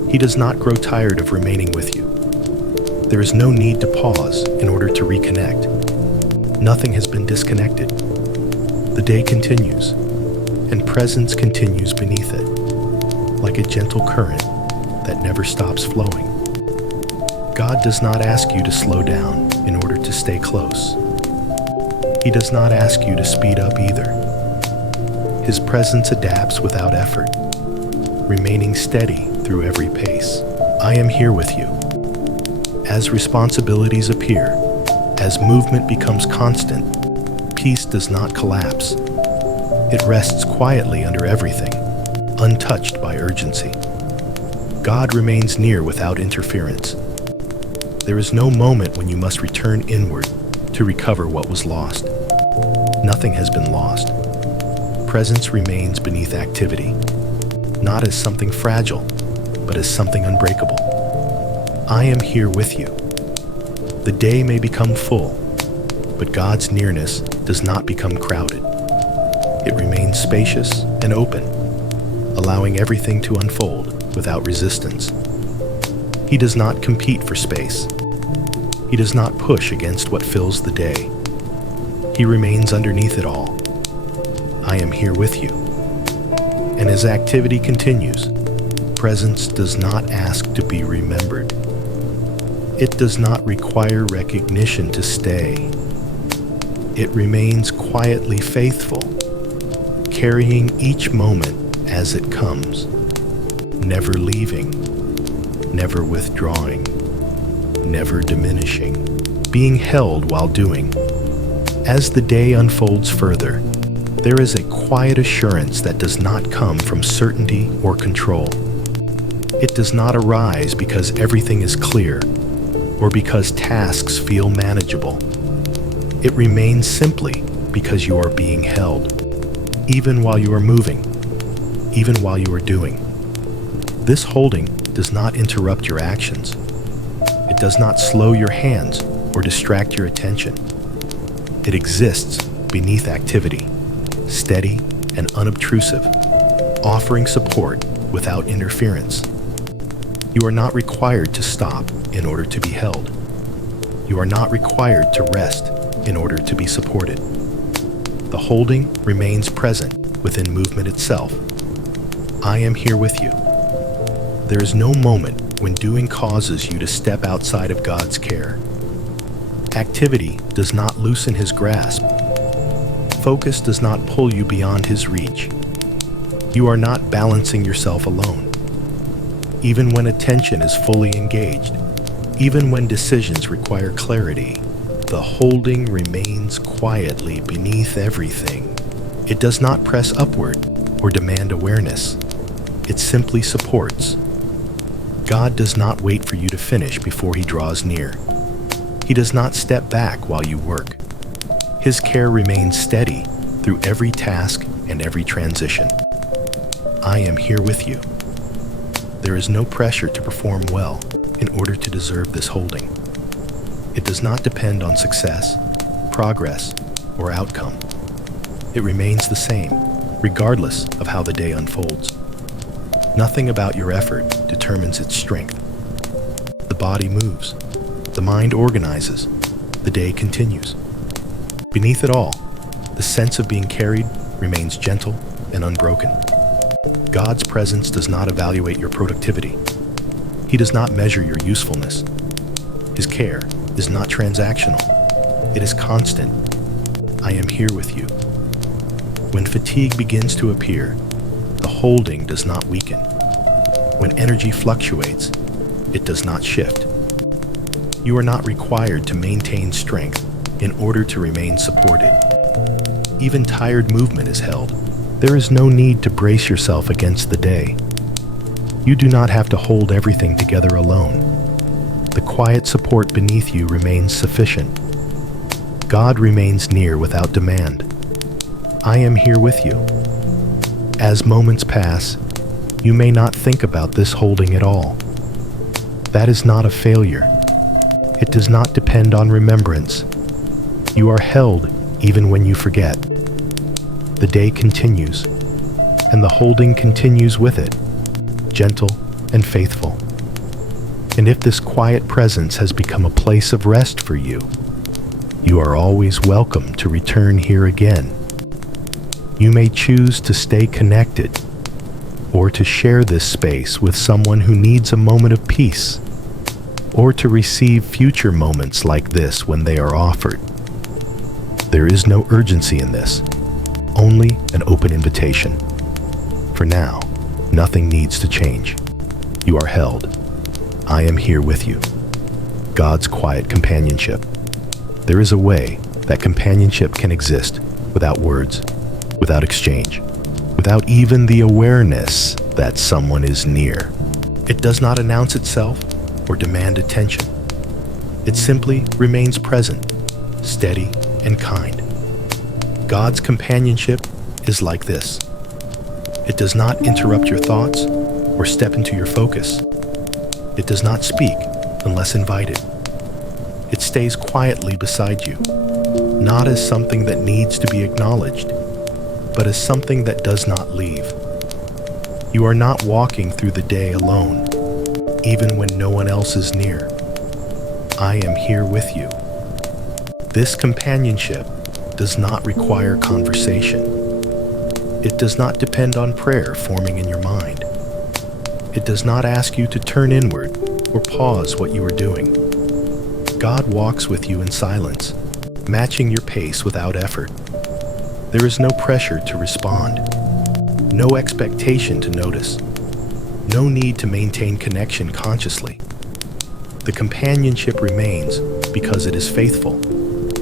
He does not grow tired of remaining with you. There is no need to pause in order to reconnect. Nothing has been disconnected. The day continues, and presence continues beneath it, like a gentle current that never stops flowing. God does not ask you to slow down in order to stay close. He does not ask you to speed up either. His presence adapts without effort, remaining steady through every pace. I am here with you. As responsibilities appear, as movement becomes constant, peace does not collapse. It rests quietly under everything, untouched by urgency. God remains near without interference. There is no moment when you must return inward to recover what was lost. Nothing has been lost. Presence remains beneath activity, not as something fragile, but as something unbreakable. I am here with you. The day may become full, but God's nearness does not become crowded. It remains spacious and open, allowing everything to unfold without resistance. He does not compete for space. He does not push against what fills the day. He remains underneath it all. I am here with you. And as activity continues, presence does not ask to be remembered. It does not require recognition to stay. It remains quietly faithful, carrying each moment as it comes, never leaving, never withdrawing, never diminishing, being held while doing. As the day unfolds further, there is a quiet assurance that does not come from certainty or control. It does not arise because everything is clear or because tasks feel manageable. It remains simply because you are being held, even while you are moving, even while you are doing. This holding does not interrupt your actions. It does not slow your hands or distract your attention. It exists beneath activity, steady and unobtrusive, offering support without interference. You are not required to stop in order to be held. You are not required to rest in order to be supported. The holding remains present within movement itself. I am here with you. There is no moment when doing causes you to step outside of God's care. Activity does not loosen His grasp. Focus does not pull you beyond His reach. You are not balancing yourself alone. Even when attention is fully engaged, even when decisions require clarity, the holding remains quietly beneath everything. It does not press upward or demand awareness. It simply supports. God does not wait for you to finish before He draws near. He does not step back while you work. His care remains steady through every task and every transition. I am here with you. There is no pressure to perform well in order to deserve this holding. It does not depend on success, progress, or outcome. It remains the same, regardless of how the day unfolds. Nothing about your effort determines its strength. The body moves, the mind organizes, the day continues. Beneath it all, the sense of being carried remains gentle and unbroken. God's presence does not evaluate your productivity. He does not measure your usefulness. His care is not transactional. It is constant. I am here with you. When fatigue begins to appear, the holding does not weaken. When energy fluctuates, it does not shift. You are not required to maintain strength in order to remain supported. Even tired movement is held. There is no need to brace yourself against the day. You do not have to hold everything together alone. The quiet support beneath you remains sufficient. God remains near without demand. I am here with you. As moments pass, you may not think about this holding at all. That is not a failure. It does not depend on remembrance. You are held even when you forget. The day continues, and the holding continues with it, gentle and faithful. And if this quiet presence has become a place of rest for you, you are always welcome to return here again. You may choose to stay connected or to share this space with someone who needs a moment of peace, or to receive future moments like this when they are offered. There is no urgency in this, only an open invitation. For now, nothing needs to change. You are held. I am here with you. God's quiet companionship. There is a way that companionship can exist without words, without exchange, without even the awareness that someone is near. It does not announce itself or demand attention. It simply remains present, steady and kind. God's companionship is like this. It does not interrupt your thoughts or step into your focus. It does not speak unless invited. It stays quietly beside you, not as something that needs to be acknowledged, but as something that does not leave. You are not walking through the day alone, even when no one else is near. I am here with you. This companionship does not require conversation. It does not depend on prayer forming in your mind. It does not ask you to turn inward or pause what you are doing. God walks with you in silence, matching your pace without effort. There is no pressure to respond, no expectation to notice, no need to maintain connection consciously. The companionship remains because it is faithful,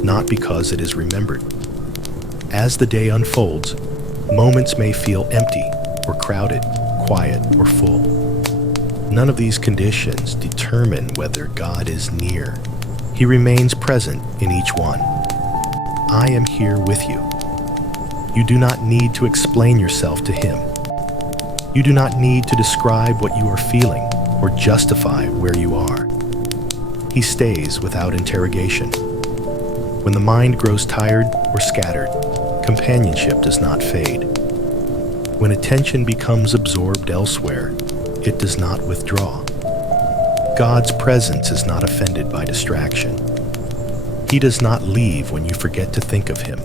not because it is remembered. As the day unfolds, moments may feel empty or crowded, quiet or full. None of these conditions determine whether God is near. He remains present in each one. I am here with you. You do not need to explain yourself to Him. You do not need to describe what you are feeling or justify where you are. He stays without interrogation. When the mind grows tired or scattered, companionship does not fade. When attention becomes absorbed elsewhere, it does not withdraw. God's presence is not offended by distraction. He does not leave when you forget to think of Him.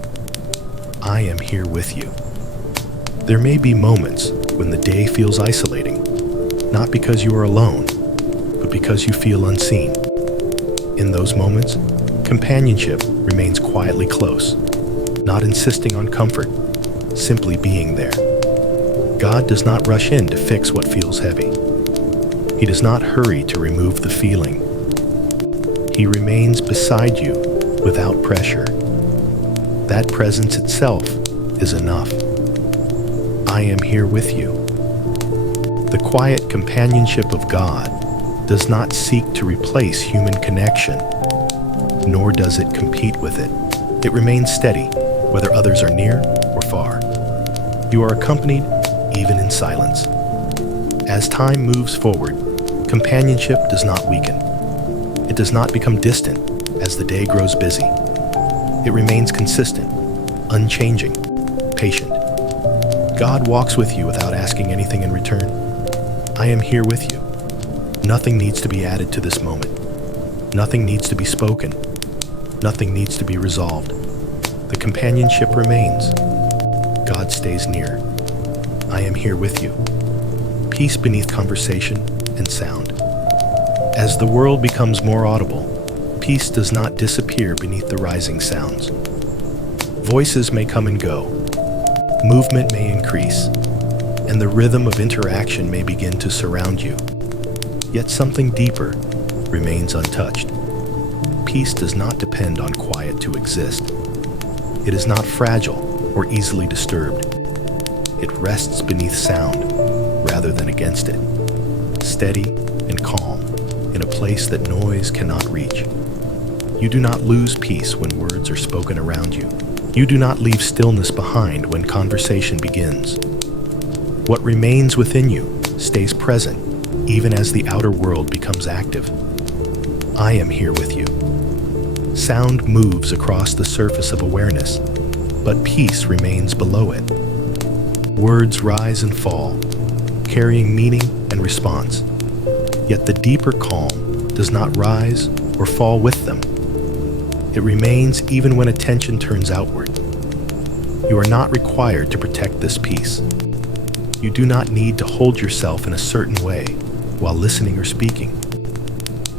I am here with you. There may be moments when the day feels isolating, not because you are alone, but because you feel unseen. In those moments, companionship remains quietly close, not insisting on comfort, simply being there. God does not rush in to fix what feels heavy. He does not hurry to remove the feeling. He remains beside you without pressure. That presence itself is enough. I am here with you. The quiet companionship of God does not seek to replace human connection, nor does it compete with it. It remains steady, whether others are near or far. You are accompanied even in silence. As time moves forward, companionship does not weaken. It does not become distant as the day grows busy. It remains consistent, unchanging, patient. God walks with you without asking anything in return. I am here with you. Nothing needs to be added to this moment. Nothing needs to be spoken. Nothing needs to be resolved. The companionship remains. God stays near. I am here with you. Peace beneath conversation and sound. As the world becomes more audible, peace does not disappear beneath the rising sounds. Voices may come and go. Movement may increase, and the rhythm of interaction may begin to surround you. Yet something deeper remains untouched. Peace does not depend on quiet to exist. It is not fragile or easily disturbed. It rests beneath sound rather than against it, steady and calm in a place that noise cannot reach. You do not lose peace when words are spoken around you. You do not leave stillness behind when conversation begins. What remains within you stays present even as the outer world becomes active. I am here with you. Sound moves across the surface of awareness, but peace remains below it. Words rise and fall, carrying meaning and response. Yet the deeper calm does not rise or fall with them. It remains even when attention turns outward. You are not required to protect this peace. You do not need to hold yourself in a certain way while listening or speaking.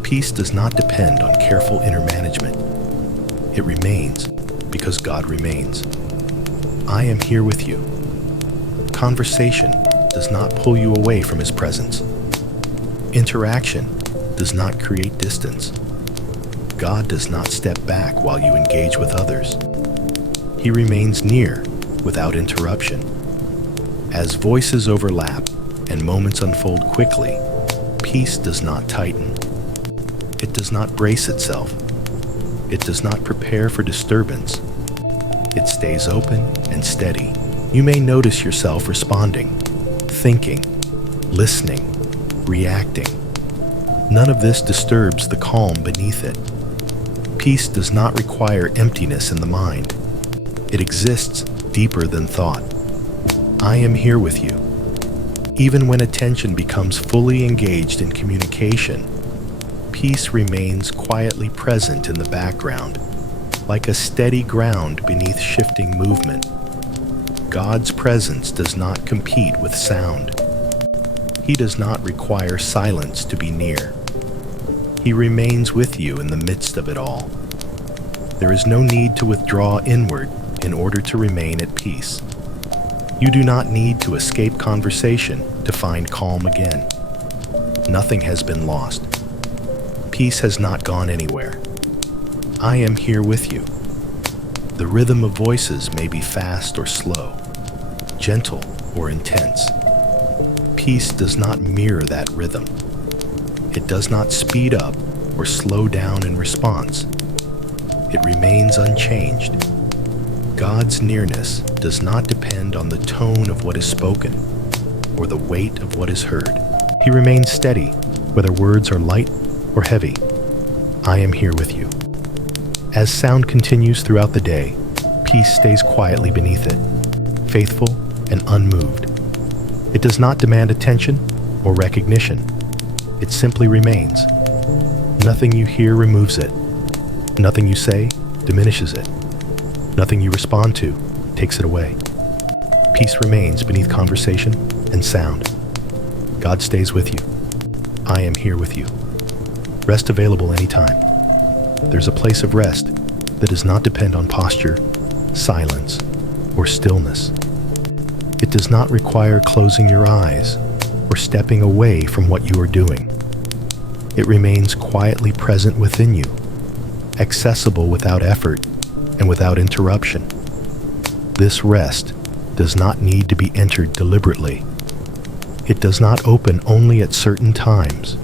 Peace does not depend on careful inner management. It remains because God remains. I am here with you. Conversation does not pull you away from His presence. Interaction does not create distance. God does not step back while you engage with others. He remains near without interruption. As voices overlap and moments unfold quickly, peace does not tighten. It does not brace itself. It does not prepare for disturbance. It stays open and steady. You may notice yourself responding, thinking, listening, reacting. None of this disturbs the calm beneath it. Peace does not require emptiness in the mind. It exists deeper than thought. I am here with you. Even when attention becomes fully engaged in communication, peace remains quietly present in the background, like a steady ground beneath shifting movement. God's presence does not compete with sound. He does not require silence to be near. He remains with you in the midst of it all. There is no need to withdraw inward in order to remain at peace. You do not need to escape conversation to find calm again. Nothing has been lost. Peace has not gone anywhere. I am here with you. The rhythm of voices may be fast or slow, gentle or intense. Peace does not mirror that rhythm. It does not speed up or slow down in response. It remains unchanged. God's nearness does not depend on the tone of what is spoken or the weight of what is heard. He remains steady, whether words are light or heavy. I am here with you. As sound continues throughout the day, peace stays quietly beneath it, faithful and unmoved. It does not demand attention or recognition. It simply remains. Nothing you hear removes it. Nothing you say diminishes it. Nothing you respond to takes it away. Peace remains beneath conversation and sound. God stays with you. I am here with you. Rest available anytime. There's a place of rest that does not depend on posture, silence, or stillness. It does not require closing your eyes or stepping away from what you are doing. It remains quietly present within you, accessible without effort and without interruption. This rest does not need to be entered deliberately. It does not open only at certain times.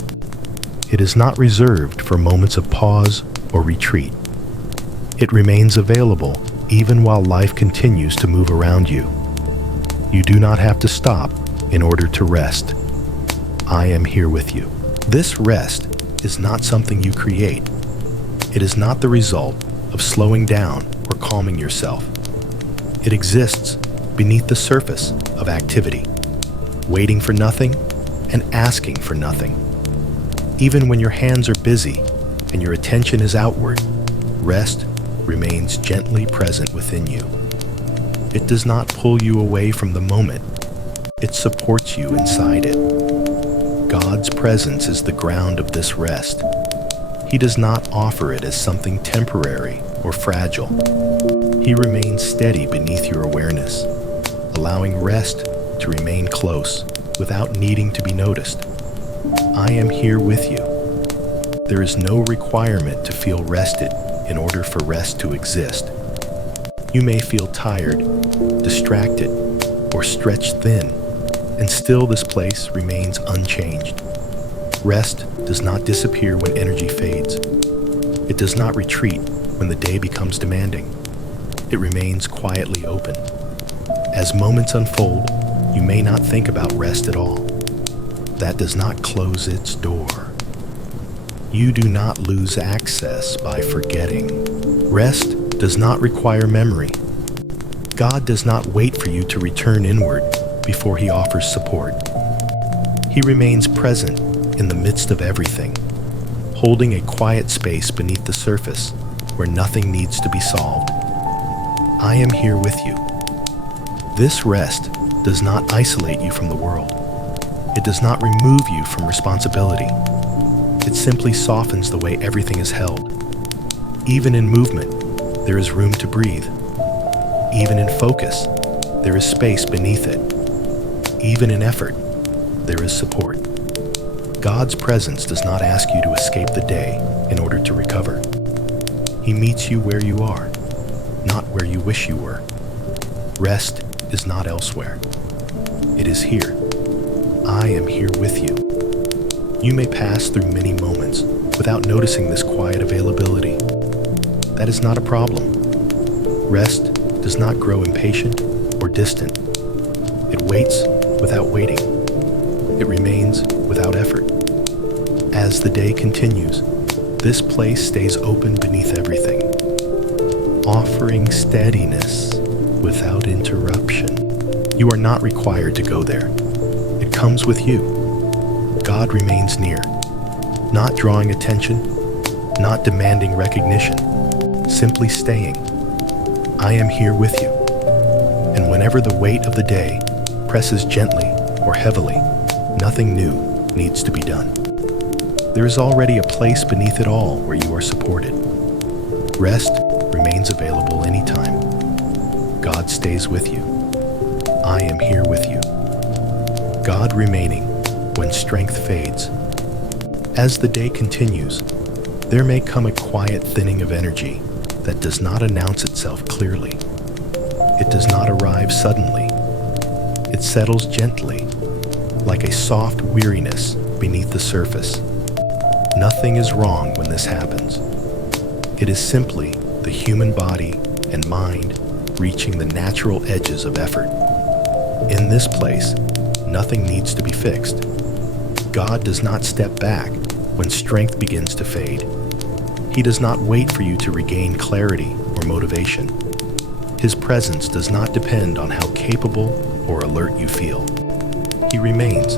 It is not reserved for moments of pause or retreat. It remains available even while life continues to move around you. You do not have to stop in order to rest. I am here with you. This rest is not something you create. It is not the result of slowing down or calming yourself. It exists beneath the surface of activity, waiting for nothing and asking for nothing. Even when your hands are busy and your attention is outward, rest remains gently present within you. It does not pull you away from the moment. It supports you inside it. God's presence is the ground of this rest. He does not offer it as something temporary or fragile. He remains steady beneath your awareness, allowing rest to remain close without needing to be noticed. I am here with you. There is no requirement to feel rested in order for rest to exist. You may feel tired, distracted, or stretched thin, and still this place remains unchanged. Rest does not disappear when energy fades. It does not retreat when the day becomes demanding. It remains quietly open. As moments unfold, you may not think about rest at all. That does not close its door. You do not lose access by forgetting. Rest does not require memory. God does not wait for you to return inward before He offers support. He remains present in the midst of everything, holding a quiet space beneath the surface where nothing needs to be solved. I am here with you. This rest does not isolate you from the world. It does not remove you from responsibility. It simply softens the way everything is held. Even in movement, there is room to breathe. Even in focus, there is space beneath it. Even in effort, there is support. God's presence does not ask you to escape the day in order to recover. He meets you where you are, not where you wish you were. Rest is not elsewhere. It is here. I am here with you. You may pass through many moments without noticing this quiet availability. That is not a problem. Rest does not grow impatient or distant. It waits without waiting. It remains without effort. As the day continues, this place stays open beneath everything, offering steadiness without interruption. You are not required to go there. It comes with you. God remains near, not drawing attention, not demanding recognition, simply staying. I am here with you. And whenever whenever the weight of the day presses gently or heavily, nothing new needs to be done. There is already a place beneath it all where you are supported. Rest remains available anytime. God stays with you. I am here with you. God remaining when strength fades. As the day continues, there may come a quiet thinning of energy that does not announce itself clearly. It does not arrive suddenly. It settles gently, like a soft weariness beneath the surface. Nothing is wrong when this happens. It is simply the human body and mind reaching the natural edges of effort. In this place, nothing needs to be fixed. God does not step back when strength begins to fade. He does not wait for you to regain clarity or motivation. His presence does not depend on how capable or alert you feel. He remains.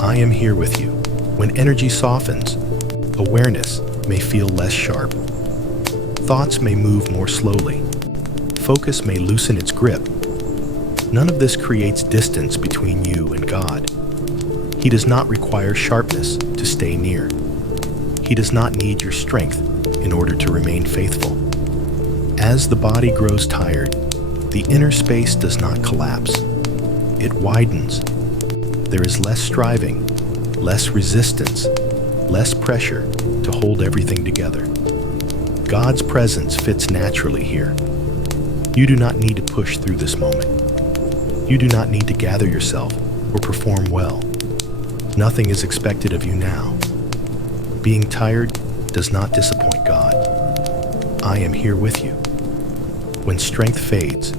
I am here with you. When energy softens, awareness may feel less sharp. Thoughts may move more slowly. Focus may loosen its grip. None of this creates distance between you and God. He does not require sharpness to stay near. He does not need your strength in order to remain faithful. As the body grows tired, the inner space does not collapse. It widens. There is less striving, less resistance, less pressure to hold everything together. God's presence fits naturally here. You do not need to push through this moment. You do not need to gather yourself or perform well. Nothing is expected of you now. Being tired does not disappoint God. I am here with you. When strength fades,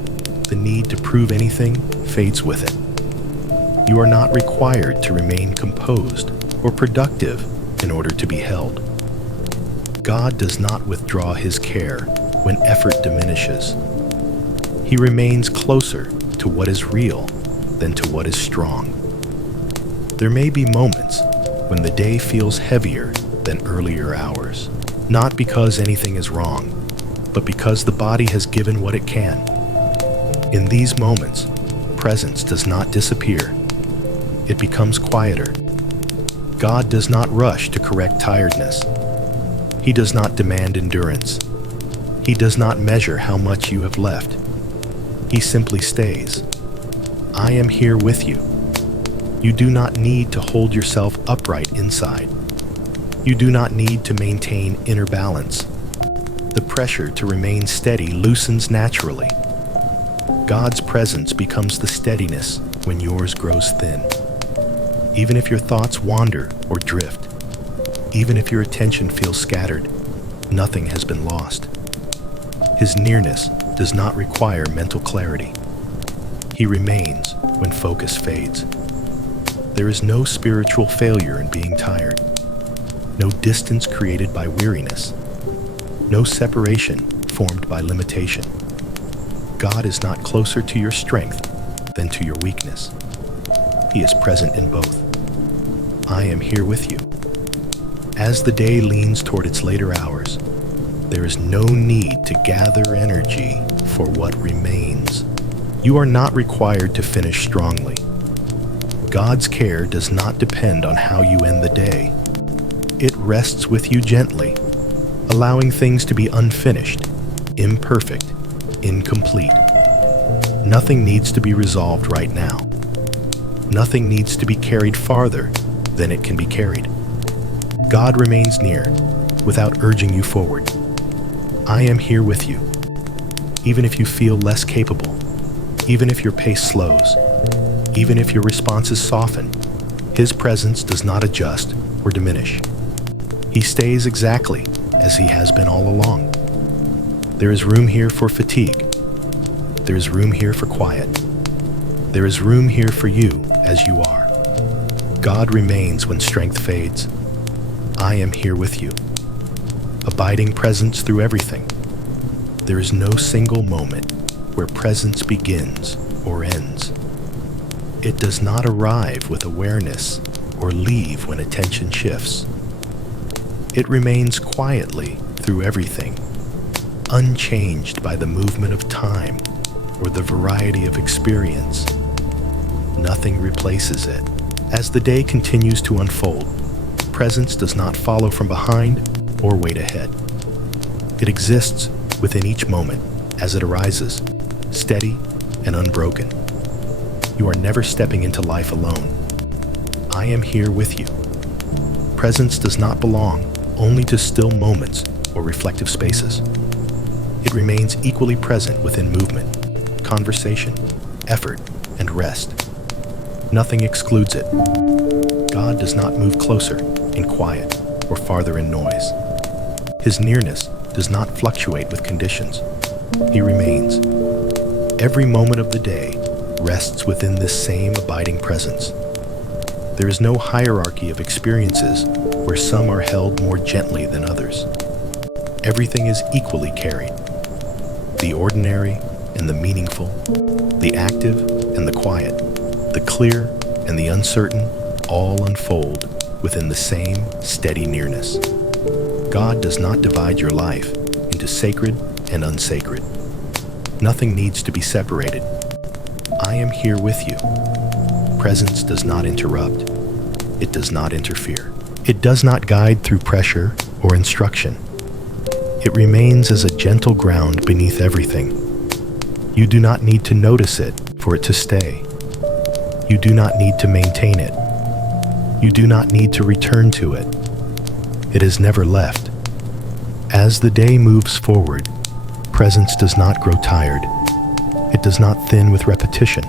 the need to prove anything fades with it. You are not required to remain composed or productive in order to be held. God does not withdraw his care when effort diminishes. He remains closer to what is real than to what is strong. There may be moments when the day feels heavier than earlier hours, not because anything is wrong, but because the body has given what it can. In these moments, presence does not disappear. It becomes quieter. God does not rush to correct tiredness. He does not demand endurance. He does not measure how much you have left. He simply stays. I am here with you. You do not need to hold yourself upright inside. You do not need to maintain inner balance. The pressure to remain steady loosens naturally. God's presence becomes the steadiness when yours grows thin. Even if your thoughts wander or drift, even if your attention feels scattered, nothing has been lost. His nearness does not require mental clarity. He remains when focus fades. There is no spiritual failure in being tired, no distance created by weariness, no separation formed by limitation. God is not closer to your strength than to your weakness. He is present in both. I am here with you. As the day leans toward its later hours, there is no need to gather energy for what remains. You are not required to finish strongly. God's care does not depend on how you end the day. It rests with you gently, allowing things to be unfinished, imperfect, incomplete. Nothing needs to be resolved right now. Nothing needs to be carried farther than it can be carried. God remains near, without urging you forward. I am here with you. Even if you feel less capable, even if your pace slows, even if your responses soften, his presence does not adjust or diminish. He stays exactly as he has been all along. There is room here for fatigue. There is room here for quiet. There is room here for you as you are. God remains when strength fades. I am here with you. Abiding presence through everything. There is no single moment where presence begins or ends. It does not arrive with awareness or leave when attention shifts. It remains quietly through everything, unchanged by the movement of time or the variety of experience. Nothing replaces it. As the day continues to unfold, presence does not follow from behind or wait ahead. It exists within each moment as it arises, steady and unbroken. You are never stepping into life alone. I am here with you. Presence does not belong only to still moments or reflective spaces. It remains equally present within movement, conversation, effort, and rest. Nothing excludes it. God does not move closer in quiet or farther in noise. His nearness does not fluctuate with conditions. He remains. Every moment of the day rests within this same abiding presence. There is no hierarchy of experiences where some are held more gently than others. Everything is equally carried. The ordinary and the meaningful, the active and the quiet, the clear and the uncertain all unfold within the same steady nearness. God does not divide your life into sacred and unsacred. Nothing needs to be separated. I am here with you. Presence does not interrupt. It does not interfere. It does not guide through pressure or instruction. It remains as a gentle ground beneath everything. You do not need to notice it for it to stay. You do not need to maintain it. You do not need to return to it. It has never left. As the day moves forward, presence does not grow tired. It does not thin with repetition.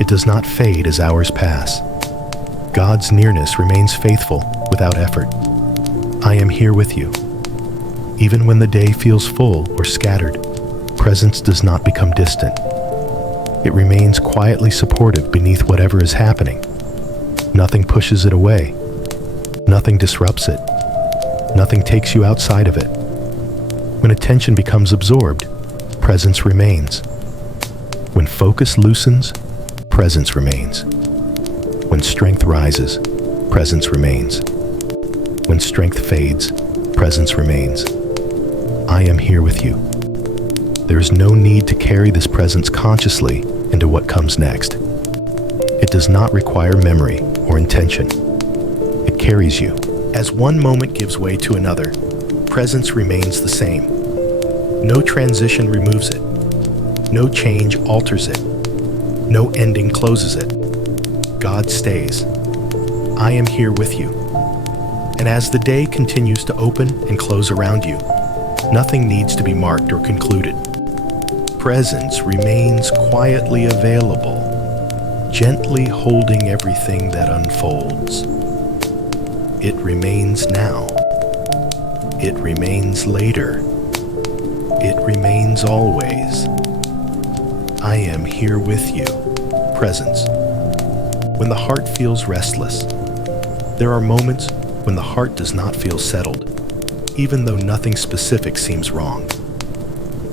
It does not fade as hours pass. God's nearness remains faithful without effort. I am here with you. Even when the day feels full or scattered, presence does not become distant. It remains quietly supportive beneath whatever is happening. Nothing pushes it away. Nothing disrupts it. Nothing takes you outside of it. When attention becomes absorbed, presence remains. When focus loosens, presence remains. When strength rises, presence remains. When strength fades, presence remains. I am here with you. There is no need to carry this presence consciously into what comes next. It does not require memory or intention. It carries you. As one moment gives way to another, presence remains the same. No transition removes it. No change alters it. No ending closes it. God stays. I am here with you. And as the day continues to open and close around you, nothing needs to be marked or concluded. Presence remains quietly available, gently holding everything that unfolds. It remains now. It remains later. It remains always. I am here with you. Presence. When the heart feels restless, there are moments when the heart does not feel settled, even though nothing specific seems wrong.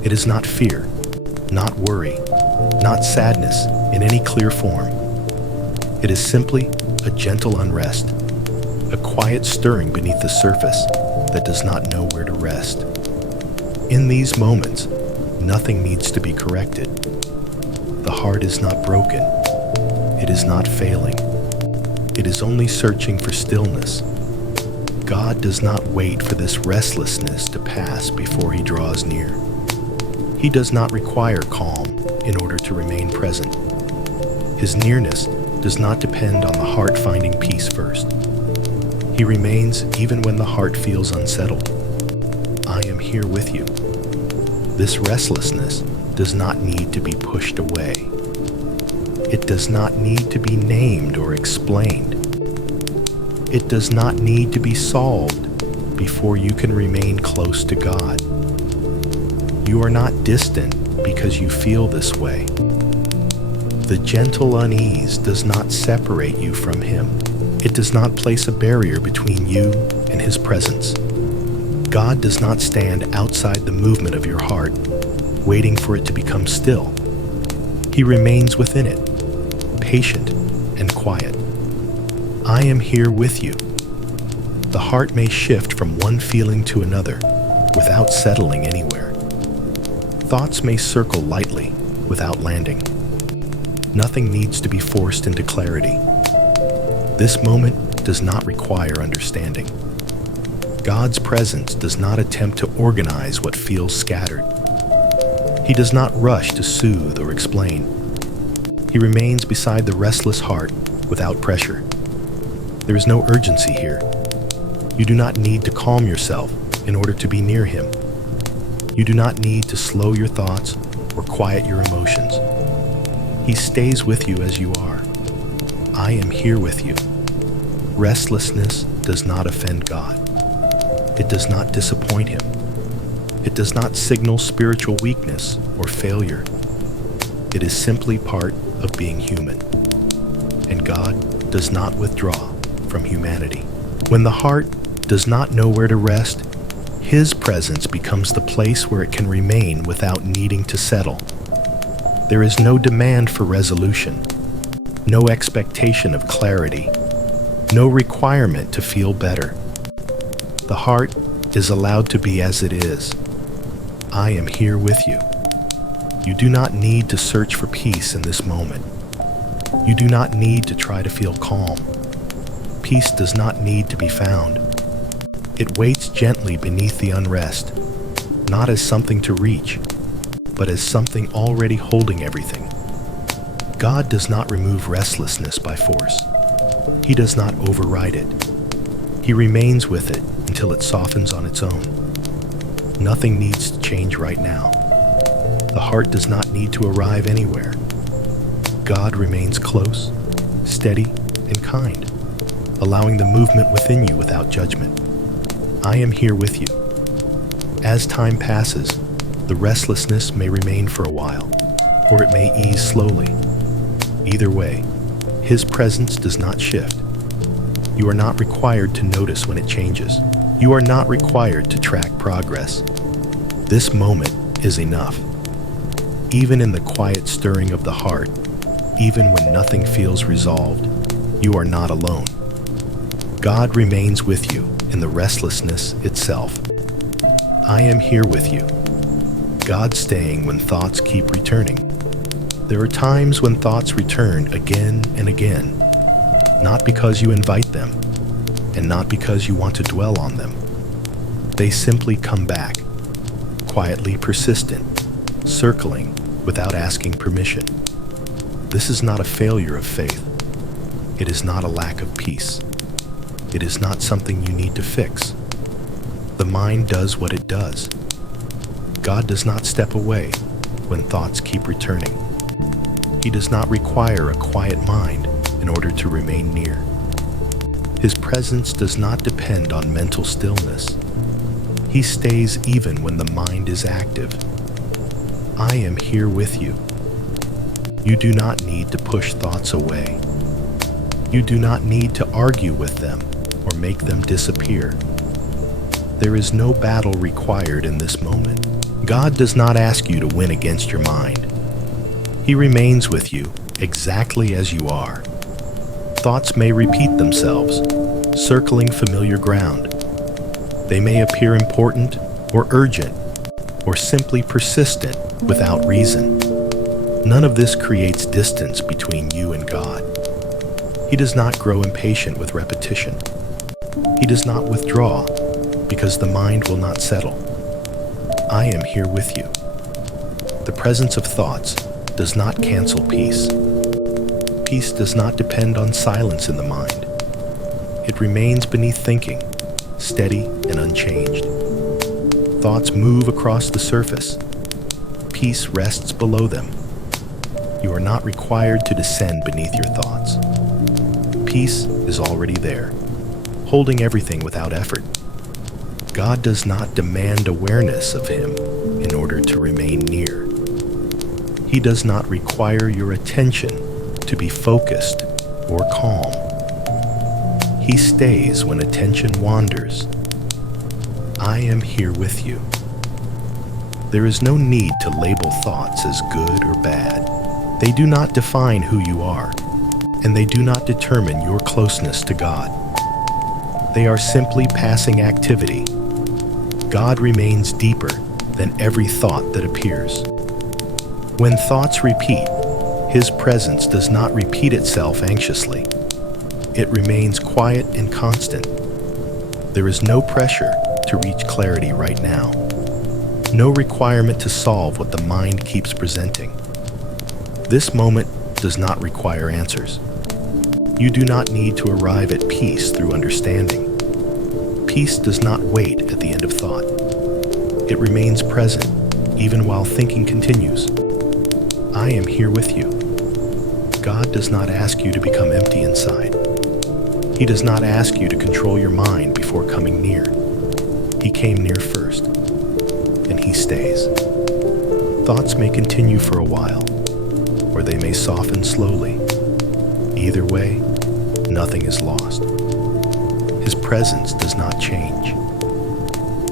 It is not fear, not worry, not sadness in any clear form. It is simply a gentle unrest, a quiet stirring beneath the surface that does not know where to rest. In these moments, nothing needs to be corrected. The heart is not broken. It is not failing. It is only searching for stillness. God does not wait for this restlessness to pass before he draws near. He does not require calm in order to remain present. His nearness does not depend on the heart finding peace first. He remains even when the heart feels unsettled. I am here with you. This restlessness does not need to be pushed away. It does not need to be named or explained. It does not need to be solved before you can remain close to God. You are not distant because you feel this way. The gentle unease does not separate you from Him. It does not place a barrier between you and His presence. God does not stand outside the movement of your heart, waiting for it to become still. He remains within it, patient and quiet. I am here with you. The heart may shift from one feeling to another without settling anywhere. Thoughts may circle lightly, without landing. Nothing needs to be forced into clarity. This moment does not require understanding. God's presence does not attempt to organize what feels scattered. He does not rush to soothe or explain. He remains beside the restless heart without pressure. There is no urgency here. You do not need to calm yourself in order to be near Him. You do not need to slow your thoughts or quiet your emotions. He stays with you as you are. I am here with you. Restlessness does not offend God. It does not disappoint Him. It does not signal spiritual weakness or failure. It is simply part of being human. And God does not withdraw from humanity. When the heart does not know where to rest, His presence becomes the place where it can remain without needing to settle. There is no demand for resolution, no expectation of clarity, no requirement to feel better. The heart is allowed to be as it is. I am here with you. You do not need to search for peace in this moment. You do not need to try to feel calm. Peace does not need to be found. It waits gently beneath the unrest, not as something to reach, but as something already holding everything. God does not remove restlessness by force. He does not override it. He remains with it until it softens on its own. Nothing needs to change right now. The heart does not need to arrive anywhere. God remains close, steady, and kind, allowing the movement within you without judgment. I am here with you. As time passes, the restlessness may remain for a while, or it may ease slowly. Either way, His presence does not shift. You are not required to notice when it changes. You are not required to track progress. This moment is enough. Even in the quiet stirring of the heart, even when nothing feels resolved, you are not alone. God remains with you in the restlessness itself. I am here with you. God staying when thoughts keep returning. There are times when thoughts return again and again, not because you invite them, and not because you want to dwell on them. They simply come back, quietly persistent, circling without asking permission. This is not a failure of faith. It is not a lack of peace. It is not something you need to fix. The mind does what it does. God does not step away when thoughts keep returning. He does not require a quiet mind in order to remain near. His presence does not depend on mental stillness. He stays even when the mind is active. I am here with you. You do not need to push thoughts away. You do not need to argue with them or make them disappear. There is no battle required in this moment. God does not ask you to win against your mind. He remains with you exactly as you are. Thoughts may repeat themselves, circling familiar ground. They may appear important or urgent, or simply persistent without reason. None of this creates distance between you and God. He does not grow impatient with repetition. He does not withdraw because the mind will not settle. I am here with you. The presence of thoughts does not cancel peace. Peace does not depend on silence in the mind. It remains beneath thinking, steady and unchanged. Thoughts move across the surface. Peace rests below them. You are not required to descend beneath your thoughts. Peace is already there, holding everything without effort. God does not demand awareness of Him in order to remain near. He does not require your attention to be focused or calm. He stays when attention wanders. I am here with you. There is no need to label thoughts as good or bad. They do not define who you are, and they do not determine your closeness to God. They are simply passing activity. God remains deeper than every thought that appears. When thoughts repeat, His presence does not repeat itself anxiously. It remains quiet and constant. There is no pressure to reach clarity right now. No requirement to solve what the mind keeps presenting. This moment does not require answers. You do not need to arrive at peace through understanding. Peace does not wait at the end of thought. It remains present, even while thinking continues. I am here with you. God does not ask you to become empty inside. He does not ask you to control your mind before coming near. He came near first, and He stays. Thoughts may continue for a while, or they may soften slowly. Either way, nothing is lost. His presence does not change.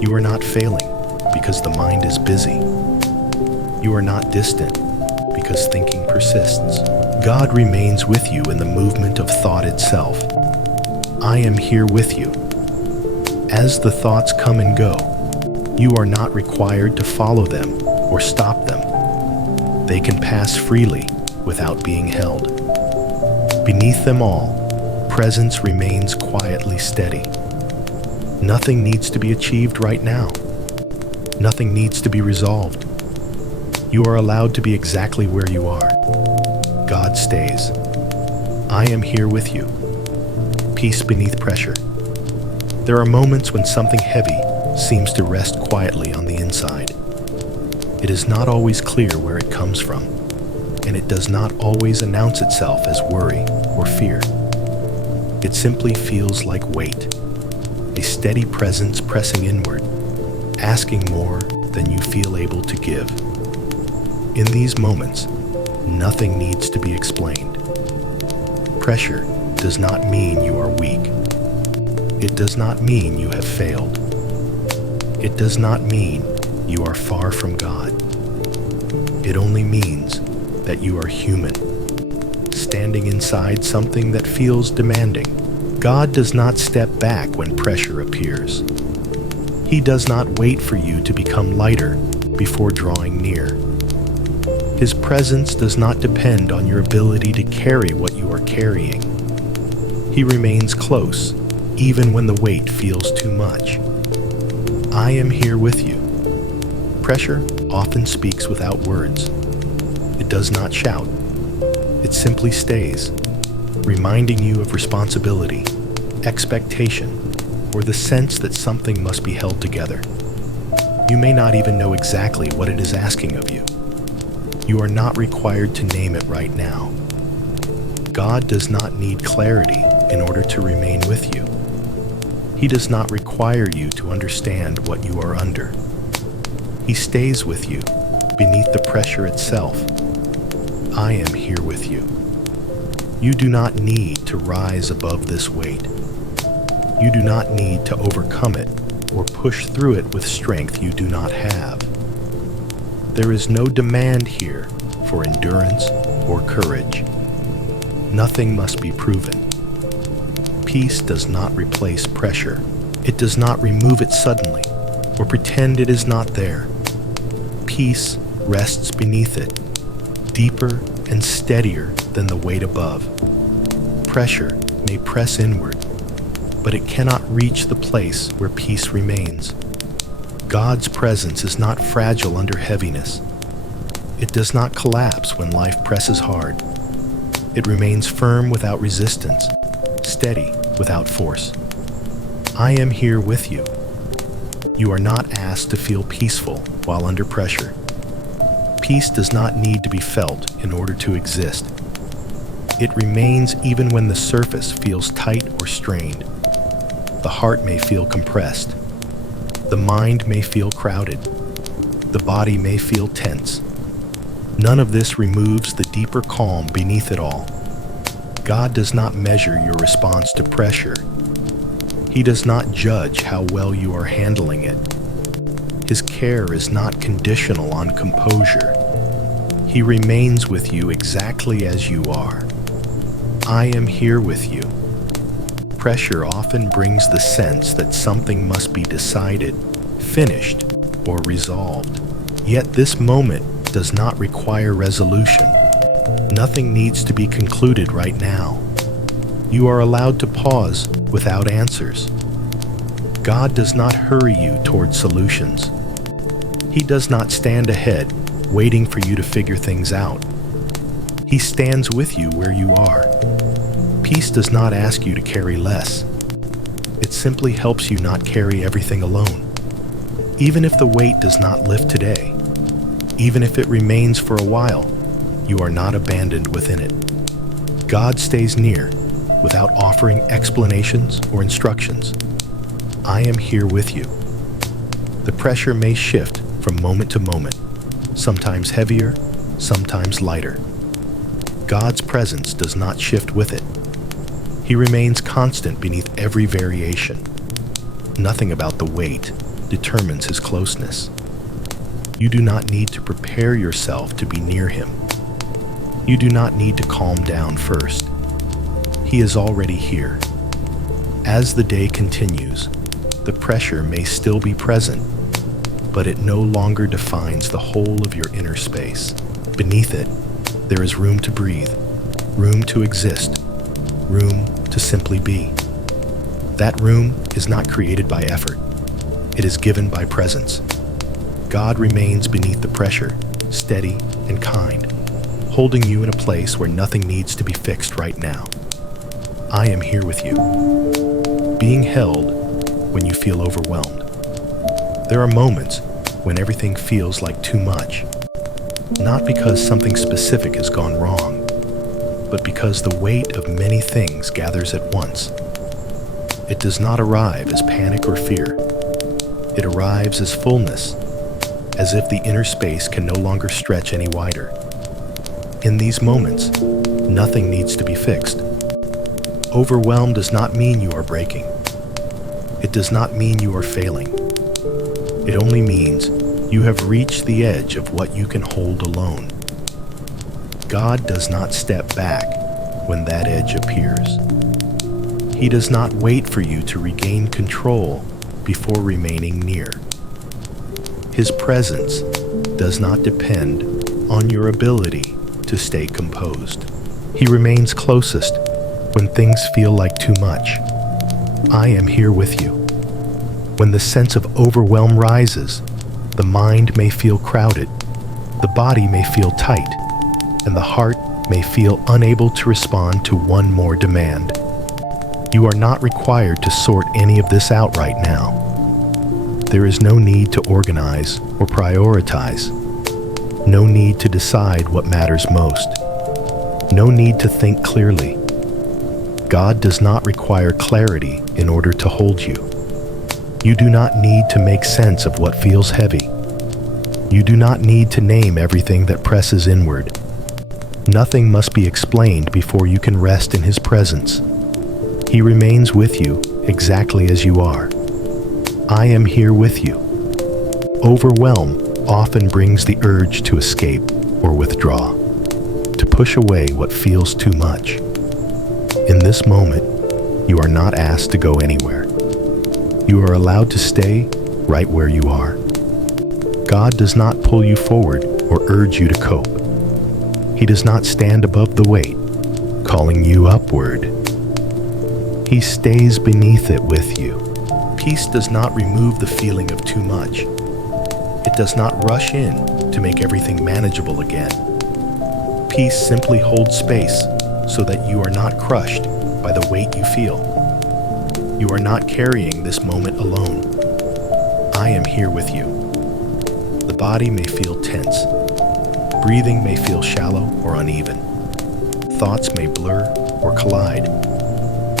You are not failing because the mind is busy. You are not distant because thinking persists. God remains with you in the movement of thought itself. I am here with you. As the thoughts come and go, you are not required to follow them or stop them. They can pass freely without being held. Beneath them all, presence remains quietly steady. Nothing needs to be achieved right now. Nothing needs to be resolved. You are allowed to be exactly where you are. God stays. I am here with you. Peace beneath pressure. There are moments when something heavy seems to rest quietly on the inside. It is not always clear where it comes from, and it does not always announce itself as worry or fear. It simply feels like weight, a steady presence pressing inward, asking more than you feel able to give. In these moments, nothing needs to be explained. Pressure does not mean you are weak. It does not mean you have failed. It does not mean you are far from God. It only means that you are human, standing inside something that feels demanding. God does not step back when pressure appears. He does not wait for you to become lighter before drawing near. His presence does not depend on your ability to carry what you are carrying. He remains close, even when the weight feels too much. I am here with you. Pressure often speaks without words. It does not shout. It simply stays, reminding you of responsibility, expectation, or the sense that something must be held together. You may not even know exactly what it is asking of you. You are not required to name it right now. God does not need clarity in order to remain with you. He does not require you to understand what you are under. He stays with you beneath the pressure itself. I am here with you. You do not need to rise above this weight. You do not need to overcome it or push through it with strength you do not have. There is no demand here for endurance or courage. Nothing must be proven. Peace does not replace pressure. It does not remove it suddenly or pretend it is not there. Peace rests beneath it, deeper and steadier than the weight above. Pressure may press inward, but it cannot reach the place where peace remains. God's presence is not fragile under heaviness. It does not collapse when life presses hard. It remains firm without resistance, steady without force. I am here with you. You are not asked to feel peaceful while under pressure. Peace does not need to be felt in order to exist. It remains even when the surface feels tight or strained. The heart may feel compressed. The mind may feel crowded. The body may feel tense. None of this removes the deeper calm beneath it all. God does not measure your response to pressure. He does not judge how well you are handling it. His care is not conditional on composure. He remains with you exactly as you are. I am here with you. Pressure often brings the sense that something must be decided, finished, or resolved. Yet this moment does not require resolution. Nothing needs to be concluded right now. You are allowed to pause without answers. God does not hurry you toward solutions. He does not stand ahead, waiting for you to figure things out. He stands with you where you are. Peace does not ask you to carry less. It simply helps you not carry everything alone. Even if the weight does not lift today, even if it remains for a while, you are not abandoned within it. God stays near without offering explanations or instructions. I am here with you. The pressure may shift from moment to moment, sometimes heavier, sometimes lighter. God's presence does not shift with it. He remains constant beneath every variation. Nothing about the weight determines his closeness. You do not need to prepare yourself to be near him. You do not need to calm down first. He is already here. As the day continues, the pressure may still be present, but it no longer defines the whole of your inner space. Beneath it, there is room to breathe, room to exist, room to simply be. That room is not created by effort. It is given by presence. God remains beneath the pressure, steady and kind, holding you in a place where nothing needs to be fixed right now. I am here with you, being held when you feel overwhelmed. There are moments when everything feels like too much, not because something specific has gone wrong, but because the weight of many things gathers at once. It does not arrive as panic or fear. It arrives as fullness, as if the inner space can no longer stretch any wider. In these moments, nothing needs to be fixed. Overwhelm does not mean you are breaking. It does not mean you are failing. It only means you have reached the edge of what you can hold alone. God does not step back when that edge appears. He does not wait for you to regain control before remaining near. His presence does not depend on your ability to stay composed. He remains closest when things feel like too much. I am here with you. When the sense of overwhelm rises, the mind may feel crowded, the body may feel tight, and the heart may feel unable to respond to one more demand. You are not required to sort any of this out right now. There is no need to organize or prioritize. No need to decide what matters most. No need to think clearly. God does not require clarity in order to hold you. You do not need to make sense of what feels heavy. You do not need to name everything that presses inward. Nothing must be explained before you can rest in his presence. He remains with you exactly as you are. I am here with you. Overwhelm often brings the urge to escape or withdraw, to push away what feels too much. In this moment, you are not asked to go anywhere. You are allowed to stay right where you are. God does not pull you forward or urge you to cope. He does not stand above the weight, calling you upward. He stays beneath it with you. Peace does not remove the feeling of too much. It does not rush in to make everything manageable again. Peace simply holds space so that you are not crushed by the weight you feel. You are not carrying this moment alone. I am here with you. The body may feel tense. Breathing may feel shallow or uneven. Thoughts may blur or collide.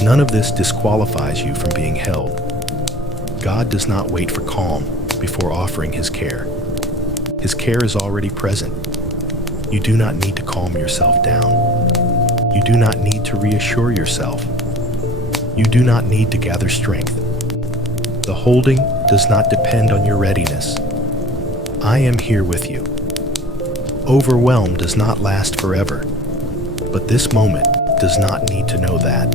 None of this disqualifies you from being held. God does not wait for calm before offering his care. His care is already present. You do not need to calm yourself down. You do not need to reassure yourself. You do not need to gather strength. The holding does not depend on your readiness. I am here with you. Overwhelm does not last forever, but this moment does not need to know that.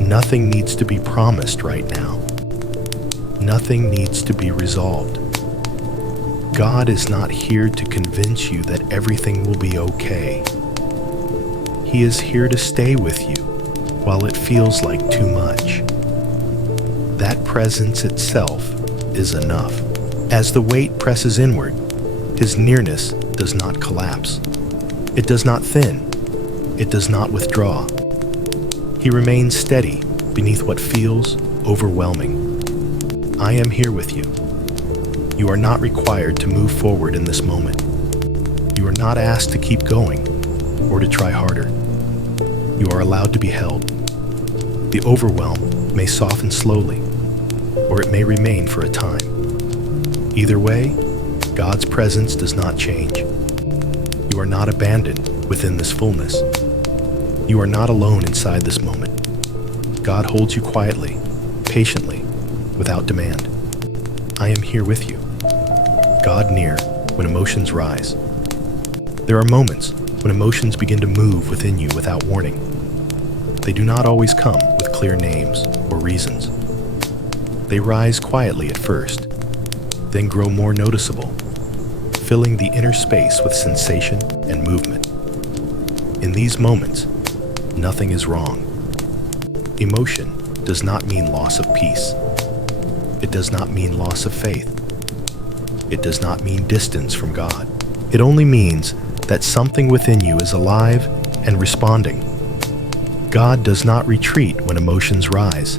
Nothing needs to be promised right now. Nothing needs to be resolved. God is not here to convince you that everything will be okay. He is here to stay with you while it feels like too much. That presence itself is enough. As the weight presses inward, his nearness does not collapse. It does not thin. It does not withdraw. He remains steady beneath what feels overwhelming. I am here with you. You are not required to move forward in this moment. You are not asked to keep going or to try harder. You are allowed to be held. The overwhelm may soften slowly, or it may remain for a time. Either way, God's presence does not change. You are not abandoned within this fullness. You are not alone inside this moment. God holds you quietly, patiently, without demand. I am here with you. God near when emotions rise. There are moments when emotions begin to move within you without warning. They do not always come with clear names or reasons. They rise quietly at first, then grow more noticeable, filling the inner space with sensation and movement. In these moments, nothing is wrong. Emotion does not mean loss of peace. It does not mean loss of faith. It does not mean distance from God. It only means that something within you is alive and responding. God does not retreat when emotions rise.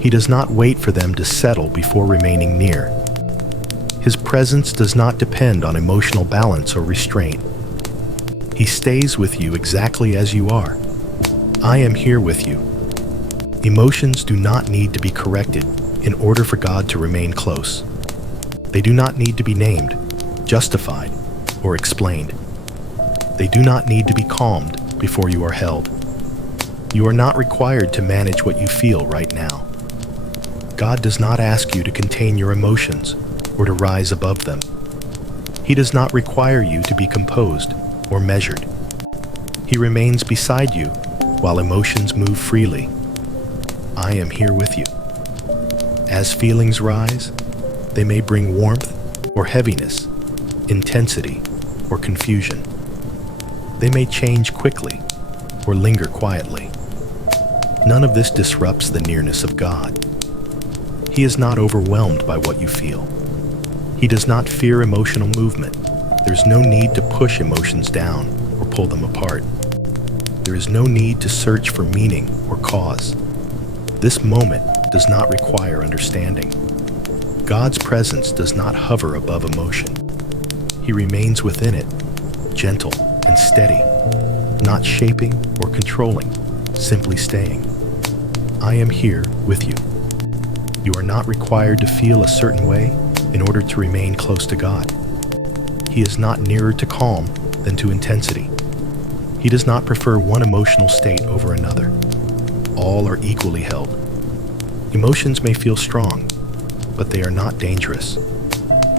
He does not wait for them to settle before remaining near. His presence does not depend on emotional balance or restraint. He stays with you exactly as you are. I am here with you. Emotions do not need to be corrected in order for God to remain close. They do not need to be named, justified, or explained. They do not need to be calmed before you are held. You are not required to manage what you feel right now. God does not ask you to contain your emotions or to rise above them. He does not require you to be composed or measured. He remains beside you while emotions move freely. I am here with you. As feelings rise, they may bring warmth or heaviness, intensity or confusion. They may change quickly or linger quietly. None of this disrupts the nearness of God. He is not overwhelmed by what you feel. He does not fear emotional movement. There's no need to push emotions down or pull them apart. There is no need to search for meaning or cause. This moment does not require understanding. God's presence does not hover above emotion. He remains within it, gentle and steady, not shaping or controlling, simply staying. I am here with you. You are not required to feel a certain way in order to remain close to God. He is not nearer to calm than to intensity. He does not prefer one emotional state over another. All are equally held. Emotions may feel strong, but they are not dangerous.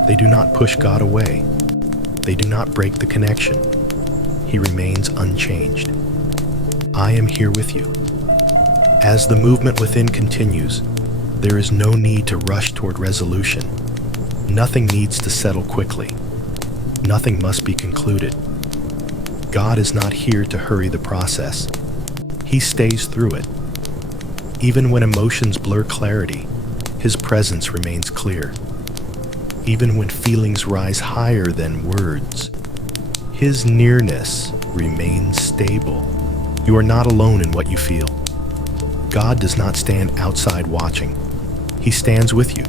They do not push God away. They do not break the connection. He remains unchanged. I am here with you. As the movement within continues, there is no need to rush toward resolution. Nothing needs to settle quickly. Nothing must be concluded. God is not here to hurry the process. He stays through it. Even when emotions blur clarity, His presence remains clear. Even when feelings rise higher than words, His nearness remains stable. You are not alone in what you feel. God does not stand outside watching. He stands with you,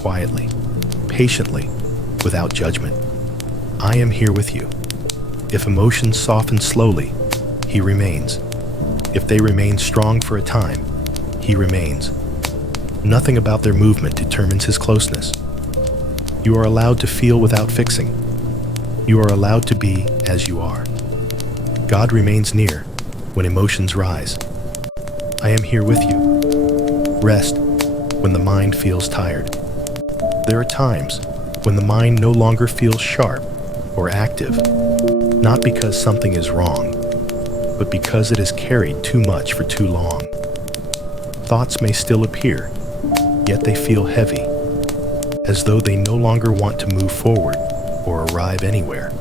quietly, patiently, without judgment. I am here with you. If emotions soften slowly, He remains. If they remain strong for a time, He remains. Nothing about their movement determines His closeness. You are allowed to feel without fixing. You are allowed to be as you are. God remains near when emotions rise. I am here with you. Rest when the mind feels tired. There are times when the mind no longer feels sharp or active, not because something is wrong, but because it has carried too much for too long. Thoughts may still appear, yet they feel heavy. as though they no longer want to move forward or arrive anywhere.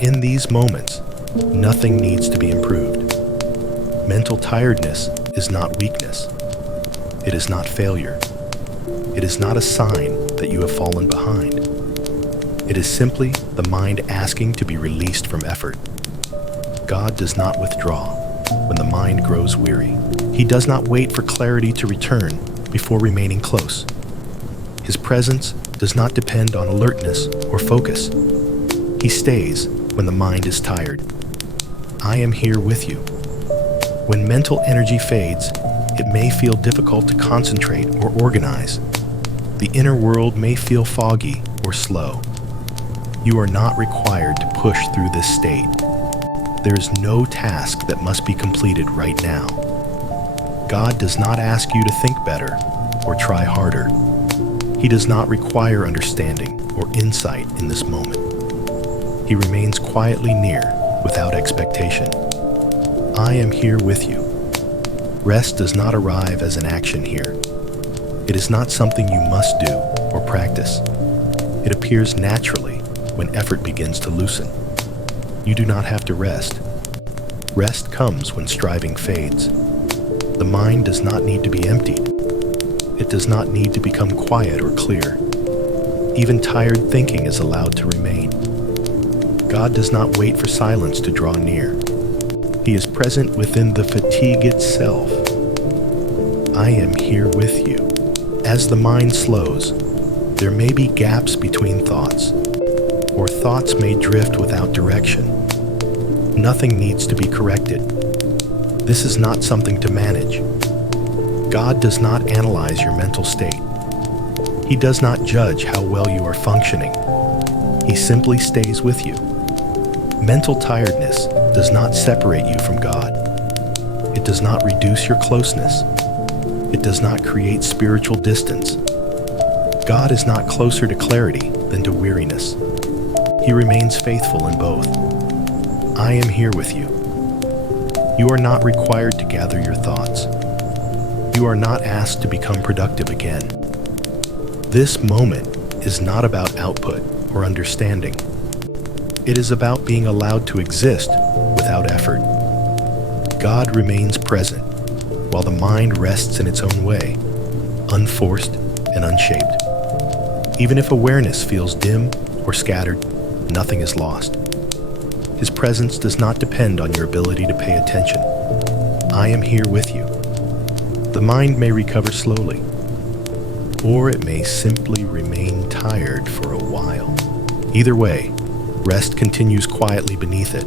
In these moments, nothing needs to be improved. Mental tiredness is not weakness. It is not failure. It is not a sign that you have fallen behind. It is simply the mind asking to be released from effort. God does not withdraw when the mind grows weary. He does not wait for clarity to return before remaining close. His presence does not depend on alertness or focus. He stays when the mind is tired. I am here with you. When mental energy fades, it may feel difficult to concentrate or organize. The inner world may feel foggy or slow. You are not required to push through this state. There is no task that must be completed right now. God does not ask you to think better or try harder. He does not require understanding or insight in this moment. He remains quietly near without expectation. I am here with you. Rest does not arrive as an action here. It is not something you must do or practice. It appears naturally when effort begins to loosen. You do not have to rest. Rest comes when striving fades. The mind does not need to be emptied. It does not need to become quiet or clear. Even tired thinking is allowed to remain. God does not wait for silence to draw near. He is present within the fatigue itself. I am here with you. As the mind slows, there may be gaps between thoughts, or thoughts may drift without direction. Nothing needs to be corrected. This is not something to manage. God does not analyze your mental state. He does not judge how well you are functioning. He simply stays with you. Mental tiredness does not separate you from God. It does not reduce your closeness. It does not create spiritual distance. God is not closer to clarity than to weariness. He remains faithful in both. I am here with you. You are not required to gather your thoughts. You are not asked to become productive again. This moment is not about output or understanding. It is about being allowed to exist without effort. God remains present, while the mind rests in its own way, unforced and unshaped. Even if awareness feels dim or scattered, nothing is lost. His presence does not depend on your ability to pay attention. I am here with you. The mind may recover slowly, or it may simply remain tired for a while. Either way, rest continues quietly beneath it.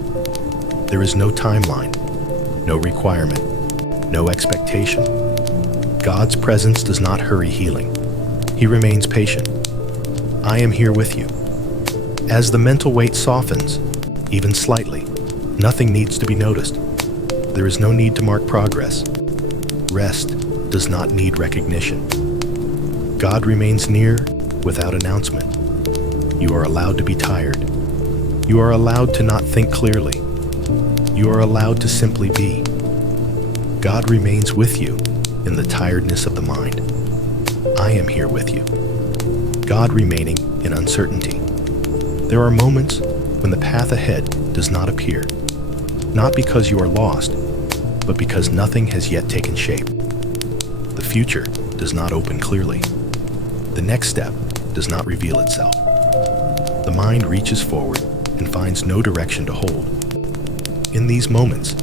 There is no timeline, no requirement, no expectation. God's presence does not hurry healing. He remains patient. I am here with you. As the mental weight softens, even slightly, nothing needs to be noticed. There is no need to mark progress. Rest does not need recognition. God remains near without announcement. You are allowed to be tired. You are allowed to not think clearly. You are allowed to simply be. God remains with you in the tiredness of the mind. I am here with you. God remaining in uncertainty. There are moments when the path ahead does not appear, not because you are lost, but because nothing has yet taken shape. The future does not open clearly. The next step does not reveal itself. The mind reaches forward and finds no direction to hold. In these moments,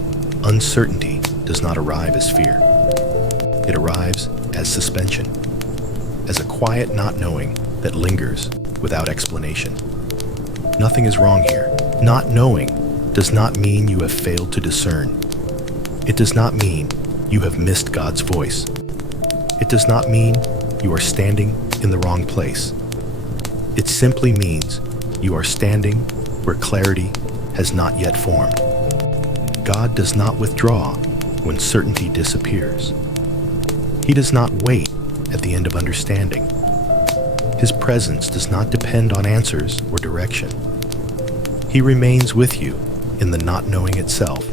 uncertainty does not arrive as fear. It arrives as suspension, as a quiet not knowing that lingers without explanation. Nothing is wrong here. Not knowing does not mean you have failed to discern. It does not mean you have missed God's voice. It does not mean you are standing in the wrong place. It simply means you are standing where clarity has not yet formed. God does not withdraw when certainty disappears. He does not wait at the end of understanding. His presence does not depend on answers or direction. He remains with you in the not knowing itself.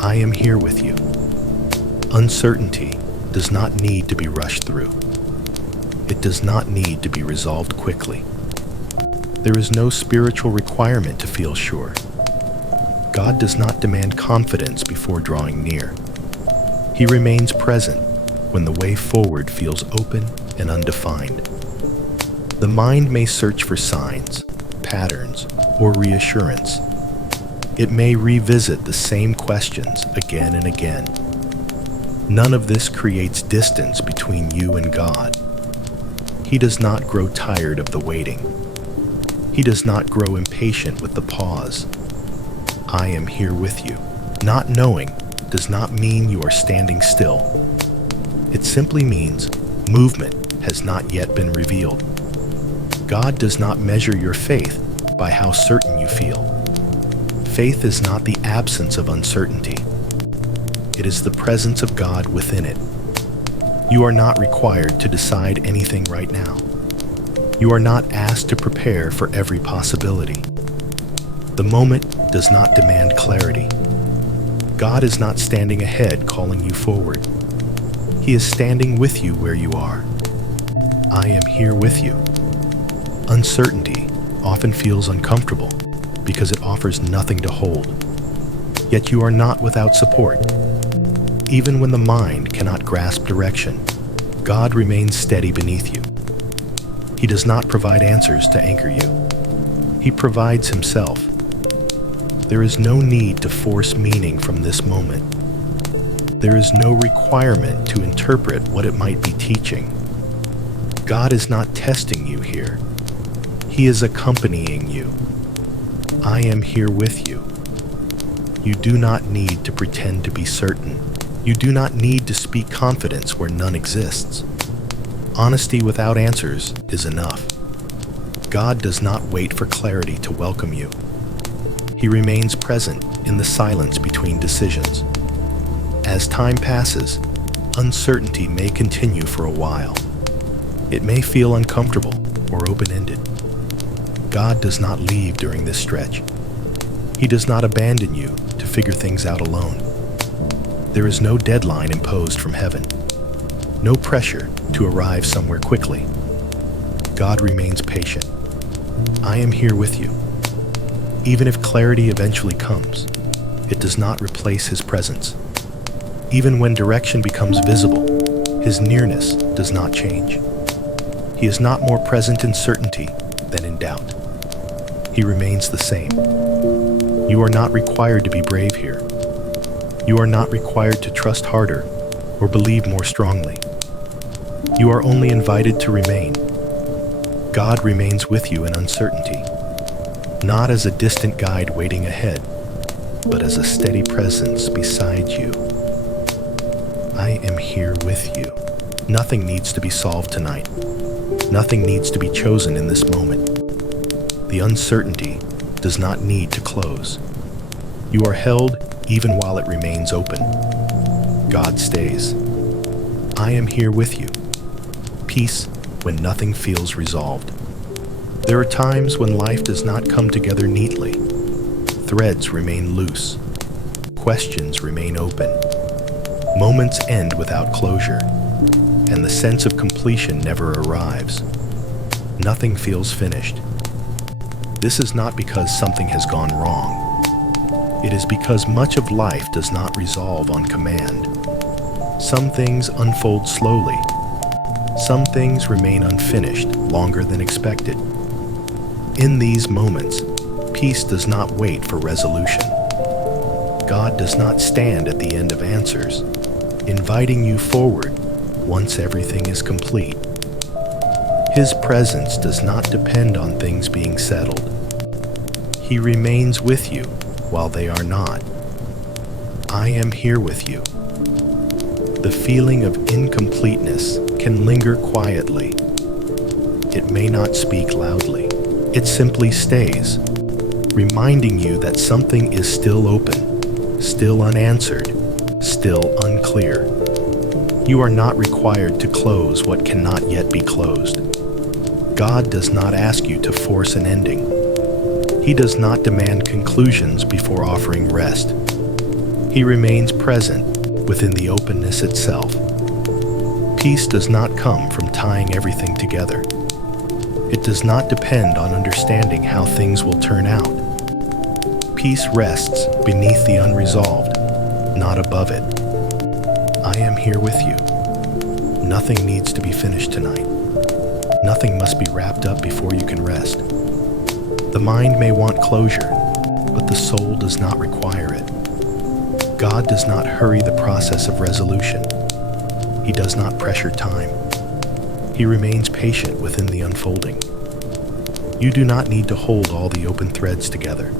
I am here with you. Uncertainty does not need to be rushed through. It does not need to be resolved quickly. There is no spiritual requirement to feel sure. God does not demand confidence before drawing near. He remains present when the way forward feels open and undefined. The mind may search for signs, patterns, or reassurance. It may revisit the same questions again and again. None of this creates distance between you and God. He does not grow tired of the waiting. He does not grow impatient with the pause. I am here with you. Not knowing does not mean you are standing still. It simply means movement has not yet been revealed. God does not measure your faith by how certain you feel. Faith is not the absence of uncertainty. It is the presence of God within it. You are not required to decide anything right now. You are not asked to prepare for every possibility. The moment does not demand clarity. God is not standing ahead calling you forward. He is standing with you where you are. I am here with you. Uncertainty often feels uncomfortable because it offers nothing to hold. Yet you are not without support. Even when the mind cannot grasp direction, God remains steady beneath you. He does not provide answers to anchor you. He provides himself. There is no need to force meaning from this moment. There is no requirement to interpret what it might be teaching. God is not testing you here. He is accompanying you. I am here with you. You do not need to pretend to be certain. You do not need to speak confidence where none exists. Honesty without answers is enough. God does not wait for clarity to welcome you. He remains present in the silence between decisions. As time passes, uncertainty may continue for a while. It may feel uncomfortable or open-ended. God does not leave during this stretch. He does not abandon you to figure things out alone. There is no deadline imposed from heaven, no pressure to arrive somewhere quickly. God remains patient. I am here with you. Even if clarity eventually comes, it does not replace his presence. Even when direction becomes visible, his nearness does not change. He is not more present in certainty than in doubt. He remains the same. You are not required to be brave here. You are not required to trust harder or believe more strongly. You are only invited to remain. God remains with you in uncertainty, not as a distant guide waiting ahead, but as a steady presence beside you. I am here with you. Nothing needs to be solved tonight. Nothing needs to be chosen in this moment. The uncertainty does not need to close. You are held even while it remains open. God stays. I am here with you. Peace when nothing feels resolved. There are times when life does not come together neatly. Threads remain loose. Questions remain open. Moments end without closure, and the sense of completion never arrives. Nothing feels finished. This is not because something has gone wrong. It is because much of life does not resolve on command. Some things unfold slowly. Some things remain unfinished longer than expected. In these moments, peace does not wait for resolution. God does not stand at the end of answers, inviting you forward once everything is complete. His presence does not depend on things being settled. He remains with you while they are not. I am here with you. The feeling of incompleteness can linger quietly. It may not speak loudly. It simply stays, reminding you that something is still open, still unanswered, still unclear. You are not required to close what cannot yet be closed. God does not ask you to force an ending. He does not demand conclusions before offering rest. He remains present within the openness itself. Peace does not come from tying everything together. It does not depend on understanding how things will turn out. Peace rests beneath the unresolved, not above it. I am here with you. Nothing needs to be finished tonight. Nothing must be wrapped up before you can rest. The mind may want closure, but the soul does not require it. God does not hurry the process of resolution. He does not pressure time. He remains patient within the unfolding. You do not need to hold all the open threads together.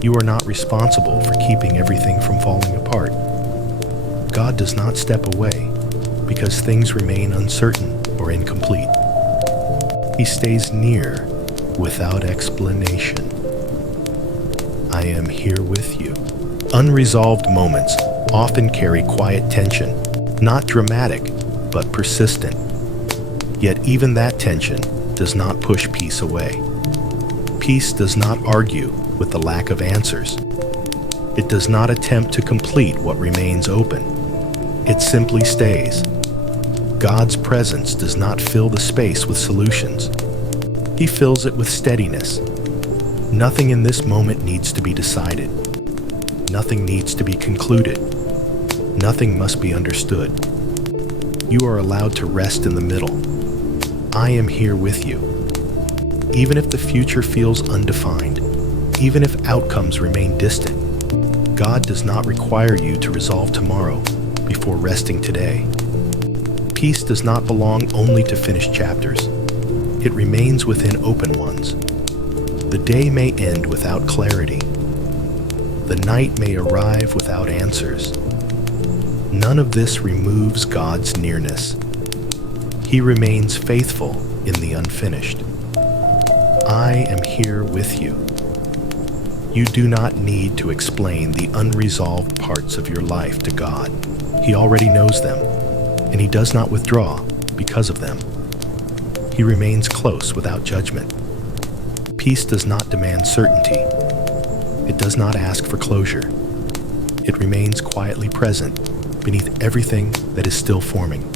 You are not responsible for keeping everything from falling apart. God does not step away because things remain uncertain or incomplete. He stays near without explanation. I am here with you. Unresolved moments often carry quiet tension, not dramatic, but persistent. Yet even that tension does not push peace away. Peace does not argue with the lack of answers. It does not attempt to complete what remains open. It simply stays. God's presence does not fill the space with solutions. He fills it with steadiness. Nothing in this moment needs to be decided. Nothing needs to be concluded. Nothing must be understood. You are allowed to rest in the middle. I am here with you. Even if the future feels undefined, even if outcomes remain distant, God does not require you to resolve tomorrow before resting today. Peace does not belong only to finished chapters. It remains within open ones. The day may end without clarity. The night may arrive without answers. None of this removes God's nearness. He remains faithful in the unfinished. I am here with you. You do not need to explain the unresolved parts of your life to God. He already knows them, and He does not withdraw because of them. He remains close without judgment. Peace does not demand certainty. It does not ask for closure. It remains quietly present beneath everything that is still forming.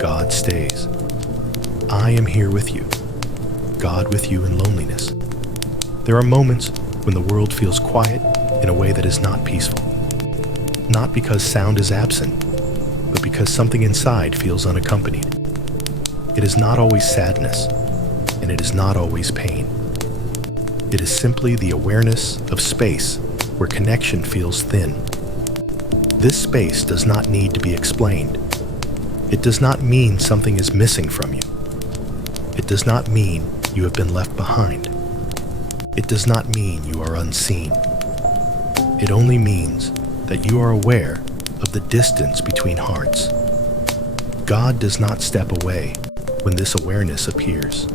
God stays. I am here with you. God with you in loneliness. There are moments when the world feels quiet in a way that is not peaceful. Not because sound is absent, but because something inside feels unaccompanied. It is not always sadness, and it is not always pain. It is simply the awareness of space where connection feels thin. This space does not need to be explained. It does not mean something is missing from you. It does not mean you have been left behind. It does not mean you are unseen. It only means that you are aware of the distance between hearts. God does not step away when this awareness appears.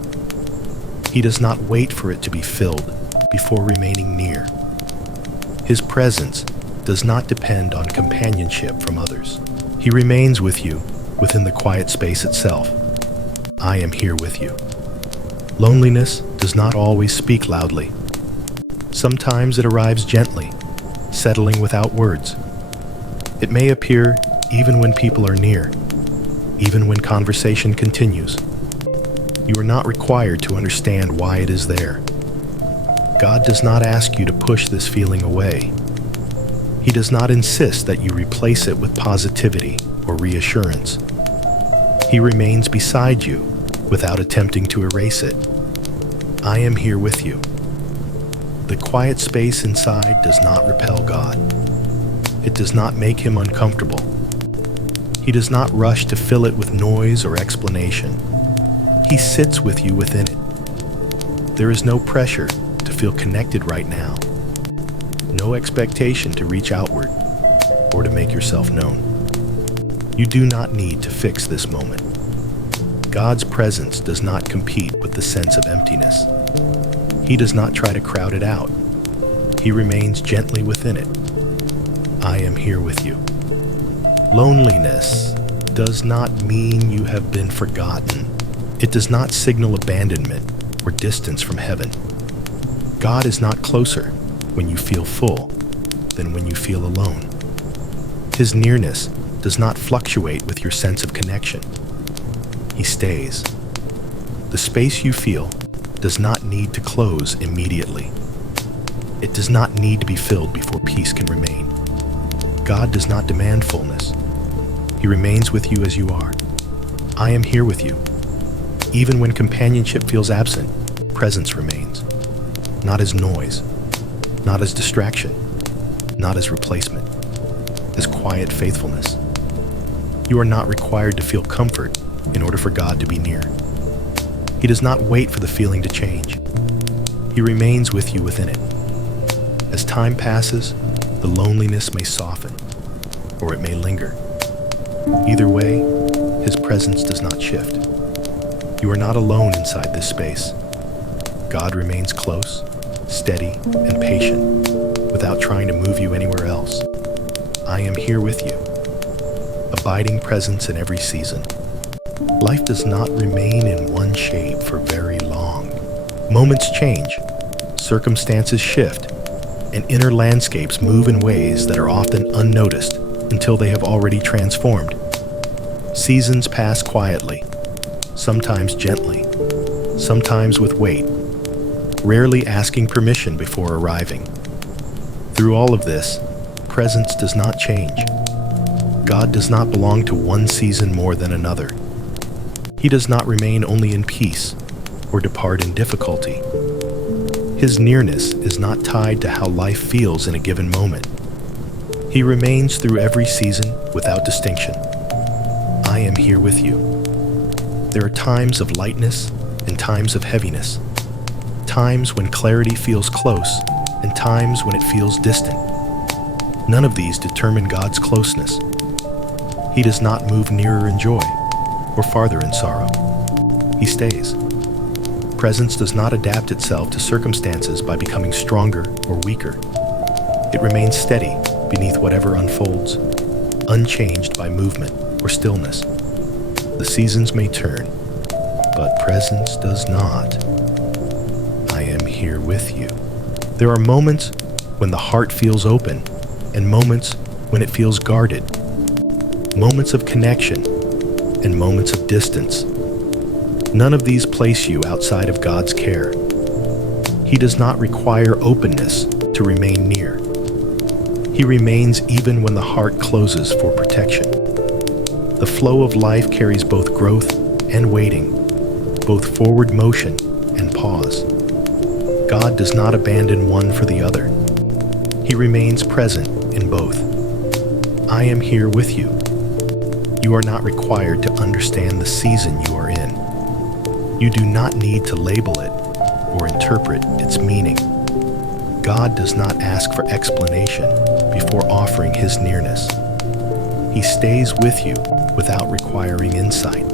He does not wait for it to be filled before remaining near. His presence does not depend on companionship from others. He remains with you within the quiet space itself. I am here with you. Loneliness does not always speak loudly. Sometimes it arrives gently, settling without words. It may appear even when people are near, even when conversation continues. You are not required to understand why it is there. God does not ask you to push this feeling away. He does not insist that you replace it with positivity or reassurance. He remains beside you without attempting to erase it. I am here with you. The quiet space inside does not repel God. It does not make Him uncomfortable. He does not rush to fill it with noise or explanation. He sits with you within it. There is no pressure to feel connected right now. No expectation to reach outward or to make yourself known. You do not need to fix this moment. God's presence does not compete with the sense of emptiness. He does not try to crowd it out. He remains gently within it. I am here with you. Loneliness does not mean you have been forgotten. It does not signal abandonment or distance from heaven. God is not closer when you feel full than when you feel alone. His nearness does not fluctuate with your sense of connection. He stays. The space you feel does not need to close immediately. It does not need to be filled before peace can remain. God does not demand fullness. He remains with you as you are. I am here with you. Even when companionship feels absent, presence remains. Not as noise, not as distraction, not as replacement, as quiet faithfulness. You are not required to feel comfort in order for God to be near. He does not wait for the feeling to change. He remains with you within it. As time passes, the loneliness may soften, or it may linger. Either way, His presence does not shift. You are not alone inside this space. God remains close, steady, and patient, without trying to move you anywhere else. I am here with you, abiding presence in every season. Life does not remain in one shape for very long. Moments change, circumstances shift, and inner landscapes move in ways that are often unnoticed until they have already transformed. Seasons pass quietly, sometimes gently, sometimes with weight, rarely asking permission before arriving. Through all of this, presence does not change. God does not belong to one season more than another. He does not remain only in peace or depart in difficulty. His nearness is not tied to how life feels in a given moment. He remains through every season without distinction. I am here with you. There are times of lightness and times of heaviness, times when clarity feels close and times when it feels distant. None of these determine God's closeness. He does not move nearer in joy or farther in sorrow. He stays. Presence does not adapt itself to circumstances by becoming stronger or weaker. It remains steady beneath whatever unfolds, unchanged by movement or stillness. The seasons may turn, but presence does not. I am here with you. There are moments when the heart feels open and moments when it feels guarded. Moments of connection and moments of distance. None of these place you outside of God's care. He does not require openness to remain near. He remains even when the heart closes for protection. The flow of life carries both growth and waiting, both forward motion and pause. God does not abandon one for the other. He remains present in both. I am here with you. You are not required to understand the season you are in. You do not need to label it or interpret its meaning. God does not ask for explanation before offering His nearness. He stays with you without requiring insight.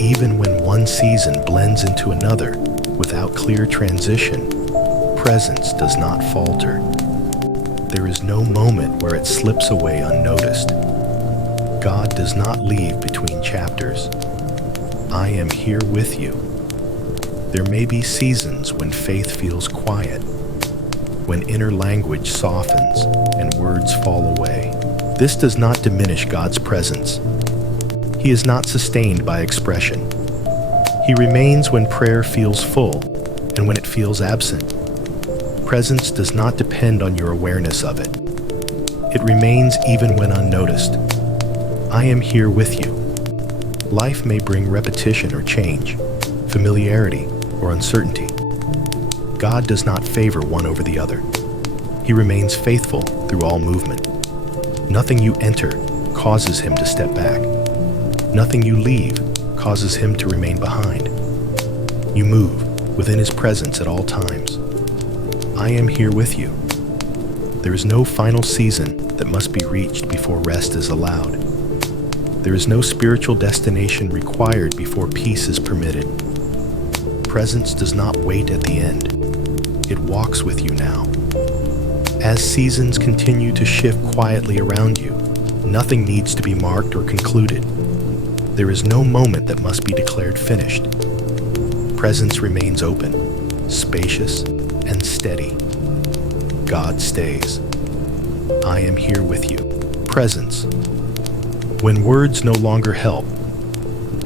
Even when one season blends into another without clear transition, presence does not falter. There is no moment where it slips away unnoticed. God does not leave between chapters. I am here with you. There may be seasons when faith feels quiet, when inner language softens and words fall away. This does not diminish God's presence. He is not sustained by expression. He remains when prayer feels full and when it feels absent. Presence does not depend on your awareness of it. It remains even when unnoticed. I am here with you. Life may bring repetition or change, familiarity or uncertainty. God does not favor one over the other. He remains faithful through all movement. Nothing you enter causes Him to step back. Nothing you leave causes Him to remain behind. You move within His presence at all times. I am here with you. There is no final season that must be reached before rest is allowed. There is no spiritual destination required before peace is permitted. Presence does not wait at the end. It walks with you now. As seasons continue to shift quietly around you, nothing needs to be marked or concluded. There is no moment that must be declared finished. Presence remains open, spacious, and steady. God stays. I am here with you. Presence. When words no longer help,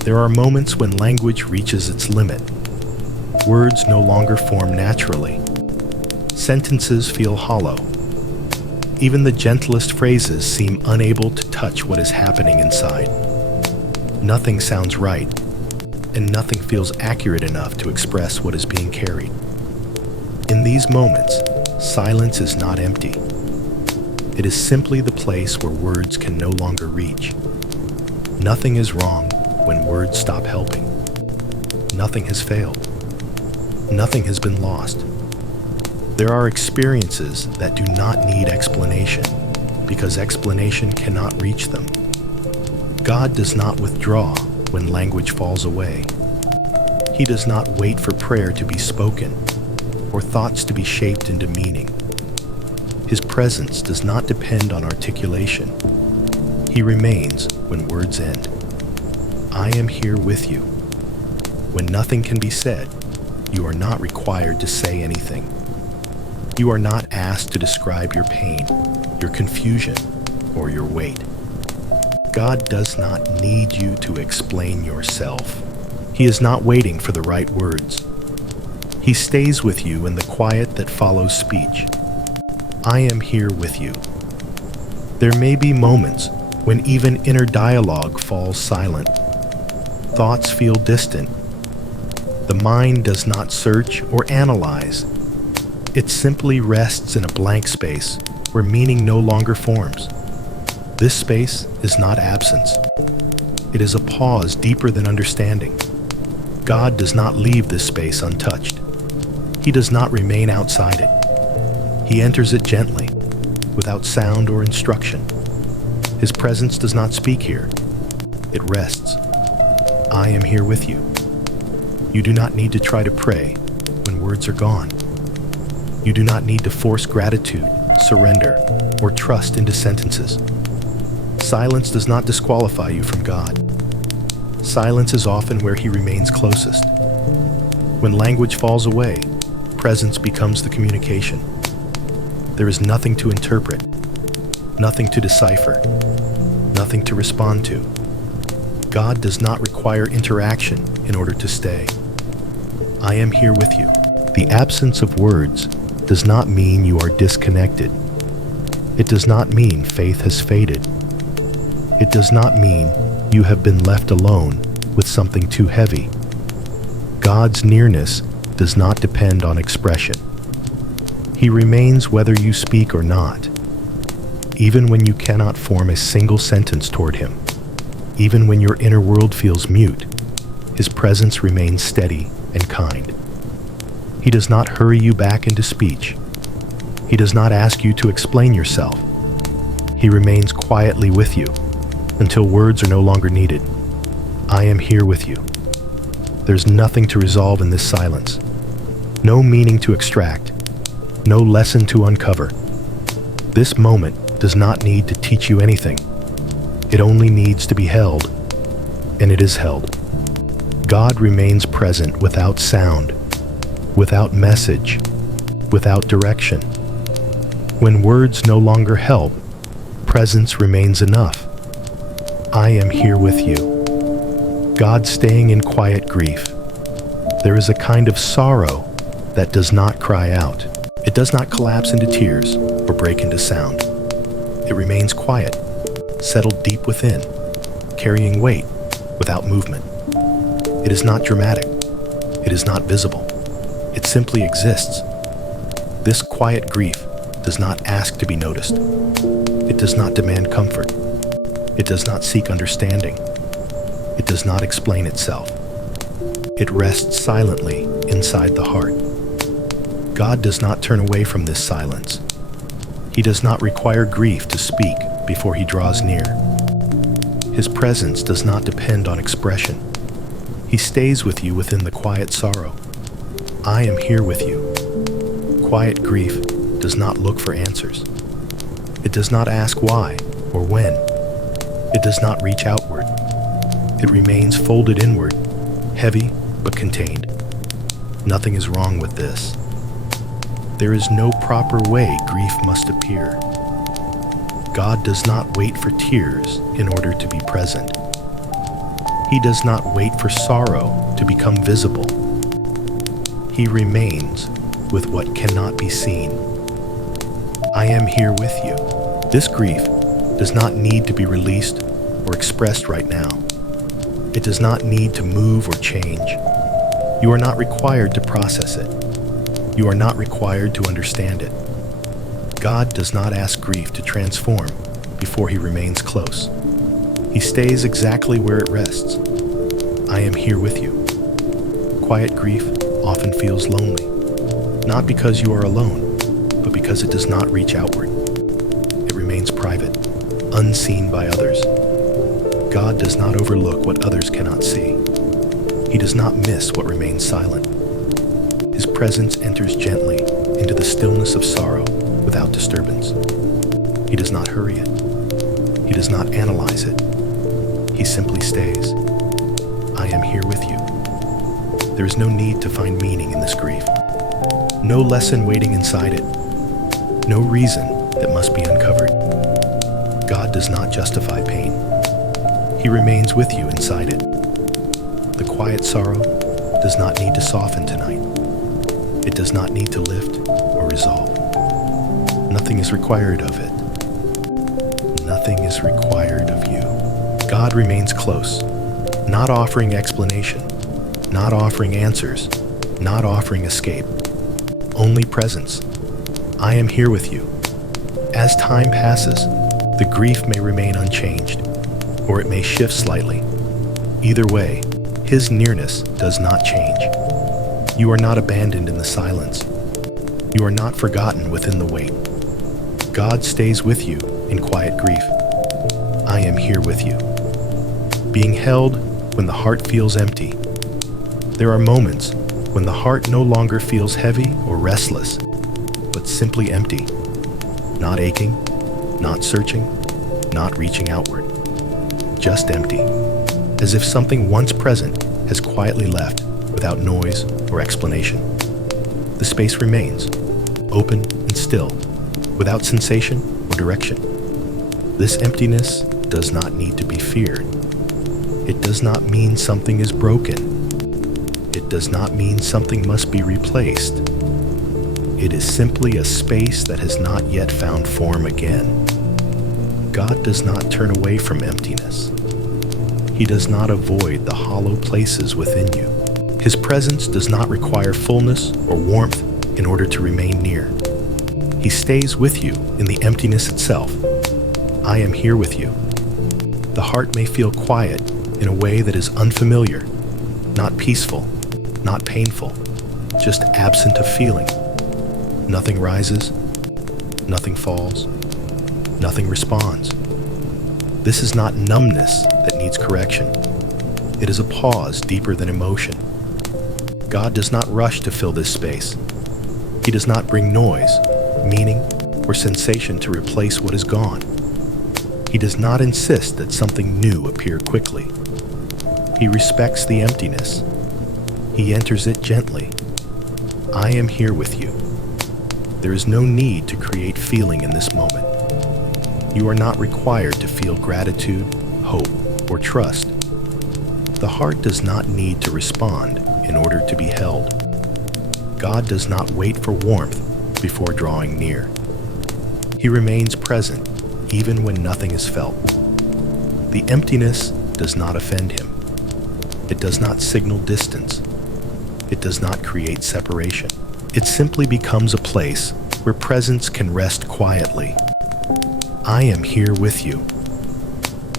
There are moments when language reaches its limit. Words no longer form naturally. Sentences feel hollow. Even the gentlest phrases seem unable to touch what is happening inside. Nothing sounds right, and nothing feels accurate enough to express what is being carried. In these moments, silence is not empty. It is simply the place where words can no longer reach. Nothing is wrong when words stop helping. Nothing has failed. Nothing has been lost. There are experiences that do not need explanation because explanation cannot reach them. God does not withdraw when language falls away. He does not wait for prayer to be spoken or thoughts to be shaped into meaning. His presence does not depend on articulation. He remains when words end. I am here with you. When nothing can be said, you are not required to say anything. You are not asked to describe your pain, your confusion, or your weight. God does not need you to explain yourself. He is not waiting for the right words. He stays with you in the quiet that follows speech. I am here with you. There may be moments when even inner dialogue falls silent. Thoughts feel distant. The mind does not search or analyze. It simply rests in a blank space where meaning no longer forms. This space is not absence. It is a pause deeper than understanding. God does not leave this space untouched. He does not remain outside it. He enters it gently, without sound or instruction. His presence does not speak here. It rests. I am here with you. You do not need to try to pray when words are gone. You do not need to force gratitude, surrender, or trust into sentences. Silence does not disqualify you from God. Silence is often where He remains closest. When language falls away, presence becomes the communication. There is nothing to interpret, nothing to decipher, nothing to respond to. God does not require interaction in order to stay. I am here with you. The absence of words does not mean you are disconnected. It does not mean faith has faded. It does not mean you have been left alone with something too heavy. God's nearness does not depend on expression. He remains whether you speak or not. Even when you cannot form a single sentence toward Him, even when your inner world feels mute, His presence remains steady and kind. He does not hurry you back into speech. He does not ask you to explain yourself. He remains quietly with you until words are no longer needed. I am here with you. There's nothing to resolve in this silence. No meaning to extract. No lesson to uncover. This moment does not need to teach you anything. It only needs to be held, and it is held. God remains present without sound, without message, without direction. When words no longer help, presence remains enough. I am here with you. God staying in quiet grief. There is a kind of sorrow that does not cry out. It does not collapse into tears or break into sound. It remains quiet, settled deep within, carrying weight without movement. It is not dramatic. It is not visible. It simply exists. This quiet grief does not ask to be noticed. It does not demand comfort. It does not seek understanding. It does not explain itself. It rests silently inside the heart. God does not turn away from this silence. He does not require grief to speak before He draws near. His presence does not depend on expression. He stays with you within the quiet sorrow. I am here with you. Quiet grief does not look for answers. It does not ask why or when. It does not reach outward. It remains folded inward, heavy but contained. Nothing is wrong with this. There is no proper way grief must appear. God does not wait for tears in order to be present. He does not wait for sorrow to become visible. He remains with what cannot be seen. I am here with you. This grief does not need to be released or expressed right now. It does not need to move or change. You are not required to process it. You are not required to understand it. God does not ask grief to transform before he remains close. He stays exactly where it rests. I am here with you. Quiet grief often feels lonely, not because you are alone, but because it does not reach outward. It remains private, unseen by others. God does not overlook what others cannot see. He does not miss what remains silent. His presence enters gently into the stillness of sorrow without disturbance. He does not hurry it. He does not analyze it. He simply stays. I am here with you. There is no need to find meaning in this grief. No lesson waiting inside it. No reason that must be uncovered. God does not justify pain. He remains with you inside it. The quiet sorrow does not need to soften tonight. It does not need to lift or resolve. Nothing is required of it. Nothing is required of you. God remains close, not offering explanation, not offering answers, not offering escape. Only presence. I am here with you. As time passes, the grief may remain unchanged, or it may shift slightly. Either way, his nearness does not change. You are not abandoned in the silence. You are not forgotten within the weight. God stays with you in quiet grief. I am here with you. Being held when the heart feels empty. There are moments when the heart no longer feels heavy or restless, but simply empty. Not aching, not searching, not reaching outward. Just empty. As if something once present has quietly left without noise or explanation. The space remains, open and still, without sensation or direction. This emptiness does not need to be feared. It does not mean something is broken. It does not mean something must be replaced. It is simply a space that has not yet found form again. God does not turn away from emptiness. He does not avoid the hollow places within you. His presence does not require fullness or warmth in order to remain near. He stays with you in the emptiness itself. I am here with you. The heart may feel quiet in a way that is unfamiliar, not peaceful, not painful, just absent of feeling. Nothing rises, nothing falls, nothing responds. This is not numbness that needs correction. It is a pause deeper than emotion. God does not rush to fill this space. He does not bring noise, meaning, or sensation to replace what is gone. He does not insist that something new appear quickly. He respects the emptiness. He enters it gently. I am here with you. There is no need to create feeling in this moment. You are not required to feel gratitude, hope, or trust. The heart does not need to respond in order to be held. God does not wait for warmth before drawing near. He remains present even when nothing is felt. The emptiness does not offend him. It does not signal distance. It does not create separation. It simply becomes a place where presence can rest quietly. I am here with you.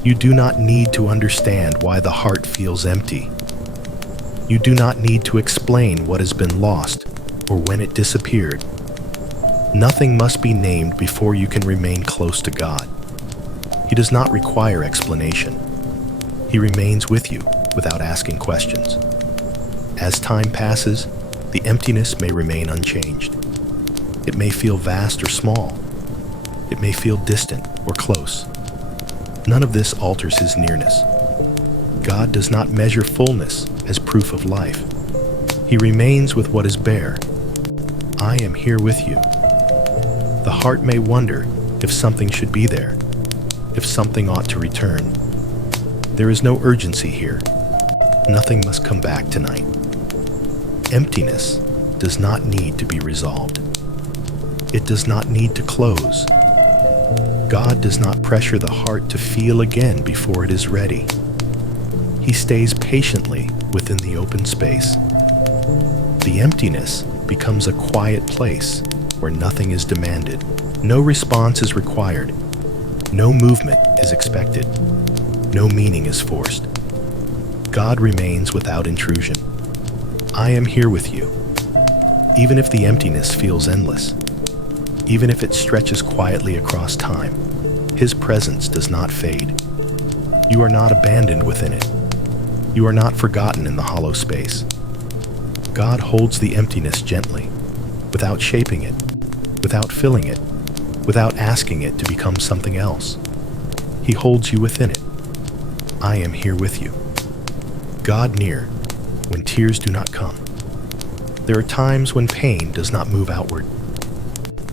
You do not need to understand why the heart feels empty. You do not need to explain what has been lost or when it disappeared. Nothing must be named before you can remain close to God. He does not require explanation. He remains with you without asking questions. As time passes, the emptiness may remain unchanged. It may feel vast or small. It may feel distant or close. None of this alters his nearness. God does not measure fullness as proof of life. He remains with what is bare. I am here with you. The heart may wonder if something should be there, if something ought to return. There is no urgency here. Nothing must come back tonight. Emptiness does not need to be resolved. It does not need to close. God does not pressure the heart to feel again before it is ready. He stays patiently within the open space. The emptiness becomes a quiet place where nothing is demanded. No response is required. No movement is expected. No meaning is forced. God remains without intrusion. I am here with you. Even if the emptiness feels endless, even if it stretches quietly across time, His presence does not fade. You are not abandoned within it. You are not forgotten in the hollow space. God holds the emptiness gently, without shaping it, without filling it, without asking it to become something else. He holds you within it. I am here with you. God near when tears do not come. There are times when pain does not move outward.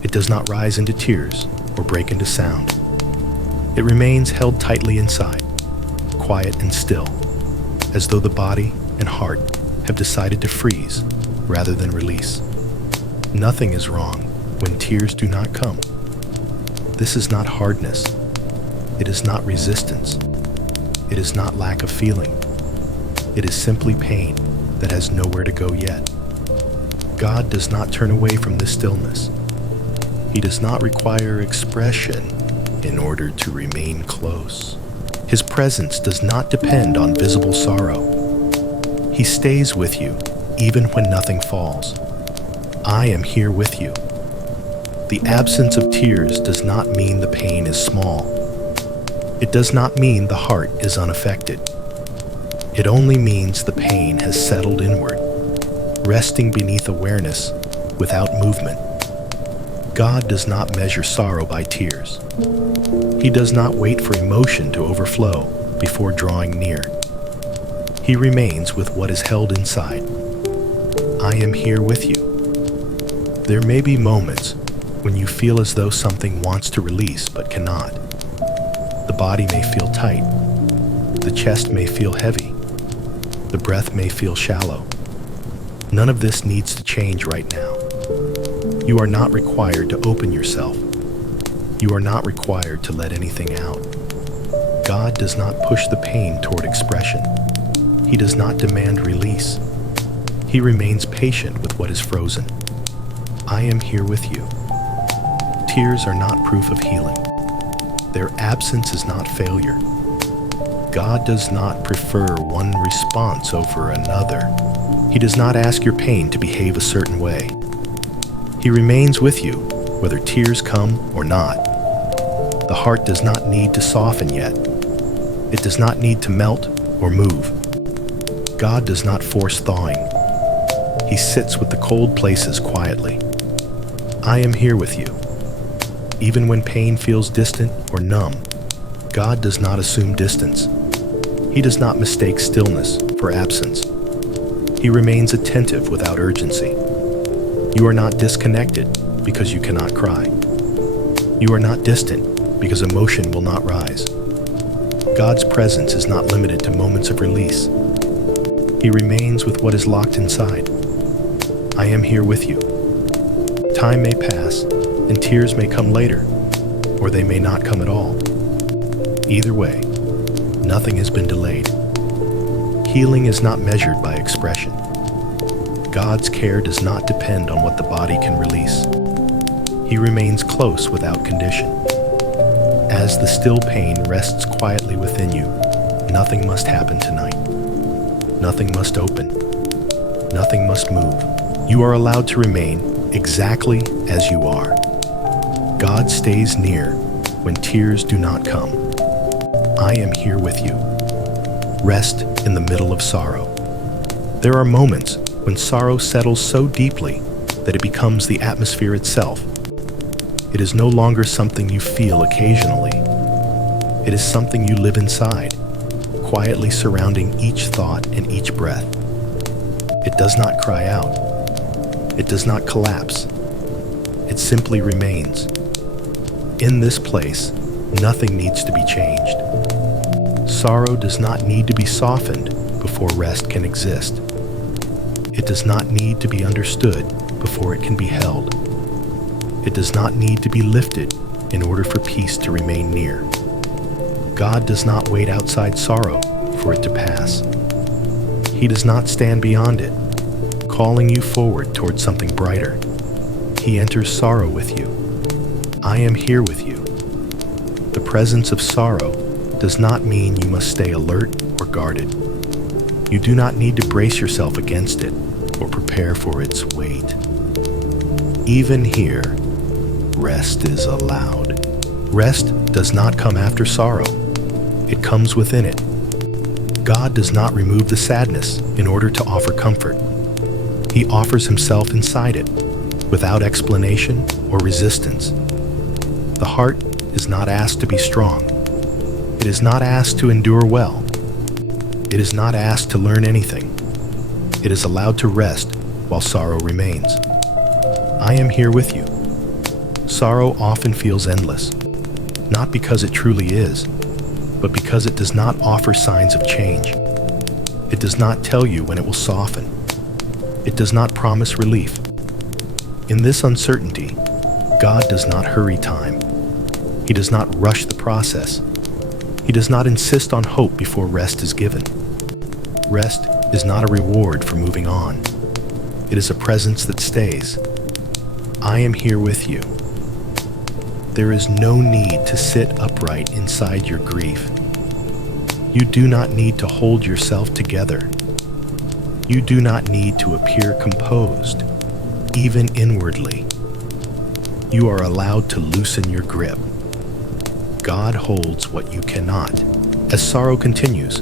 It does not rise into tears or break into sound. It remains held tightly inside, quiet and still, as though the body and heart have decided to freeze rather than release. Nothing is wrong when tears do not come. This is not hardness. It is not resistance. It is not lack of feeling. It is simply pain that has nowhere to go yet. God does not turn away from this stillness. He does not require expression in order to remain close. His presence does not depend on visible sorrow. He stays with you even when nothing falls. I am here with you. The absence of tears does not mean the pain is small. It does not mean the heart is unaffected. It only means the pain has settled inward, resting beneath awareness without movement. God does not measure sorrow by tears. He does not wait for emotion to overflow before drawing near. He remains with what is held inside. I am here with you. There may be moments when you feel as though something wants to release but cannot. The body may feel tight. The chest may feel heavy. The breath may feel shallow. None of this needs to change right now. You are not required to open yourself. You are not required to let anything out. God does not push the pain toward expression. He does not demand release. He remains patient with what is frozen. I am here with you. Tears are not proof of healing. Their absence is not failure. God does not prefer one response over another. He does not ask your pain to behave a certain way. He remains with you, whether tears come or not. The heart does not need to soften yet. It does not need to melt or move. God does not force thawing. He sits with the cold places quietly. I am here with you. Even when pain feels distant or numb, God does not assume distance. He does not mistake stillness for absence. He remains attentive without urgency. You are not disconnected because you cannot cry. You are not distant because emotion will not rise. God's presence is not limited to moments of release. He remains with what is locked inside. I am here with you. Time may pass, and tears may come later, or they may not come at all. Either way, nothing has been delayed. Healing is not measured by expression. God's care does not depend on what the body can release. He remains close without condition. As the still pain rests quietly within you, nothing must happen tonight. Nothing must open. Nothing must move. You are allowed to remain exactly as you are. God stays near when tears do not come. I am here with you. Rest in the middle of sorrow. There are moments when sorrow settles so deeply that it becomes the atmosphere itself. It is no longer something you feel occasionally. It is something you live inside, quietly surrounding each thought and each breath. It does not cry out. It does not collapse. It simply remains. In this place, nothing needs to be changed. Sorrow does not need to be softened before rest can exist. It does not need to be understood before it can be held. It does not need to be lifted in order for peace to remain near. God does not wait outside sorrow for it to pass. He does not stand beyond it, calling you forward toward something brighter. He enters sorrow with you. I am here with you. The presence of sorrow does not mean you must stay alert or guarded. You do not need to brace yourself against it or prepare for its weight. Even here, rest is allowed. Rest does not come after sorrow. It comes within it. God does not remove the sadness in order to offer comfort. He offers himself inside it, without explanation or resistance. The heart is not asked to be strong. It is not asked to endure well. It is not asked to learn anything. It is allowed to rest while sorrow remains. I am here with you. Sorrow often feels endless, not because it truly is, but because it does not offer signs of change. It does not tell you when it will soften. It does not promise relief. In this uncertainty, God does not hurry time. He does not rush the process. He does not insist on hope before rest is given. Rest is not a reward for moving on. It is a presence that stays. I am here with you. There is no need to sit upright inside your grief. You do not need to hold yourself together. You do not need to appear composed, even inwardly. You are allowed to loosen your grip. God holds what you cannot. As sorrow continues,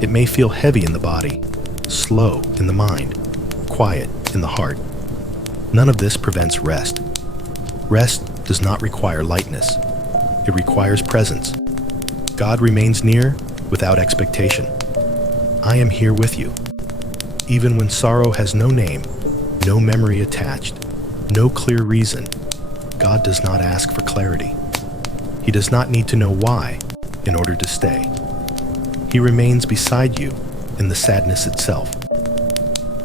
it may feel heavy in the body, slow in the mind, quiet in the heart. None of this prevents rest. Rest does not require lightness. It requires presence. God remains near without expectation. I am here with you. Even when sorrow has no name, no memory attached, no clear reason, God does not ask for clarity. He does not need to know why in order to stay. He remains beside you in the sadness itself.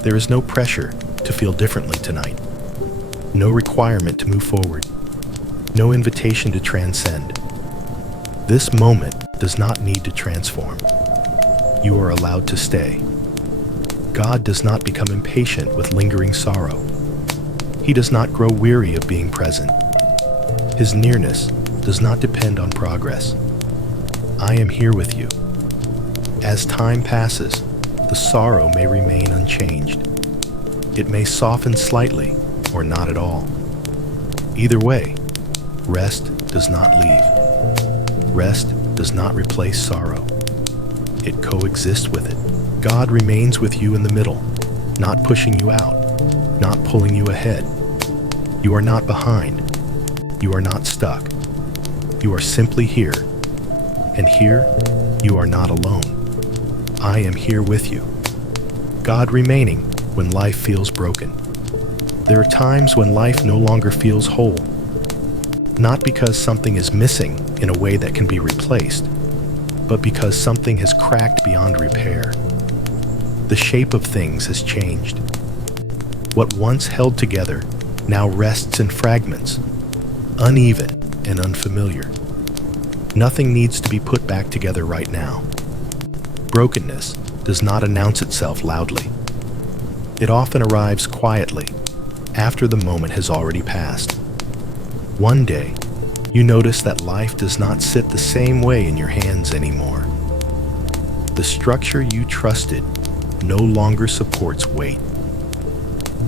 There is no pressure to feel differently tonight, no requirement to move forward, no invitation to transcend. This moment does not need to transform. You are allowed to stay. God does not become impatient with lingering sorrow. He does not grow weary of being present. His nearness does not depend on progress. I am here with you. As time passes, the sorrow may remain unchanged. It may soften slightly or not at all. Either way, rest does not leave. Rest does not replace sorrow. It coexists with it. God remains with you in the middle, not pushing you out, not pulling you ahead. You are not behind. You are not stuck. You are simply here. And here, you are not alone. I am here with you. God remaining when life feels broken. There are times when life no longer feels whole. Not because something is missing in a way that can be replaced, but because something has cracked beyond repair. The shape of things has changed. What once held together now rests in fragments, uneven and unfamiliar. Nothing needs to be put back together right now. Brokenness does not announce itself loudly. It often arrives quietly, after the moment has already passed. One day, you notice that life does not sit the same way in your hands anymore. The structure you trusted no longer supports weight.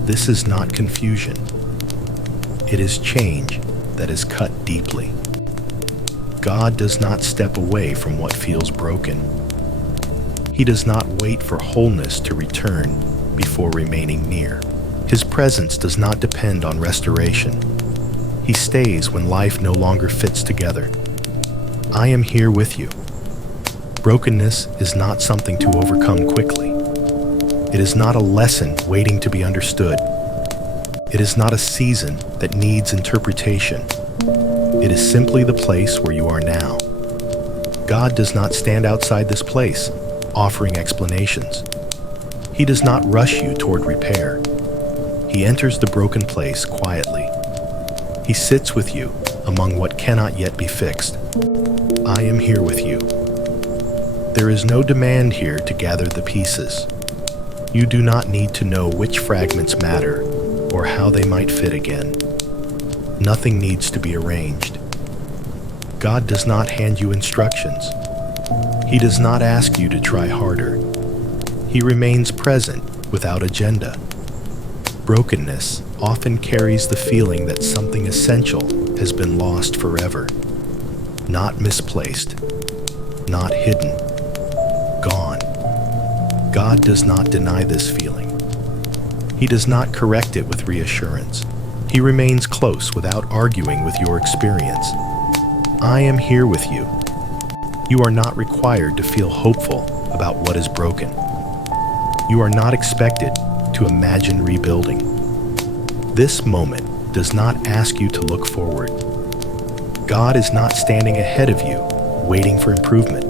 This is not confusion. It is change that is cut deeply. God does not step away from what feels broken. He does not wait for wholeness to return before remaining near. His presence does not depend on restoration. He stays when life no longer fits together. I am here with you. Brokenness is not something to overcome quickly. It is not a lesson waiting to be understood. It is not a season that needs interpretation. It is simply the place where you are now. God does not stand outside this place, offering explanations. He does not rush you toward repair. He enters the broken place quietly. He sits with you among what cannot yet be fixed. I am here with you. There is no demand here to gather the pieces. You do not need to know which fragments matter or how they might fit again. Nothing needs to be arranged. God does not hand you instructions. He does not ask you to try harder. He remains present without agenda. Brokenness often carries the feeling that something essential has been lost forever. Not misplaced, not hidden, gone. God does not deny this feeling. He does not correct it with reassurance. He remains close without arguing with your experience. I am here with you. You are not required to feel hopeful about what is broken. You are not expected to imagine rebuilding. This moment does not ask you to look forward. God is not standing ahead of you, waiting for improvement.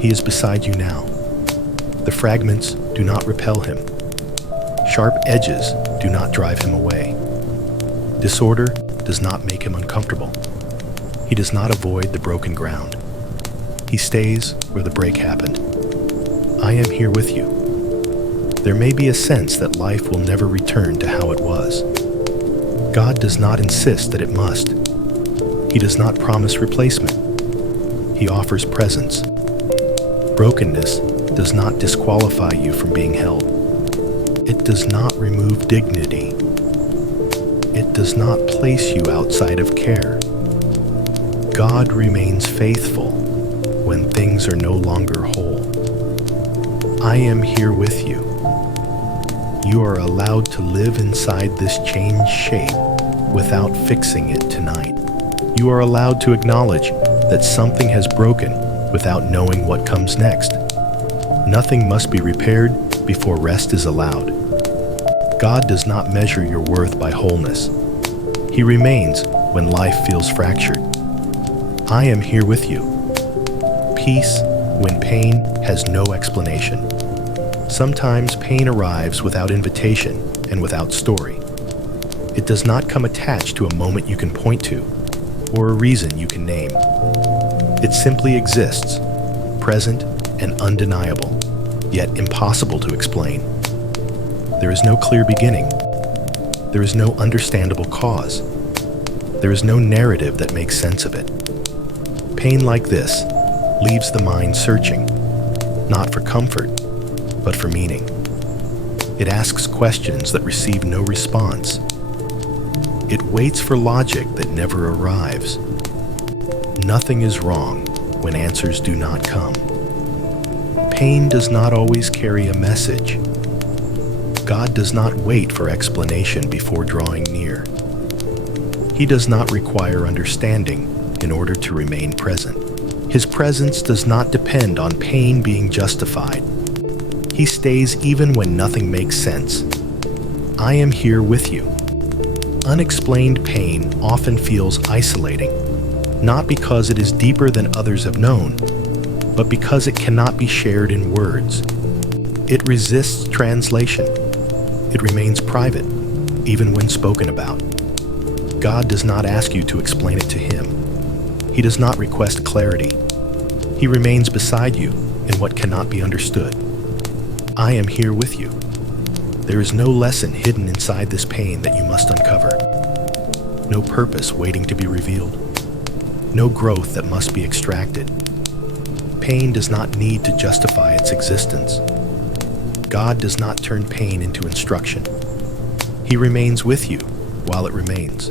He is beside you now. The fragments do not repel him. Sharp edges do not drive him away. Disorder does not make him uncomfortable. He does not avoid the broken ground. He stays where the break happened. I am here with you. There may be a sense that life will never return to how it was. God does not insist that it must. He does not promise replacement. He offers presence. Brokenness does not disqualify you from being held. It does not remove dignity. It does not place you outside of care. God remains faithful when things are no longer whole. I am here with you. You are allowed to live inside this changed shape without fixing it tonight. You are allowed to acknowledge that something has broken without knowing what comes next. Nothing must be repaired before rest is allowed. God does not measure your worth by wholeness. He remains when life feels fractured. I am here with you. Peace when pain has no explanation. Sometimes pain arrives without invitation and without story. It does not come attached to a moment you can point to or a reason you can name. It simply exists, present and undeniable, yet impossible to explain. There is no clear beginning. There is no understandable cause. There is no narrative that makes sense of it. Pain like this leaves the mind searching, not for comfort, but for meaning. It asks questions that receive no response. It waits for logic that never arrives. Nothing is wrong when answers do not come. Pain does not always carry a message. God does not wait for explanation before drawing near. He does not require understanding in order to remain present. His presence does not depend on pain being justified. He stays even when nothing makes sense. I am here with you. Unexplained pain often feels isolating, not because it is deeper than others have known, but because it cannot be shared in words. It resists translation. It remains private, even when spoken about. God does not ask you to explain it to him. He does not request clarity. He remains beside you in what cannot be understood. I am here with you. There is no lesson hidden inside this pain that you must uncover. No purpose waiting to be revealed. No growth that must be extracted. Pain does not need to justify its existence. God does not turn pain into instruction. He remains with you while it remains.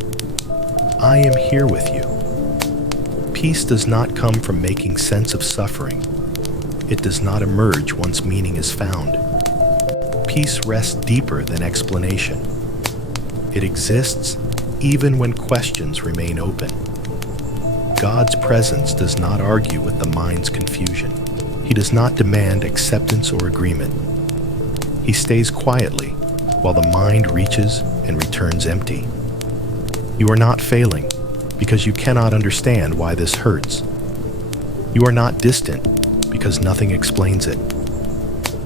I am here with you. Peace does not come from making sense of suffering. It does not emerge once meaning is found. Peace rests deeper than explanation. It exists even when questions remain open. God's presence does not argue with the mind's confusion. He does not demand acceptance or agreement. He stays quietly while the mind reaches and returns empty. You are not failing because you cannot understand why this hurts. You are not distant because nothing explains it.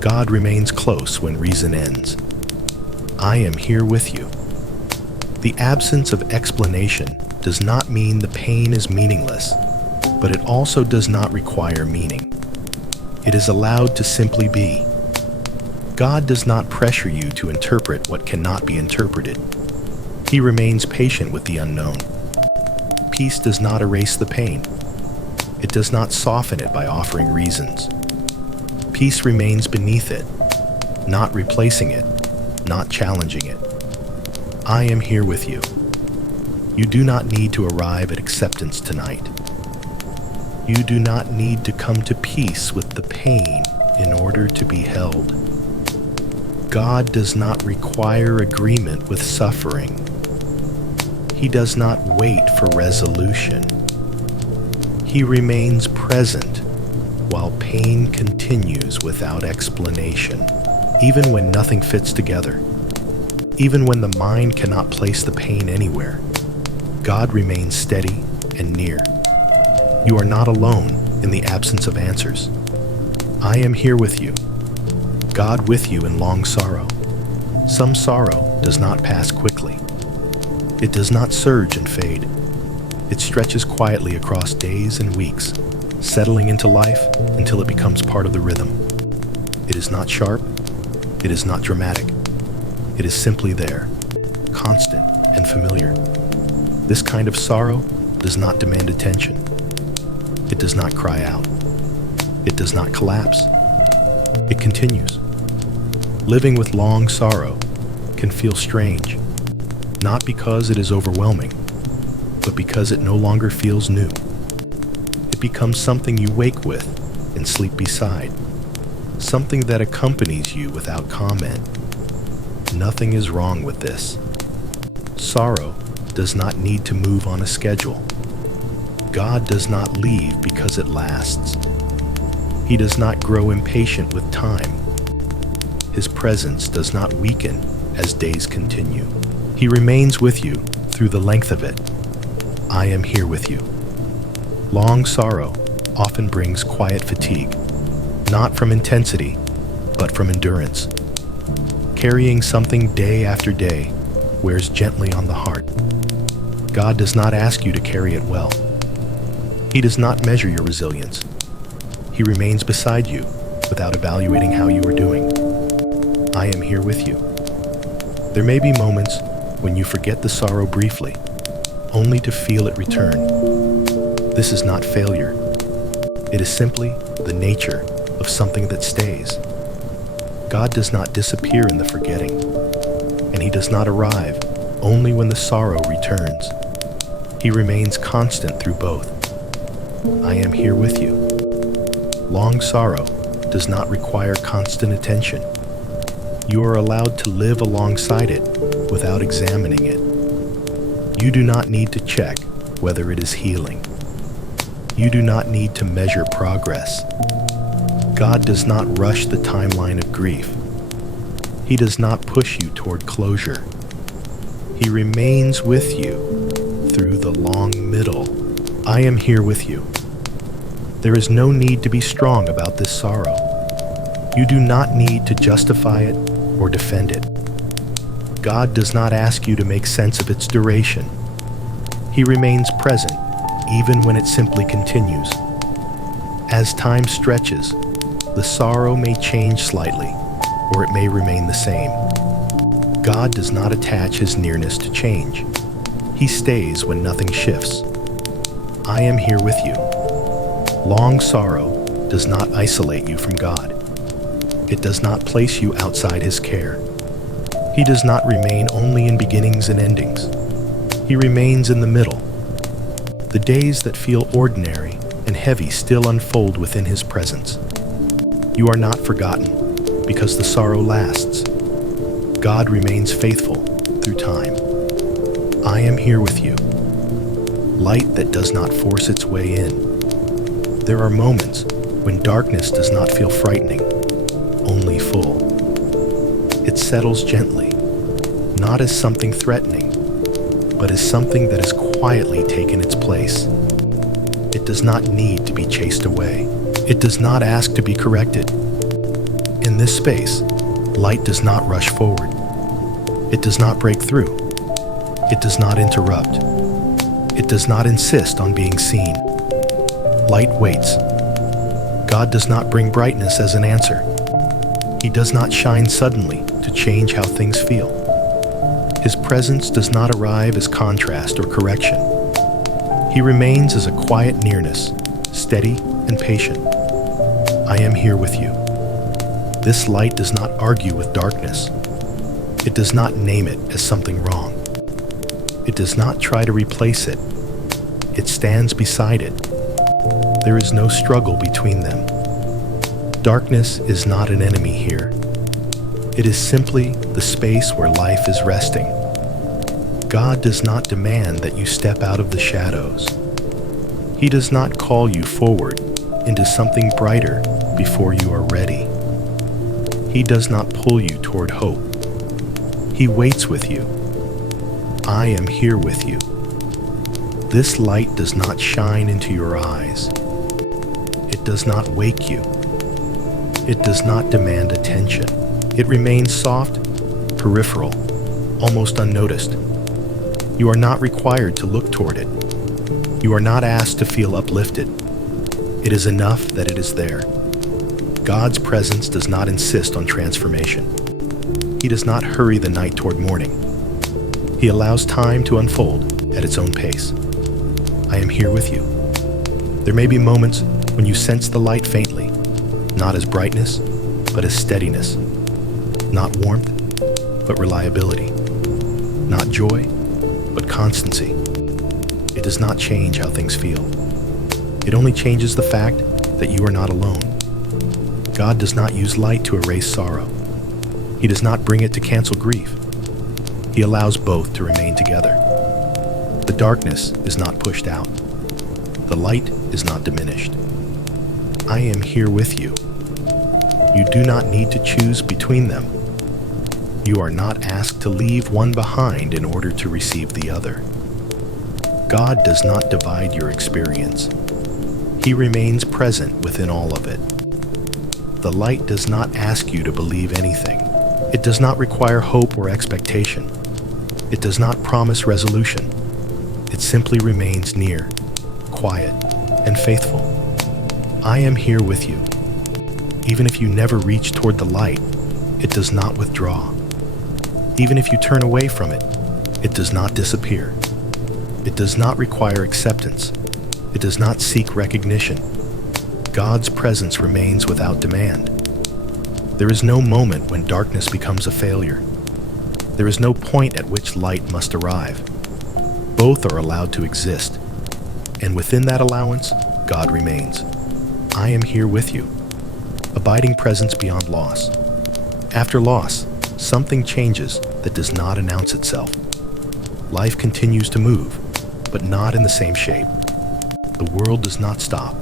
God remains close when reason ends. I am here with you. The absence of explanation does not mean the pain is meaningless, but it also does not require meaning. It is allowed to simply be. God does not pressure you to interpret what cannot be interpreted. He remains patient with the unknown. Peace does not erase the pain. It does not soften it by offering reasons. Peace remains beneath it, not replacing it, not challenging it. I am here with you. You do not need to arrive at acceptance tonight. You do not need to come to peace with the pain in order to be held. God does not require agreement with suffering. He does not wait for resolution. He remains present while pain continues without explanation, even when nothing fits together. Even when the mind cannot place the pain anywhere, God remains steady and near. You are not alone in the absence of answers. I am here with you, God with you in long sorrow. Some sorrow does not pass quickly. It does not surge and fade. It stretches quietly across days and weeks, settling into life until it becomes part of the rhythm. It is not sharp. It is not dramatic. It is simply there, constant and familiar. This kind of sorrow does not demand attention. It does not cry out. It does not collapse. It continues. Living with long sorrow can feel strange, not because it is overwhelming, but because it no longer feels new. It becomes something you wake with and sleep beside, something that accompanies you without comment. Nothing is wrong with this. Sorrow does not need to move on a schedule. God does not leave because it lasts. He does not grow impatient with time. His presence does not weaken as days continue. He remains with you through the length of it. I am here with you. Long sorrow often brings quiet fatigue, not from intensity, but from endurance. Carrying something day after day wears gently on the heart. God does not ask you to carry it well. He does not measure your resilience. He remains beside you without evaluating how you are doing. I am here with you. There may be moments when you forget the sorrow briefly, only to feel it return. This is not failure. It is simply the nature of something that stays. God does not disappear in the forgetting, and He does not arrive only when the sorrow returns. He remains constant through both. I am here with you. Long sorrow does not require constant attention. You are allowed to live alongside it without examining it. You do not need to check whether it is healing. You do not need to measure progress. God does not rush the timeline of grief. He does not push you toward closure. He remains with you through the long middle. I am here with you. There is no need to be strong about this sorrow. You do not need to justify it or defend it. God does not ask you to make sense of its duration. He remains present even when it simply continues. As time stretches, the sorrow may change slightly, or it may remain the same. God does not attach His nearness to change. He stays when nothing shifts. I am here with you. Long sorrow does not isolate you from God. It does not place you outside His care. He does not remain only in beginnings and endings. He remains in the middle. The days that feel ordinary and heavy still unfold within His presence. You are not forgotten because the sorrow lasts. God remains faithful through time. I am here with you. Light that does not force its way in. There are moments when darkness does not feel frightening, only full. It settles gently, not as something threatening, but as something that has quietly taken its place. It does not need to be chased away. It does not ask to be corrected. In this space, light does not rush forward. It does not break through. It does not interrupt. It does not insist on being seen. Light waits. God does not bring brightness as an answer. He does not shine suddenly to change how things feel. His presence does not arrive as contrast or correction. He remains as a quiet nearness, steady and patient. I am here with you. This light does not argue with darkness. It does not name it as something wrong. It does not try to replace it. It stands beside it. There is no struggle between them. Darkness is not an enemy here. It is simply the space where life is resting. God does not demand that you step out of the shadows. He does not call you forward into something brighter before you are ready. He does not pull you toward hope. He waits with you. I am here with you. This light does not shine into your eyes. It does not wake you. It does not demand attention. It remains soft, peripheral, almost unnoticed. You are not required to look toward it. You are not asked to feel uplifted. It is enough that it is there. God's presence does not insist on transformation. He does not hurry the night toward morning. He allows time to unfold at its own pace. I am here with you. There may be moments when you sense the light faintly, not as brightness, but as steadiness. Not warmth, but reliability. Not joy, but constancy. It does not change how things feel. It only changes the fact that you are not alone. God does not use light to erase sorrow. He does not bring it to cancel grief. He allows both to remain together. The darkness is not pushed out. The light is not diminished. I am here with you. You do not need to choose between them. You are not asked to leave one behind in order to receive the other. God does not divide your experience. He remains present within all of it. The light does not ask you to believe anything. It does not require hope or expectation. It does not promise resolution. It simply remains near, quiet, and faithful. I am here with you. Even if you never reach toward the light, it does not withdraw. Even if you turn away from it, it does not disappear. It does not require acceptance. It does not seek recognition. God's presence remains without demand. There is no moment when darkness becomes a failure. There is no point at which light must arrive. Both are allowed to exist. And within that allowance, God remains. I am here with you. Abiding presence beyond loss. After loss, something changes that does not announce itself. Life continues to move, but not in the same shape. The world does not stop,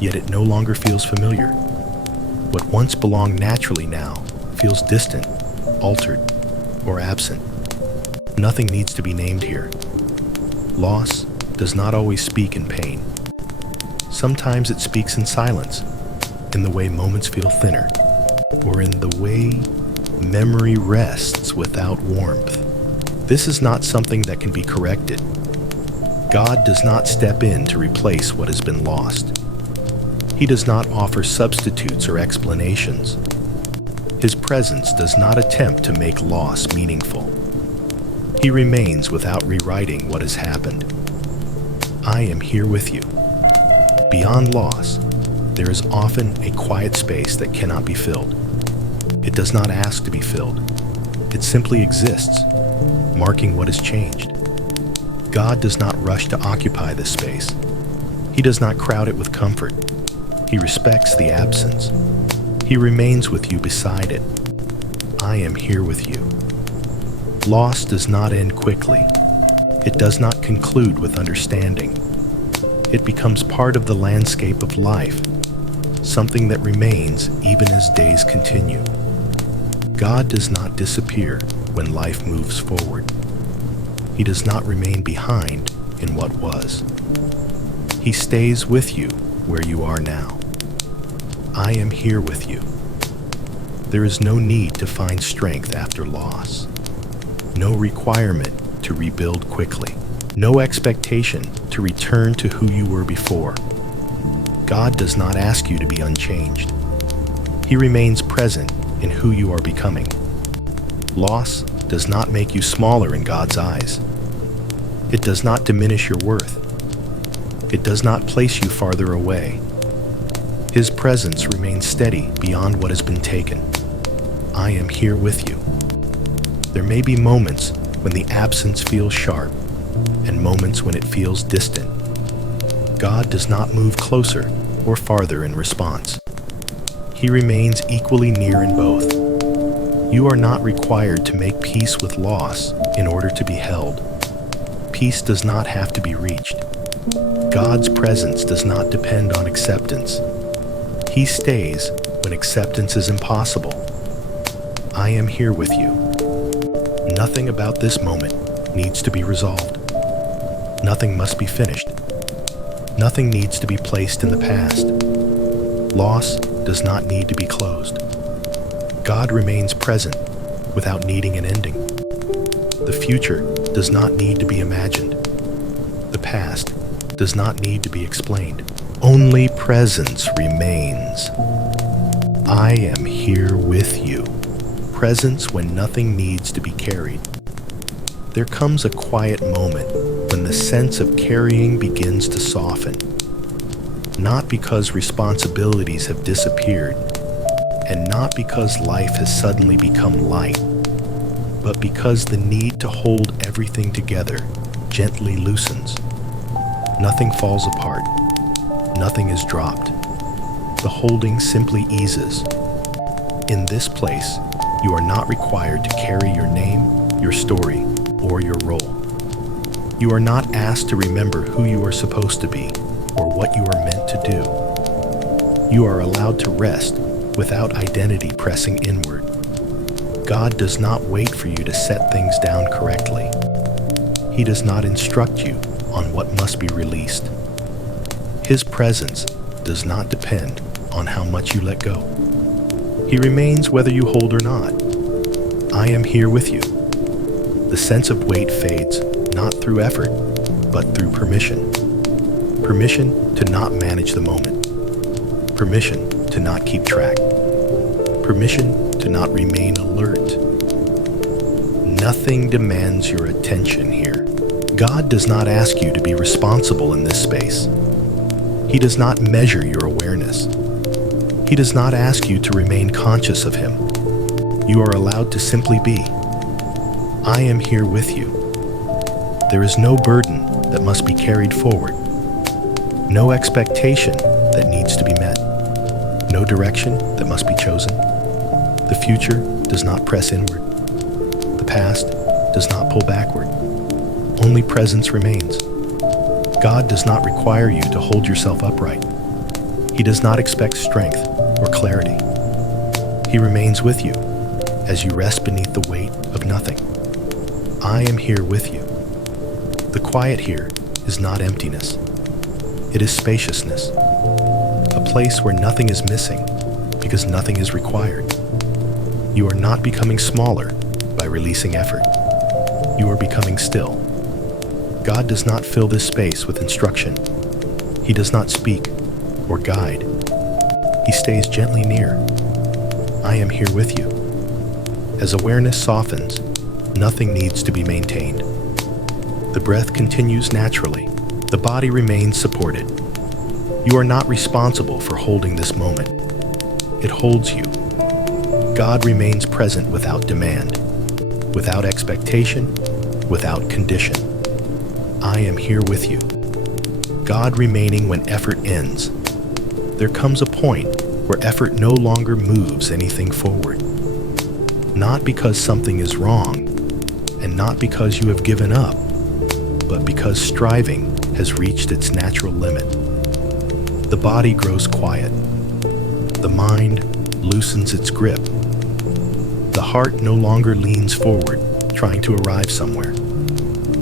yet it no longer feels familiar. What once belonged naturally now feels distant, altered, or absent. Nothing needs to be named here. Loss does not always speak in pain. Sometimes it speaks in silence, in the way moments feel thinner, or in the way memory rests without warmth. This is not something that can be corrected. God does not step in to replace what has been lost. He does not offer substitutes or explanations. His presence does not attempt to make loss meaningful. He remains without rewriting what has happened. I am here with you. Beyond loss, there is often a quiet space that cannot be filled. It does not ask to be filled. It simply exists, marking what has changed. God does not rush to occupy this space. He does not crowd it with comfort. He respects the absence. He remains with you beside it. I am here with you. Loss does not end quickly. It does not conclude with understanding. It becomes part of the landscape of life, something that remains even as days continue. God does not disappear when life moves forward. He does not remain behind in what was. He stays with you where you are now. I am here with you. There is no need to find strength after loss, no requirement to rebuild quickly, no expectation to return to who you were before. God does not ask you to be unchanged. He remains present in who you are becoming. Loss does not make you smaller in God's eyes. It does not diminish your worth. It does not place you farther away. His presence remains steady beyond what has been taken. I am here with you. There may be moments when the absence feels sharp and moments when it feels distant. God does not move closer or farther in response. He remains equally near in both. You are not required to make peace with loss in order to be held. Peace does not have to be reached. God's presence does not depend on acceptance. He stays when acceptance is impossible. I am here with you. Nothing about this moment needs to be resolved. Nothing must be finished. Nothing needs to be placed in the past. Loss does not need to be closed. God remains present without needing an ending. The future does not need to be imagined. The past does not need to be explained. Only presence remains. I am here with you. Presence when nothing needs to be carried. There comes a quiet moment when the sense of carrying begins to soften. Not because responsibilities have disappeared, and not because life has suddenly become light, but because the need to hold everything together gently loosens. Nothing falls apart. Nothing is dropped. The holding simply eases. In this place, you are not required to carry your name, your story, or your role. You are not asked to remember who you are supposed to be or what you are meant to do. You are allowed to rest without identity pressing inward. God does not wait for you to set things down correctly. He does not instruct you on what must be released. His presence does not depend on how much you let go. He remains whether you hold or not. I am here with you. The sense of weight fades not through effort, but through permission. Permission to not manage the moment. Permission to not keep track. Permission to not remain alert. Nothing demands your attention here. God does not ask you to be responsible in this space. He does not measure your awareness. He does not ask you to remain conscious of Him. You are allowed to simply be. I am here with you. There is no burden that must be carried forward. No expectation that needs to be met. No direction that must be chosen. The future does not press inward. The past does not pull backward. Only presence remains. God does not require you to hold yourself upright. He does not expect strength or clarity. He remains with you as you rest beneath the weight of nothing. I am here with you. The quiet here is not emptiness. It is spaciousness, a place where nothing is missing because nothing is required. You are not becoming smaller by releasing effort. You are becoming still. God does not fill this space with instruction. He does not speak or guide. He stays gently near. I am here with you. As awareness softens, nothing needs to be maintained. The breath continues naturally. The body remains supported. You are not responsible for holding this moment. It holds you. God remains present without demand, without expectation, without condition. I am here with you. God remaining when effort ends. There comes a point where effort no longer moves anything forward. Not because something is wrong, and not because you have given up, but because striving has reached its natural limit. The body grows quiet. The mind loosens its grip. The heart no longer leans forward, trying to arrive somewhere.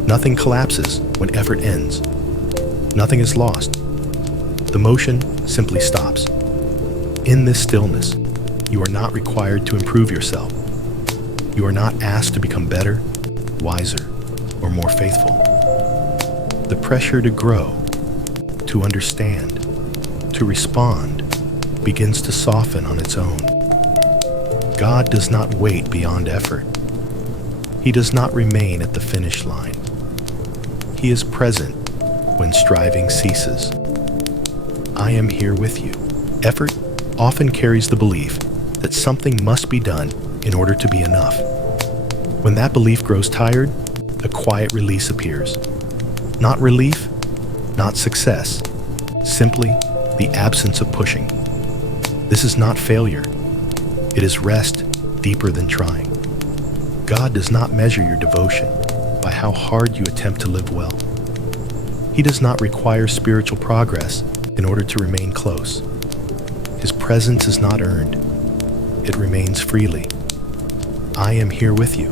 Nothing collapses when effort ends. Nothing is lost. The motion simply stops. In this stillness, You are not required to improve yourself. You are not asked to become better, wiser, or more faithful. The pressure to grow, to understand, to respond begins to soften on its own. God does not wait beyond effort. He does not remain at the finish line. He is present when striving ceases. I am here with you. Effort often carries the belief that something must be done in order to be enough. When that belief grows tired, a quiet release appears. Not relief, not success, simply the absence of pushing. This is not failure. It is rest deeper than trying. God does not measure your devotion by how hard you attempt to live well. He does not require spiritual progress in order to remain close. His presence is not earned. It remains freely. I am here with you.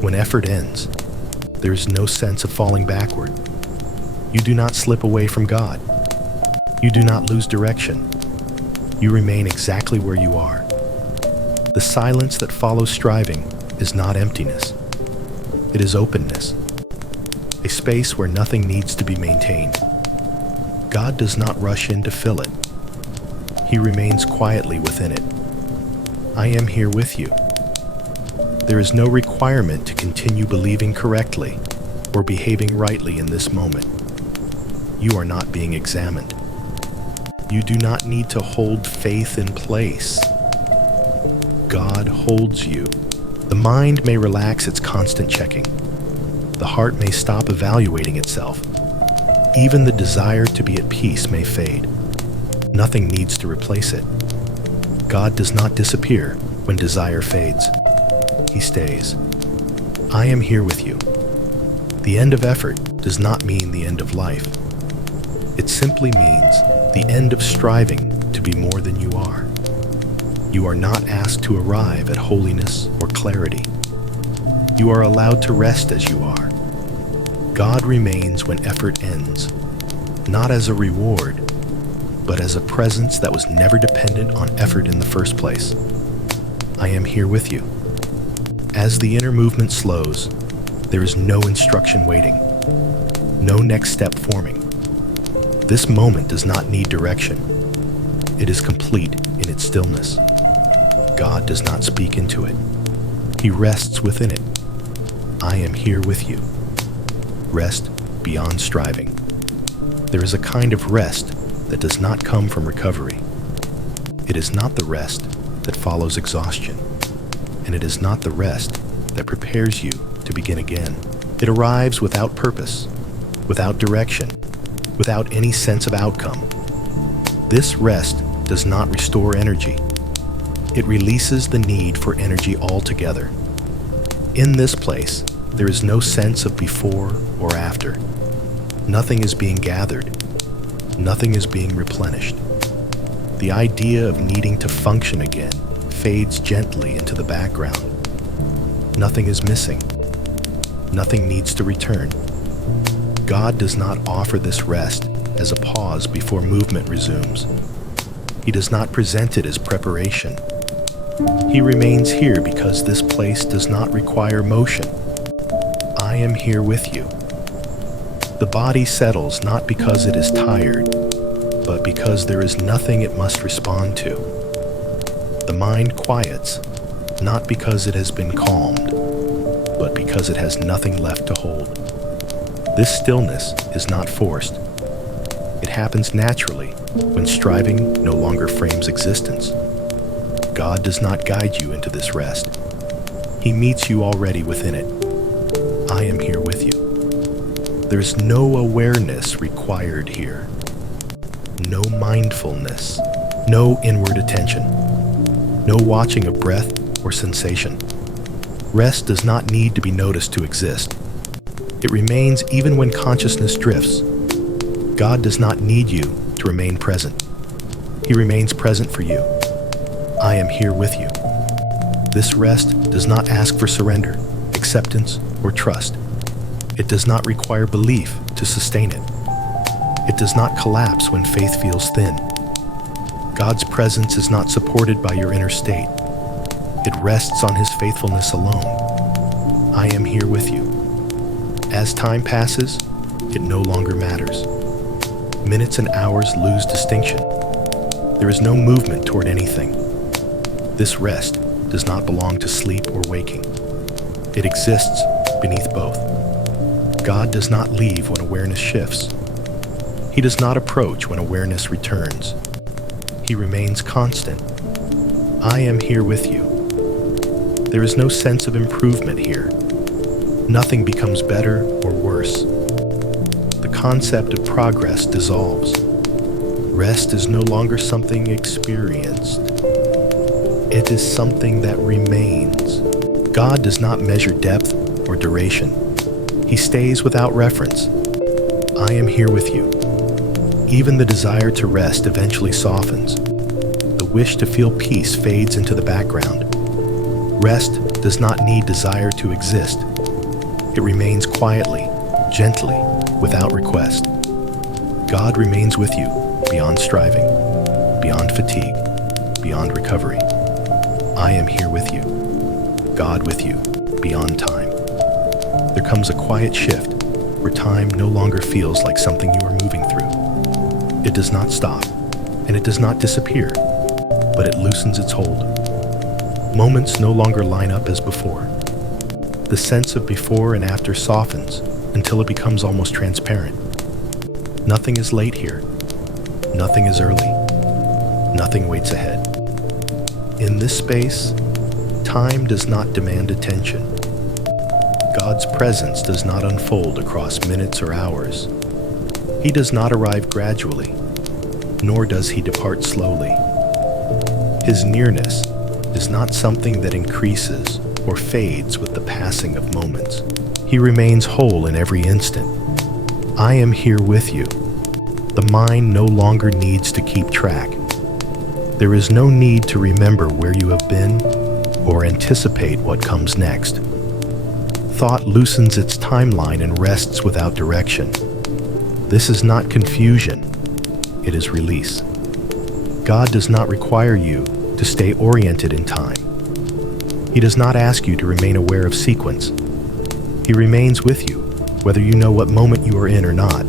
When effort ends, there is no sense of falling backward. You do not slip away from God. You do not lose direction. You remain exactly where you are. The silence that follows striving is not emptiness. It is openness, a space where nothing needs to be maintained. God does not rush in to fill it. He remains quietly within it. I am here with you. There is no requirement to continue believing correctly or behaving rightly in this moment. You are not being examined. You do not need to hold faith in place. God holds you. The mind may relax its constant checking. The heart may stop evaluating itself. Even the desire to be at peace may fade. Nothing needs to replace it. God does not disappear when desire fades. He stays. I am here with you. The end of effort does not mean the end of life. It simply means the end of striving to be more than you are. You are not asked to arrive at holiness or clarity. You are allowed to rest as you are. God remains when effort ends, not as a reward, but as a presence that was never dependent on effort in the first place. I am here with you. As the inner movement slows, there is no instruction waiting, no next step forming. This moment does not need direction. It is complete in its stillness. God does not speak into it. He rests within it. I am here with you. Rest beyond striving. There is a kind of rest that does not come from recovery. It is not the rest that follows exhaustion, and it is not the rest that prepares you to begin again. It arrives without purpose, without direction, without any sense of outcome. This rest does not restore energy. It releases the need for energy altogether. In this place, there is no sense of before or after. Nothing is being gathered. Nothing is being replenished. The idea of needing to function again fades gently into the background. Nothing is missing. Nothing needs to return. God does not offer this rest as a pause before movement resumes. He does not present it as preparation. He remains here because this place does not require motion. I am here with you. The body settles not because it is tired, but because there is nothing it must respond to. The mind quiets, not because it has been calmed, but because it has nothing left to hold. This stillness is not forced. It happens naturally when striving no longer frames existence. God does not guide you into this rest. He meets you already within it. I am here with you. There's no awareness required here. No mindfulness. No inward attention. No watching of breath or sensation. Rest does not need to be noticed to exist. It remains even when consciousness drifts. God does not need you to remain present. He remains present for you. I am here with you. This rest does not ask for surrender, acceptance, or trust. It does not require belief to sustain it. It does not collapse when faith feels thin. God's presence is not supported by your inner state. It rests on His faithfulness alone. I am here with you. As time passes, it no longer matters. Minutes and hours lose distinction. There is no movement toward anything. This rest does not belong to sleep or waking. It exists beneath both. God does not leave when awareness shifts. He does not approach when awareness returns. He remains constant. I am here with you. There is no sense of improvement here. Nothing becomes better or worse. The concept of progress dissolves. Rest is no longer something experienced. It is something that remains. God does not measure depth or duration. He stays without reference. I am here with you. Even the desire to rest eventually softens. The wish to feel peace fades into the background. Rest does not need desire to exist. It remains quietly, gently, without request. God remains with you beyond striving, beyond fatigue, beyond recovery. I am here with you. God with you beyond time. There comes a quiet shift where time no longer feels like something you are moving through. It does not stop, and it does not disappear, but it loosens its hold. Moments no longer line up as before. The sense of before and after softens until it becomes almost transparent. Nothing is late here. Nothing is early. Nothing waits ahead. In this space, time does not demand attention. God's presence does not unfold across minutes or hours. He does not arrive gradually, nor does He depart slowly. His nearness is not something that increases or fades with the passing of moments. He remains whole in every instant. I am here with you. The mind no longer needs to keep track. There is no need to remember where you have been or anticipate what comes next. Thought loosens its timeline and rests without direction. This is not confusion, it is release. God does not require you to stay oriented in time. He does not ask you to remain aware of sequence. He remains with you, whether you know what moment you are in or not.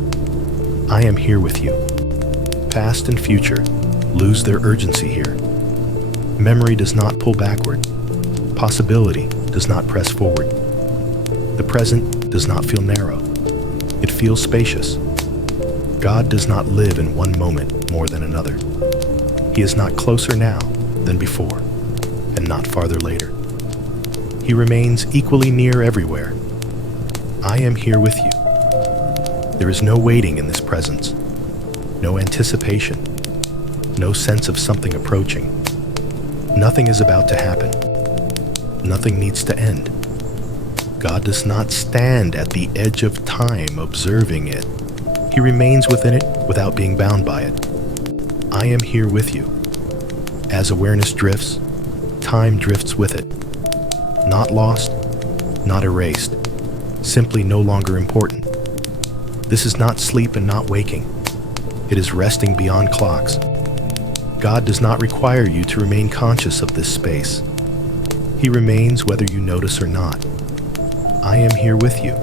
I am here with you. Past and future lose their urgency here. Memory does not pull backward. Possibility does not press forward. The present does not feel narrow. It feels spacious. God does not live in one moment more than another. He is not closer now than before, and not farther later. He remains equally near everywhere. I am here with you. There is no waiting in this presence, no anticipation, no sense of something approaching. Nothing is about to happen. Nothing needs to end. God does not stand at the edge of time observing it. He remains within it without being bound by it. I am here with you. As awareness drifts, time drifts with it. Not lost, not erased, simply no longer important. This is not sleep and not waking. It is resting beyond clocks. God does not require you to remain conscious of this space. He remains whether you notice or not. I am here with you.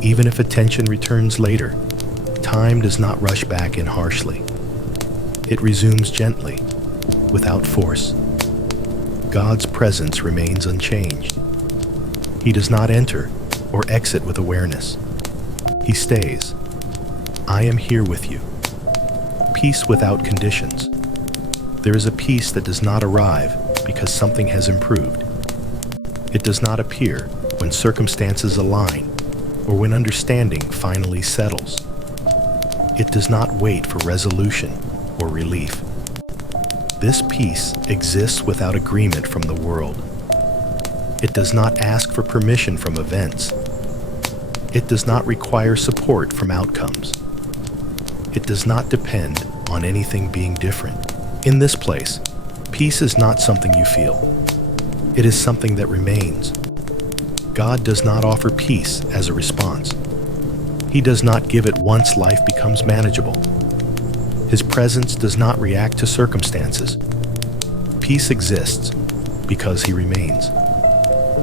Even if attention returns later, time does not rush back in harshly. It resumes gently, without force. God's presence remains unchanged. He does not enter or exit with awareness. He stays. I am here with you. Peace without conditions. There is a peace that does not arrive because something has improved. It does not appear when circumstances align or when understanding finally settles. It does not wait for resolution or relief. This peace exists without agreement from the world. It does not ask for permission from events. It does not require support from outcomes. It does not depend on anything being different. In this place, peace is not something you feel. It is something that remains. God does not offer peace as a response. He does not give it once life becomes manageable. His presence does not react to circumstances. Peace exists because He remains.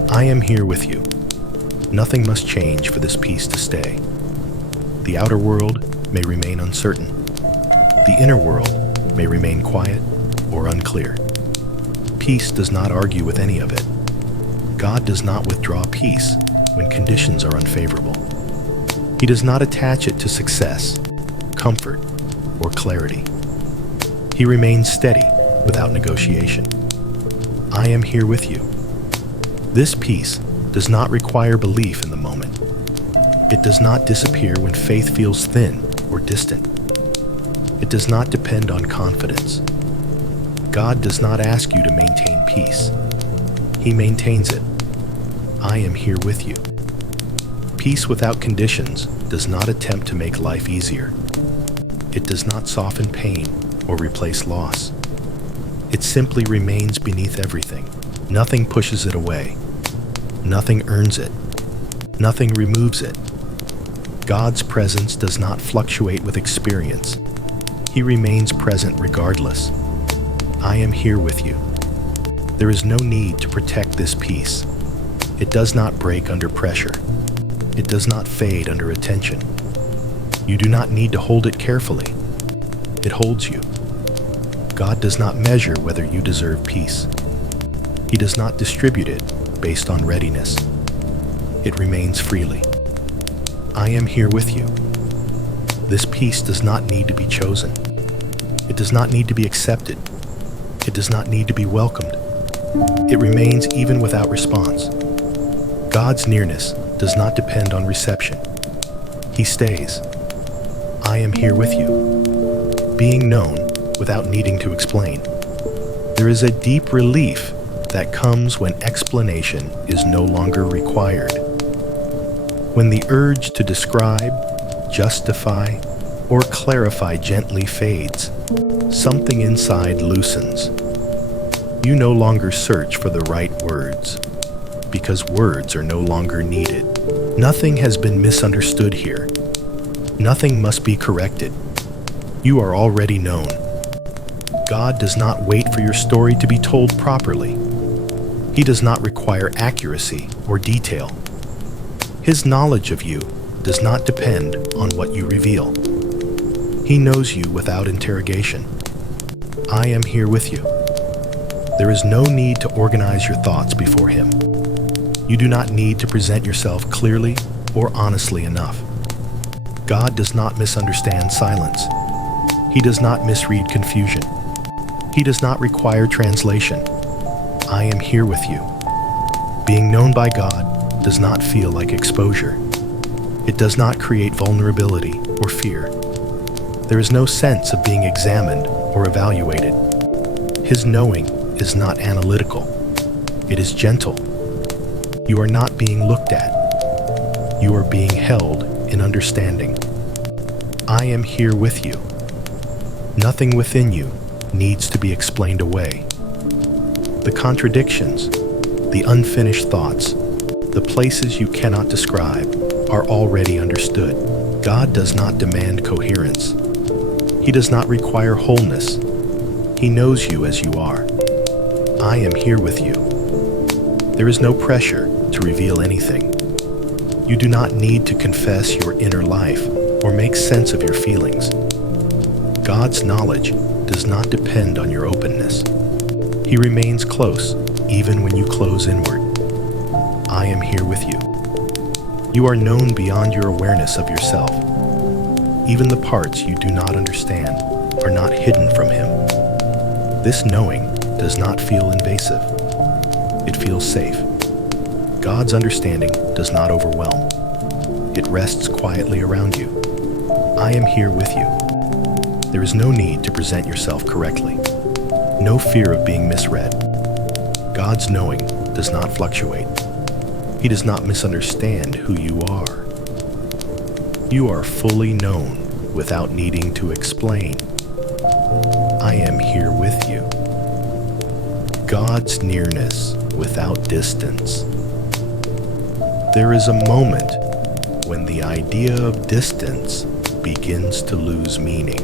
I am here with you. Nothing must change for this peace to stay. The outer world may remain uncertain. The inner world may remain quiet or unclear. Peace does not argue with any of it. God does not withdraw peace when conditions are unfavorable. He does not attach it to success, comfort, or clarity. He remains steady without negotiation. I am here with you. This peace does not require belief in the moment. It does not disappear when faith feels thin or distant. It does not depend on confidence. God does not ask you to maintain peace. He maintains it. I am here with you. Peace without conditions does not attempt to make life easier. It does not soften pain or replace loss. It simply remains beneath everything. Nothing pushes it away. Nothing earns it. Nothing removes it. God's presence does not fluctuate with experience. He remains present regardless. I am here with you. There is no need to protect this peace. It does not break under pressure. It does not fade under attention. You do not need to hold it carefully. It holds you. God does not measure whether you deserve peace. He does not distribute it based on readiness. It remains freely. I am here with you. This peace does not need to be chosen. It does not need to be accepted. It does not need to be welcomed. It remains even without response. God's nearness does not depend on reception. He stays. I am here with you. Being known without needing to explain. There is a deep relief that comes when explanation is no longer required. When the urge to describe, justify, or clarify gently fades, something inside loosens. You no longer search for the right words, because words are no longer needed. Nothing has been misunderstood here. Nothing must be corrected. You are already known. God does not wait for your story to be told properly. He does not require accuracy or detail. His knowledge of you does not depend on what you reveal. He knows you without interrogation. I am here with you. There is no need to organize your thoughts before Him. You do not need to present yourself clearly or honestly enough. God does not misunderstand silence. He does not misread confusion. He does not require translation. I am here with you. Being known by God does not feel like exposure. It does not create vulnerability or fear. There is no sense of being examined or evaluated. His knowing is not analytical. It is gentle. You are not being looked at. You are being held in understanding. I am here with you. Nothing within you needs to be explained away. The contradictions, the unfinished thoughts, the places you cannot describe are already understood. God does not demand coherence. He does not require wholeness. He knows you as you are. I am here with you. There is no pressure to reveal anything. You do not need to confess your inner life or make sense of your feelings. God's knowledge does not depend on your openness. He remains close even when you close inward. I am here with you. You are known beyond your awareness of yourself. Even the parts you do not understand are not hidden from Him. This knowing does not feel invasive. It feels safe. God's understanding does not overwhelm. It rests quietly around you. I am here with you. There is no need to present yourself correctly. No fear of being misread. God's knowing does not fluctuate. He does not misunderstand who you are. You are fully known without needing to explain. I am here with you. God's nearness without distance. There is a moment when the idea of distance begins to lose meaning.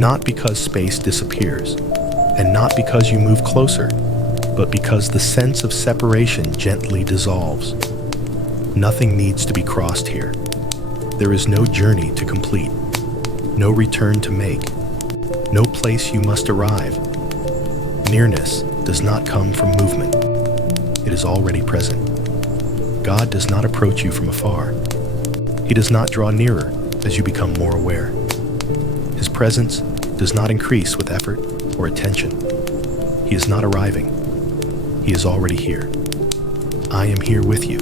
Not because space disappears, and not because you move closer, but because the sense of separation gently dissolves. Nothing needs to be crossed here. There is no journey to complete, no return to make, no place you must arrive. Nearness does not come from movement. It is already present. God does not approach you from afar. He does not draw nearer as you become more aware. His presence does not increase with effort or attention. He is not arriving. He is already here. I am here with you.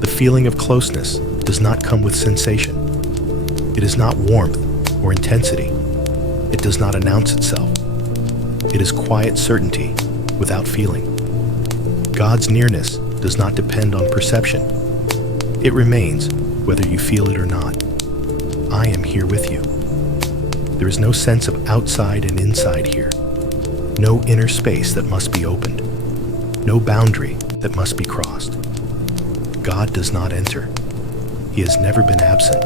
The feeling of closeness does not come with sensation. It is not warmth or intensity. It does not announce itself. It is quiet certainty without feeling. God's nearness does not depend on perception. It remains whether you feel it or not. I am here with you. There is no sense of outside and inside here. No inner space that must be opened. No boundary that must be crossed. God does not enter. He has never been absent.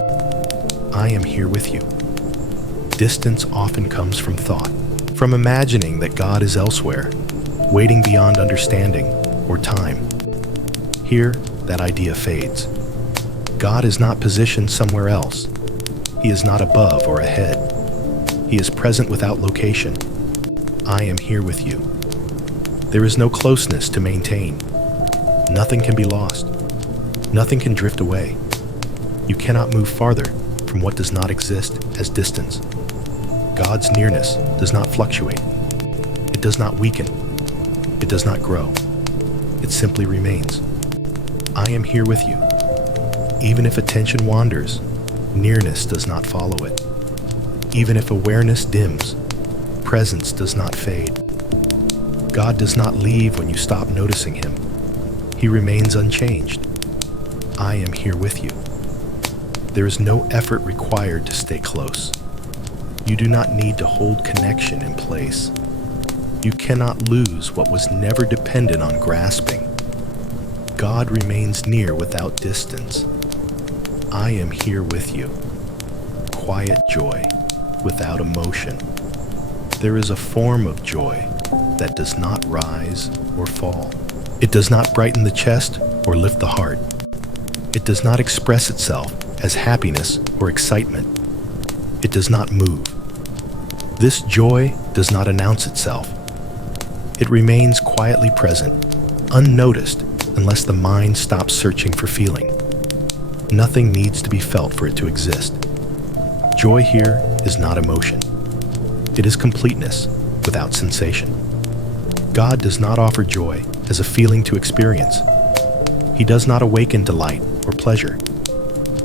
I am here with you. Distance often comes from thought, from imagining that God is elsewhere, waiting beyond understanding or time. Here, that idea fades. God is not positioned somewhere else. He is not above or ahead. He is present without location. I am here with you. There is no closeness to maintain. Nothing can be lost. Nothing can drift away. You cannot move farther from what does not exist as distance. God's nearness does not fluctuate. It does not weaken. It does not grow. It simply remains. I am here with you. Even if attention wanders, nearness does not follow it. Even if awareness dims, presence does not fade. God does not leave when you stop noticing him. He remains unchanged. I am here with you. There is no effort required to stay close. You do not need to hold connection in place. You cannot lose what was never dependent on grasping. God remains near without distance. I am here with you. Quiet joy without emotion. There is a form of joy that does not rise or fall. It does not brighten the chest or lift the heart. It does not express itself as happiness or excitement. It does not move. This joy does not announce itself. It remains quietly present, unnoticed unless the mind stops searching for feeling. Nothing needs to be felt for it to exist. Joy here is not emotion. It is completeness without sensation. God does not offer joy as a feeling to experience. He does not awaken delight or pleasure.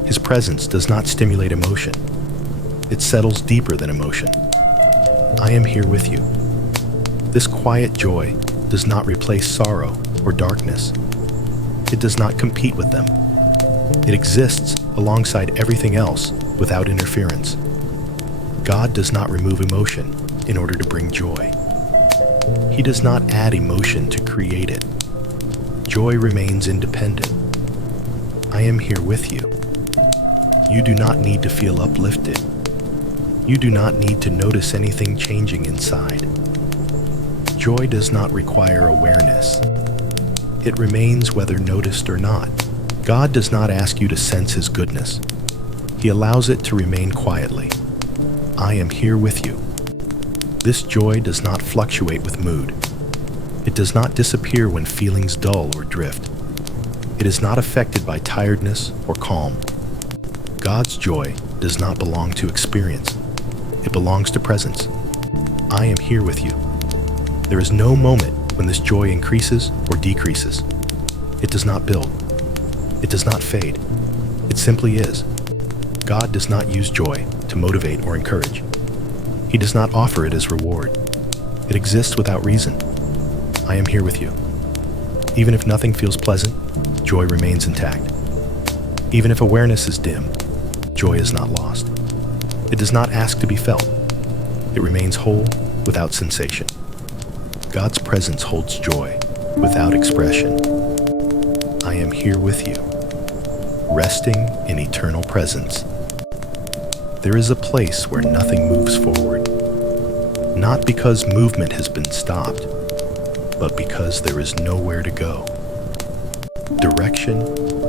His presence does not stimulate emotion. It settles deeper than emotion. I am here with you. This quiet joy does not replace sorrow or darkness. It does not compete with them. It exists alongside everything else without interference. God does not remove emotion in order to bring joy. He does not add emotion to create it. Joy remains independent. I am here with you. You do not need to feel uplifted. You do not need to notice anything changing inside. Joy does not require awareness. It remains whether noticed or not. God does not ask you to sense his goodness. He allows it to remain quietly. I am here with you. This joy does not fluctuate with mood. It does not disappear when feelings dull or drift. It is not affected by tiredness or calm. God's joy does not belong to experience. It belongs to presence. I am here with you. There is no moment when this joy increases or decreases. It does not build. It does not fade. It simply is. God does not use joy to motivate or encourage. He does not offer it as reward. It exists without reason. I am here with you. Even if nothing feels pleasant, joy remains intact. Even if awareness is dim, joy is not lost. It does not ask to be felt. It remains whole without sensation. God's presence holds joy without expression. I am here with you, resting in eternal presence. There is a place where nothing moves forward, not because movement has been stopped, but because there is nowhere to go. Direction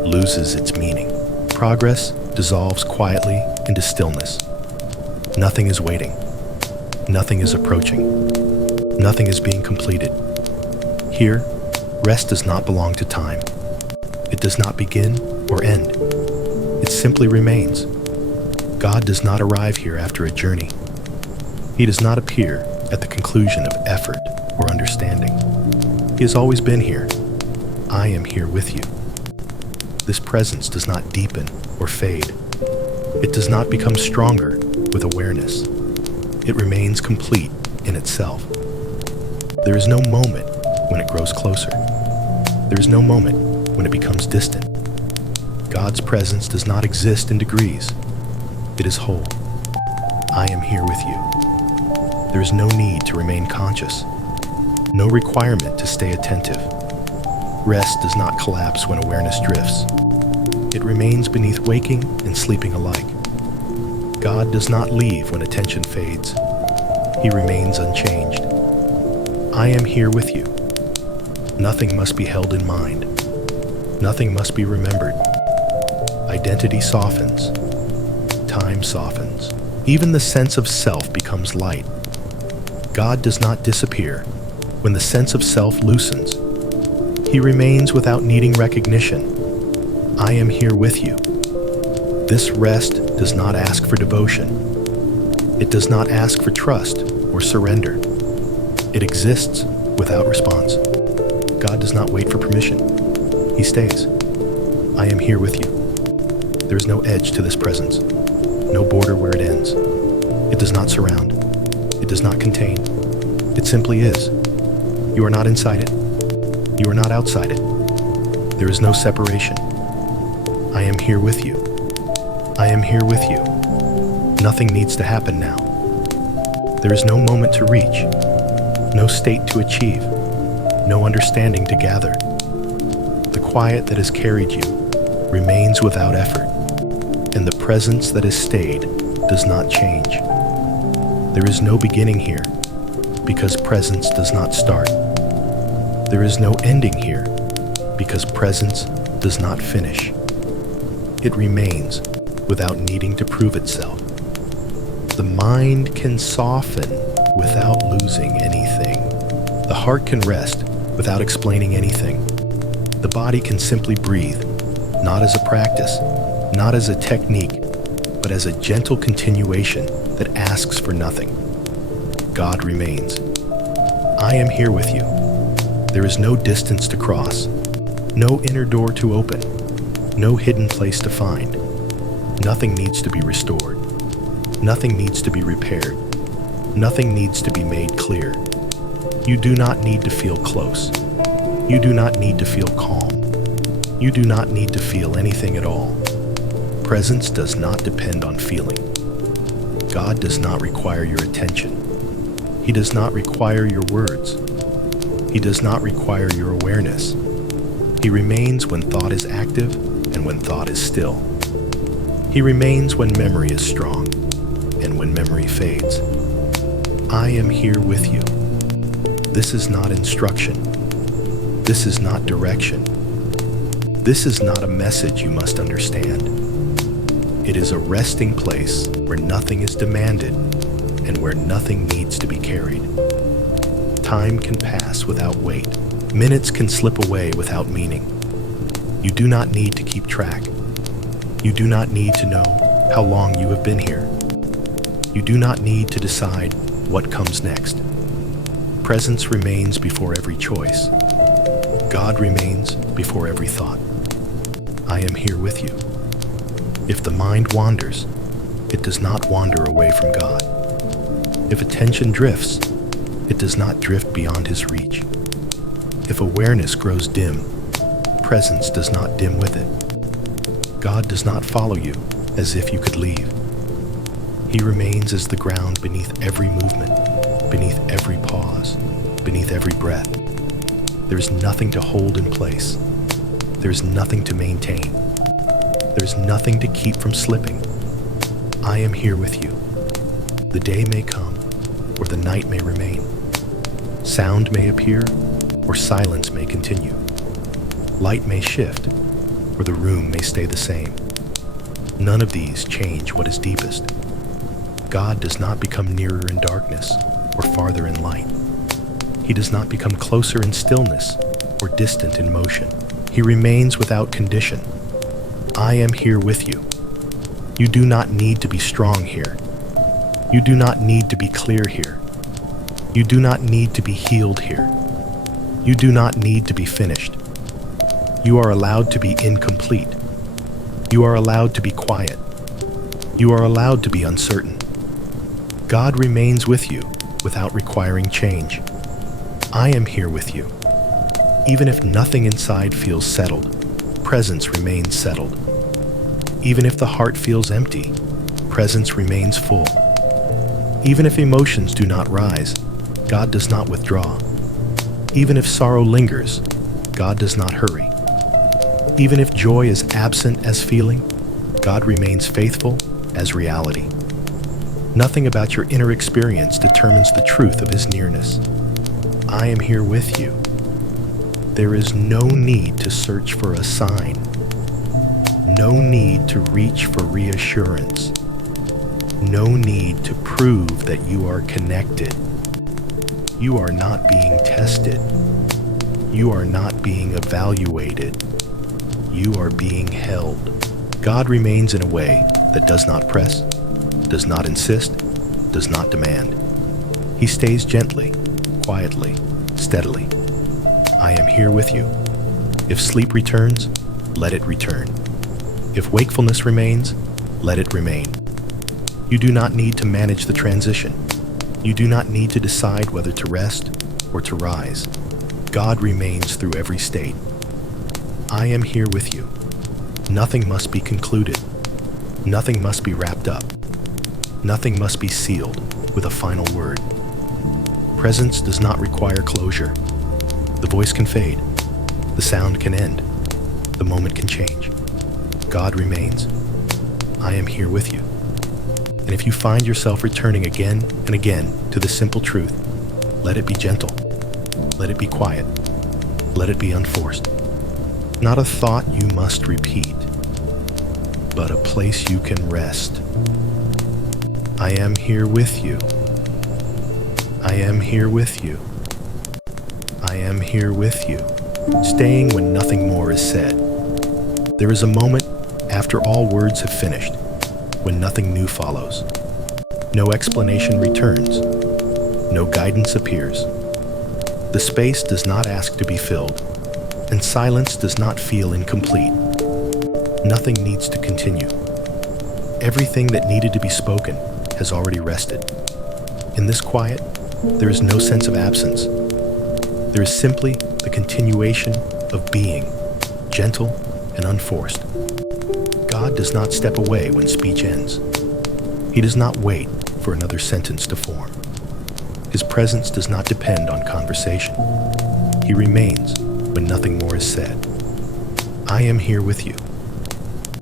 loses its meaning. Progress dissolves quietly into stillness. Nothing is waiting. Nothing is approaching. Nothing is being completed. Here, rest does not belong to time. It does not begin or end. It simply remains. God does not arrive here after a journey. He does not appear at the conclusion of effort or understanding. He has always been here. I am here with you. This presence does not deepen or fade. It does not become stronger with awareness. It remains complete in itself. There is no moment when it grows closer. There is no moment when it becomes distant. God's presence does not exist in degrees. It is whole. I am here with you. There is no need to remain conscious. No requirement to stay attentive. Rest does not collapse when awareness drifts. It remains beneath waking and sleeping alike. God does not leave when attention fades. He remains unchanged. I am here with you. Nothing must be held in mind. Nothing must be remembered. Identity softens. Time softens. Even the sense of self becomes light. God does not disappear when the sense of self loosens. He remains without needing recognition. I am here with you. This rest does not ask for devotion. It does not ask for trust or surrender. It exists without response. God does not wait for permission. He stays. I am here with you. There is no edge to this presence, no border where it ends. It does not surround. It does not contain. It simply is. You are not inside it. You are not outside it. There is no separation. I am here with you. I am here with you. Nothing needs to happen now. There is no moment to reach, no state to achieve, no understanding to gather. The quiet that has carried you remains without effort, and the presence that has stayed does not change. There is no beginning here, because presence does not start. There is no ending here, because presence does not finish. It remains without needing to prove itself. The mind can soften without losing anything. The heart can rest without explaining anything. The body can simply breathe, not as a practice, not as a technique, but as a gentle continuation that asks for nothing. God remains. I am here with you. There is no distance to cross, no inner door to open, no hidden place to find. Nothing needs to be restored. Nothing needs to be repaired. Nothing needs to be made clear. You do not need to feel close. You do not need to feel calm. You do not need to feel anything at all. Presence does not depend on feeling. God does not require your attention. He does not require your words. He does not require your awareness. He remains when thought is active and when thought is still. He remains when memory is strong and when memory fades. I am here with you. This is not instruction. This is not direction. This is not a message you must understand. It is a resting place where nothing is demanded and where nothing needs to be carried. Time can pass without weight. Minutes can slip away without meaning. You do not need to keep track. You do not need to know how long you have been here. You do not need to decide what comes next. Presence remains before every choice. God remains before every thought. I am here with you. If the mind wanders, it does not wander away from God. If attention drifts, it does not drift beyond His reach. If awareness grows dim, presence does not dim with it. God does not follow you as if you could leave. He remains as the ground beneath every movement, beneath every pause, beneath every breath. There is nothing to hold in place. There is nothing to maintain. There is nothing to keep from slipping. I am here with you. The day may come, or the night may remain. Sound may appear, or silence may continue. Light may shift, or the room may stay the same. None of these change what is deepest. God does not become nearer in darkness or farther in light. He does not become closer in stillness or distant in motion. He remains without condition. I am here with you. You do not need to be strong here. You do not need to be clear here. You do not need to be healed here. You do not need to be finished. You are allowed to be incomplete. You are allowed to be quiet. You are allowed to be uncertain. God remains with you without requiring change. I am here with you. Even if nothing inside feels settled, presence remains settled. Even if the heart feels empty, presence remains full. Even if emotions do not rise, God does not withdraw. Even if sorrow lingers, God does not hurry. Even if joy is absent as feeling, God remains faithful as reality. Nothing about your inner experience determines the truth of His nearness. I am here with you. There is no need to search for a sign. No need to reach for reassurance. No need to prove that you are connected. You are not being tested. You are not being evaluated. You are being held. God remains in a way that does not press, does not insist, does not demand. He stays gently, quietly, steadily. I am here with you. If sleep returns, let it return. If wakefulness remains, let it remain. You do not need to manage the transition. You do not need to decide whether to rest or to rise. God remains through every state. I am here with you. Nothing must be concluded. Nothing must be wrapped up. Nothing must be sealed with a final word. Presence does not require closure. The voice can fade. The sound can end. The moment can change. God remains. I am here with you. And if you find yourself returning again and again to the simple truth, let it be gentle. Let it be quiet. Let it be unforced. Not a thought you must repeat, but a place you can rest. I am here with you. I am here with you. I am here with you. Staying when nothing more is said. There is a moment after all words have finished, when nothing new follows. No explanation returns. No guidance appears. The space does not ask to be filled, and silence does not feel incomplete. Nothing needs to continue. Everything that needed to be spoken has already rested. In this quiet, there is no sense of absence. There is simply the continuation of being, gentle and unforced. God does not step away when speech ends. He does not wait for another sentence to form. His presence does not depend on conversation. He remains when nothing more is said. I am here with you.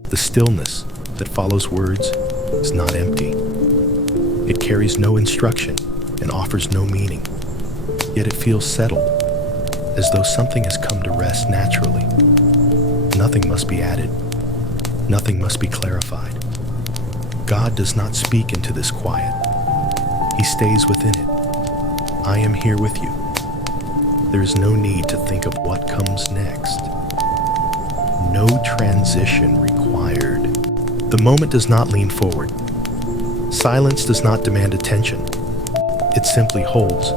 The stillness that follows words is not empty. It carries no instruction and offers no meaning, yet it feels settled, as though something has come to rest naturally. Nothing must be added. Nothing must be clarified. God does not speak into this quiet. He stays within it. I am here with you. There is no need to think of what comes next. No transition required. The moment does not lean forward. Silence does not demand attention. It simply holds.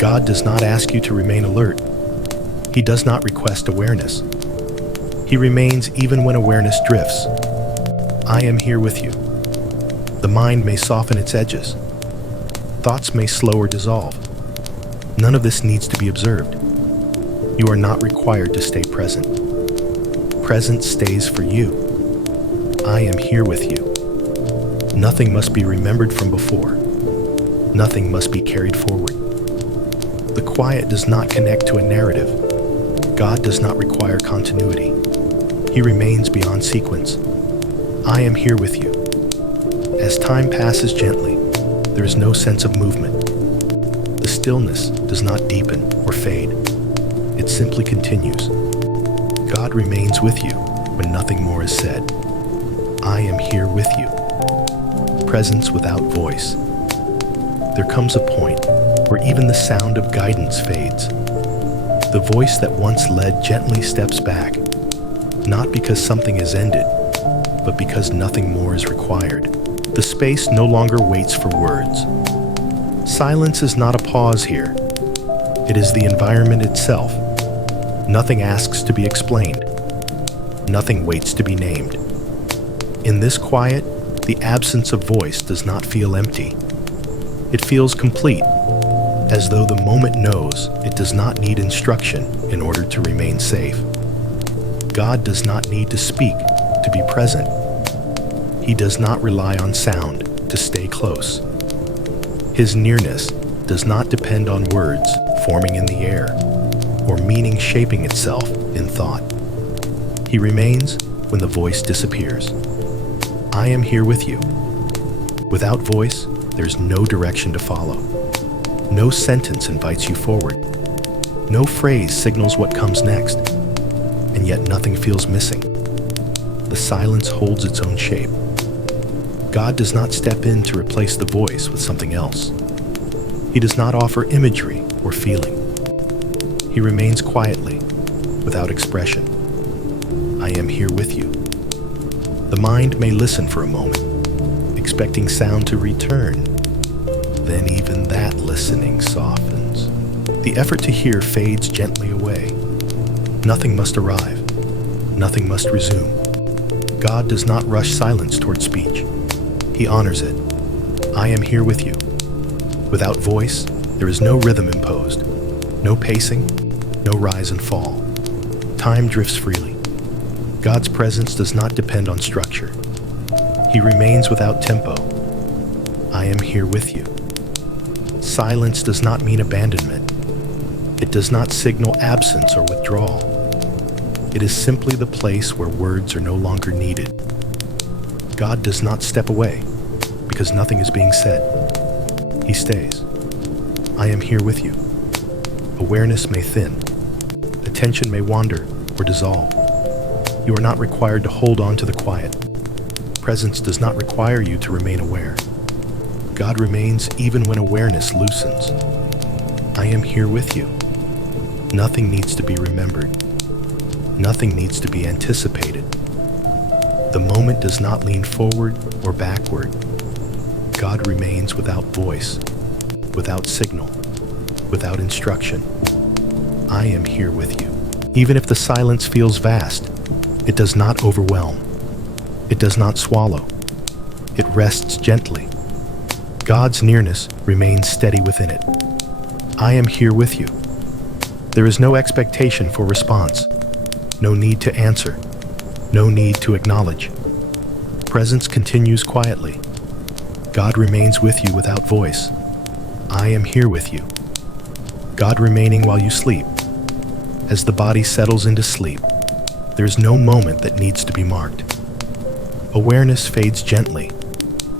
God does not ask you to remain alert. He does not request awareness. He remains even when awareness drifts. I am here with you. The mind may soften its edges. Thoughts may slow or dissolve. None of this needs to be observed. You are not required to stay present. Presence stays for you. I am here with you. Nothing must be remembered from before. Nothing must be carried forward. The quiet does not connect to a narrative. God does not require continuity. He remains beyond sequence. I am here with you. As time passes gently, there is no sense of movement. The stillness does not deepen or fade. It simply continues. God remains with you when nothing more is said. I am here with you. Presence without voice. There comes a point where even the sound of guidance fades. The voice that once led gently steps back, not because something has ended, but because nothing more is required. The space no longer waits for words. Silence is not a pause here. It is the environment itself. Nothing asks to be explained. Nothing waits to be named. In this quiet, the absence of voice does not feel empty. It feels complete, as though the moment knows it does not need instruction in order to remain safe. God does not need to speak to be present. He does not rely on sound to stay close. His nearness does not depend on words forming in the air or meaning shaping itself in thought. He remains when the voice disappears. I am here with you. Without voice, there's no direction to follow. No sentence invites you forward. No phrase signals what comes next, and yet nothing feels missing. The silence holds its own shape. God does not step in to replace the voice with something else. He does not offer imagery or feeling. He remains quietly, without expression. I am here with you. The mind may listen for a moment, expecting sound to return. Then even that listening softens. The effort to hear fades gently away. Nothing must arrive. Nothing must resume. God does not rush silence toward speech. He honors it. I am here with you. Without voice, there is no rhythm imposed, no pacing, no rise and fall. Time drifts freely. God's presence does not depend on structure. He remains without tempo. I am here with you. Silence does not mean abandonment. It does not signal absence or withdrawal. It is simply the place where words are no longer needed. God does not step away because nothing is being said. He stays. I am here with you. Awareness may thin. Attention may wander or dissolve. You are not required to hold on to the quiet. Presence does not require you to remain aware. God remains even when awareness loosens. I am here with you. Nothing needs to be remembered. Nothing needs to be anticipated. The moment does not lean forward or backward. God remains without voice, without signal, without instruction. I am here with you. Even if the silence feels vast, it does not overwhelm. It does not swallow. It rests gently. God's nearness remains steady within it. I am here with you. There is no expectation for response, no need to answer, no need to acknowledge. Presence continues quietly. God remains with you without voice. I am here with you. God remaining while you sleep. As the body settles into sleep, there is no moment that needs to be marked. Awareness fades gently,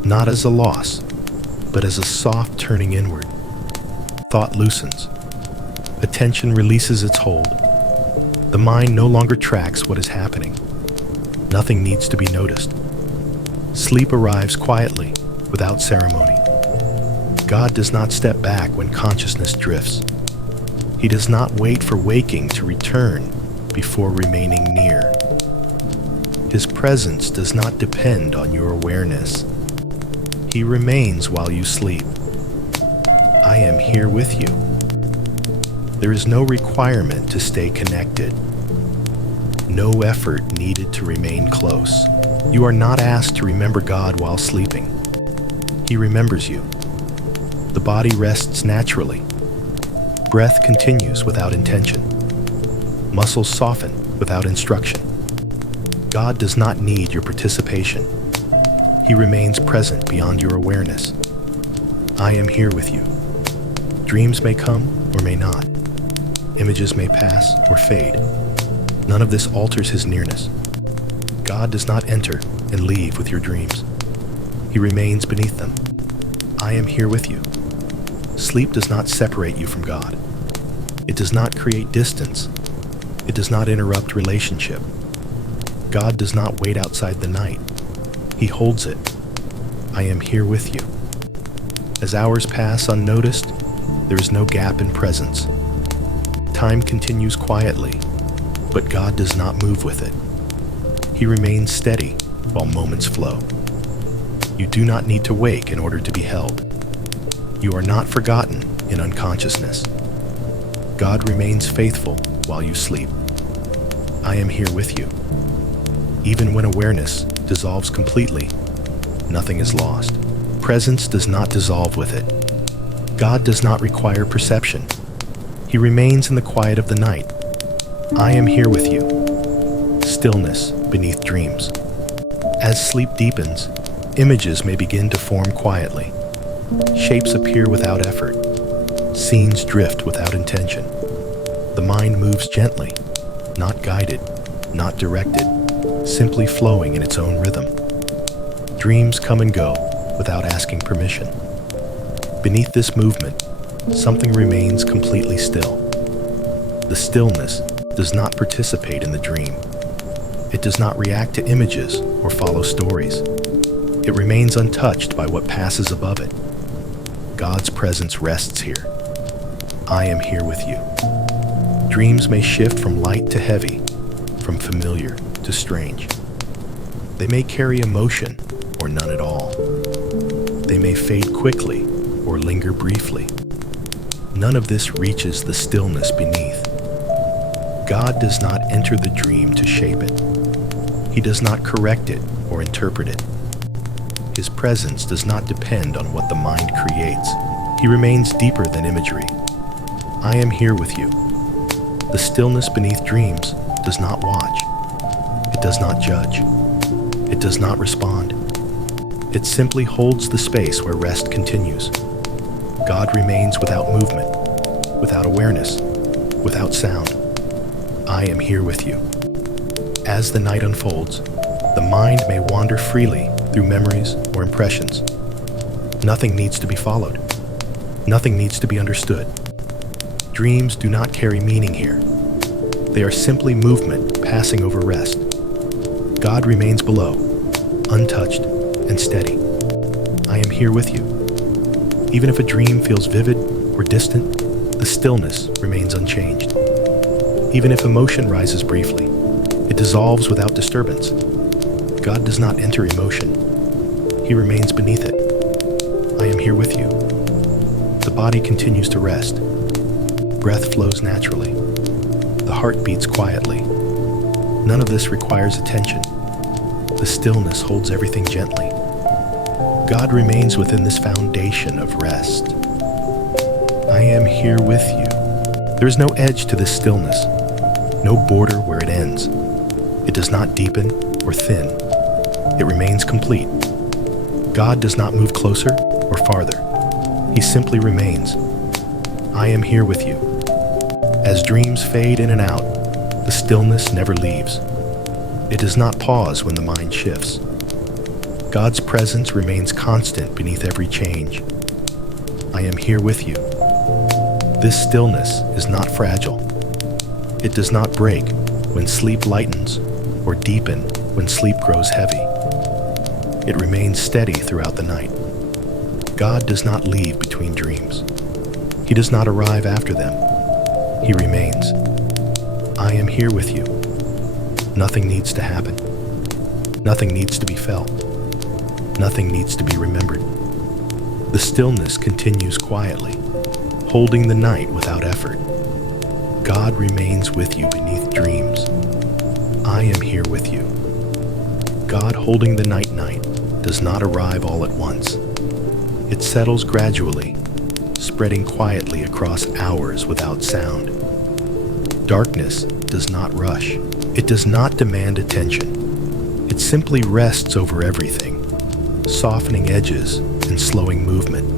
not as a loss, but as a soft turning inward. Thought loosens. Attention releases its hold. The mind no longer tracks what is happening. Nothing needs to be noticed. Sleep arrives quietly, without ceremony. God does not step back when consciousness drifts. He does not wait for waking to return before remaining near. His presence does not depend on your awareness. He remains while you sleep. I am here with you. There is no requirement to stay connected. No effort needed to remain close. You are not asked to remember God while sleeping. He remembers you. The body rests naturally. Breath continues without intention. Muscles soften without instruction. God does not need your participation. He remains present beyond your awareness. I am here with you. Dreams may come or may not. Images may pass or fade. None of this alters his nearness. God does not enter and leave with your dreams. He remains beneath them. I am here with you. Sleep does not separate you from God. It does not create distance. It does not interrupt relationship. God does not wait outside the night. He holds it. I am here with you. As hours pass unnoticed, there is no gap in presence. Time continues quietly, but God does not move with it. He remains steady while moments flow. You do not need to wake in order to be held. You are not forgotten in unconsciousness. God remains faithful while you sleep. I am here with you. Even when awareness dissolves completely, nothing is lost. Presence does not dissolve with it. God does not require perception. He remains in the quiet of the night. I am here with you. Stillness beneath dreams. As sleep deepens, images may begin to form quietly. Shapes appear without effort. Scenes drift without intention. The mind moves gently, not guided, not directed, simply flowing in its own rhythm. Dreams come and go without asking permission. Beneath this movement, something remains completely still. The stillness does not participate in the dream. It does not react to images or follow stories. It remains untouched by what passes above it. God's presence rests here. I am here with you. Dreams may shift from light to heavy, from familiar to strange. They may carry emotion or none at all. They may fade quickly or linger briefly. None of this reaches the stillness beneath. God does not enter the dream to shape it. He does not correct it or interpret it. His presence does not depend on what the mind creates. He remains deeper than imagery. I am here with you. The stillness beneath dreams does not watch. It does not judge. It does not respond. It simply holds the space where rest continues. God remains without movement, without awareness, without sound. I am here with you. As the night unfolds, the mind may wander freely through memories or impressions. Nothing needs to be followed. Nothing needs to be understood. Dreams do not carry meaning here. They are simply movement passing over rest. God remains below, untouched and steady. I am here with you. Even if a dream feels vivid or distant, the stillness remains unchanged. Even if emotion rises briefly, it dissolves without disturbance. God does not enter emotion. He remains beneath it. I am here with you. The body continues to rest. Breath flows naturally. The heart beats quietly. None of this requires attention. The stillness holds everything gently. God remains within this foundation of rest. I am here with you. There is no edge to this stillness, no border where it ends. It does not deepen or thin. It remains complete. God does not move closer or farther. He simply remains. I am here with you. As dreams fade in and out, the stillness never leaves. It does not pause when the mind shifts. God's presence remains constant beneath every change. I am here with you. This stillness is not fragile. It does not break when sleep lightens or deepen when sleep grows heavy. It remains steady throughout the night. God does not leave between dreams. He does not arrive after them. He remains. I am here with you. Nothing needs to happen. Nothing needs to be felt. Nothing needs to be remembered. The stillness continues quietly, holding the night without effort. God remains with you beneath dreams. I am here with you. God holding the night does not arrive all at once. It settles gradually, spreading quietly across hours without sound. Darkness does not rush. It does not demand attention. It simply rests over everything, softening edges and slowing movement.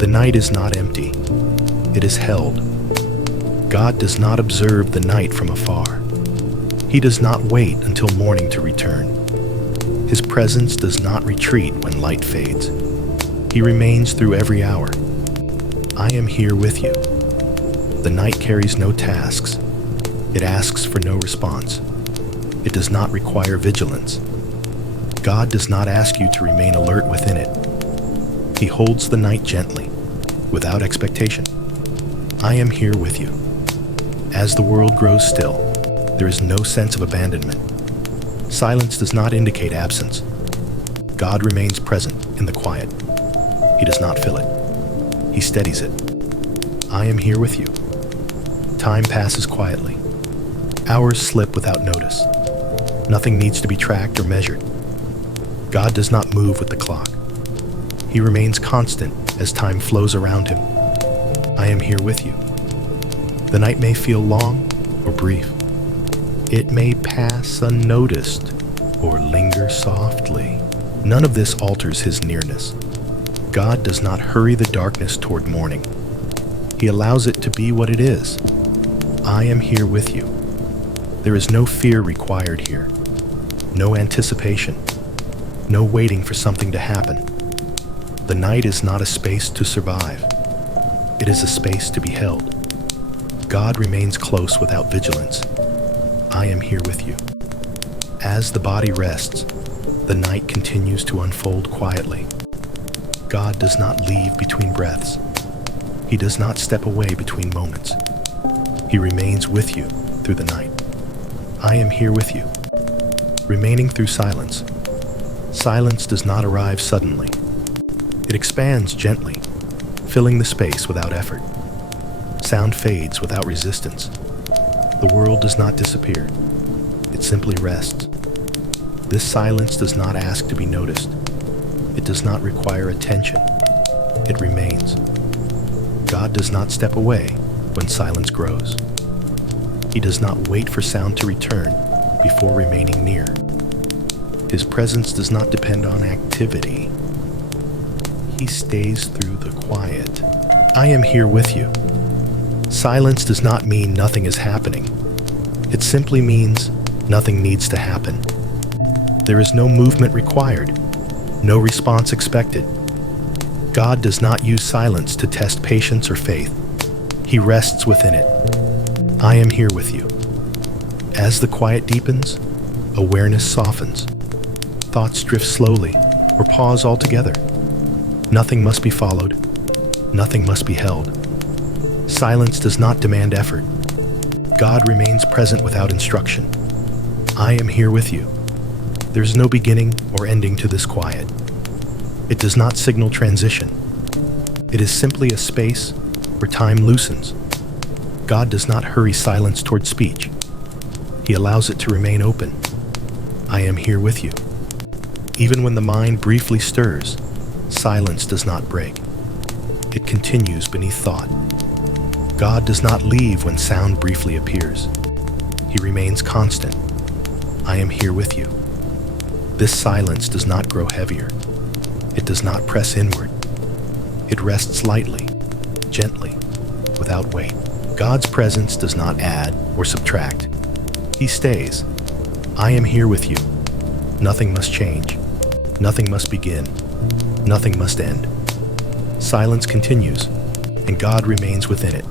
The night is not empty. It is held. God does not observe the night from afar. He does not wait until morning to return. His presence does not retreat when light fades. He remains through every hour. I am here with you. The night carries no tasks. It asks for no response. It does not require vigilance. God does not ask you to remain alert within it. He holds the night gently, without expectation. I am here with you. As the world grows still, there is no sense of abandonment. Silence does not indicate absence. God remains present in the quiet. He does not fill it. He steadies it. I am here with you. Time passes quietly. Hours slip without notice. Nothing needs to be tracked or measured. God does not move with the clock. He remains constant as time flows around him. I am here with you. The night may feel long or brief. It may pass unnoticed or linger softly. None of this alters his nearness. God does not hurry the darkness toward morning. He allows it to be what it is. I am here with you. There is no fear required here. No anticipation. No waiting for something to happen. The night is not a space to survive. It is a space to be held. God remains close without vigilance. I am here with you. As the body rests, the night continues to unfold quietly. God does not leave between breaths. He does not step away between moments. He remains with you through the night. I am here with you, remaining through silence. Silence does not arrive suddenly. It expands gently, filling the space without effort. Sound fades without resistance. The world does not disappear. It simply rests. This silence does not ask to be noticed. It does not require attention. It remains. God does not step away when silence grows. He does not wait for sound to return before remaining near. His presence does not depend on activity. He stays through the quiet. I am here with you. Silence does not mean nothing is happening. It simply means nothing needs to happen. There is no movement required, no response expected. God does not use silence to test patience or faith. He rests within it. I am here with you. As the quiet deepens, awareness softens. Thoughts drift slowly or pause altogether. Nothing must be followed. Nothing must be held. Silence does not demand effort. God remains present without instruction. I am here with you. There is no beginning or ending to this quiet. It does not signal transition. It is simply a space where time loosens. God does not hurry silence toward speech. He allows it to remain open. I am here with you. Even when the mind briefly stirs, silence does not break. It continues beneath thought. God does not leave when sound briefly appears. He remains constant. I am here with you. This silence does not grow heavier. It does not press inward. It rests lightly, gently, without weight. God's presence does not add or subtract. He stays. I am here with you. Nothing must change. Nothing must begin. Nothing must end. Silence continues, and God remains within it.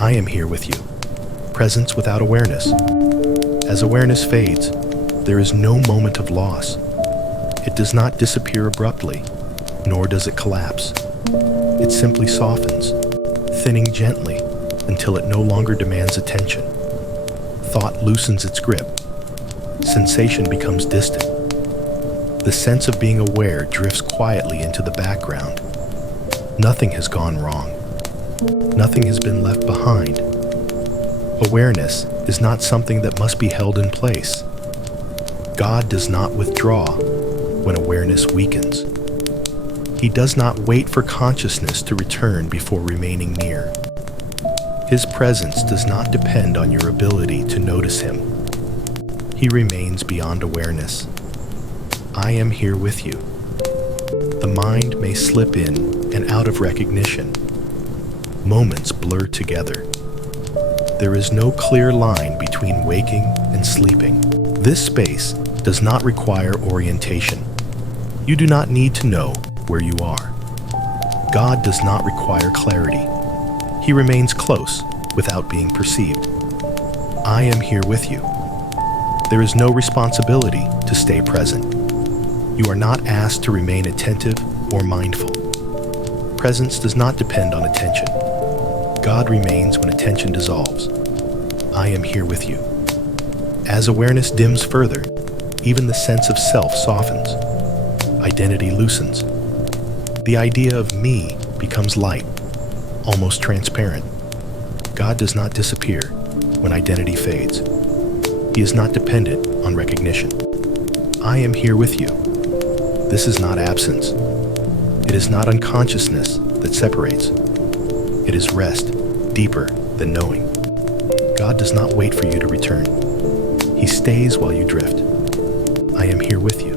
I am here with you. Presence without awareness. As awareness fades, there is no moment of loss. It does not disappear abruptly, nor does it collapse. It simply softens, thinning gently until it no longer demands attention. Thought loosens its grip. Sensation becomes distant. The sense of being aware drifts quietly into the background. Nothing has gone wrong. Nothing has been left behind. Awareness is not something that must be held in place. God does not withdraw when awareness weakens. He does not wait for consciousness to return before remaining near. His presence does not depend on your ability to notice him. He remains beyond awareness. I am here with you. The mind may slip in and out of recognition. Moments blur together. There is no clear line between waking and sleeping. This space does not require orientation. You do not need to know where you are. God does not require clarity. He remains close without being perceived. I am here with you. There is no responsibility to stay present. You are not asked to remain attentive or mindful. Presence does not depend on attention. God remains when attention dissolves. I am here with you. As awareness dims further, even the sense of self softens. Identity loosens. The idea of me becomes light, almost transparent. God does not disappear when identity fades. He is not dependent on recognition. I am here with you. This is not absence. It is not unconsciousness that separates. It is rest, deeper than knowing. God does not wait for you to return. He stays while you drift. I am here with you.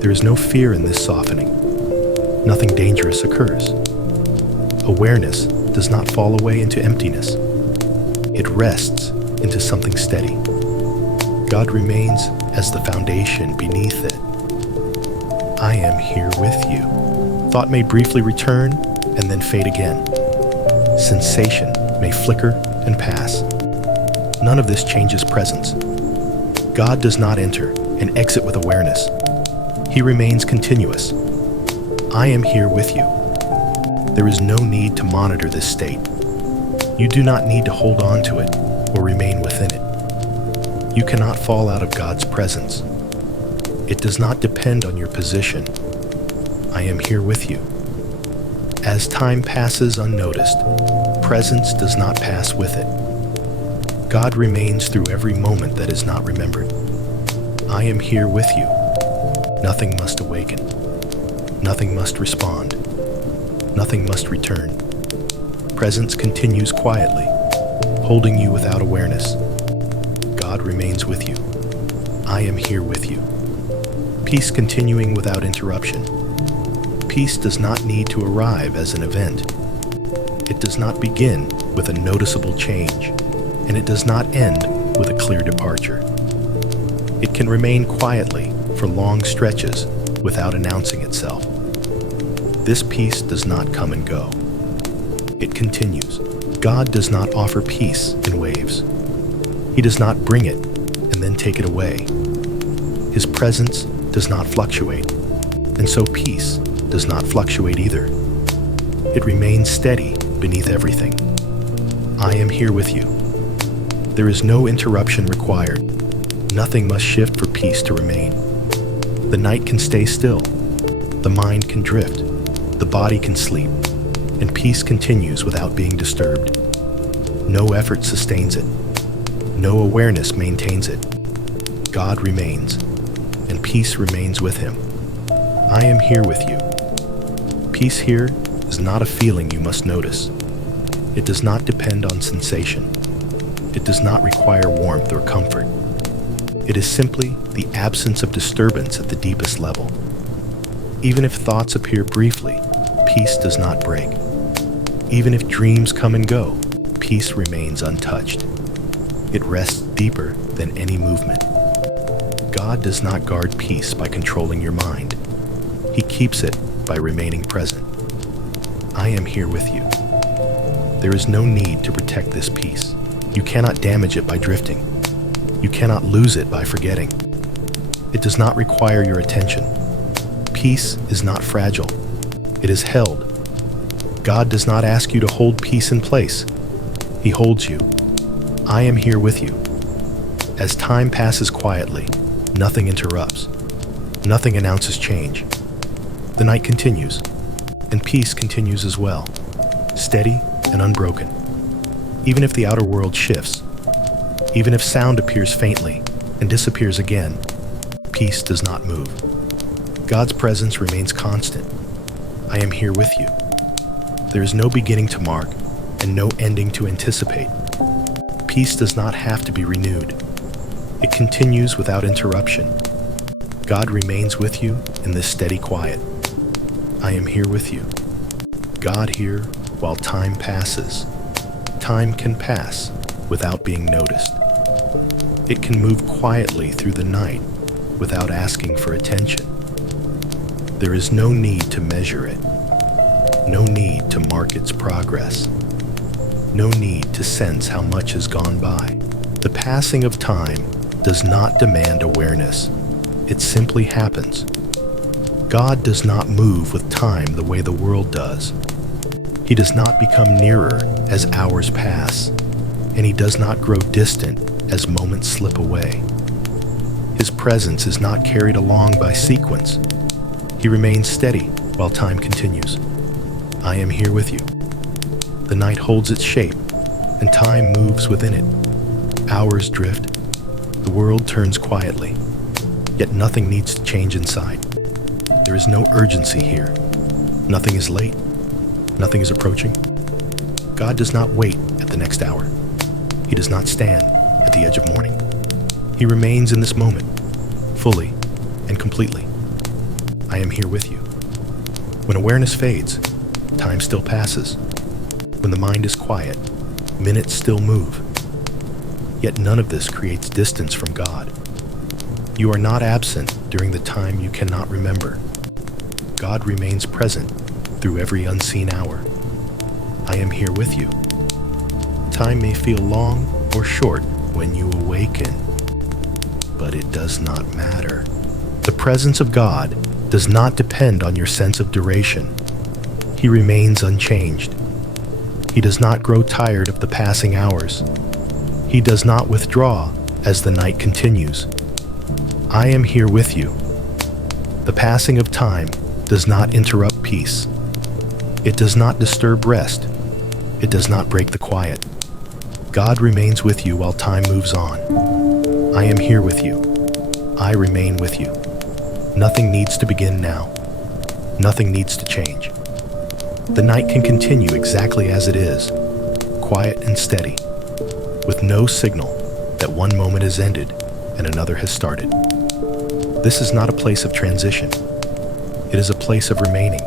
There is no fear in this softening. Nothing dangerous occurs. Awareness does not fall away into emptiness. It rests into something steady. God remains as the foundation beneath it. I am here with you. Thought may briefly return and then fade again. Sensation may flicker and pass. None of this changes presence. God does not enter and exit with awareness. He remains continuous. I am here with you. There is no need to monitor this state. You do not need to hold on to it or remain within it. You cannot fall out of God's presence. It does not depend on your position. I am here with you. As time passes unnoticed, presence does not pass with it. God remains through every moment that is not remembered. I am here with you. Nothing must awaken. Nothing must respond. Nothing must return. Presence continues quietly, holding you without awareness. God remains with you. I am here with you. Peace continuing without interruption. Peace does not need to arrive as an event. It does not begin with a noticeable change, and it does not end with a clear departure. It can remain quietly for long stretches without announcing itself. This peace does not come and go. It continues. God does not offer peace in waves. He does not bring it and then take it away. His presence does not fluctuate, and so peace does not fluctuate either. It remains steady beneath everything. I am here with you. There is no interruption required. Nothing must shift for peace to remain. The night can stay still. The mind can drift. The body can sleep. And peace continues without being disturbed. No effort sustains it. No awareness maintains it. God remains, and peace remains with him. I am here with you. Peace here is not a feeling you must notice. It does not depend on sensation. It does not require warmth or comfort. It is simply the absence of disturbance at the deepest level. Even if thoughts appear briefly, peace does not break. Even if dreams come and go, peace remains untouched. It rests deeper than any movement. God does not guard peace by controlling your mind. He keeps it by remaining present. I am here with you. There is no need to protect this peace. You cannot damage it by drifting. You cannot lose it by forgetting. It does not require your attention. Peace is not fragile. It is held. God does not ask you to hold peace in place. He holds you. I am here with you. As time passes quietly, nothing interrupts. Nothing announces change. The night continues, and peace continues as well, steady and unbroken. Even if the outer world shifts, even if sound appears faintly and disappears again, peace does not move. God's presence remains constant. I am here with you. There is no beginning to mark and no ending to anticipate. Peace does not have to be renewed. It continues without interruption. God remains with you in this steady quiet. I am here with you. God here while time passes. Time can pass without being noticed. It can move quietly through the night without asking for attention. There is no need to measure it, no need to mark its progress, no need to sense how much has gone by. The passing of time does not demand awareness. It simply happens. God does not move with time the way the world does. He does not become nearer as hours pass, and he does not grow distant as moments slip away. His presence is not carried along by sequence. He remains steady while time continues. I am here with you. The night holds its shape, and time moves within it. Hours drift. The world turns quietly, yet nothing needs to change inside. There is no urgency here. Nothing is late. Nothing is approaching. God does not wait at the next hour. He does not stand at the edge of morning. He remains in this moment, fully and completely. I am here with you. When awareness fades, time still passes. When the mind is quiet, minutes still move. Yet none of this creates distance from God. You are not absent during the time you cannot remember. God remains present through every unseen hour. I am here with you. Time may feel long or short when you awaken, but it does not matter. The presence of God does not depend on your sense of duration. He remains unchanged. He does not grow tired of the passing hours. He does not withdraw as the night continues. I am here with you. The passing of time does not interrupt peace. It does not disturb rest. It does not break the quiet. God remains with you while time moves on. I am here with you. I remain with you. Nothing needs to begin now. Nothing needs to change. The night can continue exactly as it is, quiet and steady, with no signal that one moment has ended and another has started. This is not a place of transition. It is a place of remaining.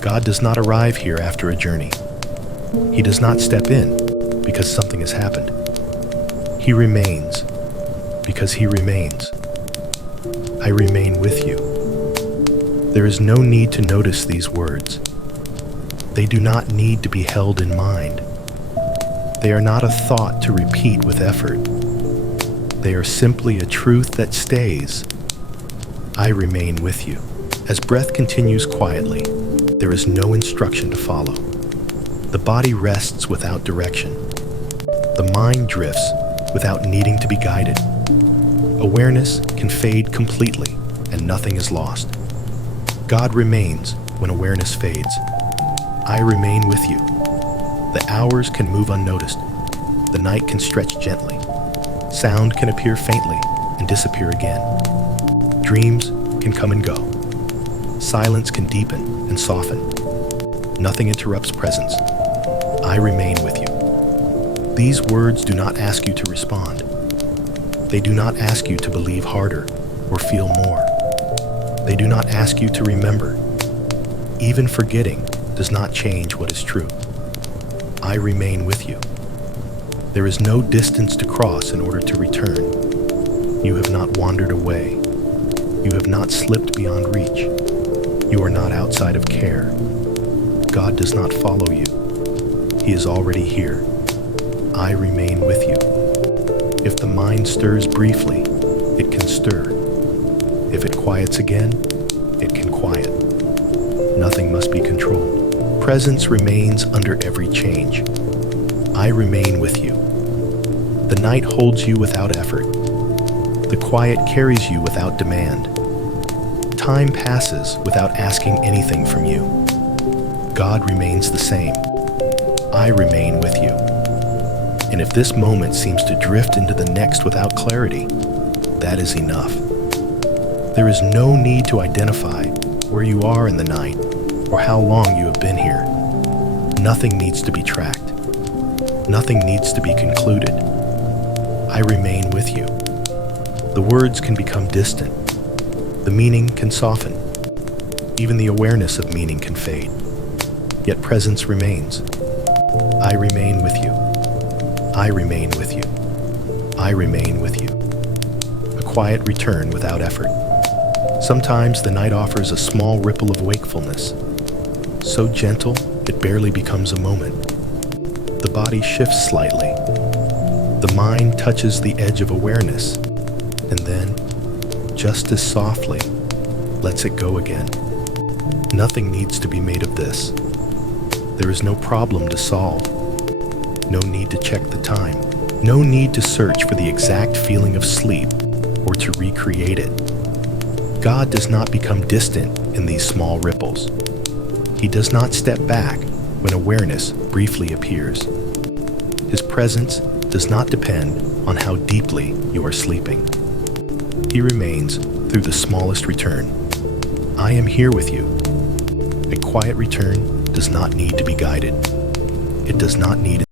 God does not arrive here after a journey. He does not step in because something has happened. He remains because he remains. I remain with you. There is no need to notice these words. They do not need to be held in mind. They are not a thought to repeat with effort. They are simply a truth that stays. I remain with you. As breath continues quietly, there is no instruction to follow. The body rests without direction. The mind drifts without needing to be guided. Awareness can fade completely and nothing is lost. God remains when awareness fades. I remain with you. The hours can move unnoticed. The night can stretch gently. Sound can appear faintly and disappear again. Dreams can come and go. Silence can deepen and soften. Nothing interrupts presence. I remain with you. These words do not ask you to respond. They do not ask you to believe harder or feel more. They do not ask you to remember. Even forgetting does not change what is true. I remain with you. There is no distance to cross in order to return. You have not wandered away. You have not slipped beyond reach. You are not outside of care. God does not follow you. He is already here. I remain with you. If the mind stirs briefly, it can stir. If it quiets again, it can quiet. Nothing must be controlled. Presence remains under every change. I remain with you. The night holds you without effort. The quiet carries you without demand. Time passes without asking anything from you. God remains the same. I remain with you. And if this moment seems to drift into the next without clarity, that is enough. There is no need to identify where you are in the night or how long you have been here. Nothing needs to be tracked. Nothing needs to be concluded. I remain with you. The words can become distant. The meaning can soften. Even the awareness of meaning can fade. Yet presence remains. I remain with you. I remain with you. I remain with you. A quiet return without effort. Sometimes the night offers a small ripple of wakefulness, so gentle it barely becomes a moment. The body shifts slightly. The mind touches the edge of awareness, and then, just as softly, lets it go again. Nothing needs to be made of this. There is no problem to solve. No need to check the time. No need to search for the exact feeling of sleep or to recreate it. God does not become distant in these small ripples. He does not step back when awareness briefly appears. His presence does not depend on how deeply you are sleeping. He remains through the smallest return. I am here with you. A quiet return does not need to be guided. It does not need